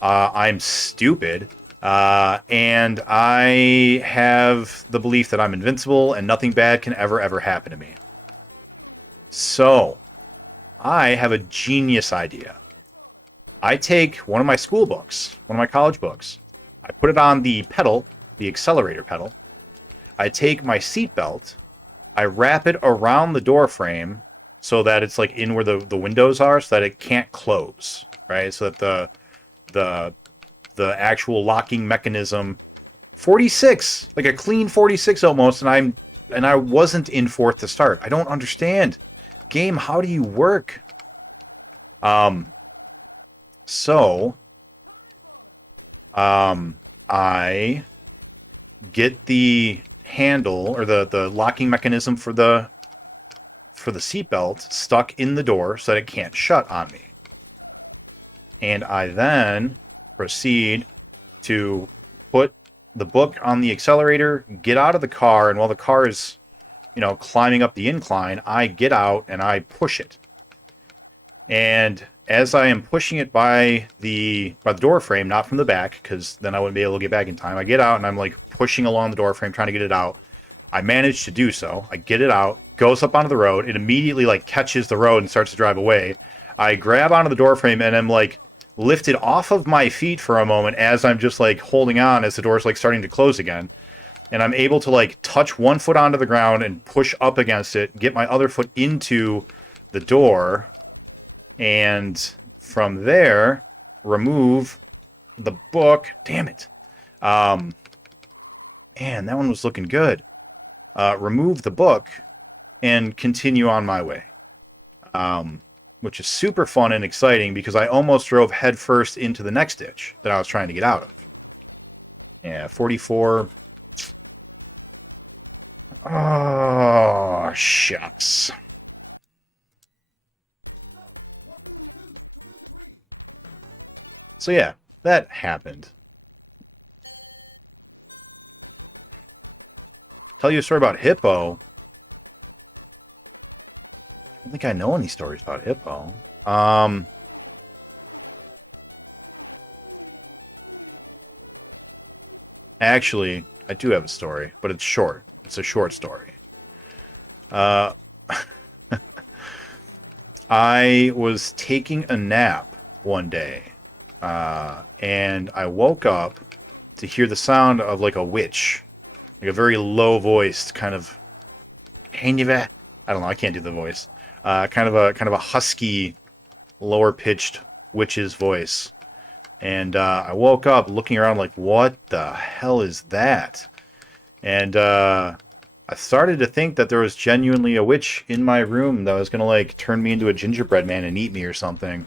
I'm stupid. And I have the belief that I'm invincible and nothing bad can ever happen to me. So, I have a genius idea. I take one of my school books, one of my college books. I put it on the pedal, the accelerator pedal. I take my seatbelt. I wrap it around the door frame so that it's like in where the windows are, so that it can't close, right? So that the actual locking mechanism, 46, like a clean 46 almost, and I wasn't in 4th to start. I don't understand. Game, how do you work? I get the handle or the locking mechanism for the seatbelt stuck in the door so that it can't shut on me. And I then proceed to put the book on the accelerator, get out of the car, and while the car is, you know, climbing up the incline, I get out and I push it. And as I am pushing it by the door frame, not from the back, because then I wouldn't be able to get back in time, I get out and I'm like pushing along the door frame, trying to get it out. I manage to do so. I get it out, goes up onto the road. It immediately like catches the road and starts to drive away. I grab onto the door frame and I'm like lifted off of my feet for a moment as I'm just like holding on as the door's like starting to close again. And I'm able to like touch one foot onto the ground and push up against it, get my other foot into the door, and from there remove the book. Damn it. Man, that one was looking good. Remove the book and continue on my way. Which is super fun and exciting because I almost drove headfirst into the next ditch that I was trying to get out of. Yeah, 44. Oh, shucks. So yeah, that happened. Tell you a story about Hippo. I don't think I know any stories about Hippo. Actually, I do have a story, but it's short. It's a short story. I was taking a nap one day, and I woke up to hear the sound of like a witch, like a very low-voiced kind of, I don't know, I can't do the voice. Kind of a husky, lower-pitched witch's voice. And I woke up looking around like, what the hell is that? And I started to think that there was genuinely a witch in my room that was going to like turn me into a gingerbread man and eat me or something.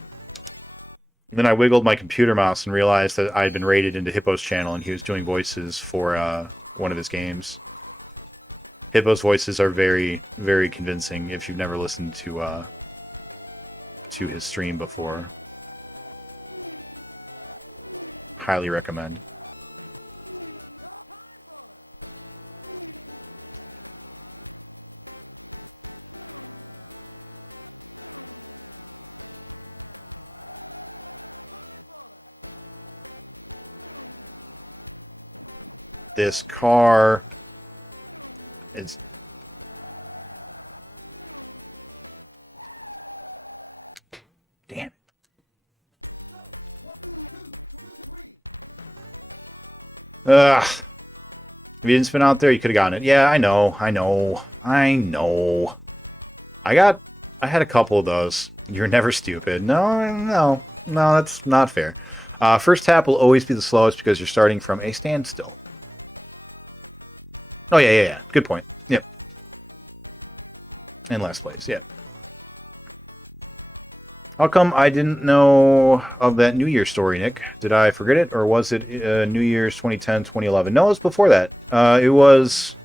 Then I wiggled my computer mouse and realized that I had been raided into Hippo's channel and he was doing voices for one of his games. Hippo's voices are very, very convincing if you've never listened to his stream before. Highly recommend. This car is... Damn it. Ugh. If you didn't spin out there, you could have gotten it. Yeah, I know. I had a couple of those. You're never stupid. No, that's not fair. First tap will always be the slowest because you're starting from a standstill. Oh, yeah. Good point. Yep. In last place, yeah. How come I didn't know of that New Year story, Nick? Did I forget it, or was it New Year's 2010, 2011? No, it was before that. It was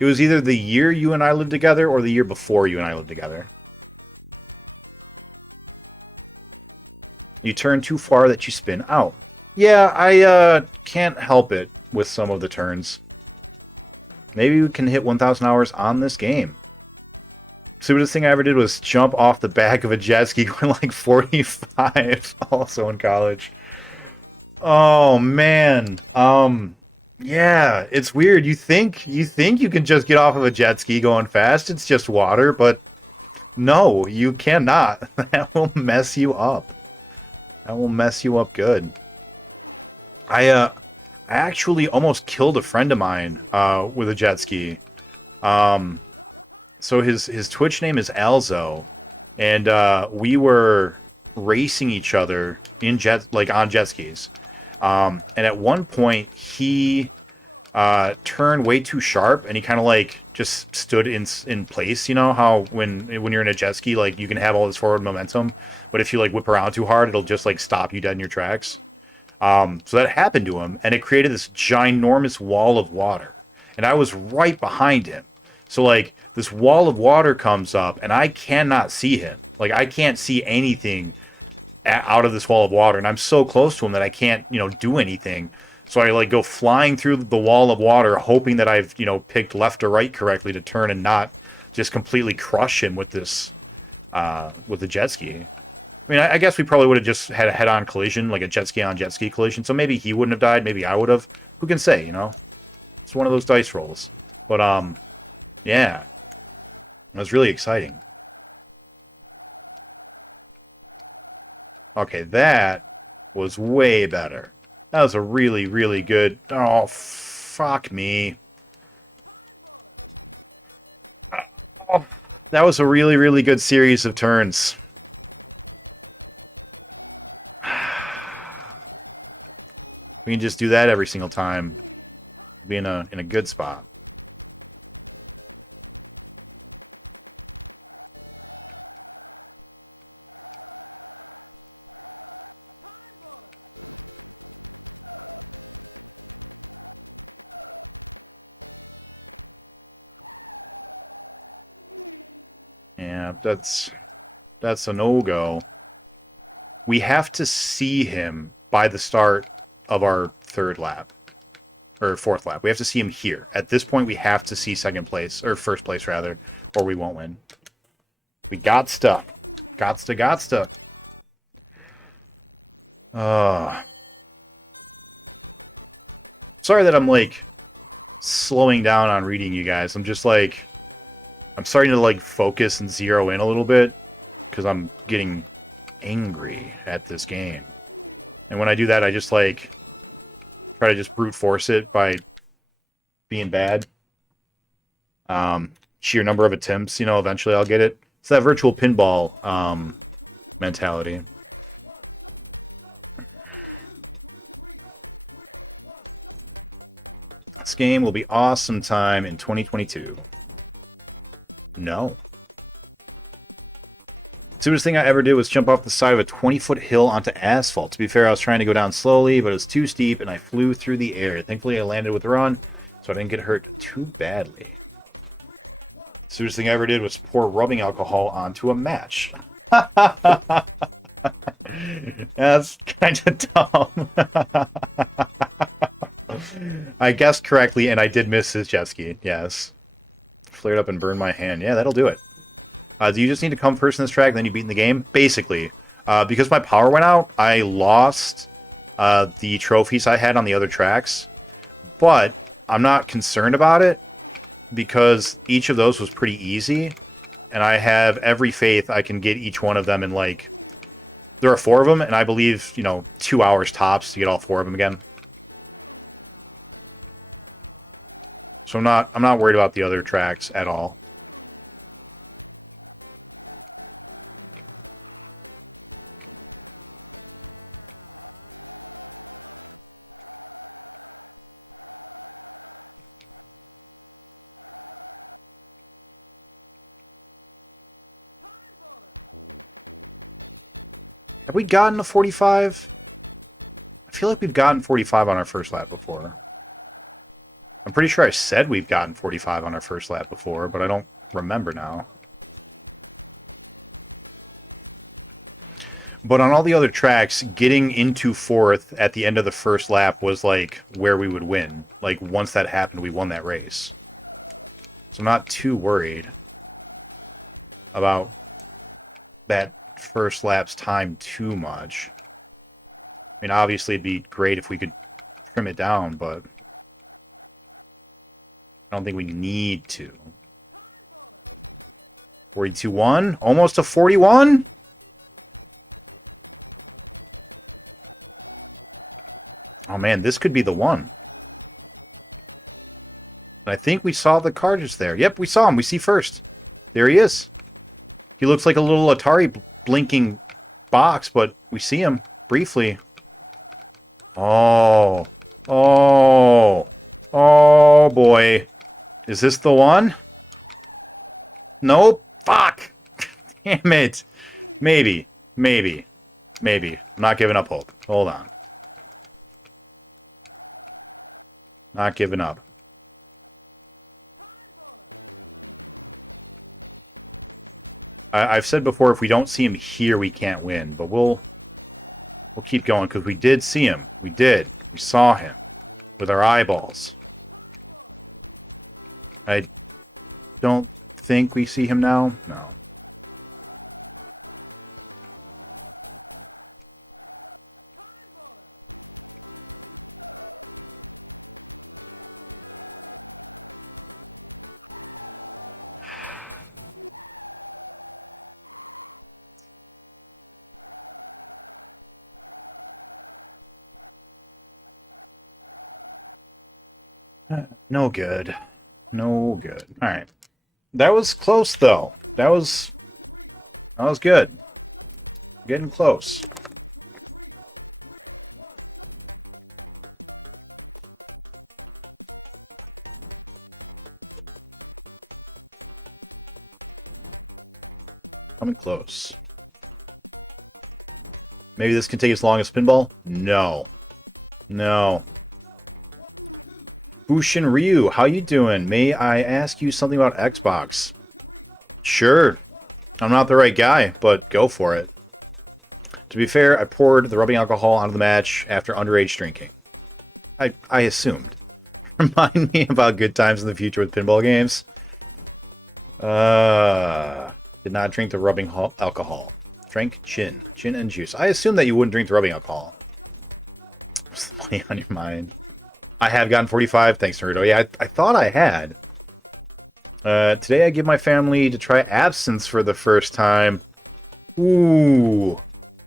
either the year you and I lived together or the year before you and I lived together. You turn too far that you spin out. Yeah, I can't help it with some of the turns. Maybe we can hit 1,000 hours on this game. Stupidest thing I ever did was jump off the back of a jet ski going like 45, also in college. Oh man. Yeah, it's weird. You think you can just get off of a jet ski going fast, it's just water, but no, you cannot. That will mess you up. That will mess you up good. I actually almost killed a friend of mine with a jet ski. So his Twitch name is Alzo, and we were racing each other in on jet skis. And at one point he turned way too sharp, and he kind of like just stood in place. You know how when you're in a jet ski, like you can have all this forward momentum, but if you like whip around too hard, it'll just like stop you dead in your tracks. So that happened to him, and it created this ginormous wall of water, and I was right behind him. So like this wall of water comes up, and I cannot see him. Like I can't see anything out of this wall of water, and I'm so close to him that I can't, do anything. So I like go flying through the wall of water, hoping that I've, picked left or right correctly to turn and not just completely crush him with this, with the jet ski. I mean, I guess we probably would have just had a head-on collision, like a jet ski on jet ski collision. So maybe he wouldn't have died, maybe I would have. Who can say, It's one of those dice rolls. But yeah, it was really exciting. Okay, that was way better. That was a really, really good... Oh, fuck me. Oh, that was a really, really good series of turns. We can just do that every single time. Be in a good spot. Yeah, that's a no-go. We have to see him by the start of our third lap. Or fourth lap. We have to see him here. At this point, we have to see second place, or first place, rather, or we won't win. We got stuff. Got stuff. Sorry that I'm, like, slowing down on reading you guys. I'm just, like... I'm starting to, like, focus and zero in a little bit, because I'm getting angry at this game. And when I do that, I just, like, try to just brute force it by being bad. Sheer number of attempts, eventually I'll get it. It's that virtual pinball mentality. This game will be awesome time in 2022. No. Stupidest thing I ever did was jump off the side of a 20-foot hill onto asphalt. To be fair, I was trying to go down slowly, but it was too steep, and I flew through the air. Thankfully, I landed with a run, so I didn't get hurt too badly. Stupidest thing I ever did was pour rubbing alcohol onto a match. That's kind of dumb. I guessed correctly, and I did miss his jet ski. Yes. Flared up and burned my hand. Yeah, that'll do it. Do you just need to come first in this track, and then you beat in the game? Basically. Because my power went out, I lost the trophies I had on the other tracks. But I'm not concerned about it, because each of those was pretty easy. And I have every faith I can get each one of them in, like... There are 4 of them, and I believe, 2 hours tops to get all 4 of them again. So I'm not worried about the other tracks at all. Have we gotten a 45? I feel like we've gotten 45 on our first lap before. I'm pretty sure I said we've gotten 45 on our first lap before, but I don't remember now. But on all the other tracks, getting into 4th at the end of the first lap was like where we would win. Like once that happened, we won that race. So I'm not too worried about that first lap's time too much. I mean, obviously it'd be great if we could trim it down, but I don't think we need to. 42-1? Almost a 41? Oh man, this could be the one. I think we saw the cartridge there. Yep, we saw him. We see first. There he is. He looks like a little Atari blinking box, but we see him briefly. Oh. Oh. Oh, boy. Is this the one? Nope. Fuck. Damn it. Maybe. Maybe. Maybe. I'm not giving up hope. Hold on. Not giving up. I've said before, if we don't see him here, we can't win. But we'll keep going, because we did see him. We did. We saw him with our eyeballs. I don't think we see him now. No. No good. No good. Alright. That was close, though. That was good. Getting close. Coming close. Maybe this can take as long as pinball? No. No. Bushin Ryu, how you doing? May I ask you something about Xbox? Sure. I'm not the right guy, but go for it. To be fair, I poured the rubbing alcohol onto the match after underage drinking. I assumed. Remind me about good times in the future with pinball games. Did not drink the rubbing alcohol. Drank gin and juice. I assume that you wouldn't drink the rubbing alcohol. What's the money on your mind? I have gotten 45. Thanks, Naruto. Yeah, I thought I had. Today I give my family to try absinthe for the first time. Ooh.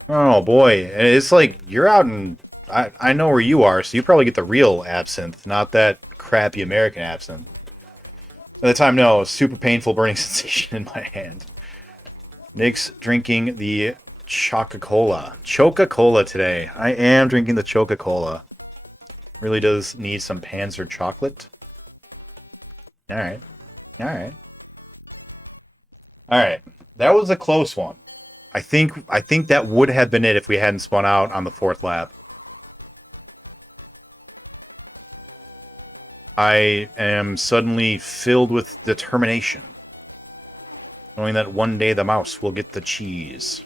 Oh, boy. And it's like, you're out in... I know where you are, so you probably get the real absinthe, not that crappy American absinthe. At the time, no. Super painful burning sensation in my hand. Nick's drinking the Coca-Cola. Coca-Cola today. I am drinking the Coca-Cola. Really does need some Panzer chocolate. Alright. Alright. Alright. That was a close one. I think that would have been it if we hadn't spun out on the 4th lap. I am suddenly filled with determination, knowing that one day the mouse will get the cheese.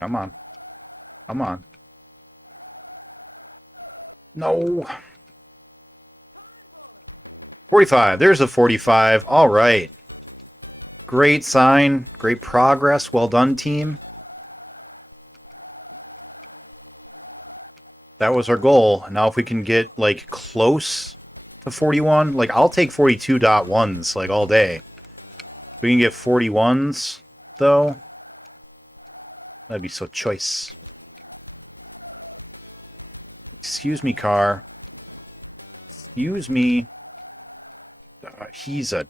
Come on. Come on. No. 45. There's a 45. All right. Great sign. Great progress. Well done, team. That was our goal. Now if we can get, like, close to 41, like, I'll take 42.1s, like, all day. If we can get 41s, though, that'd be so choice. Excuse me, car. Excuse me. He's a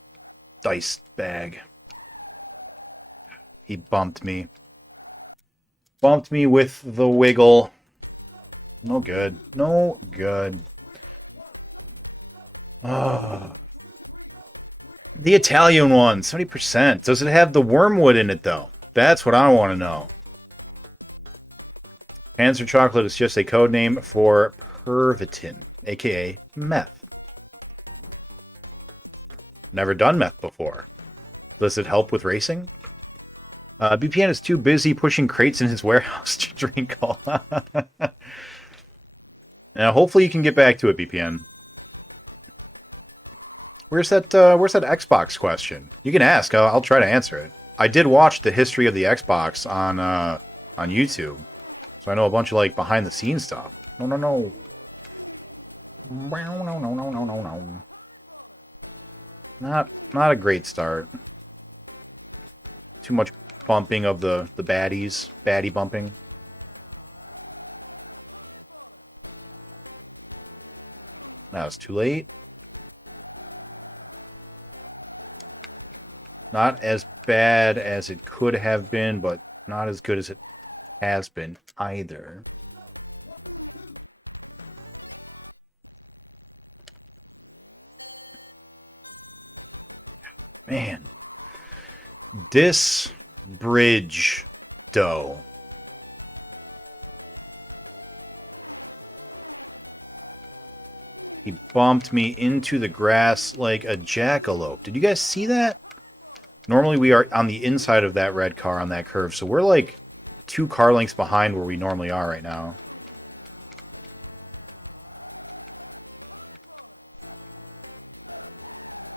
dice bag. He bumped me. Bumped me with the wiggle. No good. No good. Oh. The Italian one, 70%. Does it have the wormwood in it, though? That's what I want to know. Panzer chocolate is just a code name for Pervitin, aka meth. Never done meth before. Does it help with racing? BPN is too busy pushing crates in his warehouse to drink all. Now, hopefully you can get back to it, BPN. Where's that Xbox question? You can ask. I'll try to answer it. I did watch the history of the Xbox on YouTube. So I know a bunch of, like, behind-the-scenes stuff. No, no, no. No, no, no, no, no, no. Not a great start. Too much bumping of the baddies. Baddie bumping. That was too late. Not as bad as it could have been, but not as good as it has been either. Man. This bridge, though. He bumped me into the grass like a jackalope. Did you guys see that? Normally we are on the inside of that red car on that curve, so we're like 2 car lengths behind where we normally are right now.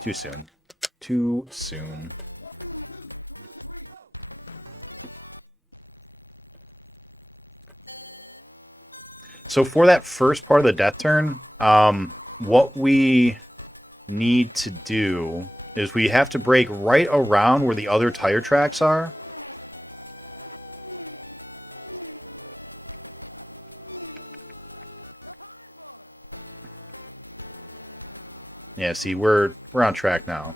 Too soon. Too soon. So for that first part of the death turn, what we need to do is we have to brake right around where the other tire tracks are. Yeah, see, we're on track now.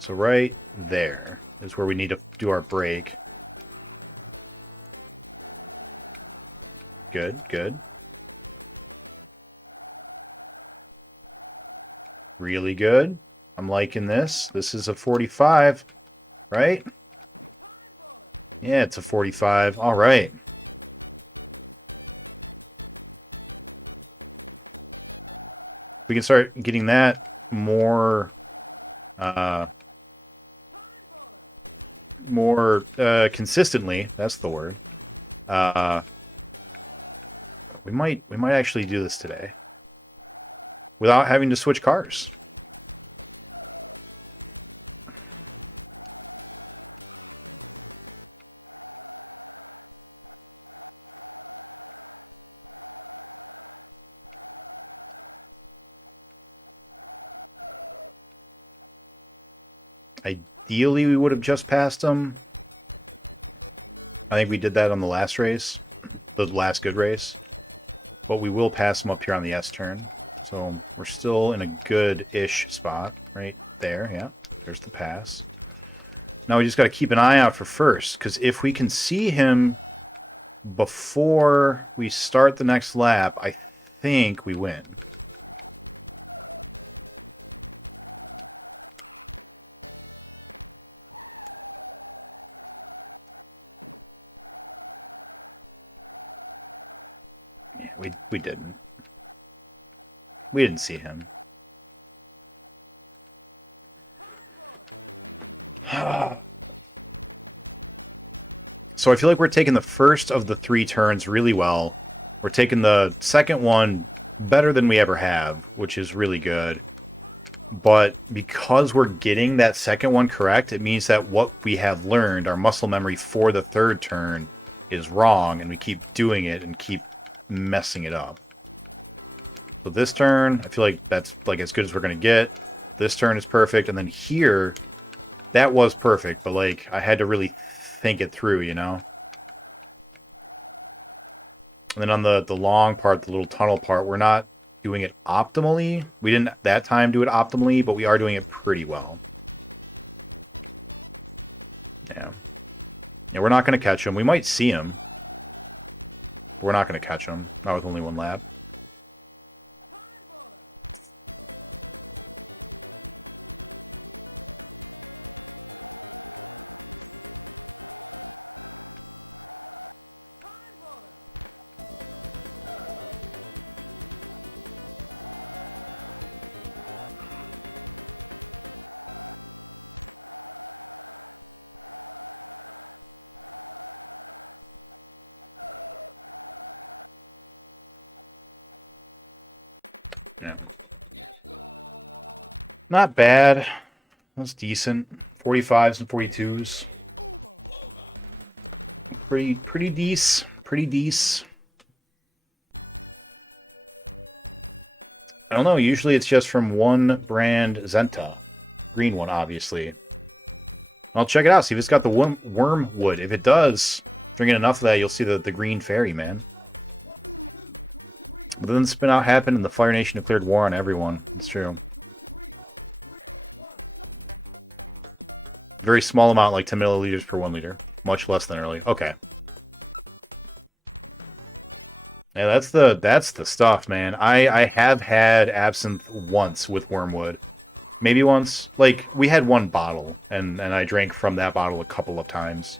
So right there is where we need to do our brake. Good, good. Really good. I'm liking this. This is a 45, right? Yeah, it's a 45. All right. We can start getting that more consistently. That's the word. We might actually do this today without having to switch cars. Ideally, we would have just passed them. I think we did that on the last race, the last good race. But we will pass him up here on the S turn. So we're still in a good-ish spot right there. Yeah, there's the pass. Now we just got to keep an eye out for first, because if we can see him before we start the next lap, I think we win. We didn't. We didn't see him. So I feel like we're taking the first of the 3 turns really well. We're taking the second one better than we ever have, which is really good. But because we're getting that second one correct, it means that what we have learned, our muscle memory for the third turn, is wrong, and we keep doing it and keep messing it up. So this turn, I feel like that's like as good as we're going to get. This turn is perfect, and then here, that was perfect, but like I had to really think it through, you know? And then on the long part, the little tunnel part, we're not doing it optimally. We didn't that time do it optimally, but we are doing it pretty well. Yeah. Yeah, we're not going to catch him. We might see him. We're not going to catch him. Not with only 1 lap. Not bad. That's decent. 45s and 42s. Pretty decent. Pretty decent. I don't know. Usually it's just from one brand Zenta. Green one, obviously. I'll check it out. See if it's got the wormwood. If it does, drink enough of that, you'll see the green fairy, man. But then the spin out happened and the Fire Nation declared war on everyone. It's true. Very small amount, like 10 milliliters per 1 liter. Much less than early. Okay. Yeah, that's the stuff, man. I have had absinthe once with wormwood. Maybe once. Like, we had 1 bottle, and I drank from that bottle a couple of times.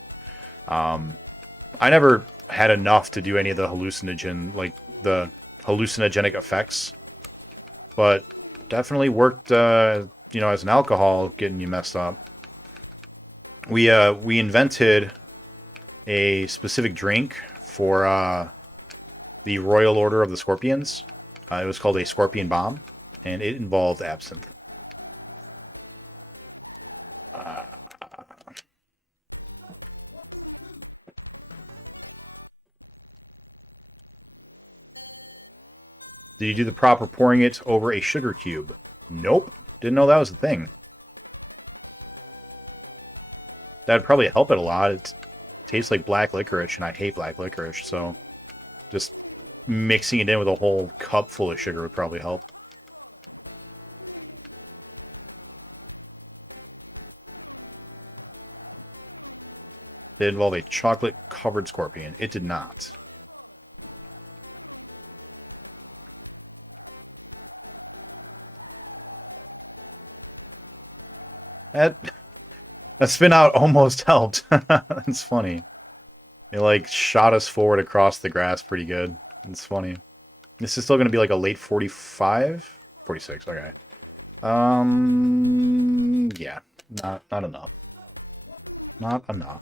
I never had enough to do any of the hallucinogenic effects. But definitely worked, you know, as an alcohol, getting you messed up. We invented a specific drink for the Royal Order of the Scorpions. It was called a Scorpion Bomb, and it involved absinthe. Did you do the proper pouring it over a sugar cube? Nope. Didn't know that was a thing. That'd probably help it a lot. It tastes like black licorice, and I hate black licorice, so just mixing it in with a whole cup full of sugar would probably help. Did it involve a chocolate-covered scorpion? It did not. That spin out almost helped. It's funny. It like shot us forward across the grass pretty good. It's funny. This is still going to be like a late 45? 46, okay. Yeah. Not enough. Not enough.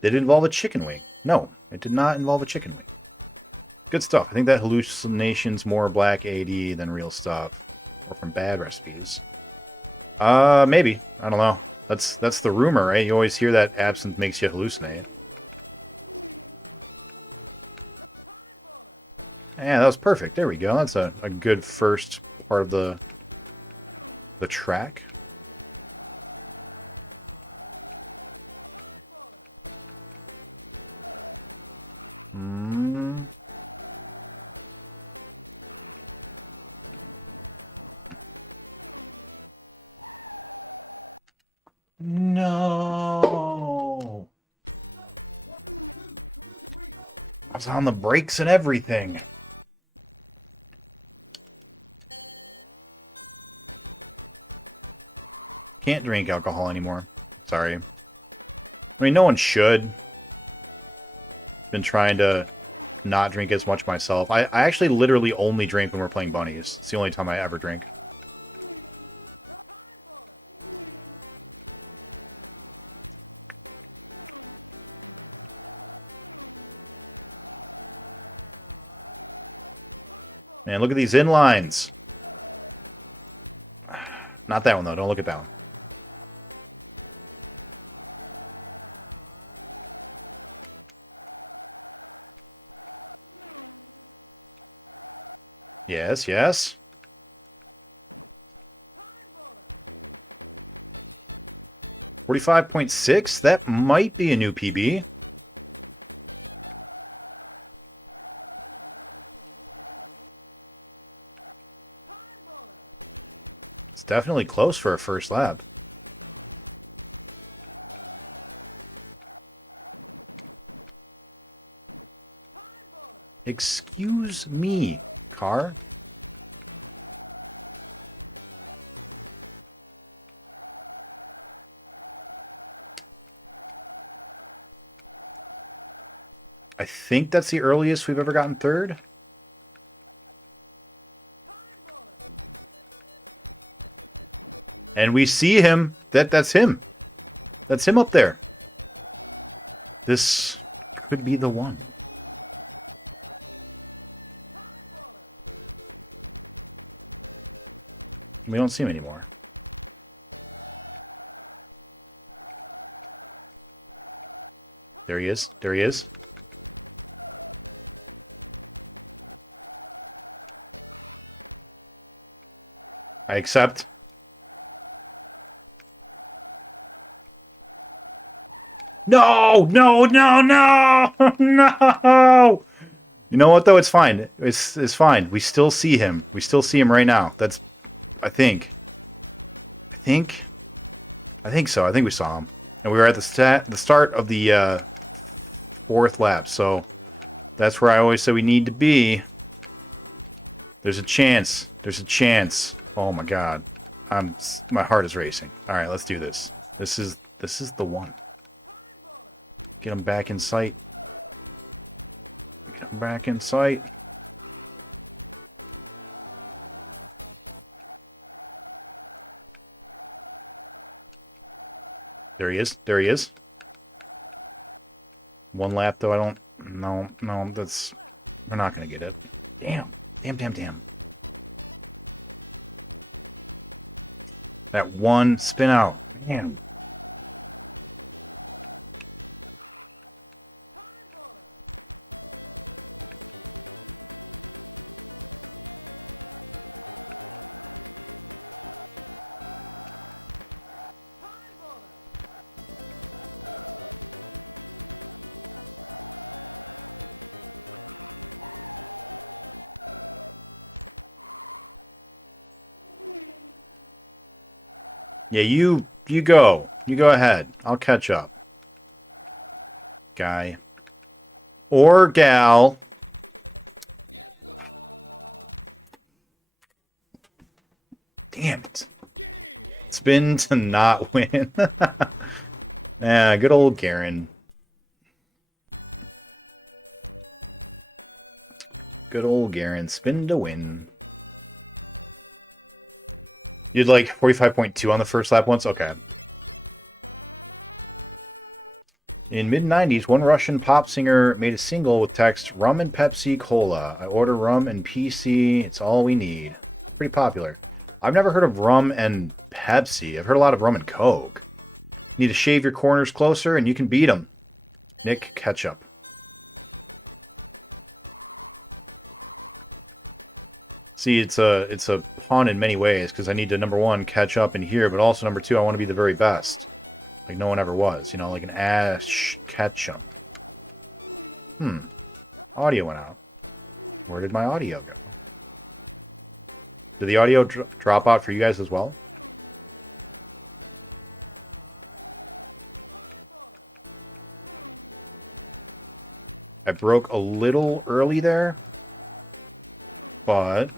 Did it involve a chicken wing? No, it did not involve a chicken wing. Good stuff. I think that hallucination's more black AD than real stuff. Or from bad recipes. Maybe. I don't know. That's the rumor, right? You always hear that absinthe makes you hallucinate. Yeah, that was perfect. There we go. That's a good first part of the track. was on the brakes and everything. Can't drink alcohol anymore. Sorry. I mean, no one should. Been trying to not drink as much myself. I actually literally only drink when we're playing bunnies. It's the only time I ever drink. Man, look at these inlines. Not that one, though. Don't look at that one. Yes, yes. $45.6? That might be a new PB. It's definitely close for a first lap. Excuse me, car. I think that's the earliest we've ever gotten third. And we see him. That's him. That's him up there. This could be the one. We don't see him anymore. There he is. There he is. I accept. No! No! No! No! No! You know what, though? It's fine. It's fine. We still see him. We still see him right now. That's... I think so. I think we saw him. And we were at the start of the fourth lap, so that's where I always say we need to be. There's a chance. There's a chance. Oh my god. My heart is racing. Alright, let's do this. This is the one. Get him back in sight. Get him back in sight. There he is. There he is. One lap, though. I don't... No, that's... We're not going to get it. Damn. Damn. That one spin out. Damn. Yeah, you go. You go ahead. I'll catch up. Guy. Or gal. Damn it. Spin to not win. Yeah, good old Garen. Good old Garen. Spin to win. You'd like 45.2 on the first lap once? Okay. In mid-90s, one Russian pop singer made a single with text, "Rum and Pepsi Cola. I order rum and PC. It's all we need." Pretty popular. I've never heard of rum and Pepsi. I've heard a lot of rum and Coke. Need to shave your corners closer and you can beat them. Nick Ketchup. See, it's a pun in many ways, because I need to, number one, catch up in here, but also, number two, I want to be the very best. Like no one ever was, you know, like an ash ketchup. Audio went out. Where did my audio go? Did the audio drop out for you guys as well? I broke a little early there, but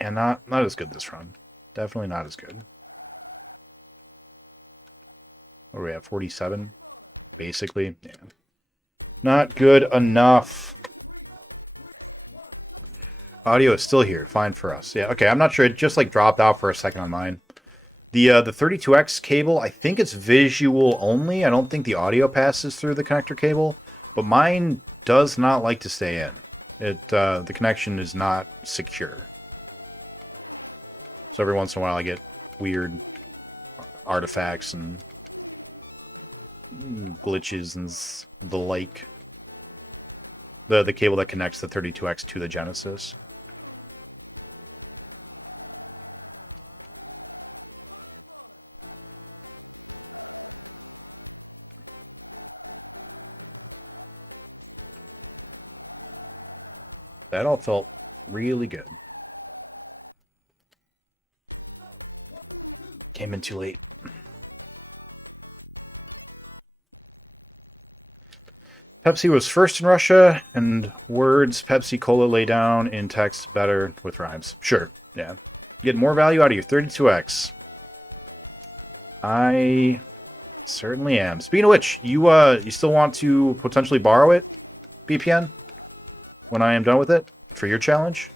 and not as good this run. Definitely not as good. What are we at? 47, basically. Yeah, not good enough. Audio is still here, fine for us. Yeah, okay. I'm not sure. It just like dropped out for a second on mine. The 32X cable, I think it's visual only. I don't think the audio passes through the connector cable, but mine does not like to stay in. The connection is not secure. So every once in a while I get weird artifacts and glitches and the like. The cable that connects the 32X to the Genesis. That all felt really good. Came in too late. Pepsi was first in Russia, and words Pepsi Cola lay down in text better with rhymes. Sure, yeah. Get more value out of your 32X. I certainly am. Speaking of which, you still want to potentially borrow it, BPN? When I am done with it for your challenge?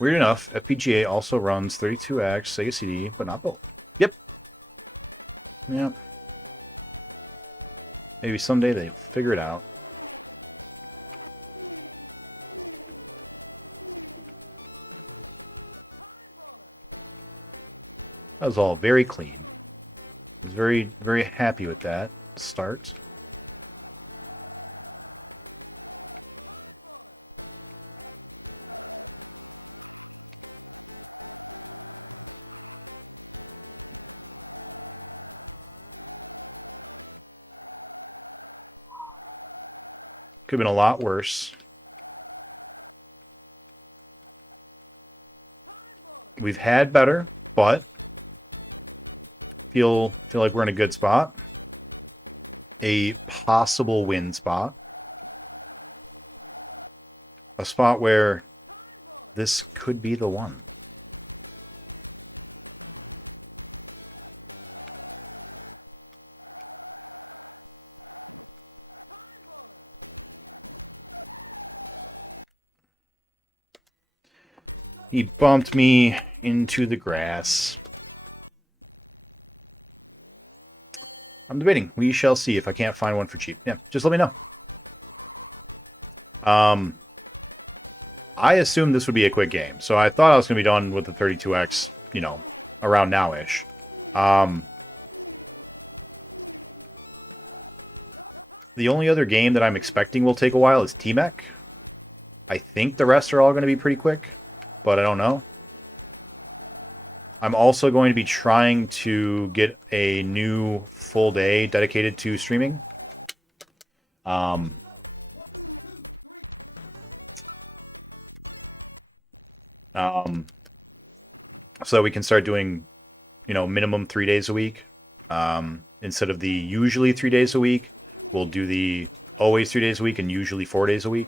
Weird enough, FPGA also runs 32X, Sega CD, but not both. Yep. Yep. Maybe someday they figure it out. That was all very clean. Very, very happy with that start. Could have been a lot worse. We've had better, but feel like we're in a good spot. A possible win spot. A spot where this could be the one. He bumped me into the grass. I'm debating. We shall see if I can't find one for cheap. Yeah, just let me know. I assumed this would be a quick game, so I thought I was going to be done with the 32X, you know, around now-ish. The only other game that I'm expecting will take a while is T-Mech. I think the rest are all going to be pretty quick, but I don't know. I'm also going to be trying to get a new full day dedicated to streaming. So that we can start doing, you know, minimum 3 days a week. Instead of the usually 3 days a week, we'll do the always 3 days a week and usually 4 days a week.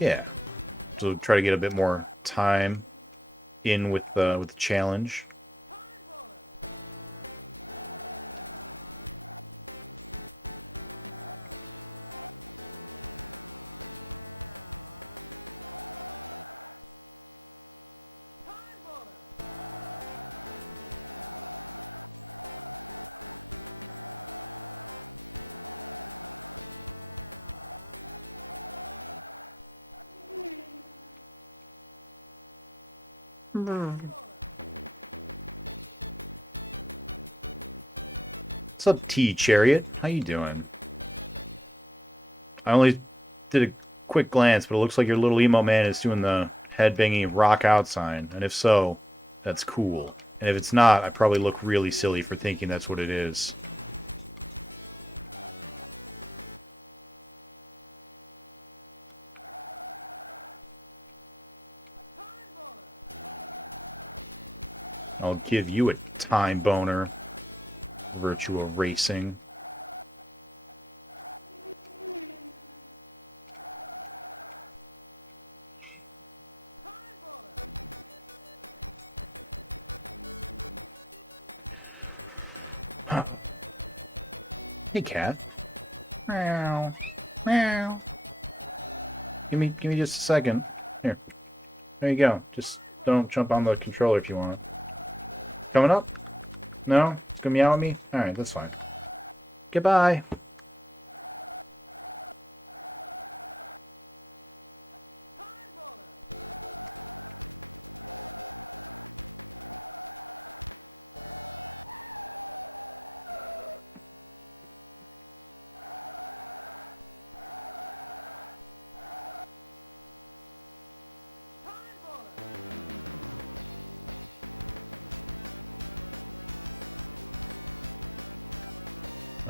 Yeah, so try to get a bit more time in with the challenge. What's up, T-Chariot? How you doing? I only did a quick glance, but it looks like your little emo man is doing the head-banging rock out sign. And if so, that's cool. And if it's not, I probably look really silly for thinking that's what it is. I'll give you a time boner. Virtua Racing. Huh. Hey, cat. Meow. Meow. Give me just a second. Here. There you go. Just don't jump on the controller if you want. Coming up? No? Gonna meow at me? Alright, that's fine. Goodbye.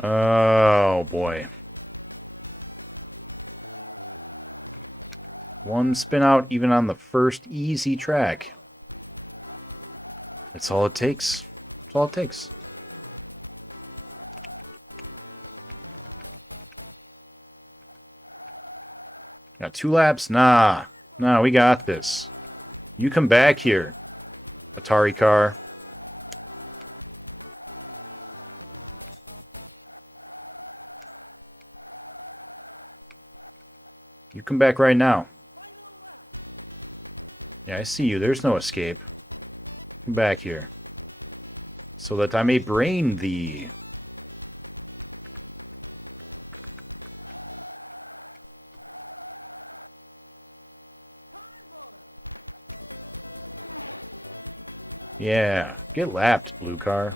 Oh, boy. One spin out even on the first easy track. That's all it takes. That's all it takes. Got 2 laps? Nah. Nah, we got this. You come back here, Atari car. You come back right now. Yeah, I see you. There's no escape. Come back here. So that I may brain thee. Yeah, get lapped, blue car.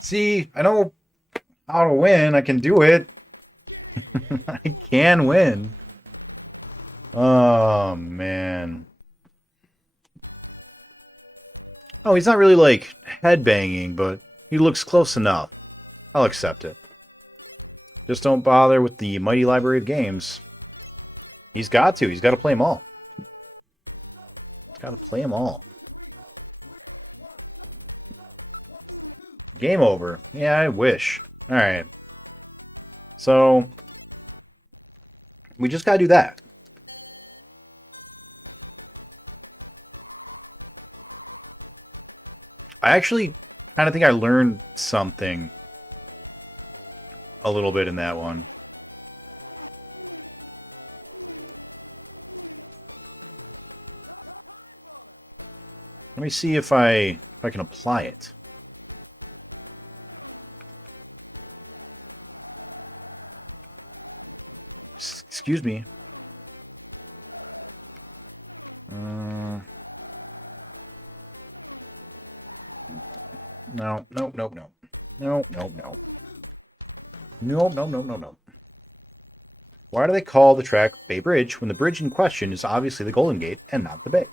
See, I know how to win. I can do it. I can win. Oh, man. Oh, he's not really, like, headbanging, but he looks close enough. I'll accept it. Just don't bother with the mighty library of games. He's got to. He's got to play them all. He's got to play them all. Game over. Yeah, I wish. Alright. So, we just gotta do that. I actually kind of think I learned something a little bit in that one. Let me see if I can apply it. Excuse me. No, no, no, no. No, no, no. No, no, no, no, no. Why do they call the track Bay Bridge when the bridge in question is obviously the Golden Gate and not the Bay?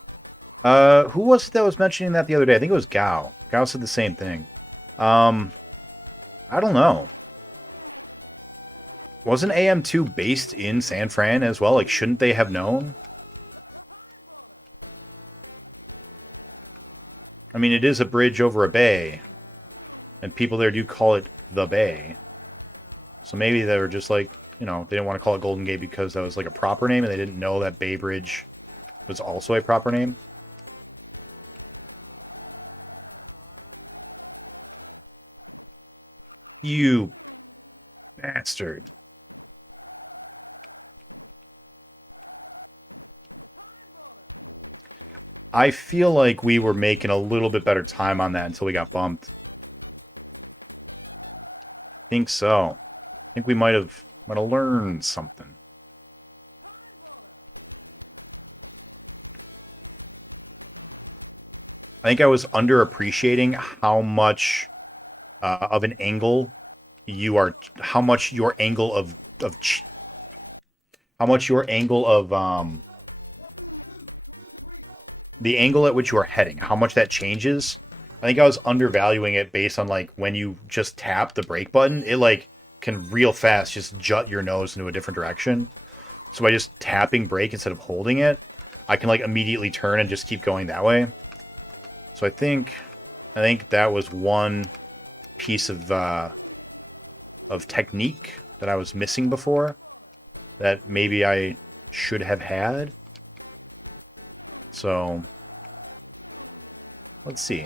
Who was it that was mentioning that the other day? I think it was Gao. Gao said the same thing. I don't know. Wasn't AM2 based in San Fran as well? Like, shouldn't they have known? I mean, it is a bridge over a bay. And people there do call it the Bay. So maybe they were just like, you know, they didn't want to call it Golden Gate because that was like a proper name and they didn't know that Bay Bridge was also a proper name. You bastard. I feel like we were making a little bit better time on that until we got bumped. I think so. I think we might have learned something. I think I was underappreciating how much of an angle you are, how much your angle of the angle at which you are heading, how much that changes. I think I was undervaluing it based on like when you just tap the brake button, it like can real fast just jut your nose into a different direction. So by just tapping brake instead of holding it, I can like immediately turn and just keep going that way. So I think that was one piece of technique that I was missing before that maybe I should have had. So let's see.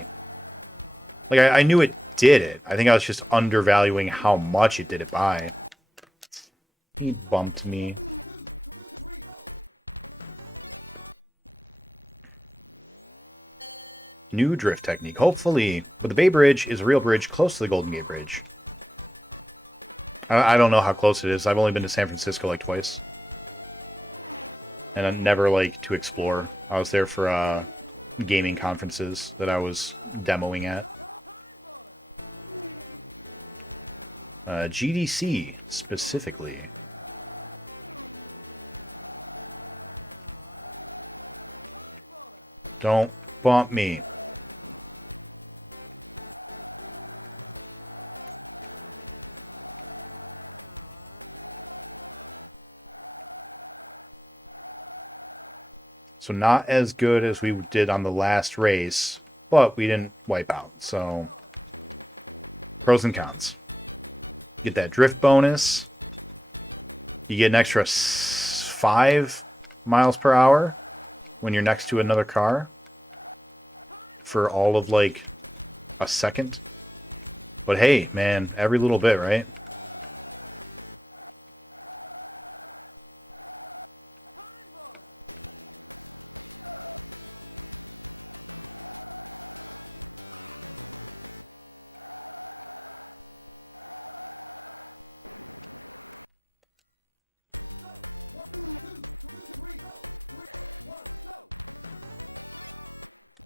Like I knew it did it. I think I was just undervaluing how much it did it by. He bumped me. New drift technique. Hopefully, but the Bay Bridge is a real bridge close to the Golden Gate Bridge. I don't know how close it is. I've only been to San Francisco like twice. And I never like to explore. I was there for gaming conferences that I was demoing at. GDC specifically. Don't bump me. So not as good as we did on the last race, but we didn't wipe out. So pros and cons. Get that drift bonus. You get an extra 5 miles per hour when you're next to another car for all of like a second. But hey, man, every little bit, right?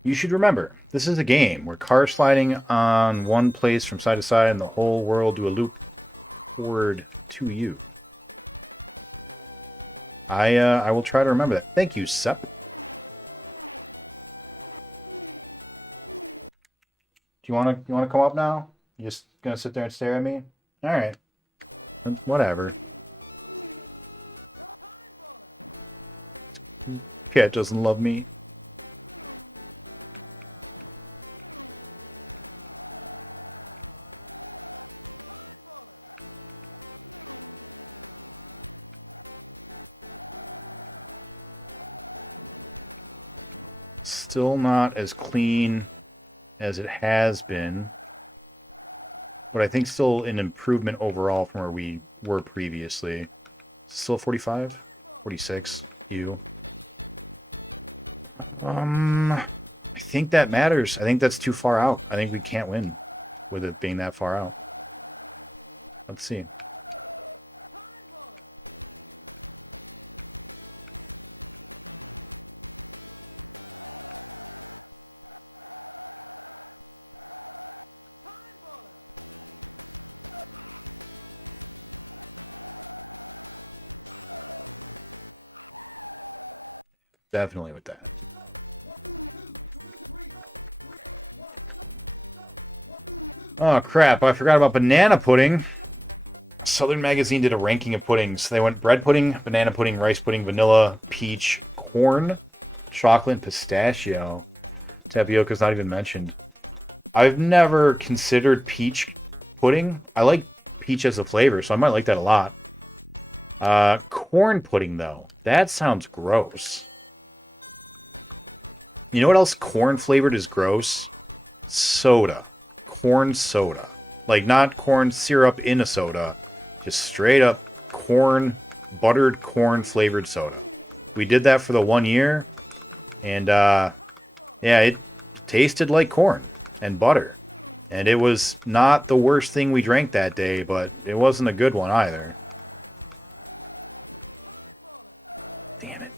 You should remember, this is a game where cars sliding on one place from side to side and the whole world do a loop forward to you. I will try to remember that. Thank you, Sep. Do you wanna come up now? You just gonna sit there and stare at me? All right, whatever. Cat doesn't love me. Still not as clean as it has been, but I think still an improvement overall from where we were previously. Still 45? 46? You? I think that matters. I think that's too far out. I think we can't win with it being that far out. Let's see. Definitely with that. Oh crap, I forgot about banana pudding. Southern Magazine did a ranking of puddings. They went bread pudding, banana pudding, rice pudding, vanilla, peach, corn, chocolate, pistachio. Tapioca's not even mentioned. I've never considered peach pudding. I like peach as a flavor, so I might like that a lot. Corn pudding, though. That sounds gross. You know what else corn flavored is gross? Soda. Corn soda. Like, not corn syrup in a soda. Just straight up corn, buttered corn flavored soda. We did that for the 1 year, and Yeah, it tasted like corn and butter. And it was not the worst thing we drank that day, but it wasn't a good one either. Damn it.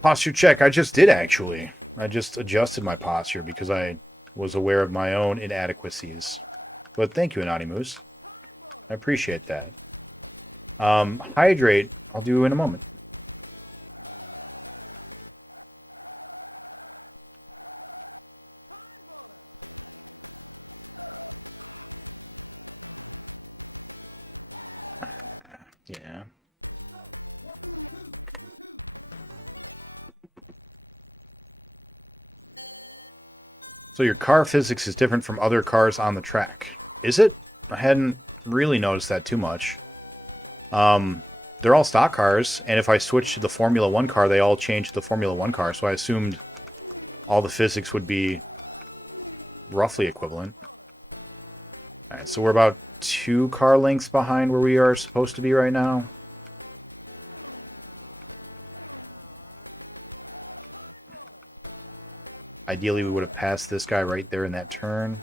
Posture check. I just did, actually. I just adjusted my posture because I was aware of my own inadequacies. But thank you, Anonymous. I appreciate that. Hydrate, I'll do in a moment. Yeah. So your car physics is different from other cars on the track. Is it? I hadn't really noticed that too much. They're all stock cars, and if I switch to the Formula 1 car, they all change to the Formula 1 car, so I assumed all the physics would be roughly equivalent. Alright, so we're about 2 car lengths behind where we are supposed to be right now. Ideally, we would have passed this guy right there in that turn.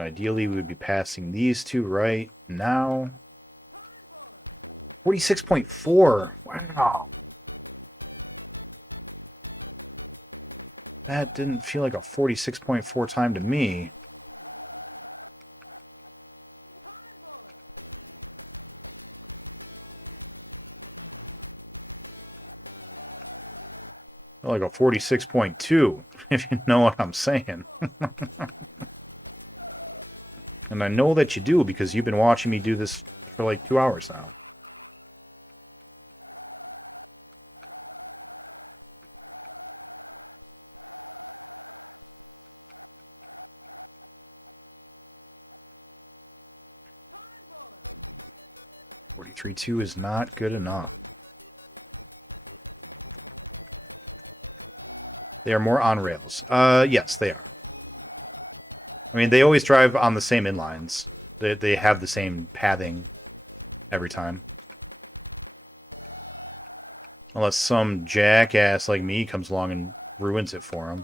Ideally, we would be passing these two right now. 46.4. Wow. That didn't feel like a 46.4 time to me. Like a 46.2, if you know what I'm saying. And I know that you do because you've been watching me do this for like 2 hours now. .43.2 is not good enough. They are more on rails. Yes, they are. I mean, they always drive on the same inlines. They have the same pathing every time. Unless some jackass like me comes along and ruins it for them.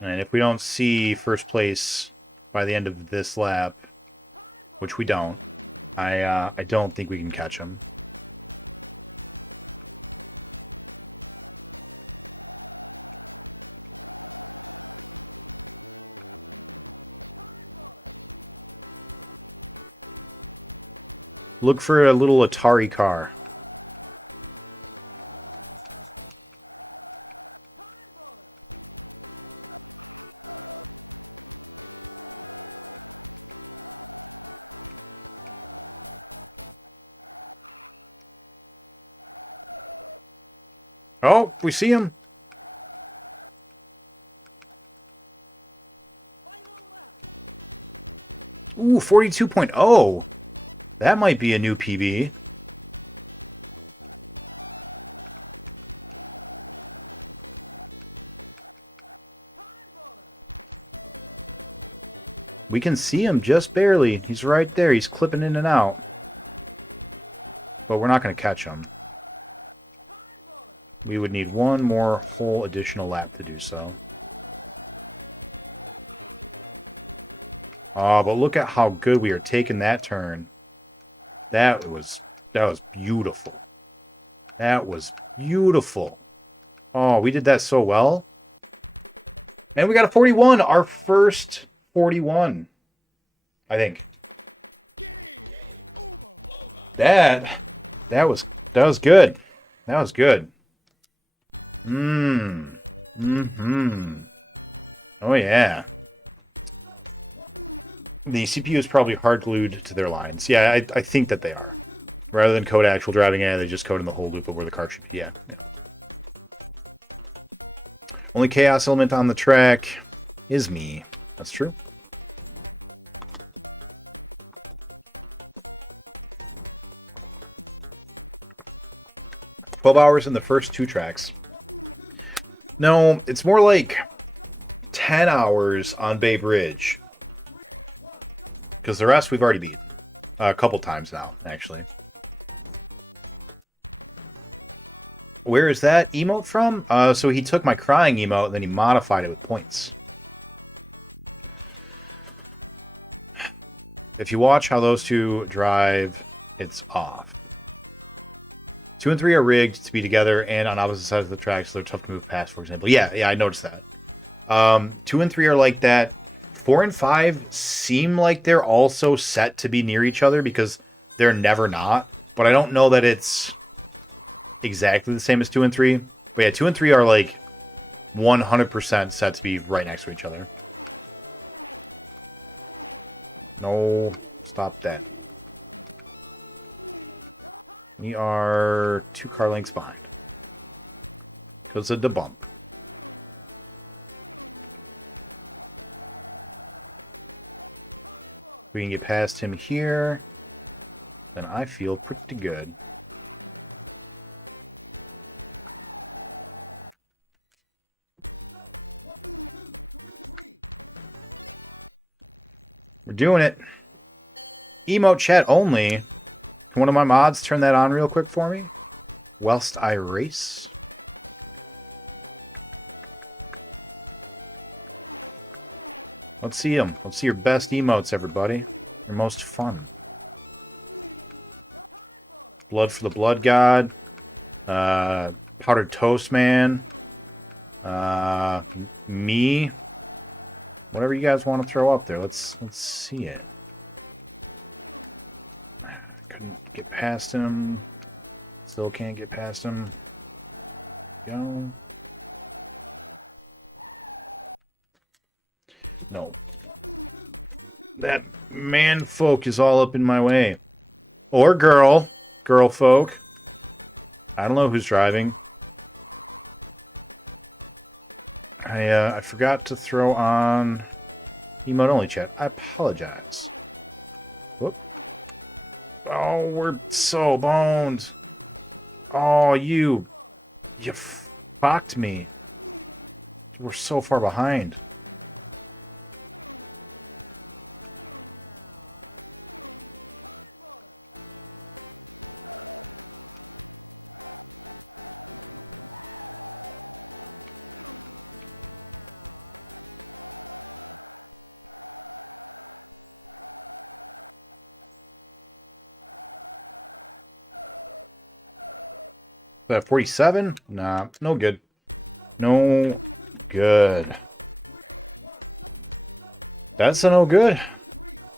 And if we don't see first place by the end of this lap, which we don't, I don't think we can catch him. Look for a little Atari car. Oh, we see him. Ooh, 42.0. That might be a new PB. We can see him just barely. He's right there. He's clipping in and out. But we're not going to catch him. We would need one more whole additional lap to do so. Oh, but look at how good we are taking that turn. That was beautiful. That was beautiful. Oh, we did that so well. And we got a 41, our first 41. I think. That was good. That was good. Mm-hmm. Oh, yeah. The CPU is probably hard glued to their lines. Yeah, I think that they are. Rather than code actual driving in, they just code in the whole loop of where the car should be. Yeah. Only chaos element on the track is me. That's true. "12 hours in the first 2 tracks." No, it's more like 10 hours on Bay Bridge. Because the rest we've already beat. A couple times now, actually. Where is that emote from? So he took my crying emote and then he modified it with points. If you watch how those two drive, it's off. 2 and 3 are rigged to be together and on opposite sides of the track, so they're tough to move past, for example. Yeah, I noticed that. 2 and 3 are like that. 4 and 5 seem like they're also set to be near each other because they're never not. But I don't know that it's exactly the same as 2 and 3. But yeah, 2 and 3 are like 100% set to be right next to each other. No, stop that. We are 2 car lengths behind. Because of the bump. We can get past him here, then I feel pretty good. We're doing it. Emote chat only. Can one of my mods turn that on real quick for me? Whilst I race. Let's see them. Let's see your best emotes, everybody. Your most fun. Blood for the Blood God. Powdered Toast Man. Me. Whatever you guys want to throw up there. Let's see it. Couldn't get past him. Still can't get past him. Go. No. That man folk is all up in my way. Or girl. Girl folk. I don't know who's driving. I forgot to throw on emote only chat. I apologize. Whoop. Oh, we're so boned. Oh, you fucked me. We're so far behind. That 47? Nah, no good. No good. That's a no good.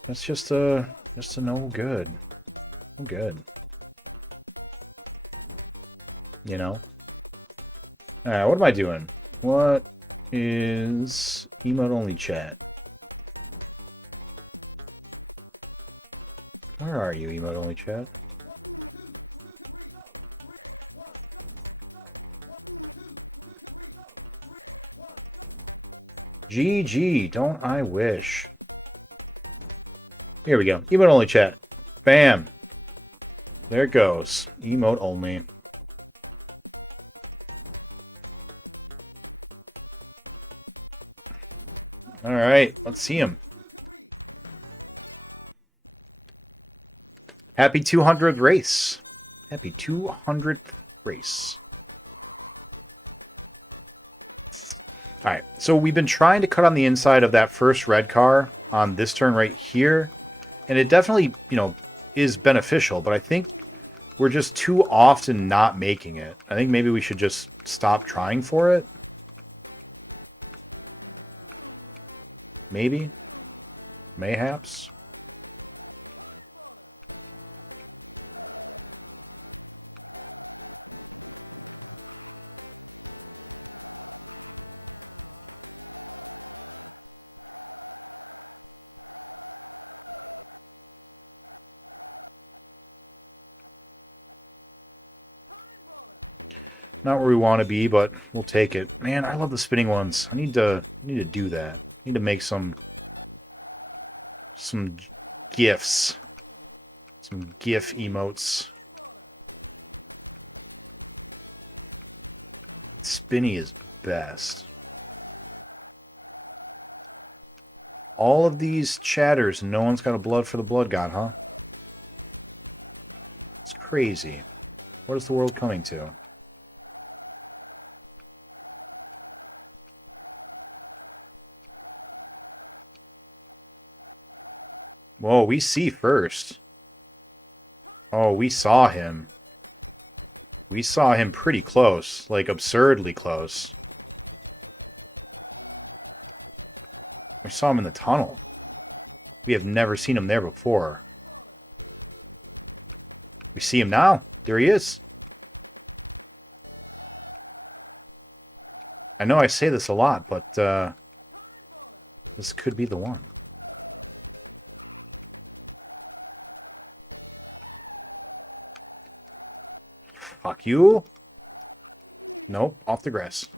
That's just a no good. No good. You know? Alright, what am I doing? What is emote only chat? Where are you, emote only chat? GG, don't I wish. Here we go. Emote only chat. Bam. There it goes. Emote only. Alright, let's see him. Happy 200th race. Happy 200th race. Alright, so we've been trying to cut on the inside of that first red car on this turn right here. And it definitely, you know, is beneficial, but I think we're just too often not making it. I think maybe we should just stop trying for it. Maybe. Mayhaps. Not where we want to be, but we'll take it. Man, I love the spinning ones. I need to do that. I need to make some GIFs. Some GIF emotes. Spinny is best. All of these chatters, and no one's got a blood for the blood god, huh? It's crazy. What is the world coming to? Whoa, we see first. Oh, we saw him. We saw him pretty close. Like, absurdly close. We saw him in the tunnel. We have never seen him there before. We see him now. There he is. I know I say this a lot, but this could be the one. Fuck you. Nope, off the grass.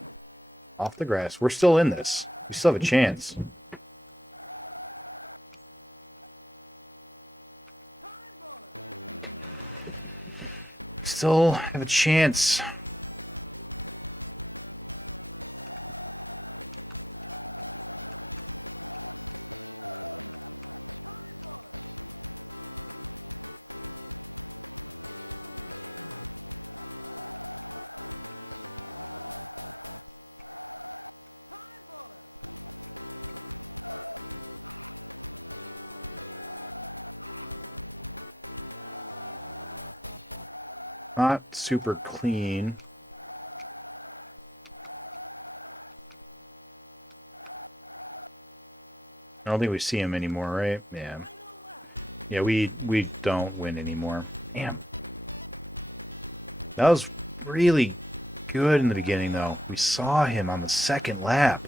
Off the grass. We're still in this. We still have a chance. Still have a chance. Not super clean. I don't think we see him anymore, right? Yeah. Yeah, we don't win anymore. Damn. That was really good in the beginning, though. We saw him on the second lap.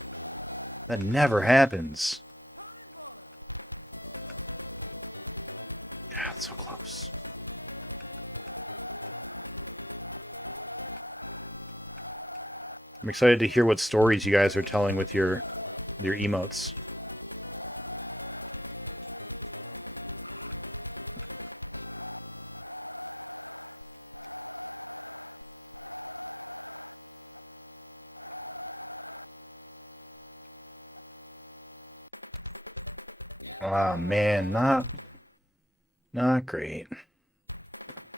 That never happens. God, so close. I'm excited to hear what stories you guys are telling with your emotes. Oh man, not great.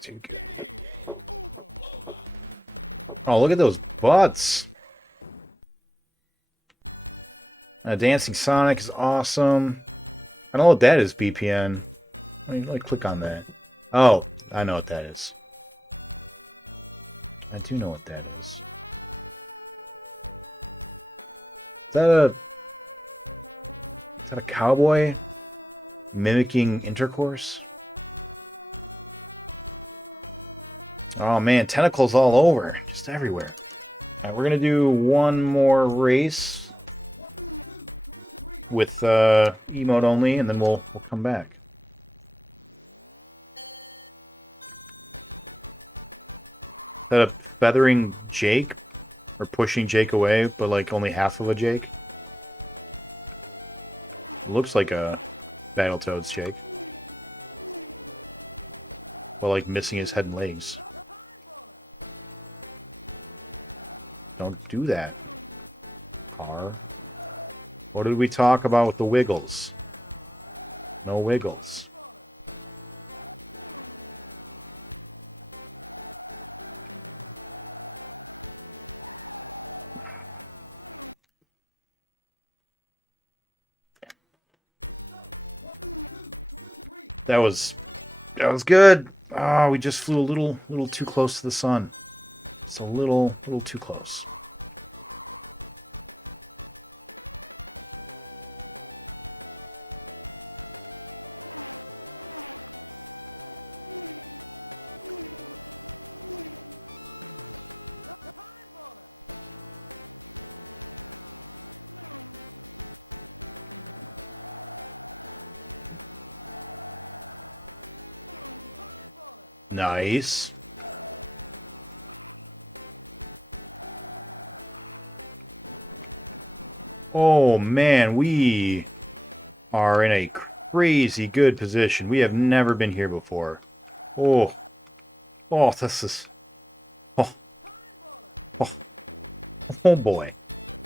Too good. Oh, look at those butts. Dancing Sonic is awesome. I don't know what that is, BPN. Let me click on that. Oh, I know what that is. I do know what that is. Is that a cowboy mimicking intercourse? Oh man, tentacles all over, just everywhere. Alright, we're gonna do one more race with emote only, and then we'll come back. Is that a feathering Jake? Or pushing Jake away, but like only half of a Jake? It looks like a Battletoads Jake. But like missing his head and legs. Don't do that. Car. What did we talk about with the wiggles? No wiggles. That was good. Ah, we just flew a little too close to the sun. It's a little too close. Nice. Oh man, we are in a crazy good position. We have never been here before. Oh, oh, this is, oh, oh, oh boy.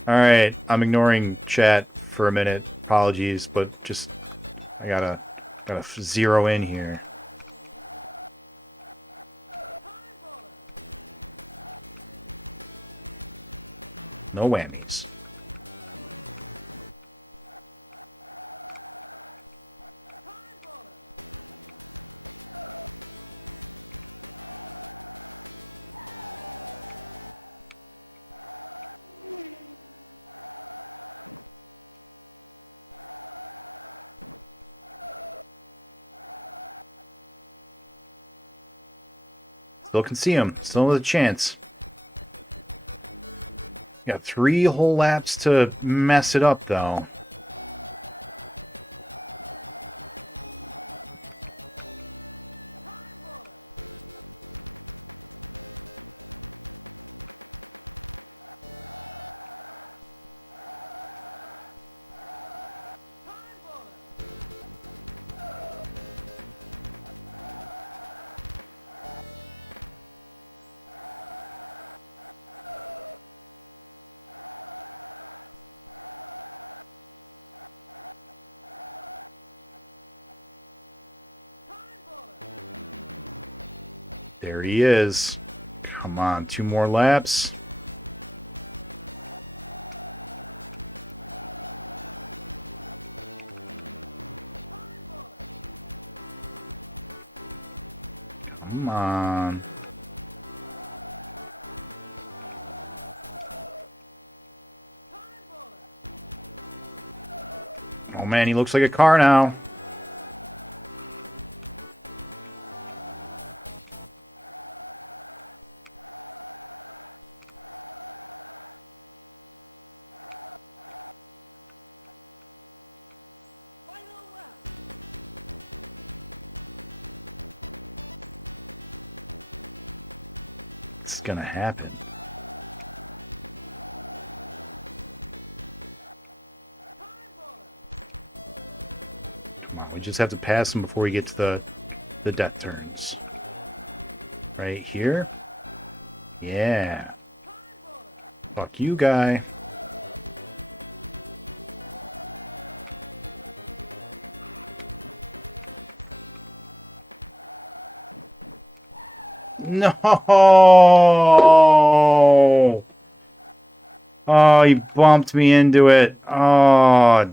All right, I'm ignoring chat for a minute. Apologies, but just I gotta zero in here. No whammies. Still can see him. Still with a chance. Got 3 whole laps to mess it up, though. There he is. Come on, 2 more laps. Come on. Oh man, he looks like a car now. It's gonna happen. Come on, we just have to pass him before we get to the death turns. Right here. Yeah. Fuck you, guy. No! Oh, he bumped me into it. Oh,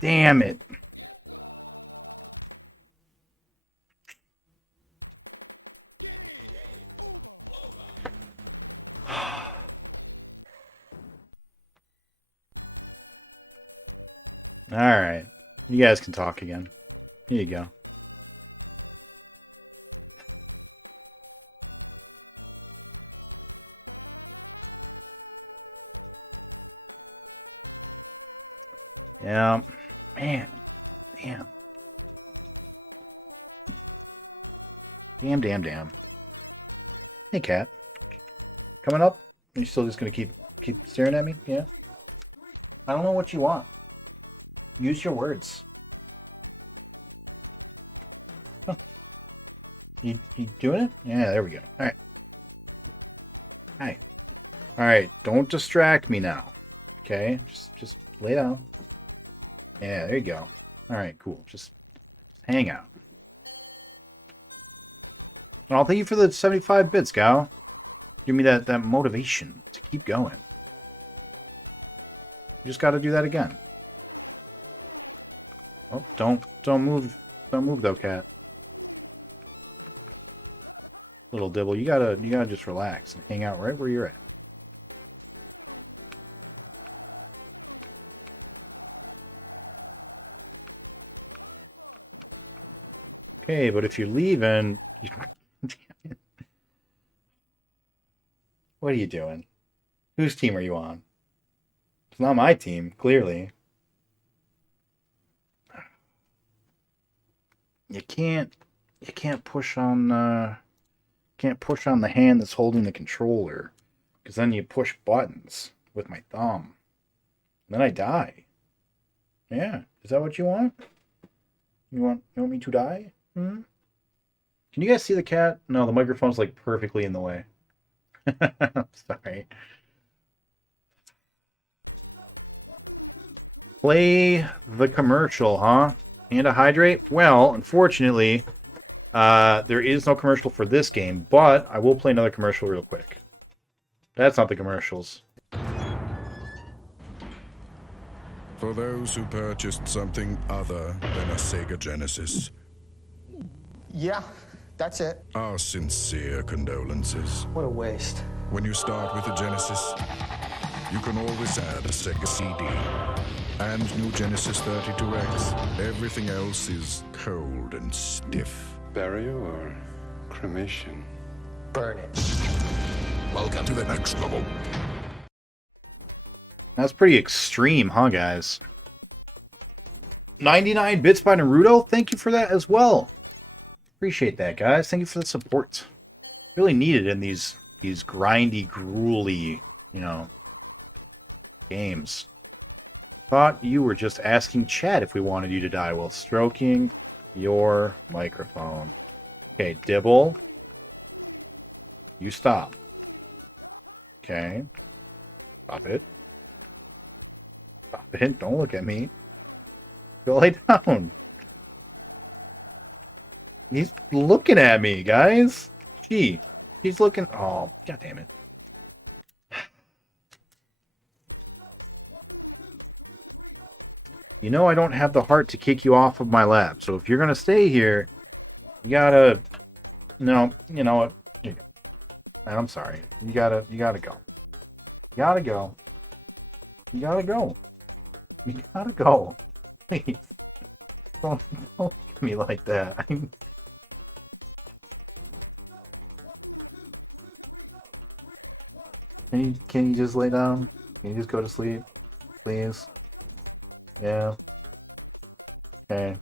damn it. Alright. You guys can talk again. Here you go. Yeah, man, damn. Hey, cat, coming up? You still just gonna keep staring at me? Yeah. I don't know what you want. Use your words. Oh. You doing it? Yeah, there we go. All right. Hi. All right. Don't distract me now. Okay. Just lay down. Yeah, there you go. Alright, cool. Just hang out. And I'll thank you for the 75 bits, gal. Give me that motivation to keep going. Just gotta do that again. Oh, don't move. Don't move though, cat. Little Dibble, you gotta just relax and hang out right where you're at. Okay, but if you're leaving... What are you doing? Whose team are you on? It's not my team, clearly. You can't push on the hand that's holding the controller, because then you push buttons with my thumb. Then I die. Yeah. Is that what you want? You want me to die? Hmm? Can you guys see the cat? No, the microphone's like perfectly in the way. Sorry. Play the commercial, huh? And a hydrate? Well, unfortunately, there is no commercial for this game, but I will play another commercial real quick. That's not the commercials. For those who purchased something other than a Sega Genesis, Yeah, that's it. our sincere condolences. What a waste. When you start with a Genesis, you can always add a Sega CD. And new Genesis 32X. Everything else is cold and stiff. Burial or cremation? Burn it. Welcome to the next level. That's pretty extreme, huh, guys? 99 bits by Naruto? Thank you for that as well. Appreciate that, guys. Thank you for the support. Really needed in these grindy, gruely, games. Thought you were just asking chat if we wanted you to die while stroking your microphone. Okay, Dibble. You stop. Okay. Stop it. Stop it. Don't look at me. Go lay down. He's looking at me, guys. Gee. He's looking. Oh, god damn it. You know I don't have the heart to kick you off of my lap, so if you're gonna stay here, you gotta... No, you know what? I'm sorry. You gotta go. You gotta go. You gotta go. You gotta go. Please. Don't look at me like that. Can you just lay down? Can you just go to sleep? Please? Yeah. Okay.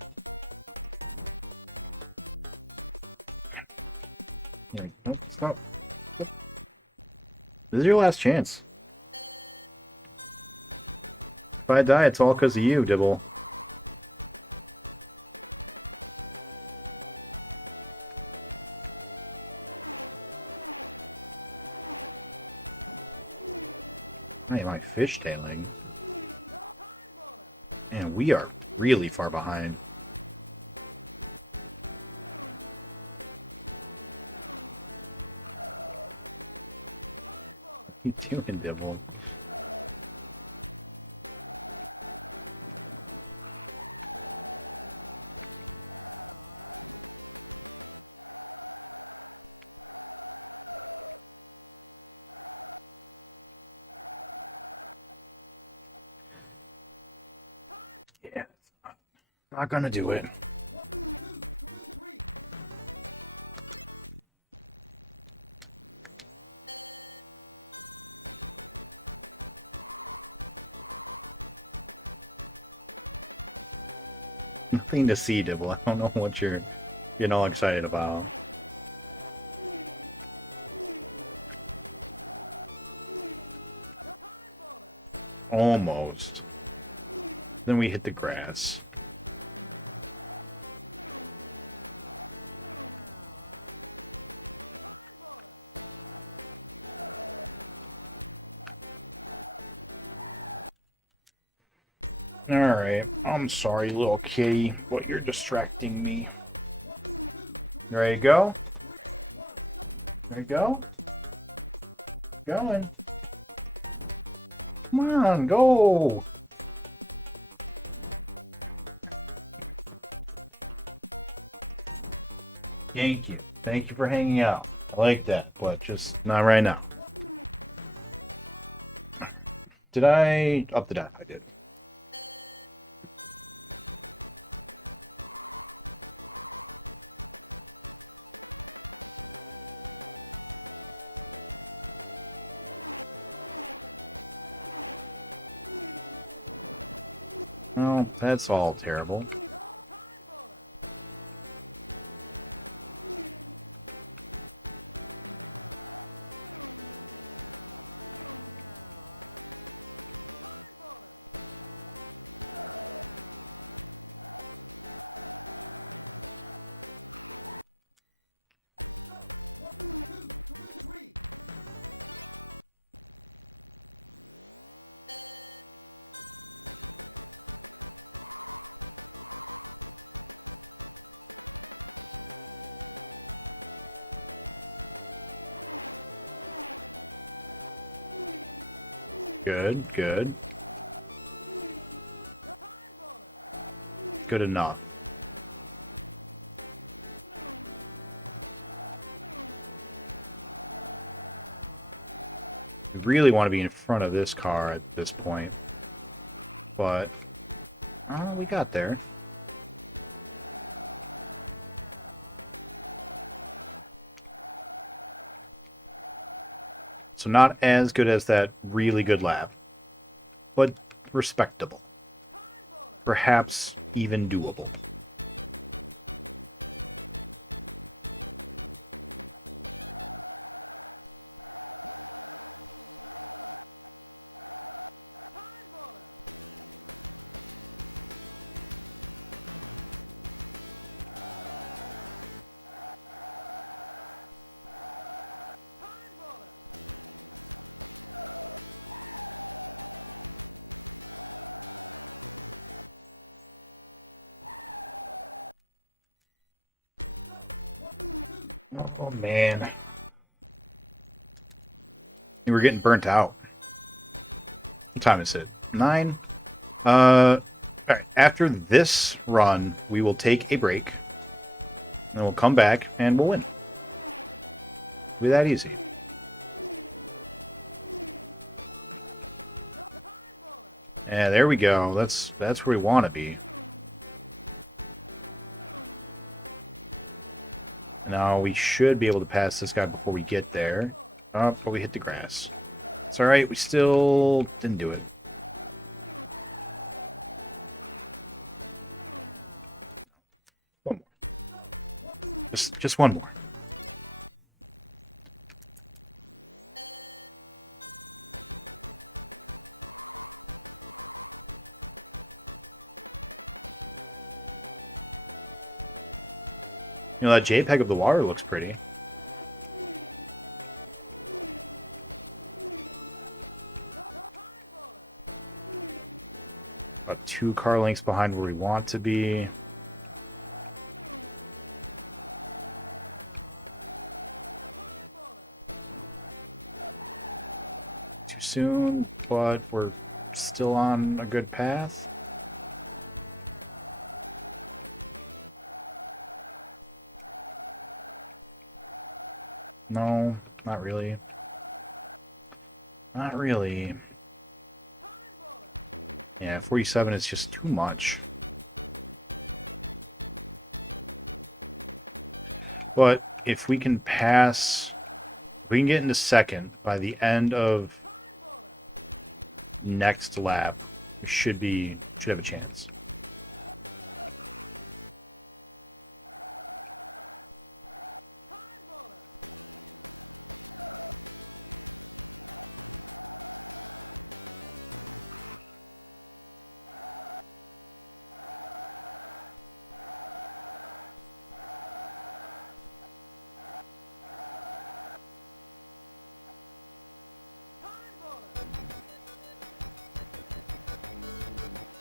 Yeah, no, stop. This is your last chance. If I die, it's all because of you, Dibble. I am like fishtailing. And we are really far behind. What are you doing, Dibble? Yeah, not gonna do it. Nothing to see, Dibble. I don't know what you're all excited about. Almost. Then we hit the grass. Alright, I'm sorry, little kitty, but you're distracting me. You ready to go? Ready to go? Going. Come on, go! Thank you. Thank you for hanging out. I like that, but just not right now. Did I up the dot? I did. Oh, that's all terrible. Good, good. Good enough. Really want to be in front of this car at this point, but we got there. So not as good as that really good lap, but respectable. Perhaps even doable. Oh man. We're getting burnt out. What time is it? 9? Alright, after this run, we will take a break. And we'll come back and we'll win. It'll be that easy. Yeah, there we go. That's where we want to be. Now we should be able to pass this guy before we get there. Oh, but we hit the grass. It's alright, we still didn't do it. One more. Just one more. You know, that JPEG of the water looks pretty. About 2 car lengths behind where we want to be. Too soon, but we're still on a good path. No, not really. Not really. Yeah, 47 is just too much. But if we can pass, if we can get into second by the end of next lap, we should have a chance.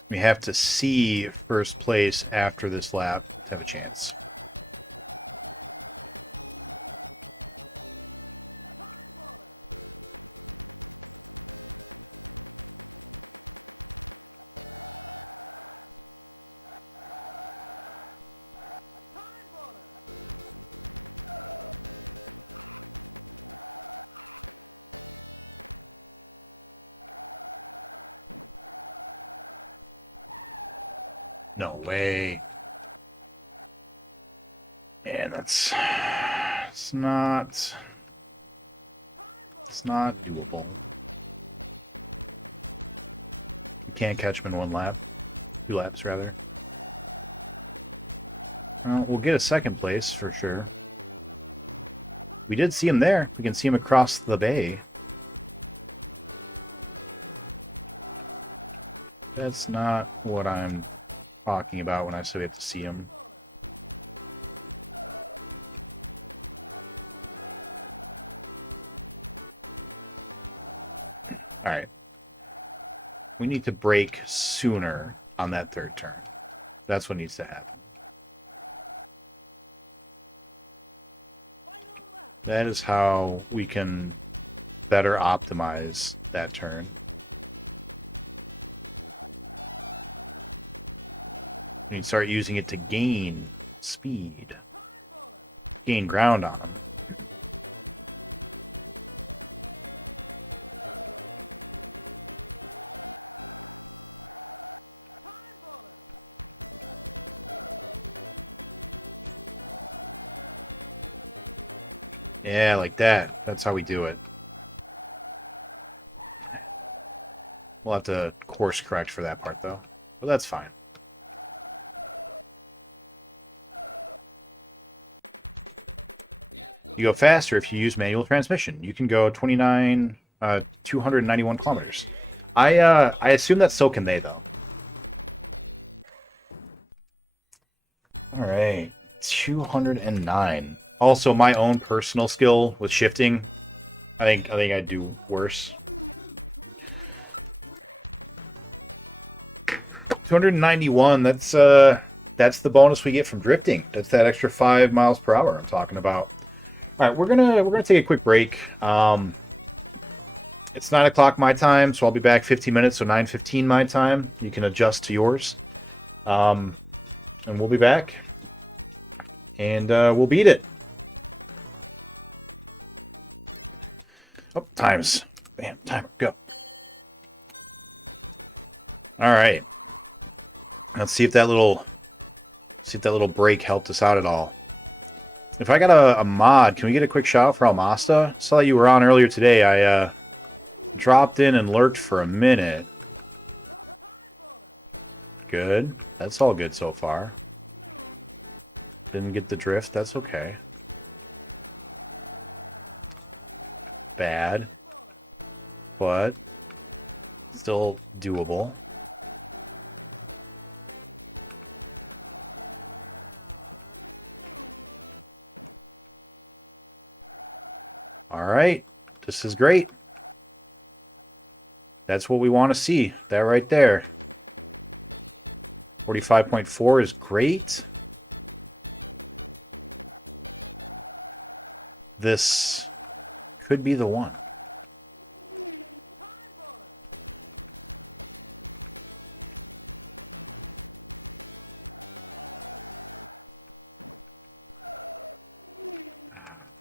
We have to see first place after this lap to have a chance. No way. And it's not doable. You can't catch him in 1 lap. 2 laps, rather. We'll get a second place, for sure. We did see him there. We can see him across the bay. That's not what I'm talking about when I say we have to see him. Alright. We need to brake sooner on that third turn. That's what needs to happen. That is how we can better optimize that turn. We can start using it to gain speed. Gain ground on them. Yeah, like that. That's how we do it. We'll have to course correct for that part, though. But that's fine. You go faster if you use manual transmission. You can go 291 kilometers. I assume that so can they, though. Alright. 209. Also, my own personal skill with shifting, I think I'd do worse. 291. That's the bonus we get from drifting. That's that extra 5 miles per hour I'm talking about. All right, we're gonna take a quick break. It's 9 o'clock my time, so I'll be back 15 minutes. So 9:15 my time. You can adjust to yours, and we'll be back, and we'll beat it. Oh, times. Bam, time, go. All right. Let's see if that little break helped us out at all. If I got a mod, can we get a quick shout out for Almasta? Saw you were on earlier today. I dropped in and lurked for a minute. Good. That's all good so far. Didn't get the drift. That's okay. Bad, but still doable. All right, this is great. That's what we want to see. That right there. 45.4 is great. This could be the one.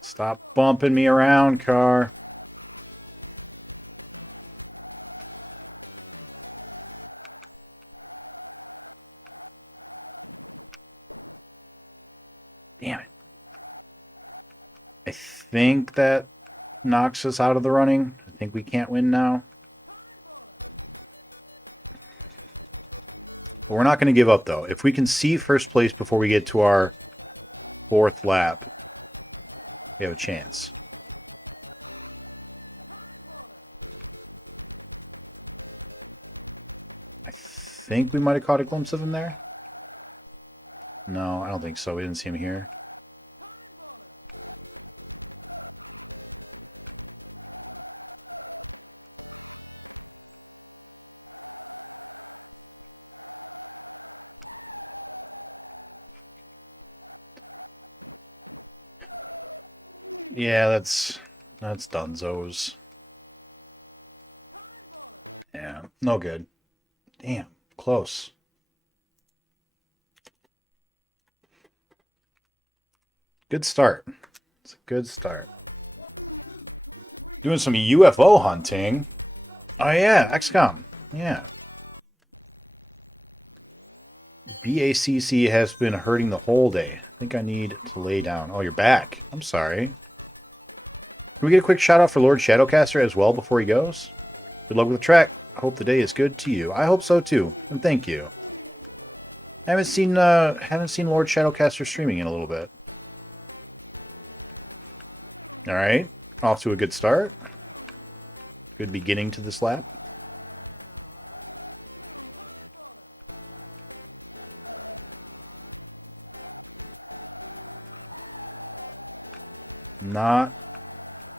Stop bumping me around, car. Damn it. I think that knocks us out of the running. I think we can't win now. But we're not going to give up, though. If we can see first place before we get to our 4th lap, we have a chance. I think we might have caught a glimpse of him there. No, I don't think so. We didn't see him here. Yeah, that's Dunzo's. Yeah, no good. Damn, close. Good start. It's a good start. Doing some UFO hunting. Oh yeah, XCOM. Yeah. BACC has been hurting the whole day. I think I need to lay down. Oh, you're back. I'm sorry. Can we get a quick shout out for Lord Shadowcaster as well before he goes? Good luck with the track. I hope the day is good to you. I hope so too, and thank you. I haven't seen Lord Shadowcaster streaming in a little bit. All right, off to a good start. Good beginning to this lap. Not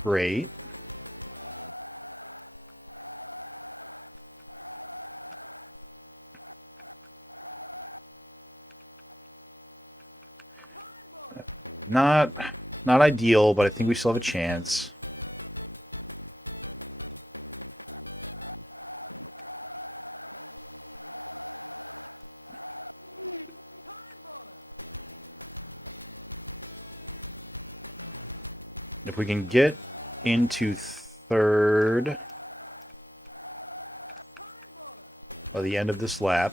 great. Not ideal, but I think we still have a chance. If we can get into third by the end of this lap.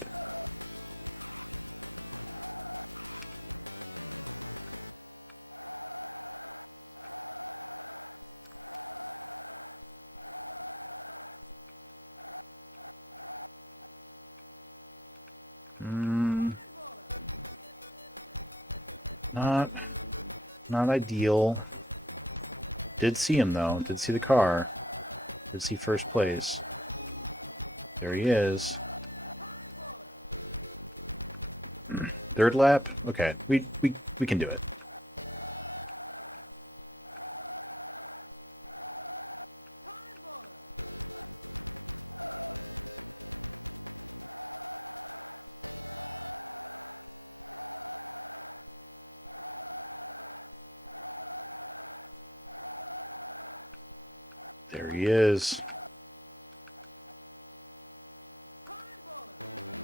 Not ideal. Did see him though. Did see the car. Did see first place. There he is. Third lap? Okay, we can do it. There he is.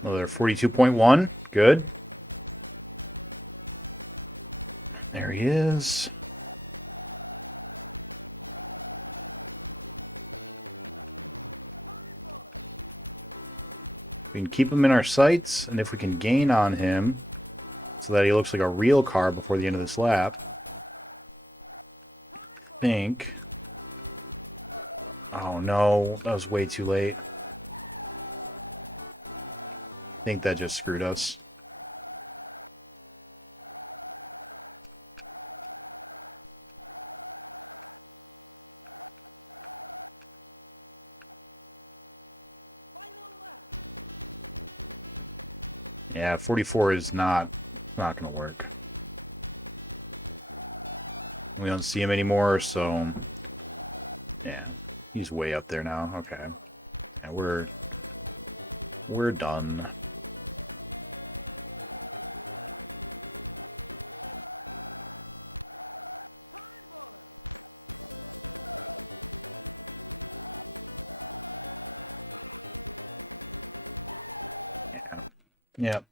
Oh, they're 42.1. Good. There he is. We can keep him in our sights, and if we can gain on him so that he looks like a real car before the end of this lap, I think... Oh no, that was way too late. I think that just screwed us. Yeah, 44 is not gonna work. We don't see him anymore, so yeah, he's way up there now. Okay, and we're done. Yep.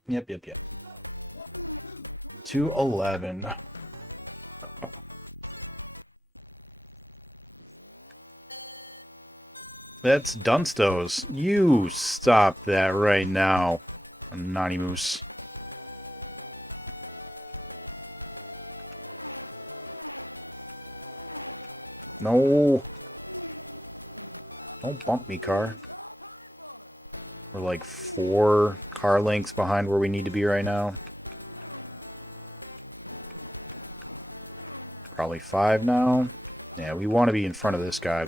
211. That's Dunsto's. You stop that right now, Naughty Moose. No. Don't bump me, car. We're like 4 car lengths behind where we need to be right now. Probably 5 now. Yeah, we want to be in front of this guy.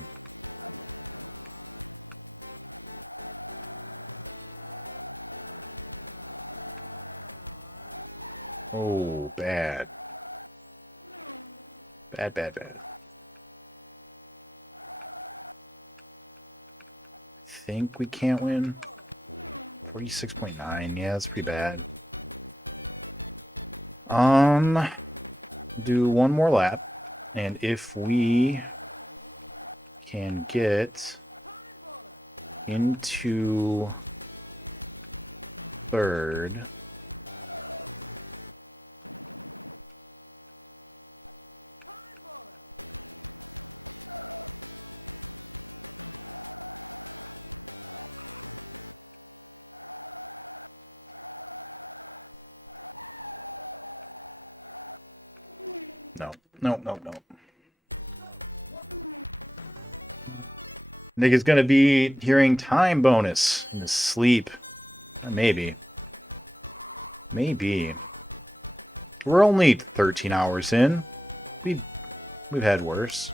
Oh, bad. Bad. Think we can't win? 46.9, yeah, that's pretty bad. Do one more lap, and if we can get into third, No. Nick is going to be hearing time bonus in his sleep. Maybe. We're only 13 hours in. We've had worse.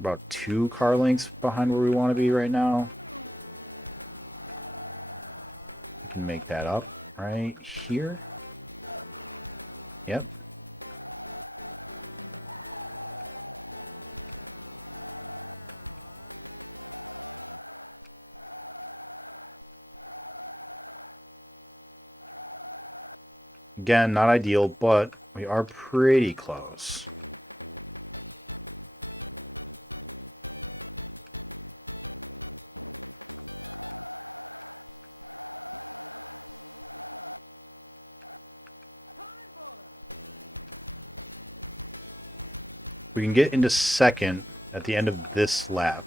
About 2 car lengths behind where we want to be right now. Can make that up right here. Yep. Again, not ideal, but we are pretty close. If we can get into second at the end of this lap,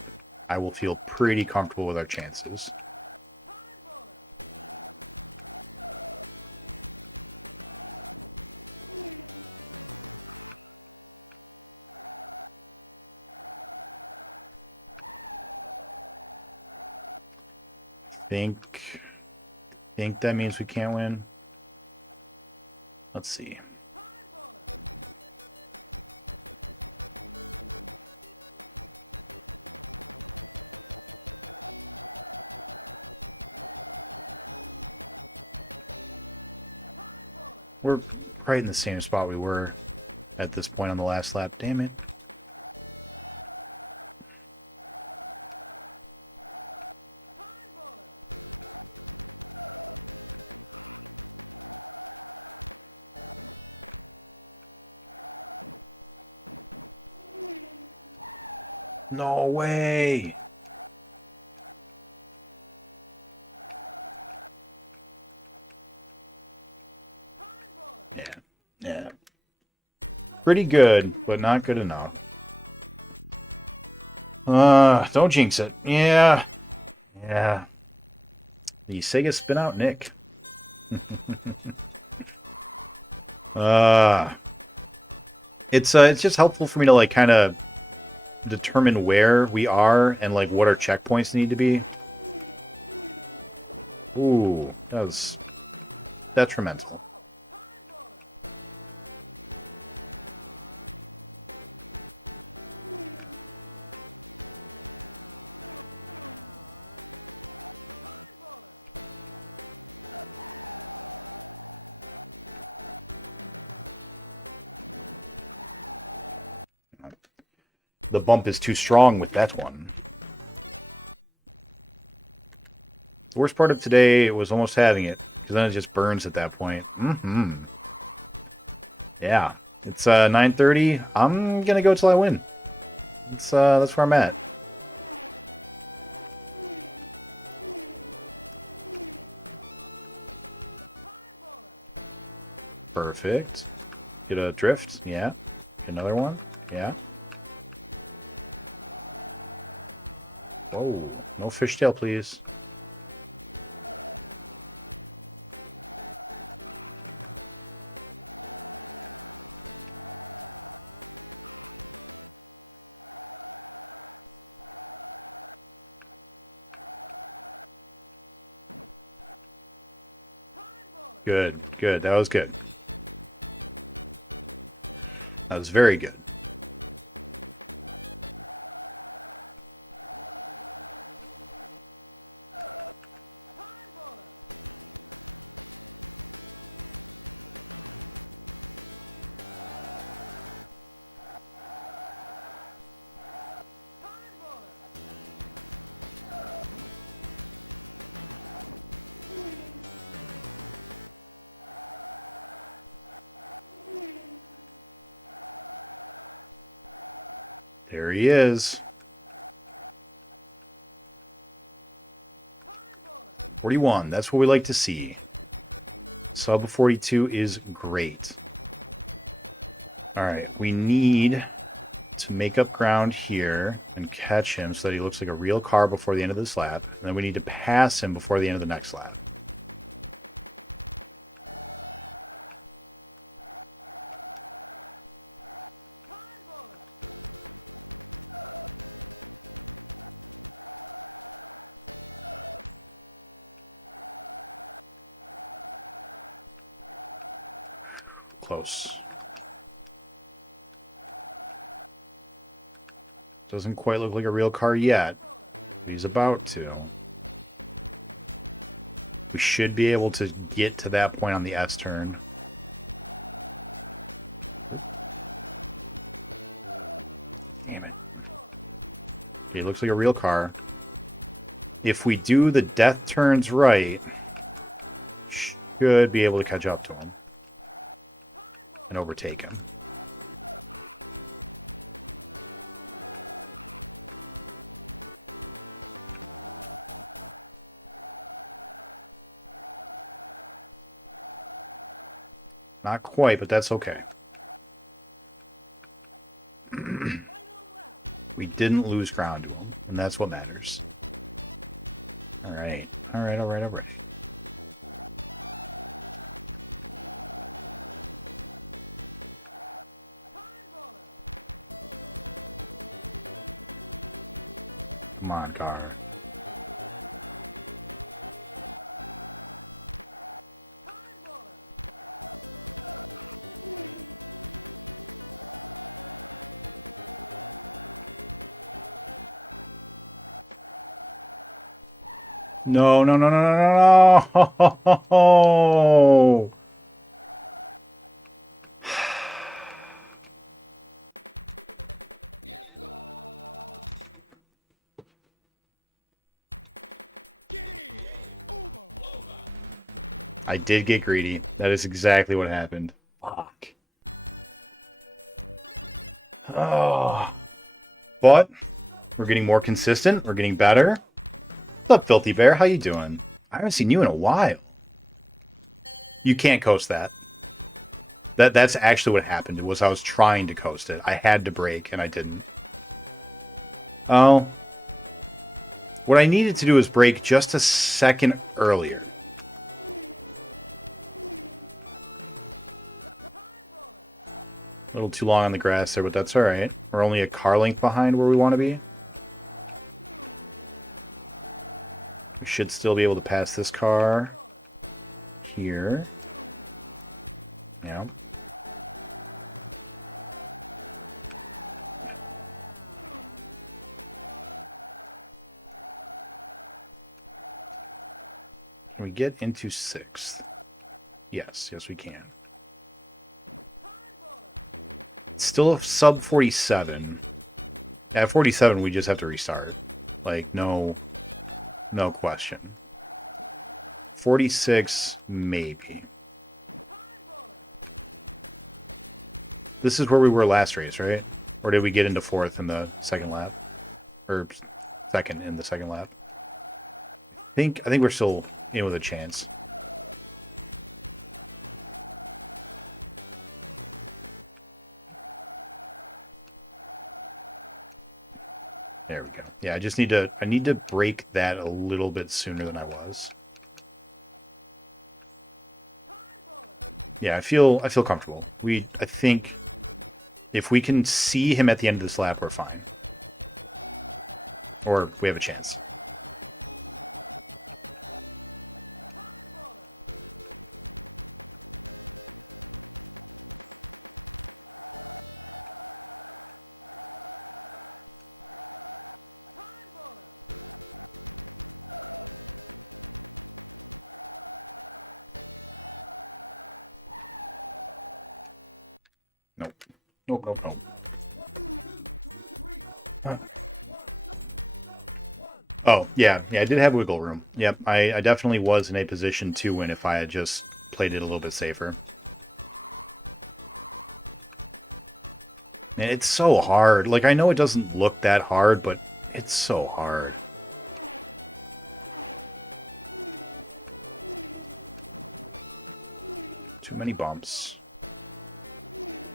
I will feel pretty comfortable with our chances. Think that means we can't win. Let's see. We're right in the same spot we were at this point on the last lap. Damn it. No way. Yeah. Pretty good, but not good enough. Don't jinx it. Yeah. The Sega spin out Nick. It's just helpful for me to like kind of determine where we are and like what our checkpoints need to be. Ooh, that was detrimental. The bump is too strong with that one. The worst part of today was almost having it, because then it just burns at that point. Yeah. It's 9:30. I'm gonna go till I win. That's where I'm at. Perfect. Get a drift. Yeah. Another one. Yeah. Oh, no fishtail, please. Good, good. That was good. That was very good. There he is. 41, that's what we like to see. Sub 42 is great. Alright, we need to make up ground here and catch him so that he looks like a real car before the end of this lap. And then we need to pass him before the end of the next lap. Close. Doesn't quite look like a real car yet. He's about to. We should be able to get to that point on the S turn. Damn it. He looks like a real car. If we do the death turns right, should be able to catch up to him. and overtake him. Not quite, but that's okay. We didn't lose ground to him, and that's what matters. Alright, alright, alright, alright. Come on, car. No, no, no, no, no, no, no. I did get greedy. That is exactly what happened. Fuck. Oh. But we're getting more consistent. We're getting better. What's up, Filthy Bear? How you doing? I haven't seen you in a while. You can't coast that. That's actually what happened. Was I was trying to coast it. I had to brake, and I didn't. Oh. What I needed to do is brake just a second earlier. A little too long on the grass there, but that's alright. We're only a car length behind where we want to be. We should still be able to pass this car here. Yeah. Can we get into 6th? Yes, yes we can. It's still a sub 47. At 47, we just have to restart. Like, no question. 46, maybe. This is where we were last race, right? Or did we get into 4th in the second lap? Or 2nd in the second lap? I think we're still in with a chance. There we go. Yeah, I need to break that a little bit sooner than I was. Yeah, I feel comfortable. I think if we can see him at the end of this lap, we're fine. Or we have a chance. Nope. Oh, yeah, I did have wiggle room. Yep, I definitely was in a position to win if I had just played it a little bit safer. And it's so hard. Like, I know it doesn't look that hard, but it's so hard. Too many bumps.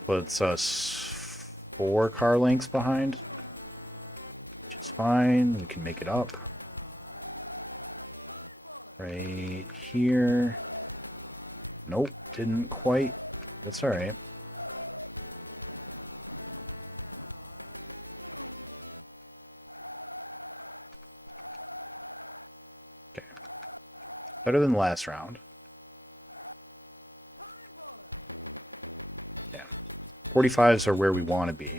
Puts us 4 car lengths behind. Which is fine. We can make it up. Right here. Nope, didn't quite. That's alright. Okay. Better than last round. 45s are where we want to be.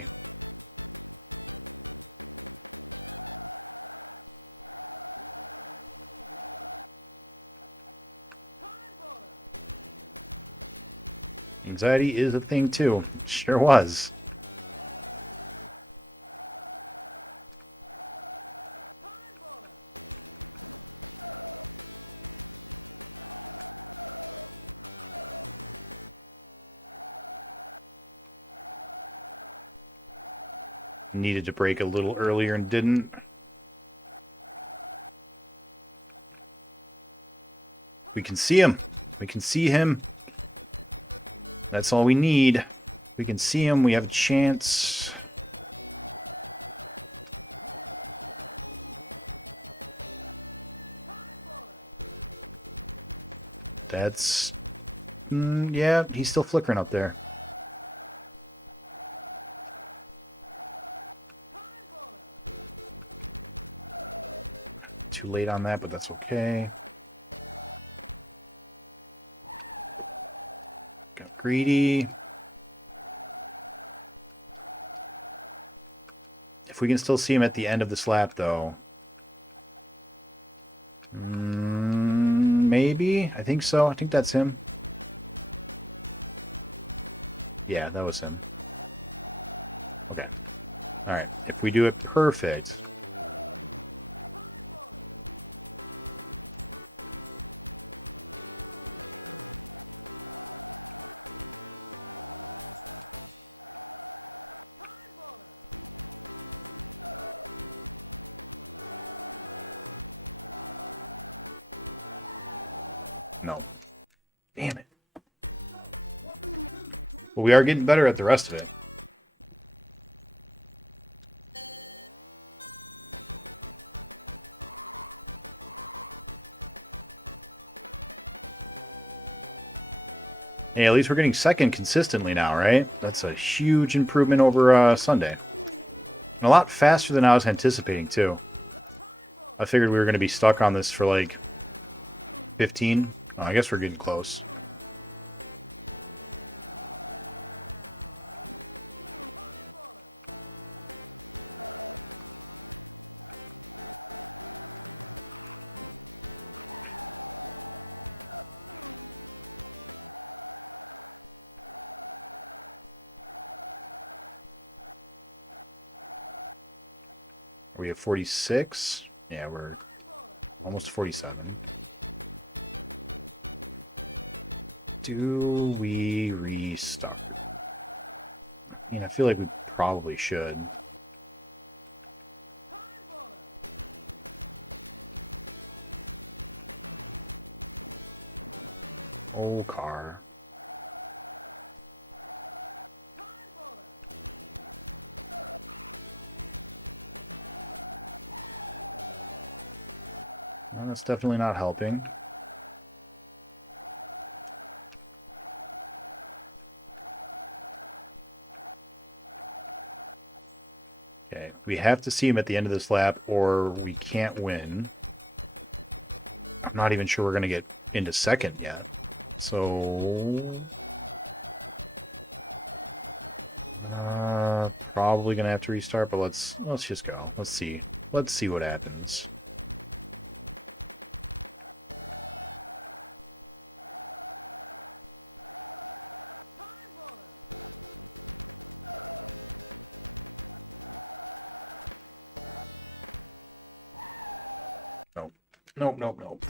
Anxiety is a thing too. Sure was. needed to break a little earlier and didn't. We can see him. We can see him. That's all we need. We can see him. We have a chance. That's... yeah, he's still flickering up there. Too late on that, but that's okay. Got greedy. If we can still see him at the end of this lap, though. Maybe? I think so. I think that's him. Yeah, that was him. Okay. Alright. If we do it perfect... No. Damn it. Well, we are getting better at the rest of it. Hey, at least we're getting second consistently now, right? That's a huge improvement over Sunday. And a lot faster than I was anticipating, too. I figured we were going to be stuck on this for like 15. Oh, I guess we're getting close. We have 46. Yeah, we're almost 47. Do we restart? I mean, I feel like we probably should. Whole car. That's definitely not helping. Okay, we have to see him at the end of this lap or we can't win. I'm not even sure we're going to get into second yet. So... probably going to have to restart, but let's just go. Let's see. Let's see what happens. Nope, nope, nope.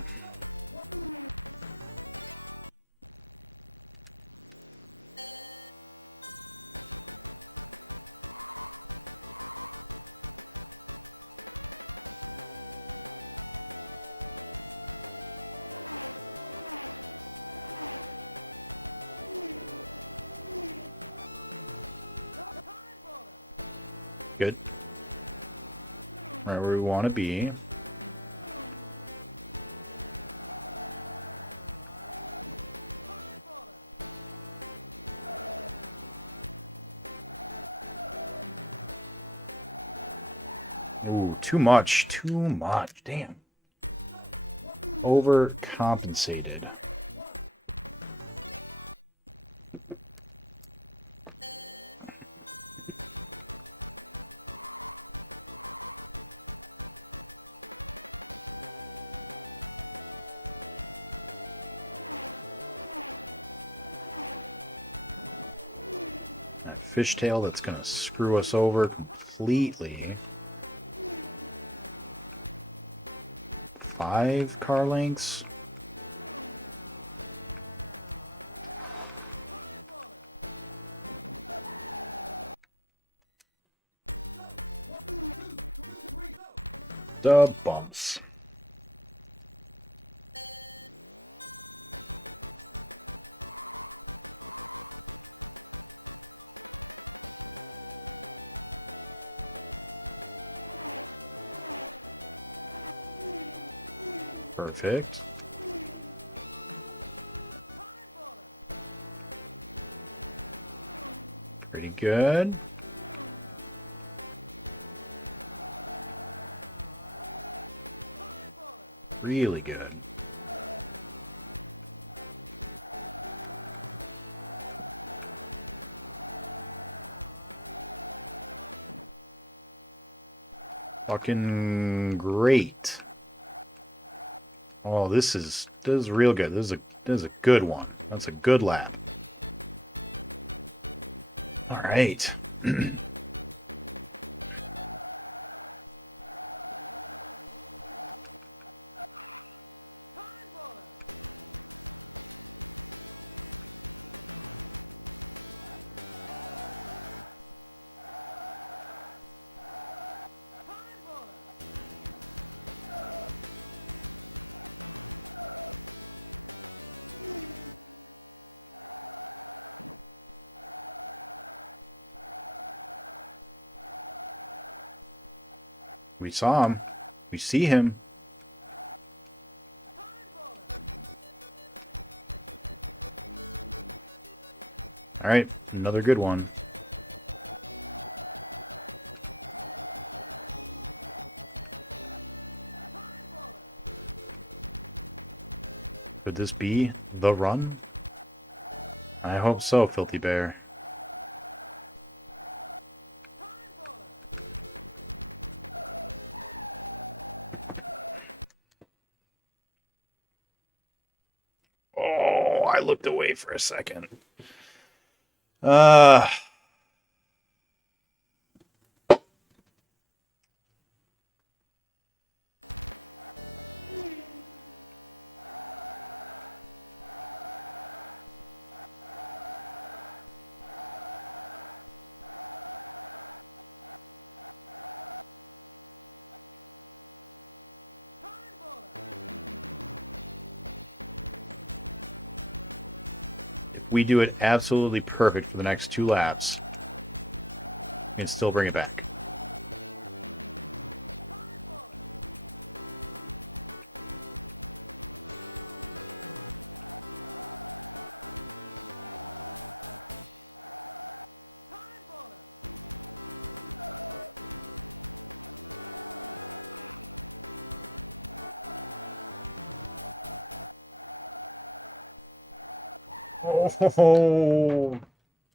Good. Right where we want to be. Ooh, too much. Too much. Damn. Overcompensated. Fishtail that's going to screw us over completely. 5 car lengths. The bumps. Perfect. Pretty good. Really good. Fucking great. Oh, this is real good. This is a good one. That's a good lap. All right. We saw him. We see him. All right, another good one. Could this be the run? I hope so, Filthy Bear. Oh, I looked away for a second. We do it absolutely perfect for the next 2 laps. We can still bring it back. Oh,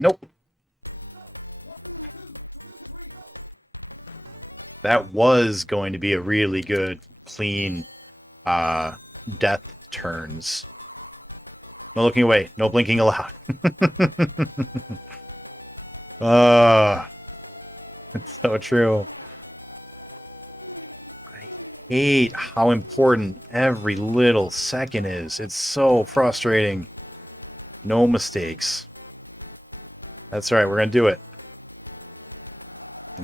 nope. That was going to be a really good, clean death turns. No looking away. No blinking allowed. It's so true. I hate how important every little second is. It's so frustrating. No mistakes. That's right, we're going to do it.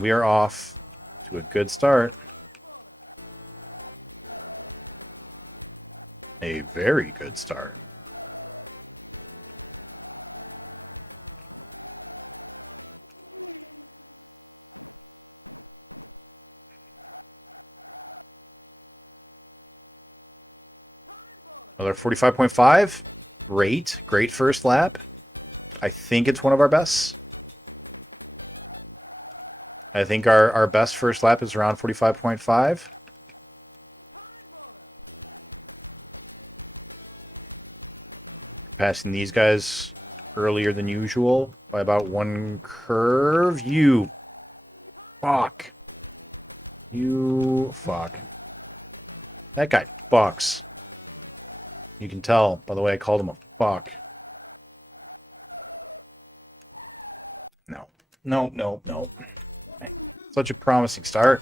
We are off to a good start. A very good start. Another 45.5. Great first lap. I think it's one of our best. I think our best first lap is around 45.5. Passing these guys earlier than usual by about 1 curve. You fuck. You fuck. That guy fucks. You can tell by the way I called him a fuck. No. Such a promising start.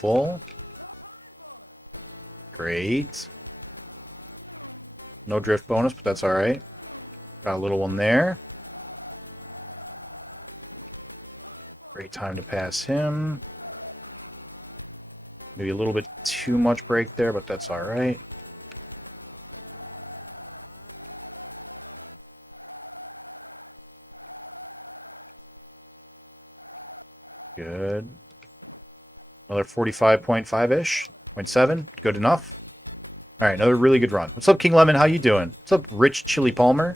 Beautiful. Great. No drift bonus, but that's alright. Got a little one there. Great time to pass him. Maybe a little bit too much brake there, but that's alright. Good. Another 45.5-ish. 0.7. Good enough. Alright, another really good run. What's up, King Lemon? How you doing? What's up, Rich Chili Palmer?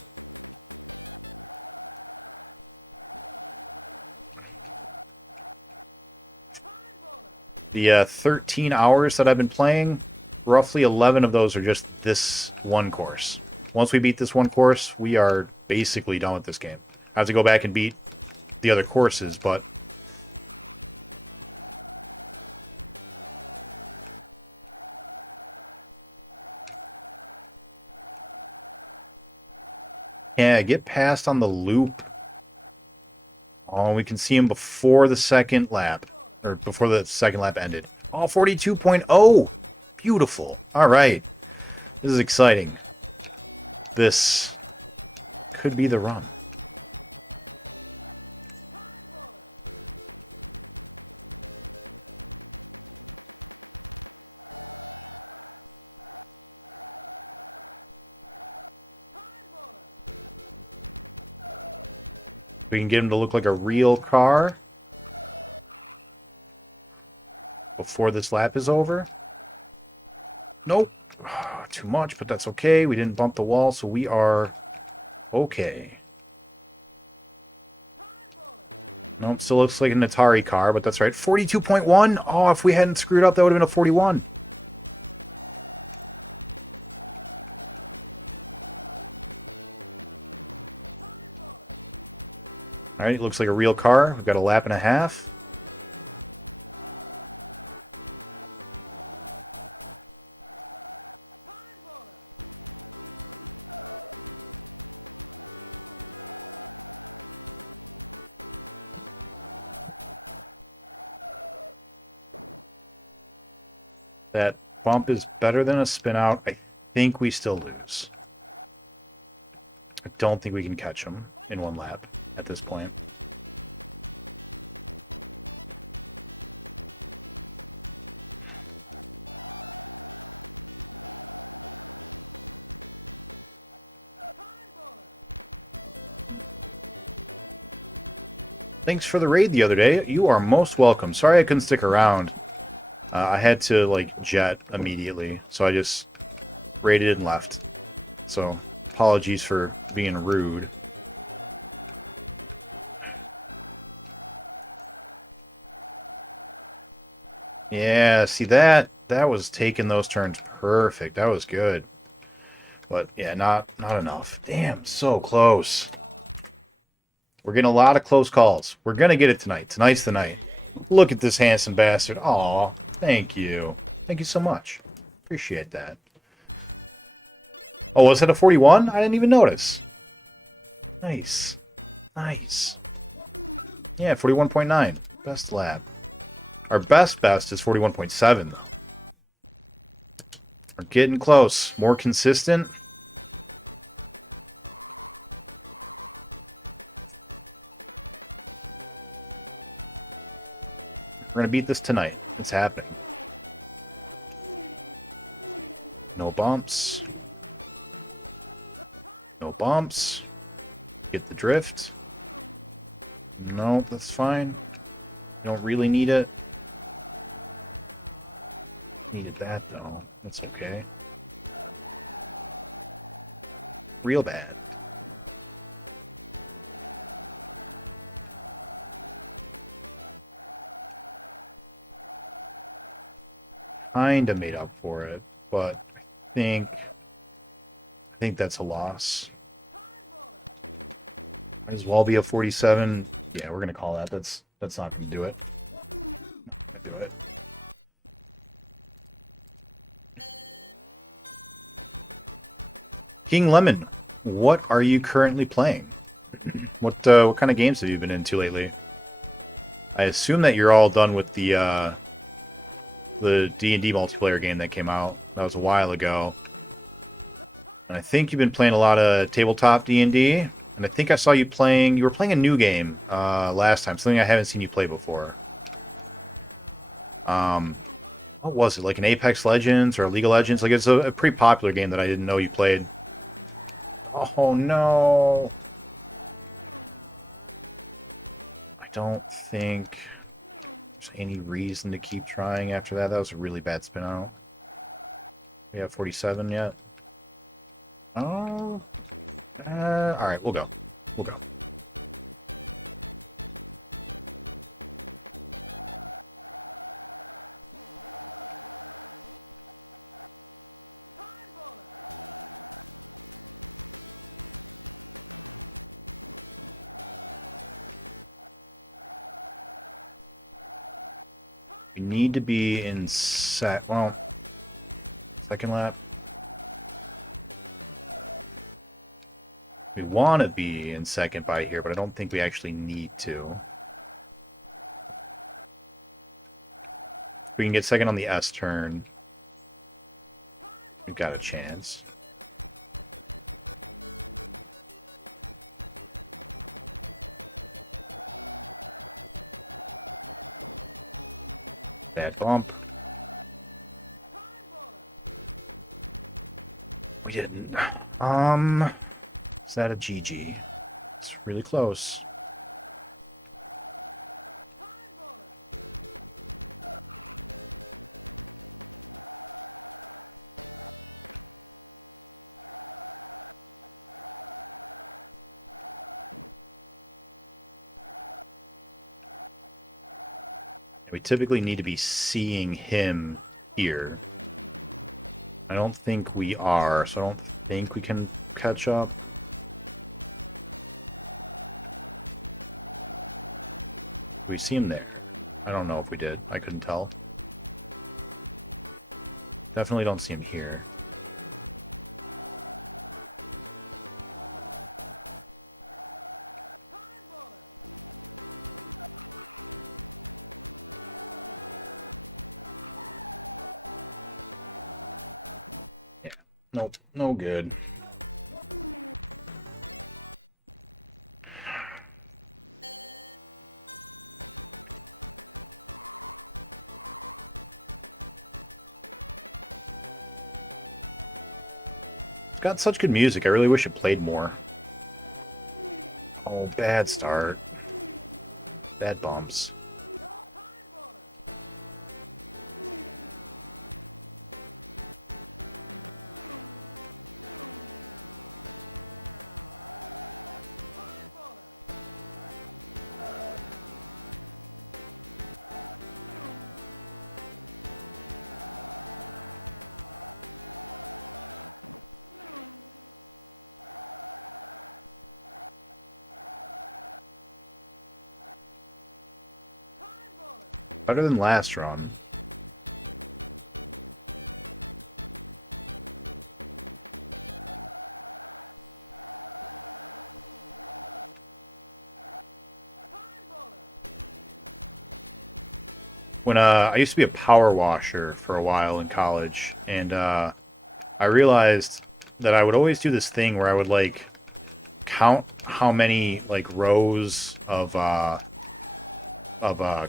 The 13 hours that I've been playing, roughly 11 of those are just this one course. Once we beat this one course, we are basically done with this game. I have to go back and beat the other courses, but... yeah, get past on the loop. Oh, we can see him before the second lap. Or before the second lap ended. Oh, 42.0! Beautiful. Alright. This is exciting. This could be the run. We can get him to look like a real car before this lap is over. Nope. Too much, but that's okay. We didn't bump the wall, so we are okay. Nope, still looks like an Atari car, but that's right. 42.1? Oh, if we hadn't screwed up, that would have been a 41. Alright, it looks like a real car. We've got a lap and a half. That bump is better than a spin out. I think we still lose. I don't think we can catch him in one lap at this point. Thanks for the raid the other day. You are most welcome. Sorry I couldn't stick around. I had to, like, jet immediately, so I just raided and left. So, apologies for being rude. Yeah, see that was taking those turns perfect. That was good. But yeah, not enough. Damn, so close. We're getting a lot of close calls. We're gonna get it tonight. Tonight's the night. Look at this handsome bastard. Aw, thank you. Thank you so much. Appreciate that. Oh, was that a 41? I didn't even notice. Nice. Nice. Yeah, 41.9. Best lap. Our best is 41.7, though. We're getting close. More consistent. We're going to beat this tonight. It's happening. No bumps. No bumps. Get the drift. No, that's fine. Don't really need it. Needed that, though. That's okay. Real bad. Kinda made up for it, but I think that's a loss. Might as well be a 47. Yeah, we're gonna call that. That's not gonna do it. Not gonna do it. King Lemon, what are you currently playing? What kind of games have you been into lately? I assume that you're all done with the the D&D multiplayer game that came out. That was a while ago. And I think you've been playing a lot of tabletop D&D. And I think I saw you playing... You were playing a new game last time. Something I haven't seen you play before. What was it? Like an Apex Legends or a League of Legends? Like, it's a pretty popular game that I didn't know you played. Oh, no. I don't think there's any reason to keep trying after that. That was a really bad spin out. We have 47 yet? Oh. Alright, we'll go. We'll go. We need to be in second lap. We want to be in second by here, but I don't think we actually need to. If we can get second on the S turn, we've got a chance. Bad bump. We didn't. Is that a GG? It's really close. We typically need to be seeing him here. I don't think we are, so I don't think we can catch up. We see him there. I don't know if we did. I couldn't tell. Definitely don't see him here. Yeah. Nope. No good. Got such good music. I really wish it played more. Oh, bad start. Bad bumps. Better than last run. When I used to be a power washer for a while in college, and I realized that I would always do this thing where I would like count how many like rows of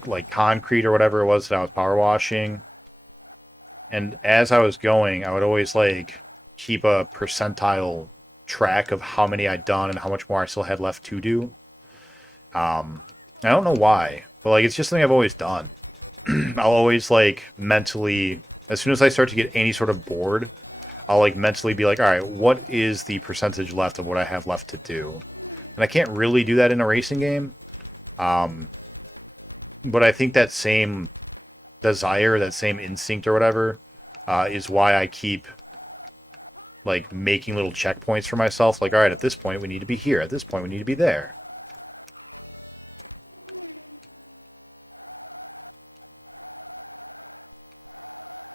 like concrete or whatever it was that I was power washing, and as I was going, I would always like keep a percentile track of how many I'd done and how much more I still had left to do. I don't know why, but like it's just something I've always done. I'll always like mentally, as soon as I start to get any sort of bored, I'll like mentally be like, all right, what is the percentage left of what I have left to do? And I can't really do that in a racing game. But I think that same desire, that same instinct or whatever, is why I keep like making little checkpoints for myself. Like, all right, at this point we need to be here. At this point we need to be there.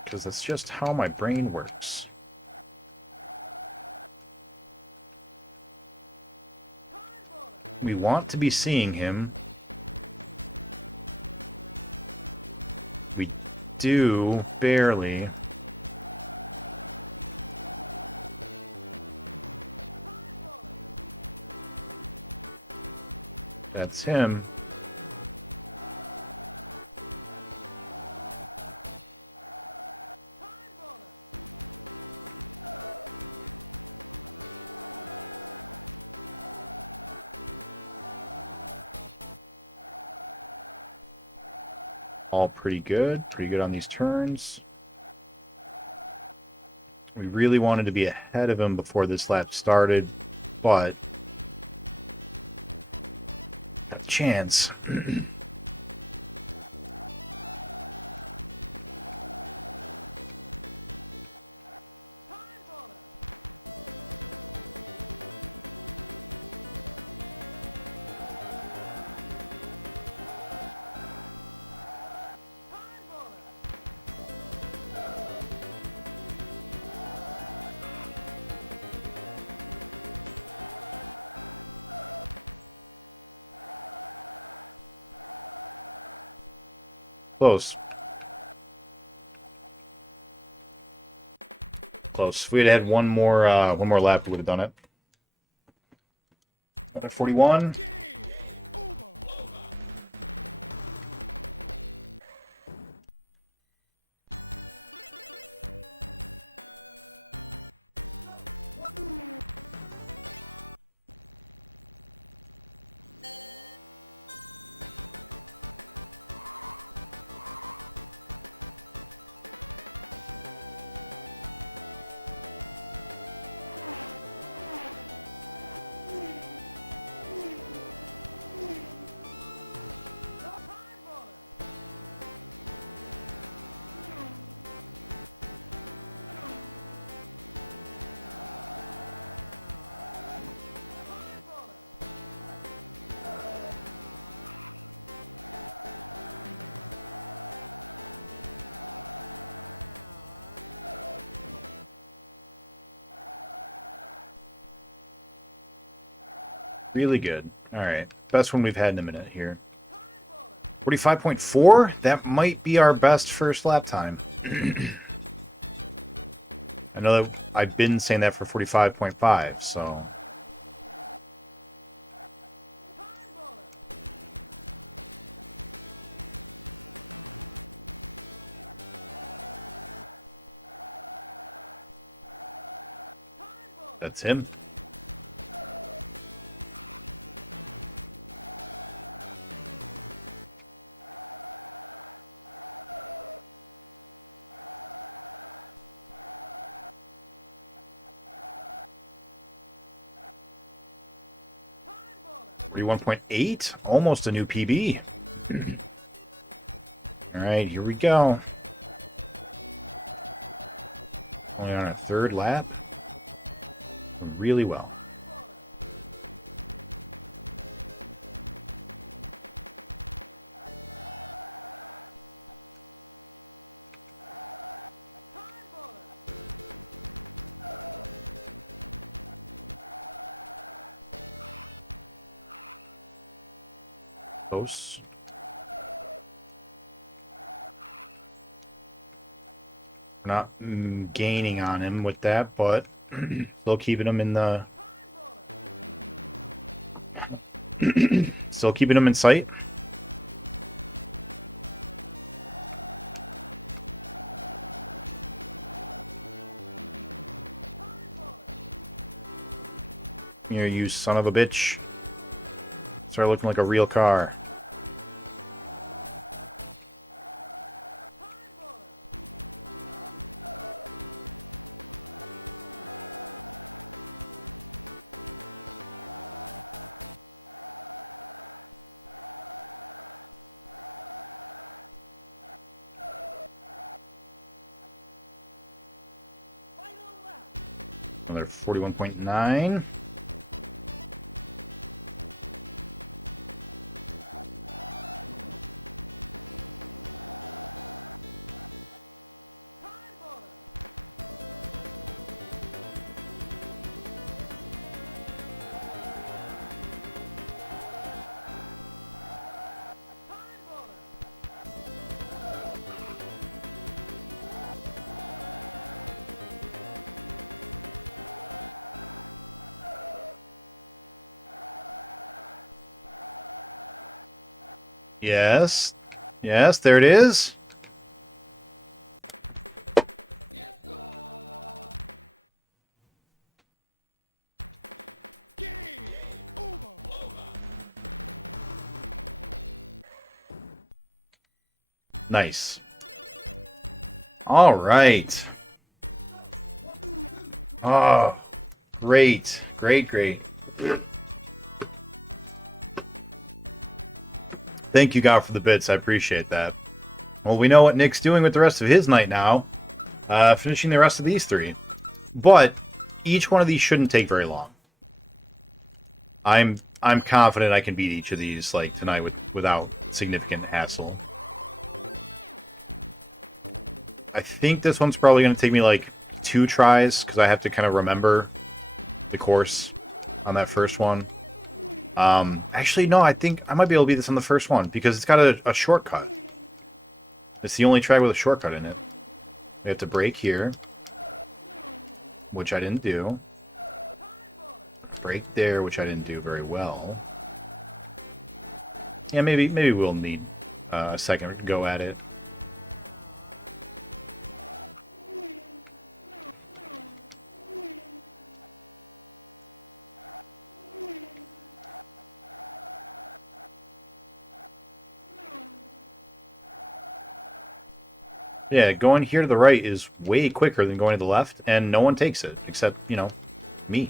Because that's just how my brain works. We want to be seeing him. We do, barely. That's him. All pretty good on these turns. We really wanted to be ahead of him before this lap started, but not a chance. Close. Close. If we had had one more lap, we would have done it. Another 41. Really good. Alright. Best one we've had in a minute here. 45.4? That might be our best first lap time. I know that I've been saying that for 45.5, so... That's him. .8, almost a new PB. All right, here we go. Only on our third lap. Really well. Close. We're not gaining on him with that, but still keeping him in the still keeping him in sight. Here, you son of a bitch. Start looking like a real car. Another 41.9. Yes. Yes, there it is. Nice. All right. Oh, great. Great, great. Thank you, God, for the bits. I appreciate that. Well, we know what Nick's doing with the rest of his night now. Finishing the rest of these 3. But each one of these shouldn't take very long. I'm confident I can beat each of these like tonight without significant hassle. I think this one's probably going to take me like 2 tries because I have to kind of remember the course on that first one. Actually, no, I think I might be able to beat this on the first one because it's got a shortcut. It's the only track with a shortcut in it. We have to brake here, which I didn't do. Brake there, which I didn't do very well. Yeah, maybe we'll need a second go at it. Yeah, going here to the right is way quicker than going to the left, and no one takes it, except, you know, me.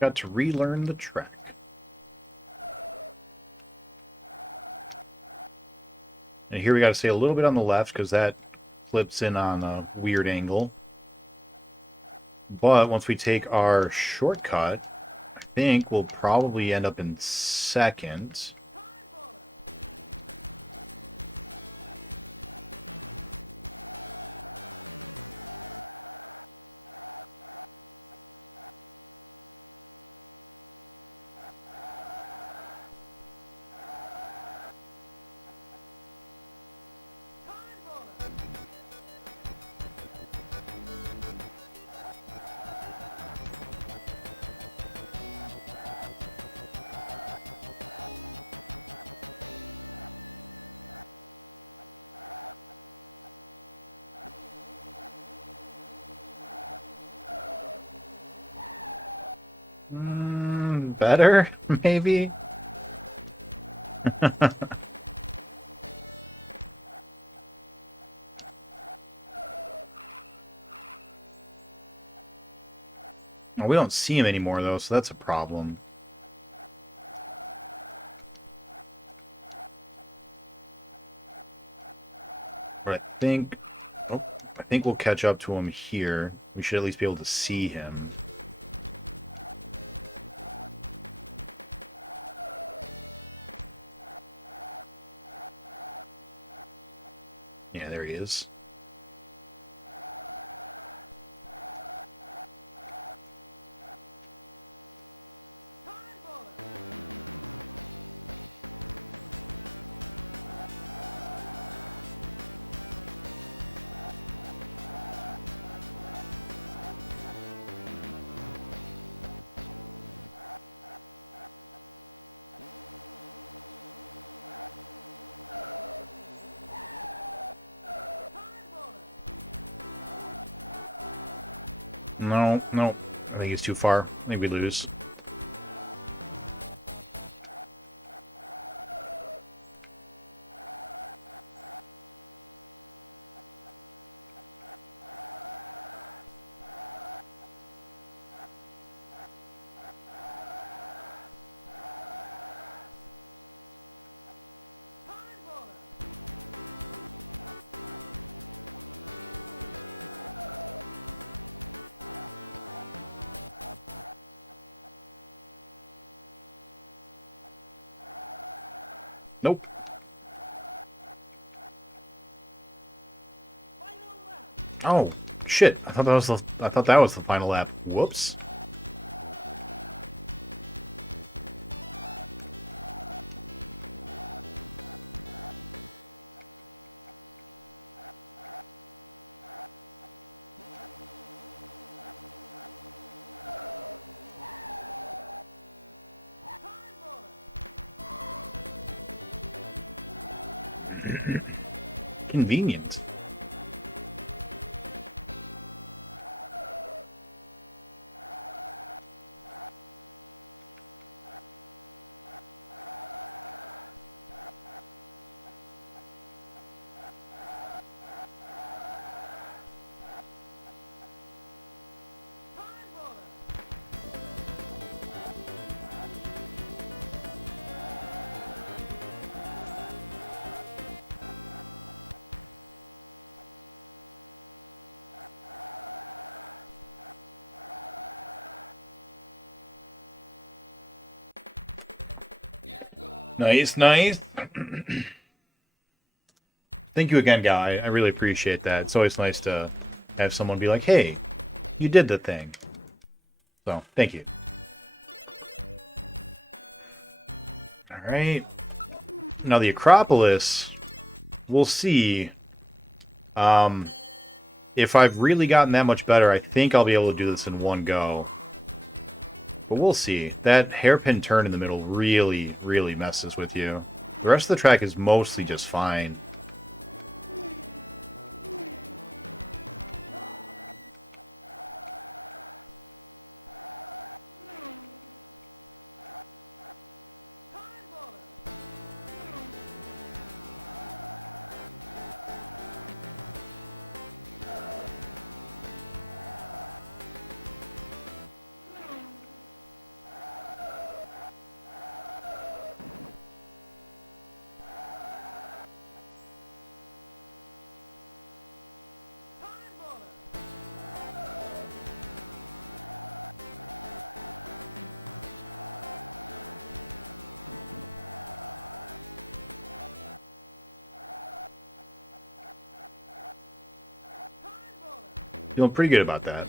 Got to relearn the track. And here we got to stay a little bit on the left because that flips in on a weird angle. But once we take our shortcut, I think we'll probably end up in second. Better, maybe? Well, we don't see him anymore, though, so that's a problem. But I think we'll catch up to him here. We should at least be able to see him. Yeah, there he is. No, no. I think he's too far. I think we lose. Nope. Oh, shit. I thought that was the final lap. Whoops. Convenient. Nice, nice. Thank you again, guy. I really appreciate that. It's always nice to have someone be like, hey, you did the thing. So, thank you. Alright. Now the Acropolis, we'll see. If I've really gotten that much better, I think I'll be able to do this in one go. But we'll see. That hairpin turn in the middle really, really messes with you. The rest of the track is mostly just fine. Feeling pretty good about that.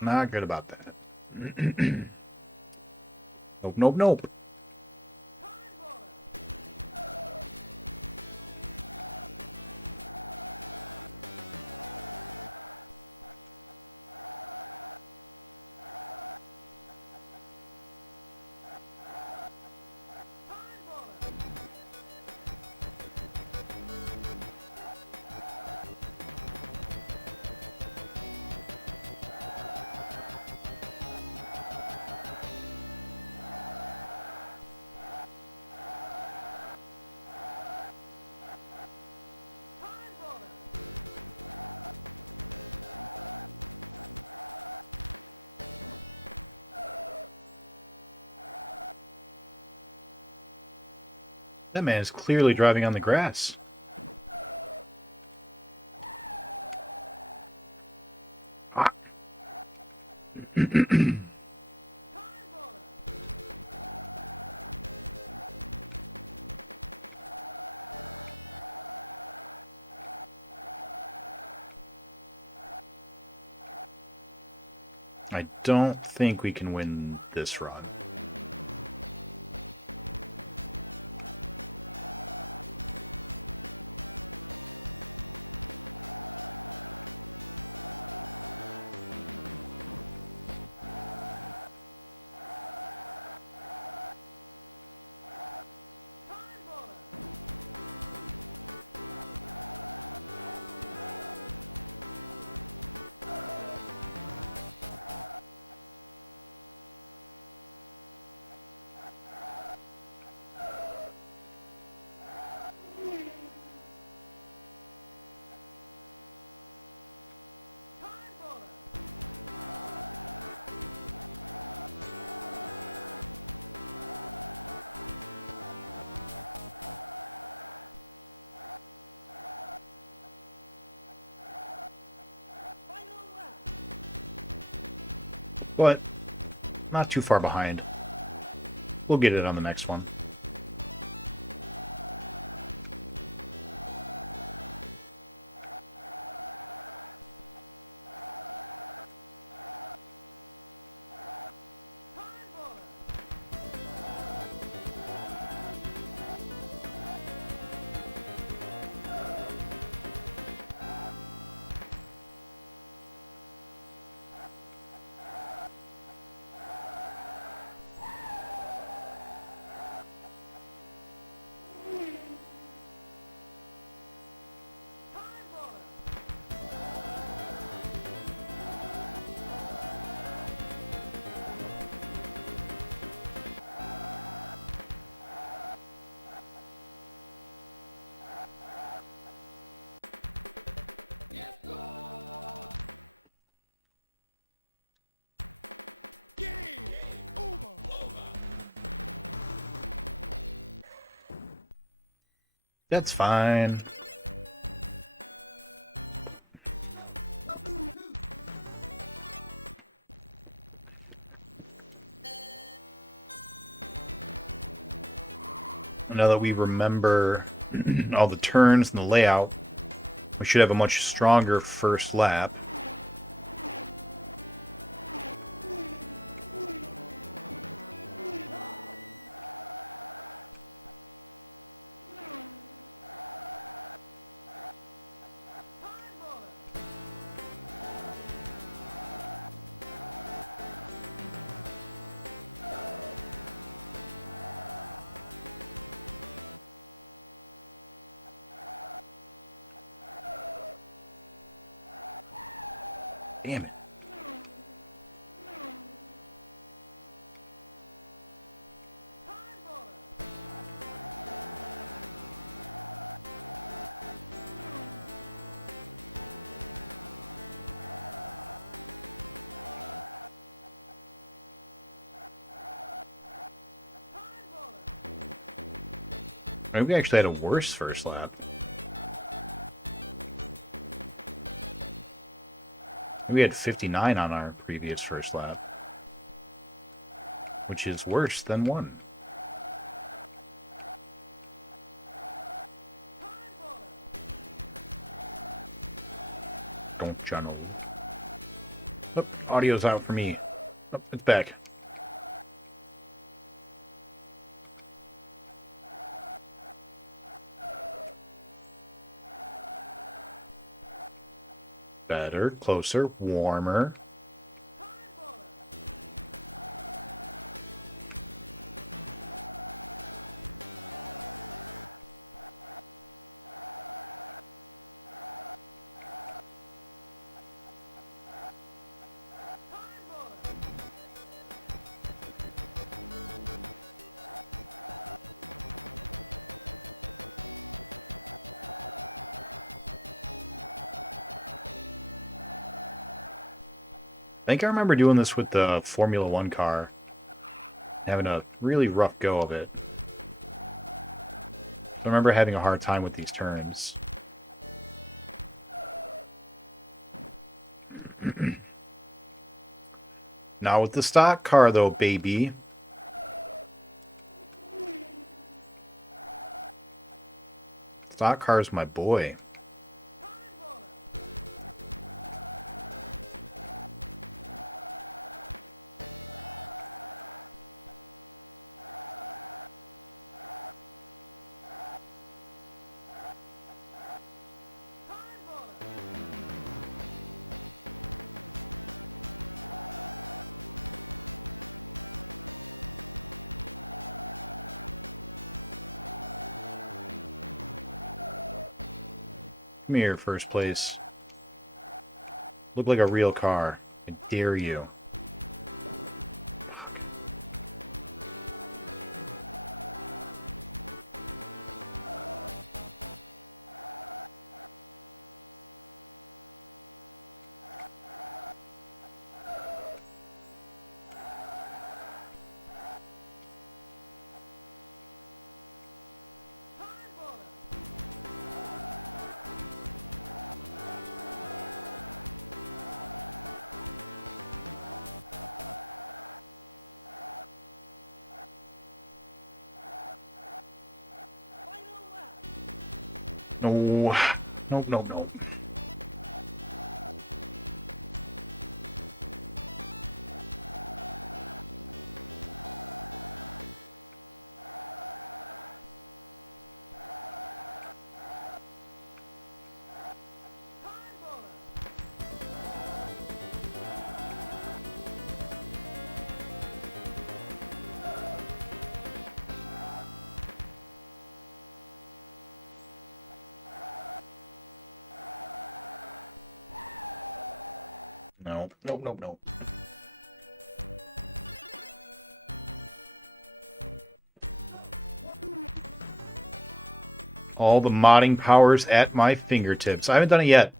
Not good about that. Nope, nope, nope. That man is clearly driving on the grass. Ah. I don't think we can win this run. but not too far behind. We'll get it on the next one. That's fine. Now that we remember all the turns and the layout, we should have a much stronger first lap. Damn it. Maybe we actually had a worse first lap. We had 59 on our previous first lap, which is worse than 1. Don't channel. Oh, audio's out for me. Oh, it's back. Better, closer, warmer. I think I remember doing this with the Formula 1 car, having a really rough go of it. I remember having a hard time with these turns. Not with the stock car though, baby. Stock car's my boy. Come here, first place. Look like a real car. I dare you. No. Nope, nope, nope. Nope, nope, nope, nope. All the modding powers at my fingertips. I haven't done it yet.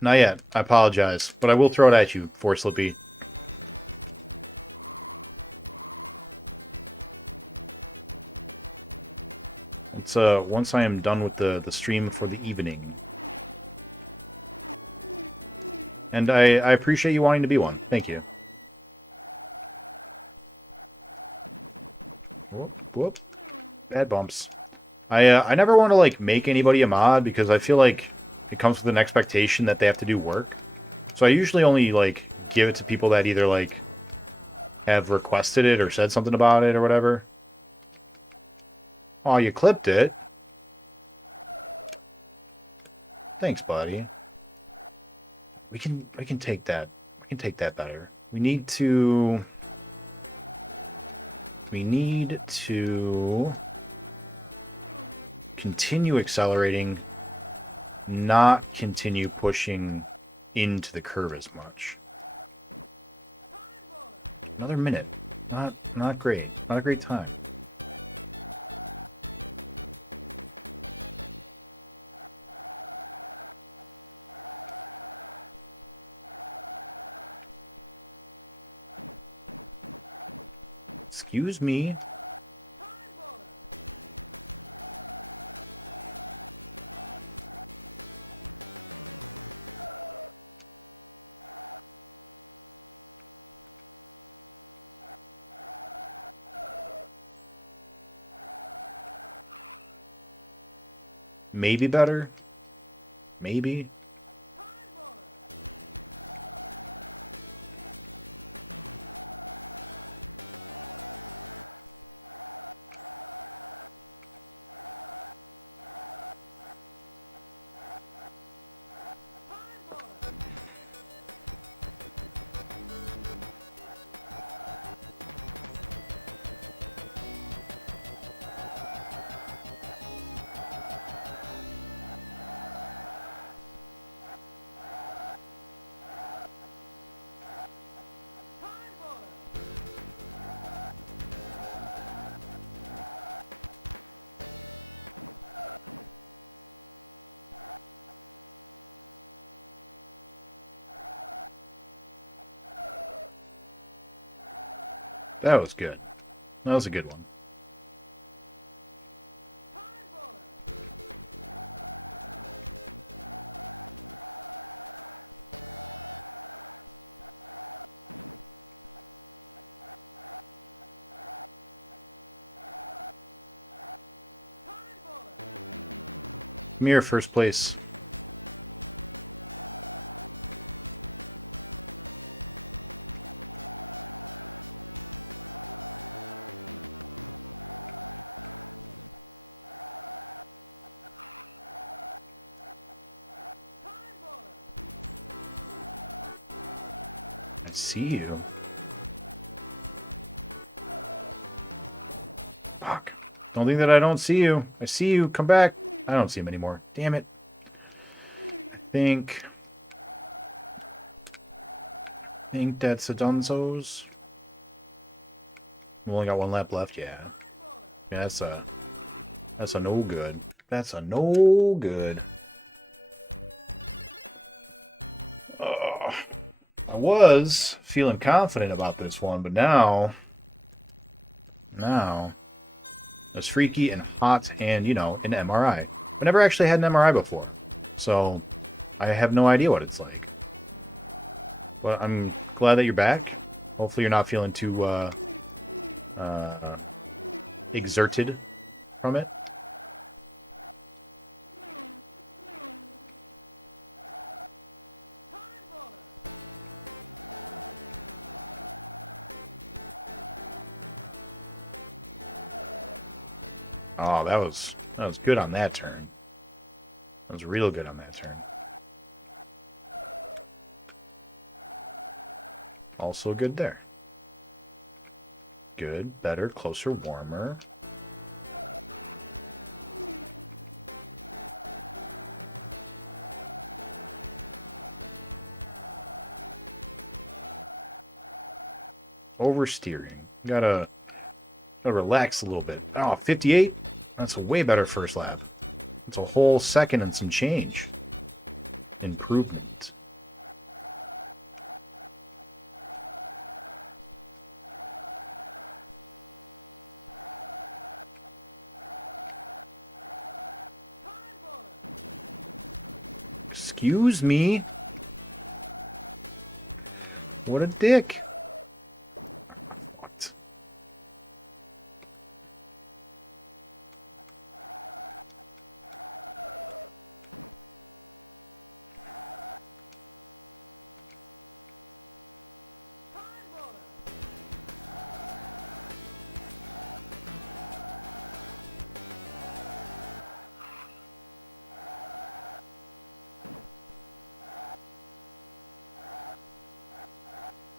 Not yet. I apologize. But I will throw it at you, Slippy. It's once I am done with the stream for the evening. And I appreciate you wanting to be one. Thank you. Whoop, whoop. Bad bumps. I never want to, like, make anybody a mod because I feel like it comes with an expectation that they have to do work. So I usually only, like, give it to people that either, like, have requested it or said something about it or whatever. Oh, you clipped it. Thanks, buddy. We can take that. We can take that better. We need to continue accelerating, not continue pushing into the curve as much. Another minute. Not great. Not a great time. Excuse me. Maybe better. Maybe. That was good. That was a good one. Come here, first place. See you. Fuck. Don't think that I don't see you. I see you. Come back. I don't see him anymore. Damn it. I think that's a Dunzos. We only got one lap left. Yeah. Yeah, that's a no good. That's a no good. I was feeling confident about this one, but now it's freaky and hot and, you know, an MRI. I never actually had an MRI before, so I have no idea what it's like. But I'm glad that you're back. Hopefully you're not feeling too exerted from it. Oh, that was good on that turn. That was real good on that turn. Also good there. Good, better, closer, warmer. Oversteering. Gotta relax a little bit. Oh, 58? That's a way better first lap. It's a whole second and some change. Improvement. Excuse me. What a dick. What?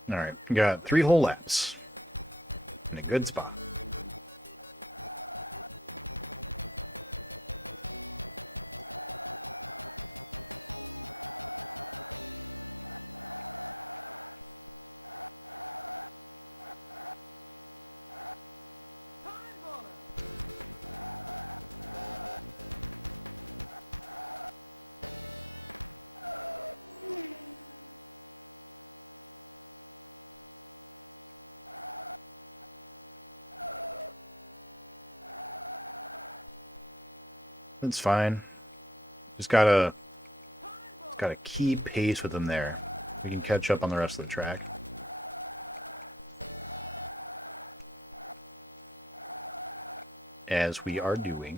Alright, got 3 whole laps. In a good spot. That's fine. Just gotta keep pace with them there. We can catch up on the rest of the track. As we are doing.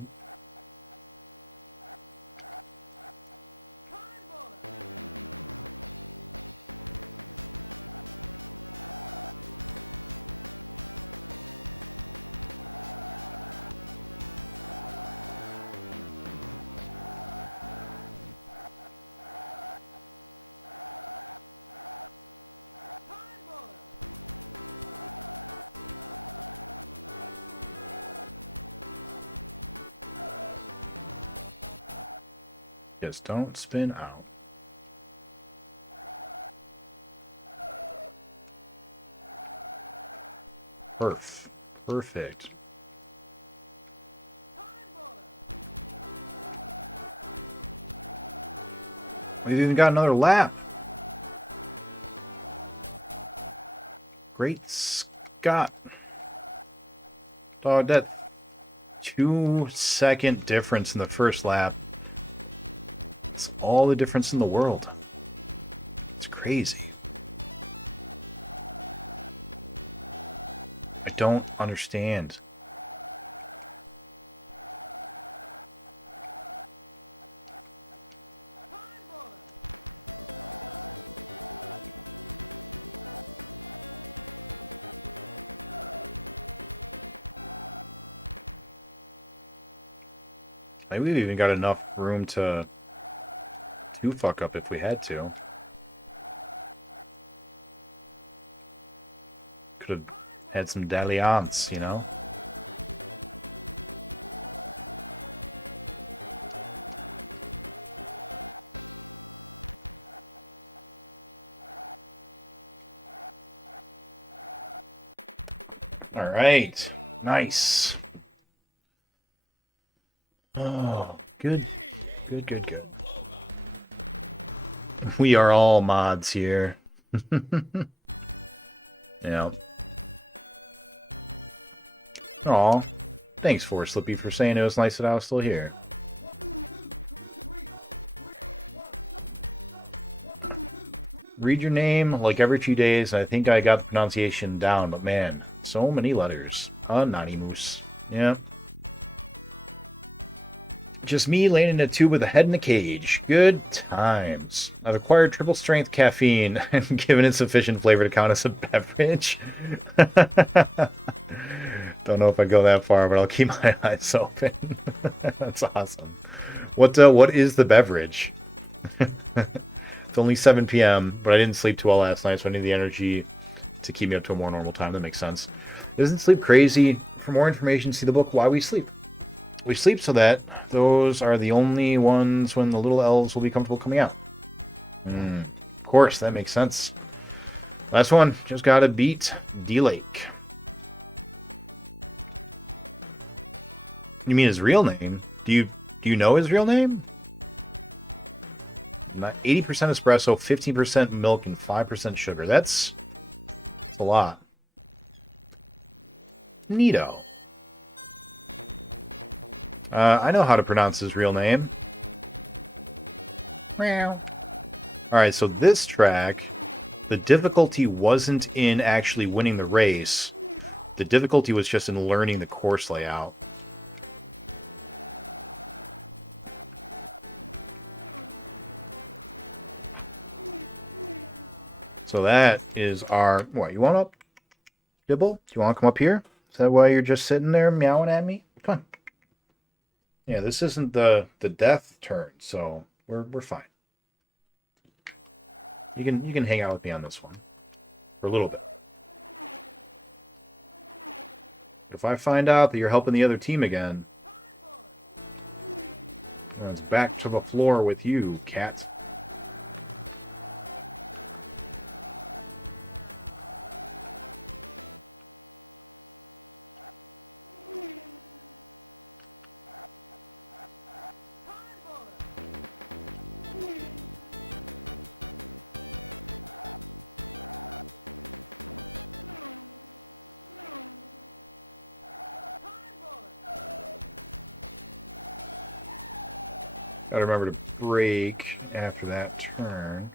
Just don't spin out. Perfect. We even got another lap. Great Scott. Dog, that 2-second difference in the first lap. It's all the difference in the world. It's crazy. I don't understand. Maybe we've even got enough room to fuck up if we had to. Could have had some dalliance, you know? All right. Nice. Oh, good. Good. We are all mods here. Yeah. Aw. Thanks, Slippy, for saying it was nice that I was still here. Read your name like every 2 days, and I think I got the pronunciation down, but man, so many letters. Anonymous. Yeah. Just me laying in a tube with a head in a cage. Good times. I've acquired triple strength caffeine and given it sufficient flavor to count as a beverage. Don't know if I go that far, but I'll keep my eyes open. That's awesome. What is the beverage? It's only 7 p.m., but I didn't sleep too well last night, so I need the energy to keep me up to a more normal time. That makes sense. Isn't sleep crazy? For more information, see the book Why We Sleep. We sleep so that those are the only ones when the little elves will be comfortable coming out. Of course, that makes sense. Last one. Just gotta beat D-Lake. You mean his real name? Do you know his real name? 80% espresso, 15% milk, and 5% sugar. That's a lot. Neato. I know how to pronounce his real name. Alright, so this track, the difficulty wasn't in actually winning the race. The difficulty was just in learning the course layout. So that is our... What, you want up? Dibble? Do you want to come up here? Is that why you're just sitting there meowing at me? Come on. Yeah, this isn't the death turn, so we're fine. You can hang out with me on this one. For a little bit. If I find out that you're helping the other team again... Well, it's back to the floor with you, cat. Gotta remember to brake after that turn.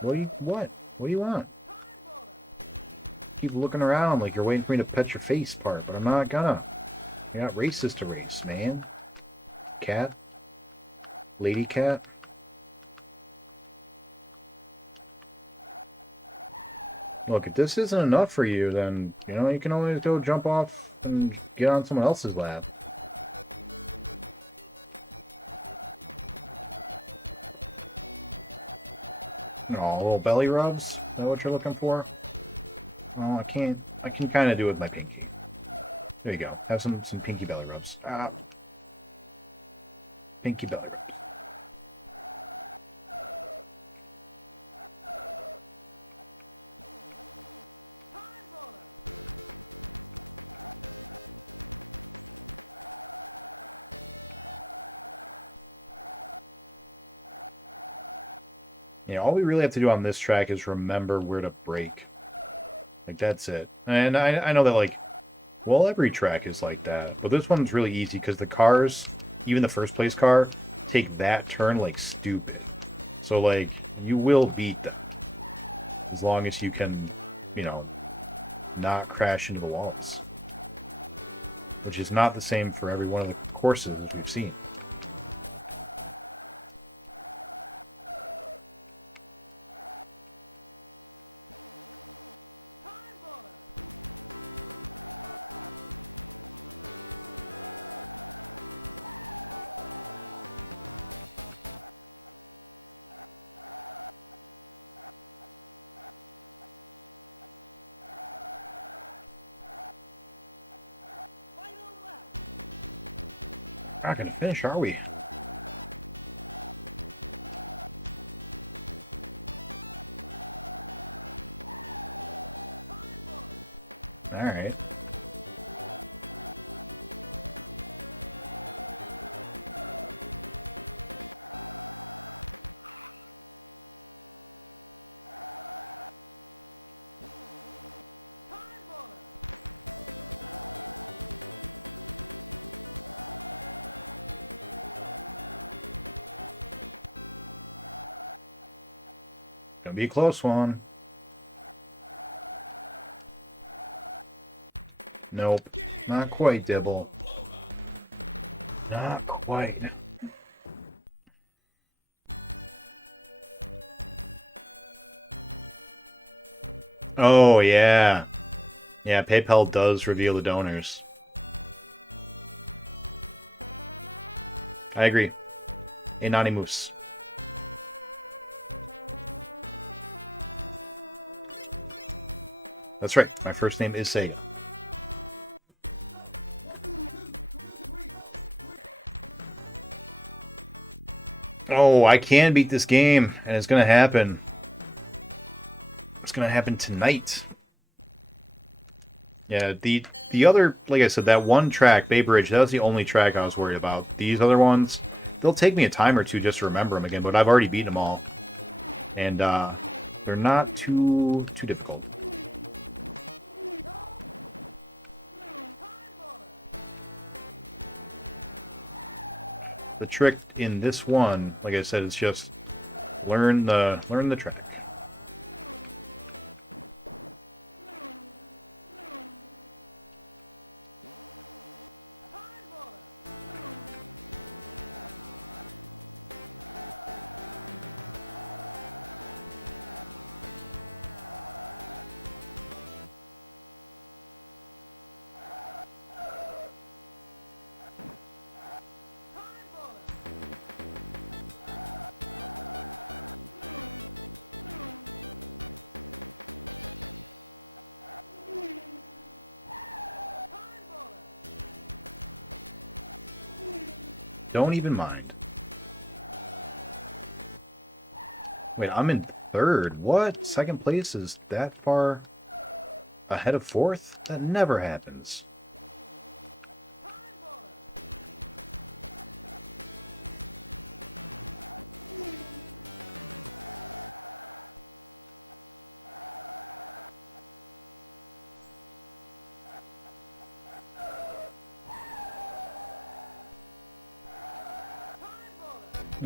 What do you want? Keep looking around like you're waiting for me to pet your face part, but I'm not gonna. I got races to race, man. Cat? Lady cat? Look, if this isn't enough for you, then, you know, you can always go jump off and get on someone else's lap. Oh, little belly rubs? Is that what you're looking for? Oh, I can kind of do it with my pinky. There you go. Have some pinky belly rubs. Pinky belly rub. Yeah, all we really have to do on this track is remember where to brake. Like, that's it. And I know that, like, well, every track is like that. But this one's really easy because the cars, even the first place car, take that turn like stupid. So, like, you will beat them. As long as you can, you know, not crash into the walls. Which is not the same for every one of the courses that we've seen. Not gonna finish, are we? Alright. Gonna be a close one. Nope. Not quite, Dibble. Not quite. Oh, yeah. Yeah, PayPal does reveal the donors. I agree. Anonymous. That's right. My first name is Sega. Oh, I can beat this game, and it's gonna happen. It's gonna happen tonight. Yeah, the other, like I said, that one track, Bay Bridge, that was the only track I was worried about. These other ones, they'll take me a time or two just to remember them again, but I've already beaten them all. And they're not too difficult. The trick in this one, like I said, is just learn the track. Don't even mind. Wait, I'm in third. What? Second place is that far ahead of fourth? That never happens.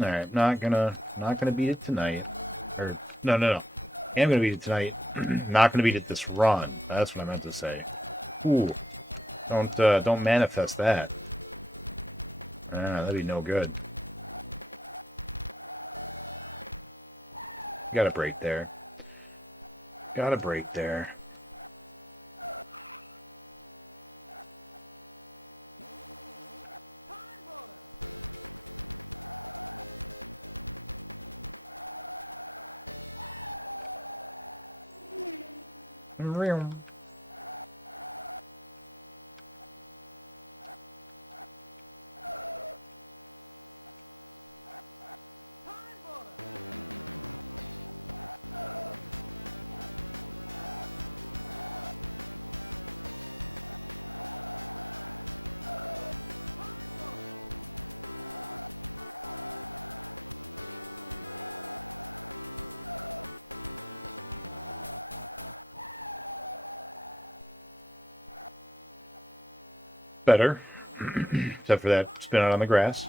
Alright, not gonna beat it tonight. Or no. I am gonna beat it tonight. Not gonna beat it this run. That's what I meant to say. Ooh. Don't manifest that. That'd be no good. Got a break there. Got a break there. Better. Except for that spin out on the grass.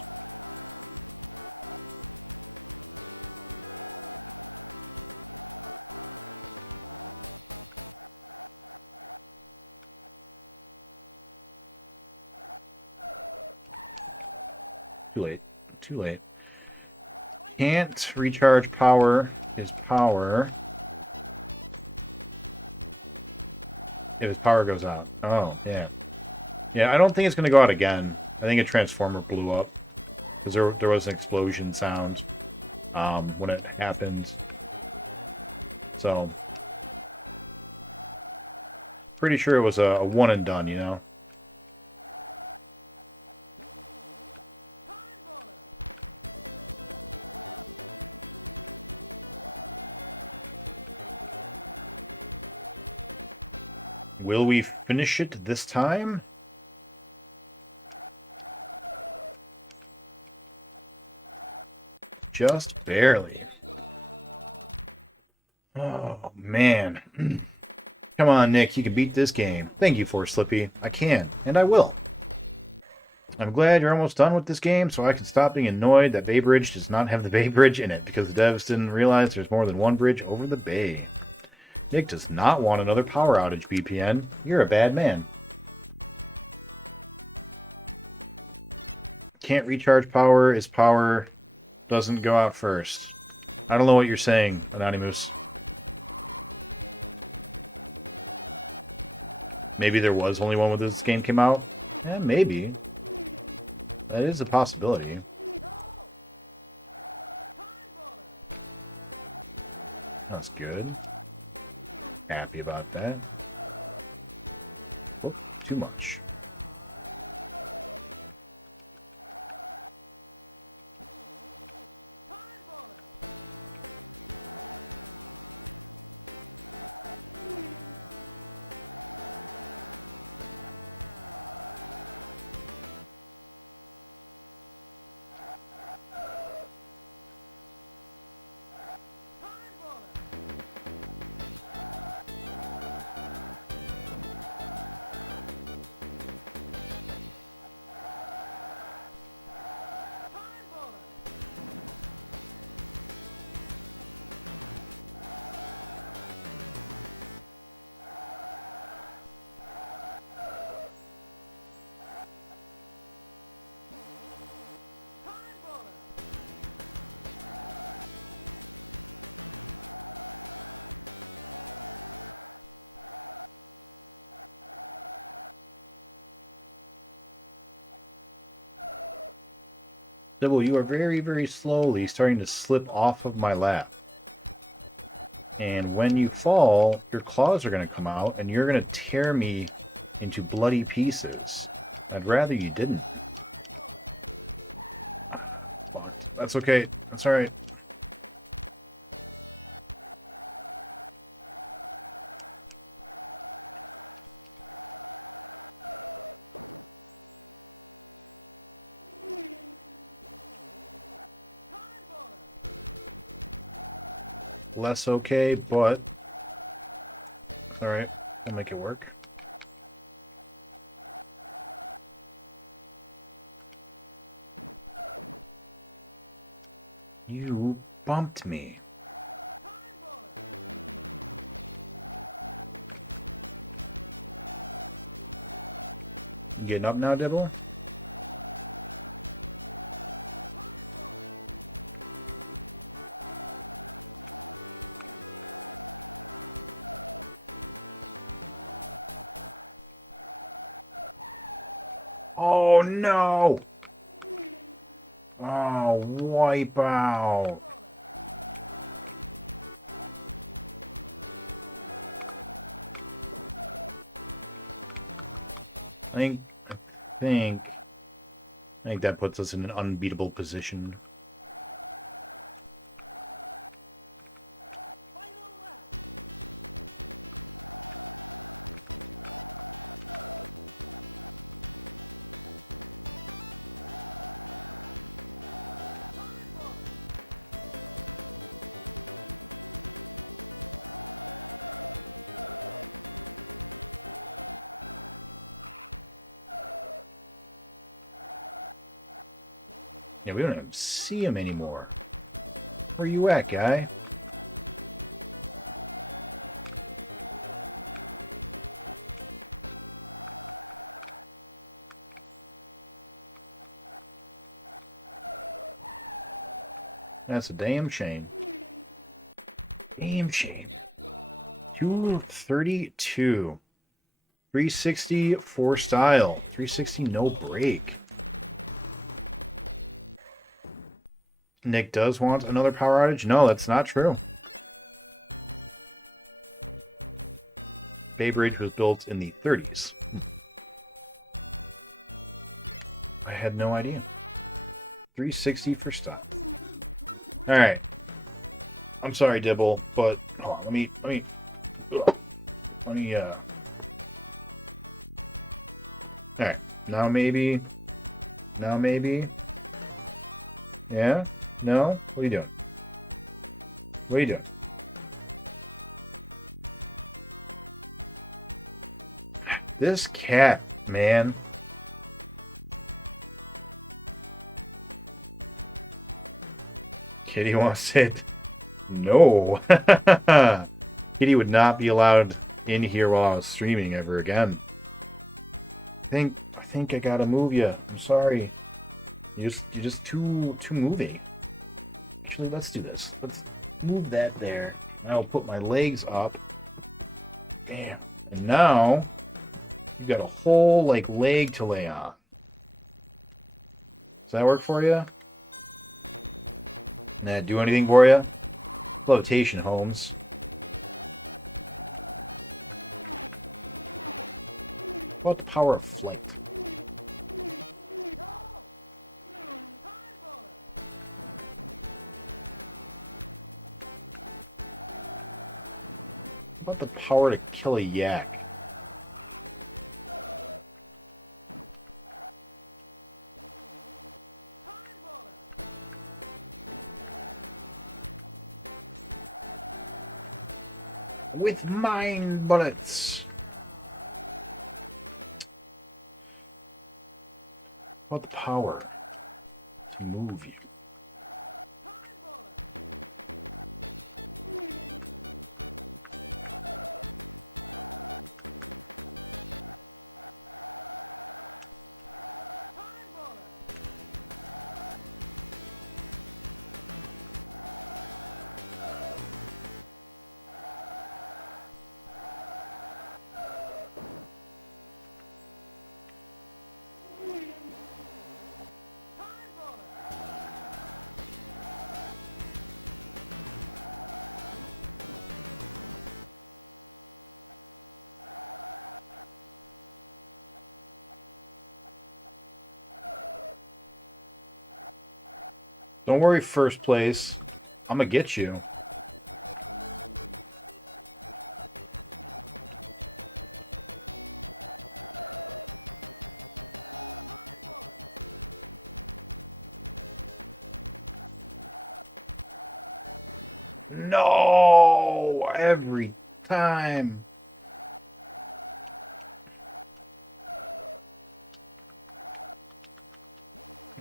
Too late. Too late. Can't recharge power. His power. If his power goes out. Oh, yeah. Yeah, I don't think it's going to go out again. I think a transformer blew up. Because there was an explosion sound when it happened. So, pretty sure it was a one and done, you know? Will we finish it this time? Just barely. Oh, man. Come on, Nick. You can beat this game. Thank you for Slippy. I can, and I will. I'm glad you're almost done with this game, so I can stop being annoyed that Bay Bridge does not have the Bay Bridge in it, because the devs didn't realize there's more than one bridge over the bay. Nick does not want another power outage, BPN. You're a bad man. Can't recharge power. His power doesn't go out first. I don't know what you're saying, Anonymous. Maybe there was only one when this game came out. Yeah, maybe. That is a possibility. That's good. Happy about that. Oh, too much. Dibble, you are very, very slowly starting to slip off of my lap. And when you fall, your claws are going to come out, and you're going to tear me into bloody pieces. I'd rather you didn't. That's okay. That's alright. Less okay, but alright, I'll make it work. You bumped me. You getting up now, Dibble? Oh no! Oh, wipe out. I think that puts us in an unbeatable position. Yeah, we don't even see him anymore. Where you at, guy? That's a damn shame. Damn shame. 232. 360 for style. 360 no break. Nick does want another power outage? No, that's not true. Bay Bridge was built in the 30s. I had no idea. 360 for style. Alright. I'm sorry, Dibble, but let me Alright. Now maybe. Yeah? No? What are you doing? What are you doing? This cat, man. Kitty wants to sit. No. Kitty would not be allowed in here while I was streaming ever again. I think I gotta move you. I'm sorry. You're just too moving. Actually, let's do this. Let's move that there. I'll put my legs up. Bam. And now You got a whole, like, leg to lay on. Does that work for you? Did that do anything for you? Flotation, Holmes. What the power of flight? What the power to kill a yak? With mine bullets. What the power to move you? Don't worry, first place. I'm gonna get you. No! Every time.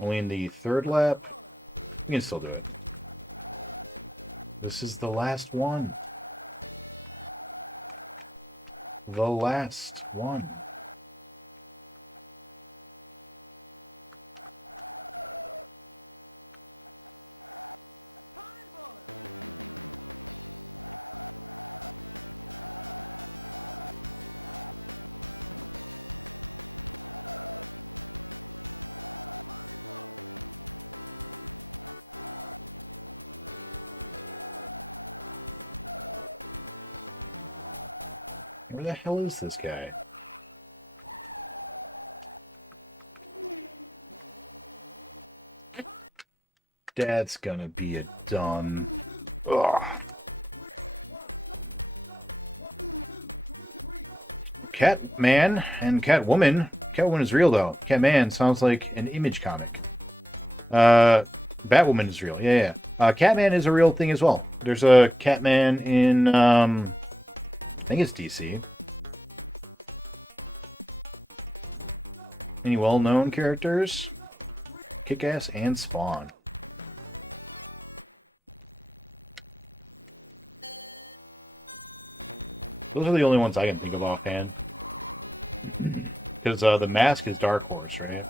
Only in the third lap. You can still do it. This is the last one. The last one. Where the hell is this guy? That's gonna be a dumb... Ugh. Catman and Catwoman. Catwoman is real, though. Catman sounds like an Image comic. Batwoman is real. Yeah. Catman is a real thing as well. There's a Catman in, I think it's DC. Any well-known characters? Kick-Ass and Spawn. Those are the only ones I can think of offhand. Because the Mask is Dark Horse, right?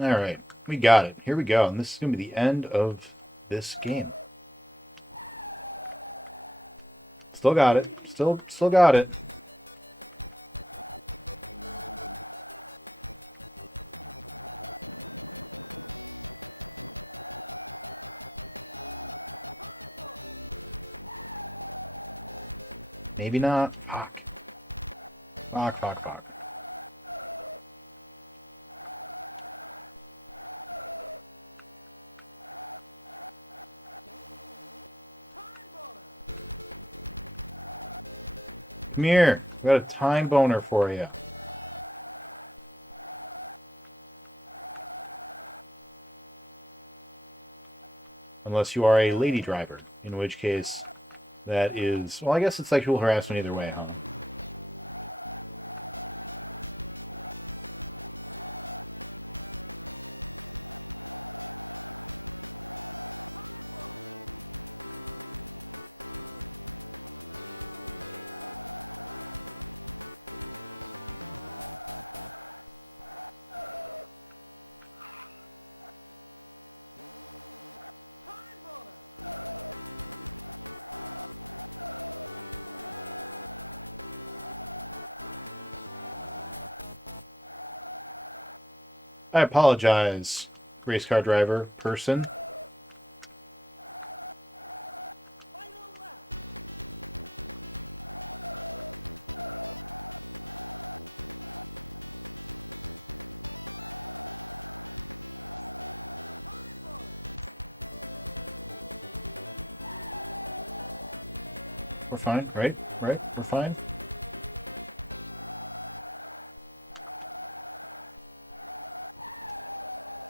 Alright, we got it. Here we go. And this is going to be the end of this game. Still got it. Still got it. Maybe not. Fuck. Fuck, fuck, fuck. Come here. I got a time boner for you. Unless you are a lady driver, in which case that is, well, I guess it's sexual harassment either way, huh? I apologize, race car driver person. We're fine, right? Right? We're fine?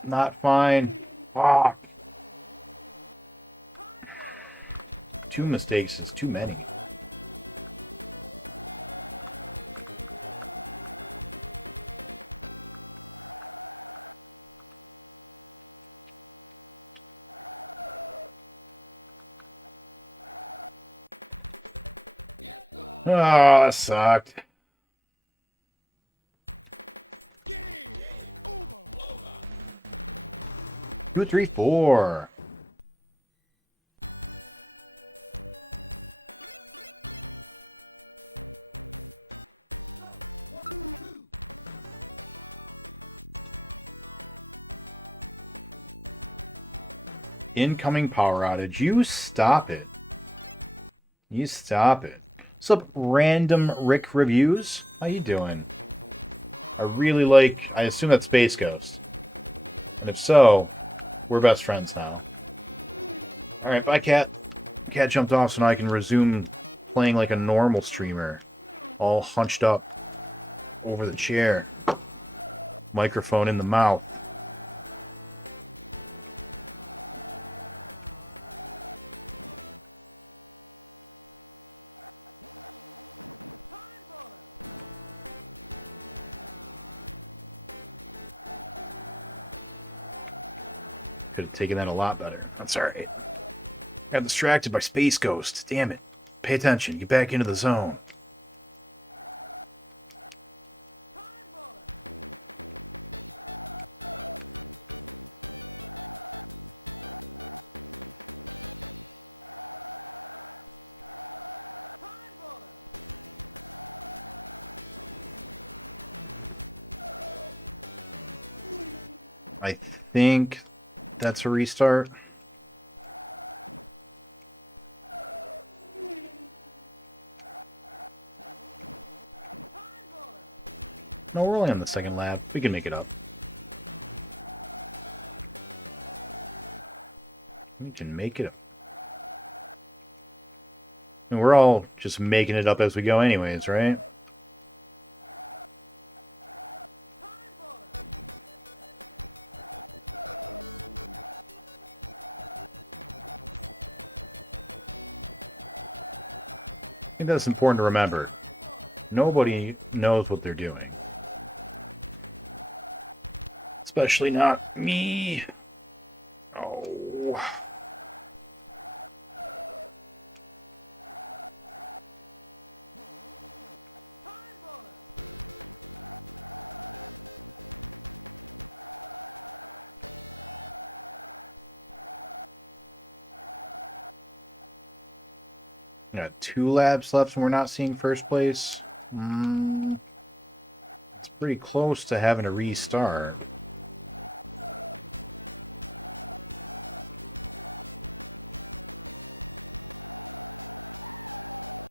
Not fine. Fuck. Two mistakes is too many. Oh, that sucked. Two, three, four. Incoming power outage. You stop it. You stop it. What's up, Random Rick Reviews? How you doing? I really like... I assume that's Space Ghost. And if so, we're best friends now. Alright, bye, Cat. Cat jumped off, so now I can resume playing like a normal streamer. All hunched up over the chair. Microphone in the mouth. Could have taken that a lot better. That's alright. Got distracted by Space Ghost. Damn it. Pay attention. Get back into the zone. I think that's a restart. No, we're only on the second lap. We can make it up. We can make it up. And we're all just making it up as we go anyways, right? I think that's important to remember. Nobody knows what they're doing. Especially not me. Oh. Got 2 laps left and we're not seeing first place. It's pretty close to having a restart.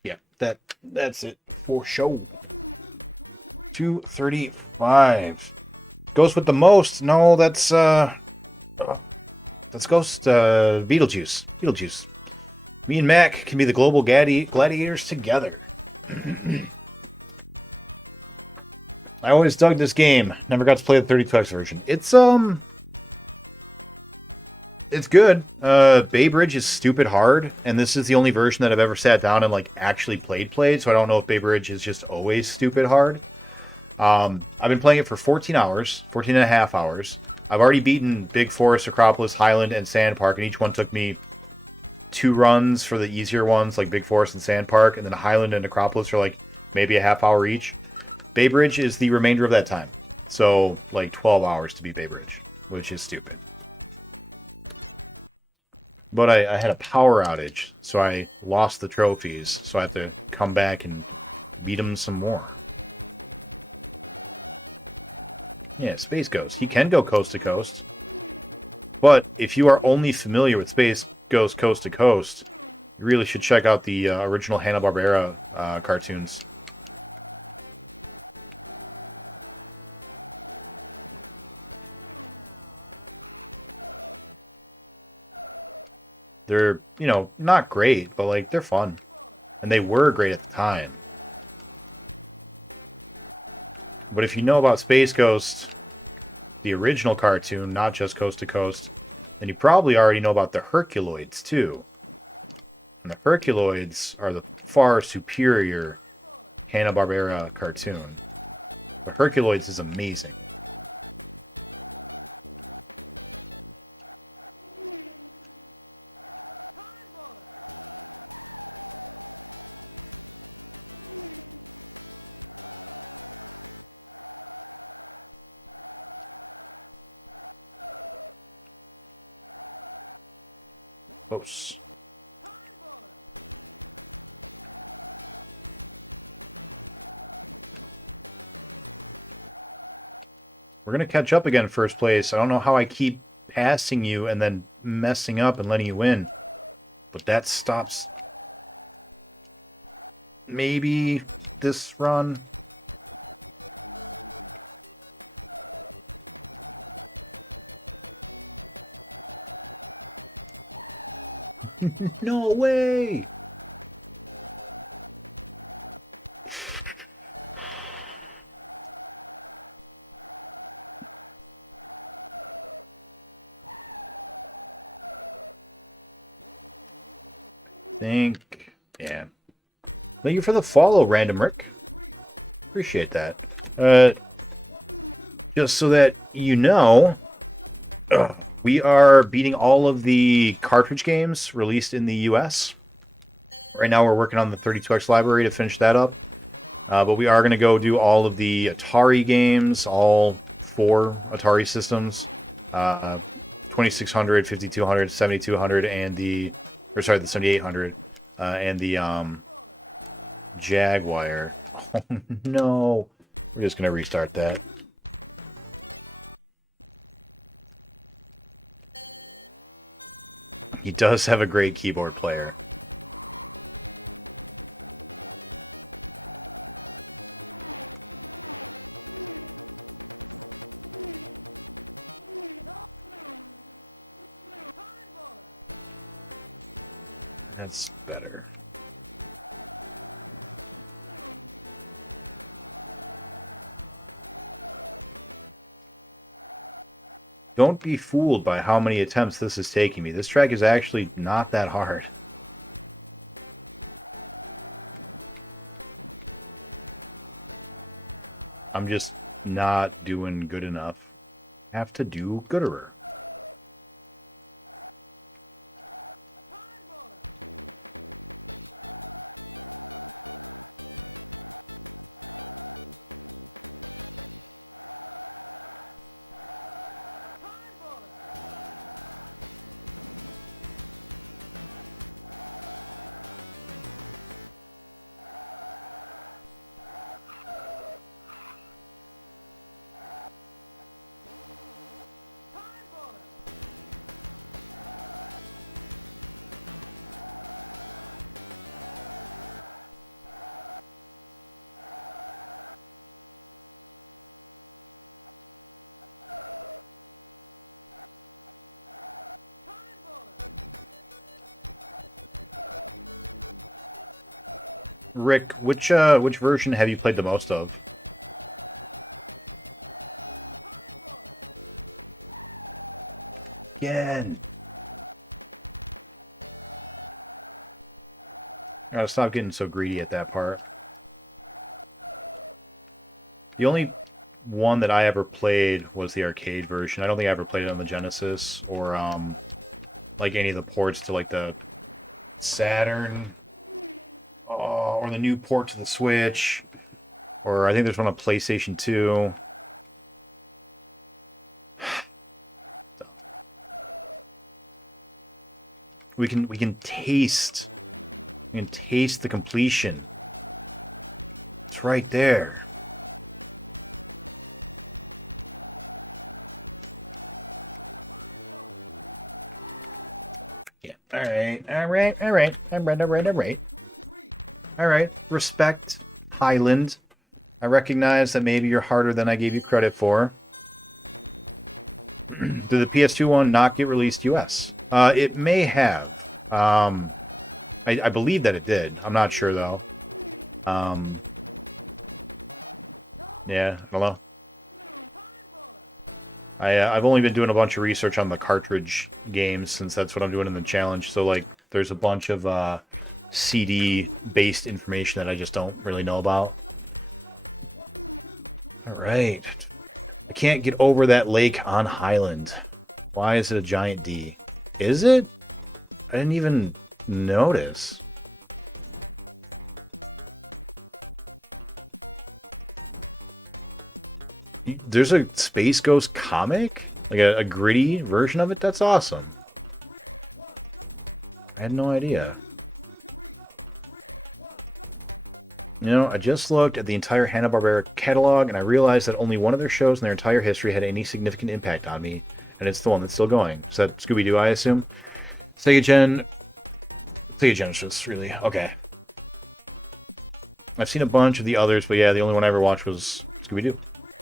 Yeah, that That's it for show. 235. Ghost with the most. No, that's Ghost Beetlejuice. Beetlejuice. Me and Mac can be the global gladiators together. I always dug this game. Never got to play the 32X version. It's good. Bay Bridge is stupid hard, and this is the only version that I've ever sat down and like actually played, so I don't know if Bay Bridge is just always stupid hard. I've been playing it for 14 hours, 14 and a half hours. I've already beaten Big Forest, Acropolis, Highland, and Sand Park, and each one took me 2 runs for the easier ones, like Big Forest and Sand Park, and then Highland and Acropolis are like maybe a half hour each. Bay Bridge is the remainder of that time. So, like 12 hours to beat Bay Bridge, which is stupid. But I had a power outage, so I lost the trophies, so I have to come back and beat them some more. Yeah, Space Ghost. He can go coast to coast. But if you are only familiar with Space Ghost Coast to Coast, you really should check out the original Hanna-Barbera cartoons. They're, you know, not great, but like they're fun. And they were great at the time. But if you know about Space Ghost, the original cartoon, not just Coast to Coast, then you probably already know about the Herculoids too. And the Herculoids are the far superior Hanna-Barbera cartoon. The Herculoids is amazing. Close. We're going to catch up again in first place. I don't know how I keep passing you and then messing up and letting you win. But that stops maybe this run. No way! Yeah. Thank you for the follow, Random Rick. Appreciate that. Just so that you know, we are beating all of the cartridge games released in the US. Right now we're working on the 32X library to finish that up. But we are going to go do all of the Atari games, all 4 Atari systems. 2600, 5200, 7200, and the 7800, and the Jaguar. Oh no. We're just going to restart that. He does have a great keyboard player. That's better. Don't be fooled by how many attempts this is taking me. This track is actually not that hard. I'm just not doing good enough. Have to do gooder. Rick, which version have you played the most of? Again. I gotta stop getting so greedy at that part. The only one that I ever played was the arcade version. I don't think I ever played it on the Genesis or like any of the ports to like the Saturn or the new port to the Switch, or I think there's one on PlayStation 2. We can taste the completion. It's right there. Yeah. All right. Respect, Highland. I recognize that maybe you're harder than I gave you credit for. Did the PS2 one not get released US? It may have. I believe that it did. I'm not sure, though. Yeah, I don't know. I've only been doing a bunch of research on the cartridge games, since that's what I'm doing in the challenge. So, like, there's a bunch of CD-based information that I just don't really know about. Alright. I can't get over that lake on Highland. Why is it a giant D? Is it? I didn't even notice. There's a Space Ghost comic? Like a gritty version of it? That's awesome. I had no idea. You know, I just looked at the entire Hanna-Barbera catalog, and I realized that only one of their shows in their entire history had any significant impact on me, and it's the one that's still going. Is that Scooby-Doo, I assume? Sega Genesis, really. Okay. I've seen a bunch of the others, but yeah, the only one I ever watched was Scooby-Doo.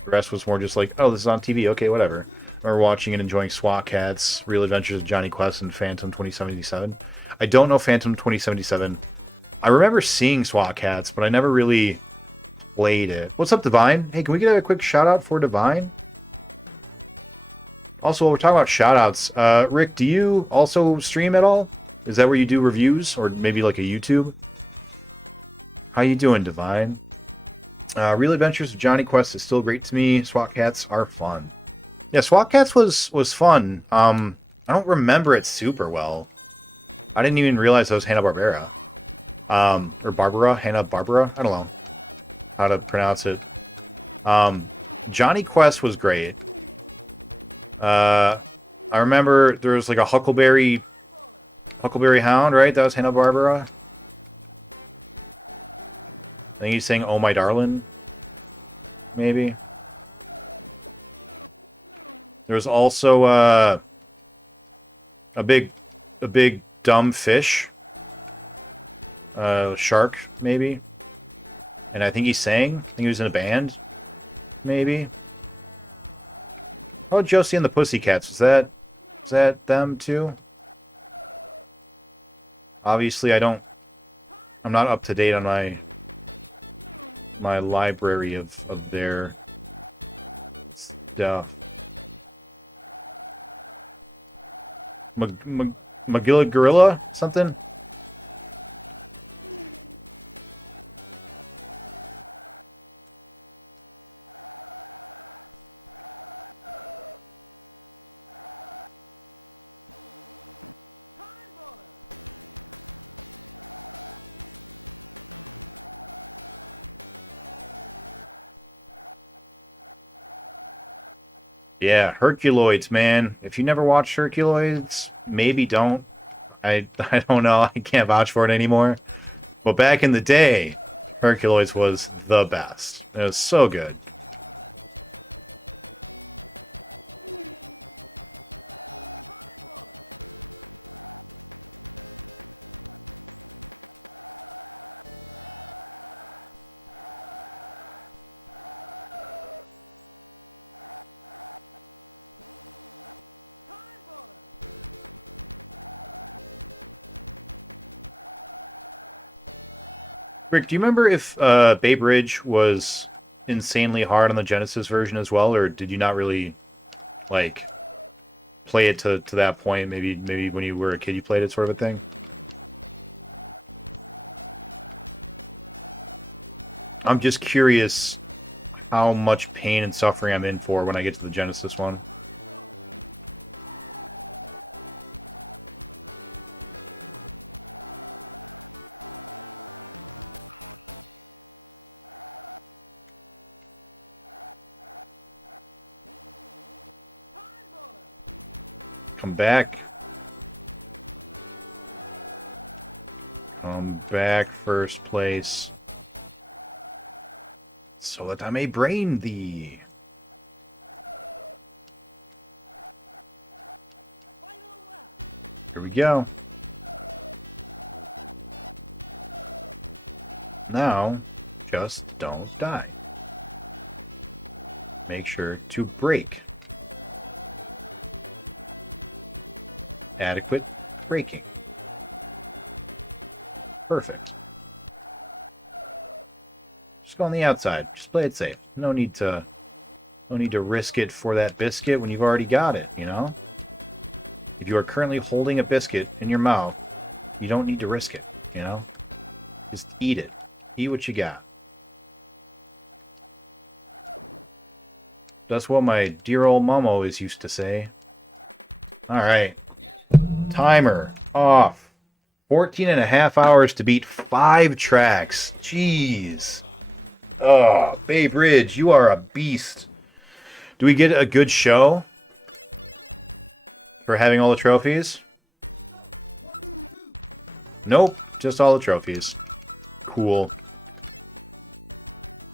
The rest was more just like, oh, this is on TV, okay, whatever. I remember watching and enjoying SWAT Cats, Real Adventures of Johnny Quest, and Phantom 2077. I don't know Phantom 2077. I remember seeing SWAT Cats, but I never really played it. What's up, Divine? Hey, can we get a quick shout-out for Divine? Also, while we're talking about shout-outs, Rick, do you also stream at all? Is that where you do reviews? Or maybe like a YouTube? How you doing, Divine? Real Adventures of Johnny Quest is still great to me. SWAT Cats are fun. Yeah, SWAT Cats was fun. I don't remember it super well. I didn't even realize that was Hanna-Barbera. Or Barbara? Hanna-Barbera? I don't know how to pronounce it. Johnny Quest was great. I remember there was like a Huckleberry Hound, right? That was Hanna-Barbera. I think he's saying, "Oh my darling," maybe. There was also a big dumb fish, shark, maybe. And I think he sang. I think he was in a band, maybe. Oh, Josie and the Pussycats. Was that them too? Obviously, I'm not up to date on my library of their stuff. Magilla Gorilla? Something? Yeah, Herculoids, man. If you never watched Herculoids, maybe don't. I don't know. I can't vouch for it anymore. But back in the day, Herculoids was the best. It was so good. Rick, do you remember if Bay Bridge was insanely hard on the Genesis version as well, or did you not really like play it to that point? Maybe when you were a kid you played it, sort of a thing. I'm just curious how much pain and suffering I'm in for when I get to the Genesis one. Come back. Come back, first place. So that I may brain thee. Here we go. Now, just don't die. Make sure to brake. Adequate braking. Perfect. Just go on the outside. Just play it safe. No need to risk it for that biscuit when you've already got it, you know? If you are currently holding a biscuit in your mouth, you don't need to risk it, you know? Just eat it. Eat what you got. That's what my dear old mom always used to say. Alright. Timer off. 14 and a half hours to beat 5 tracks. Jeez. Oh, Bay Bridge, you are a beast. Do we get a good show for having all the trophies? Nope, just all the trophies. Cool.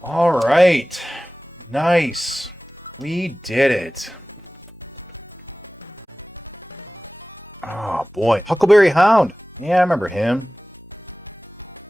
Alright. Nice. We did it. Oh boy, Huckleberry Hound. Yeah, I remember him.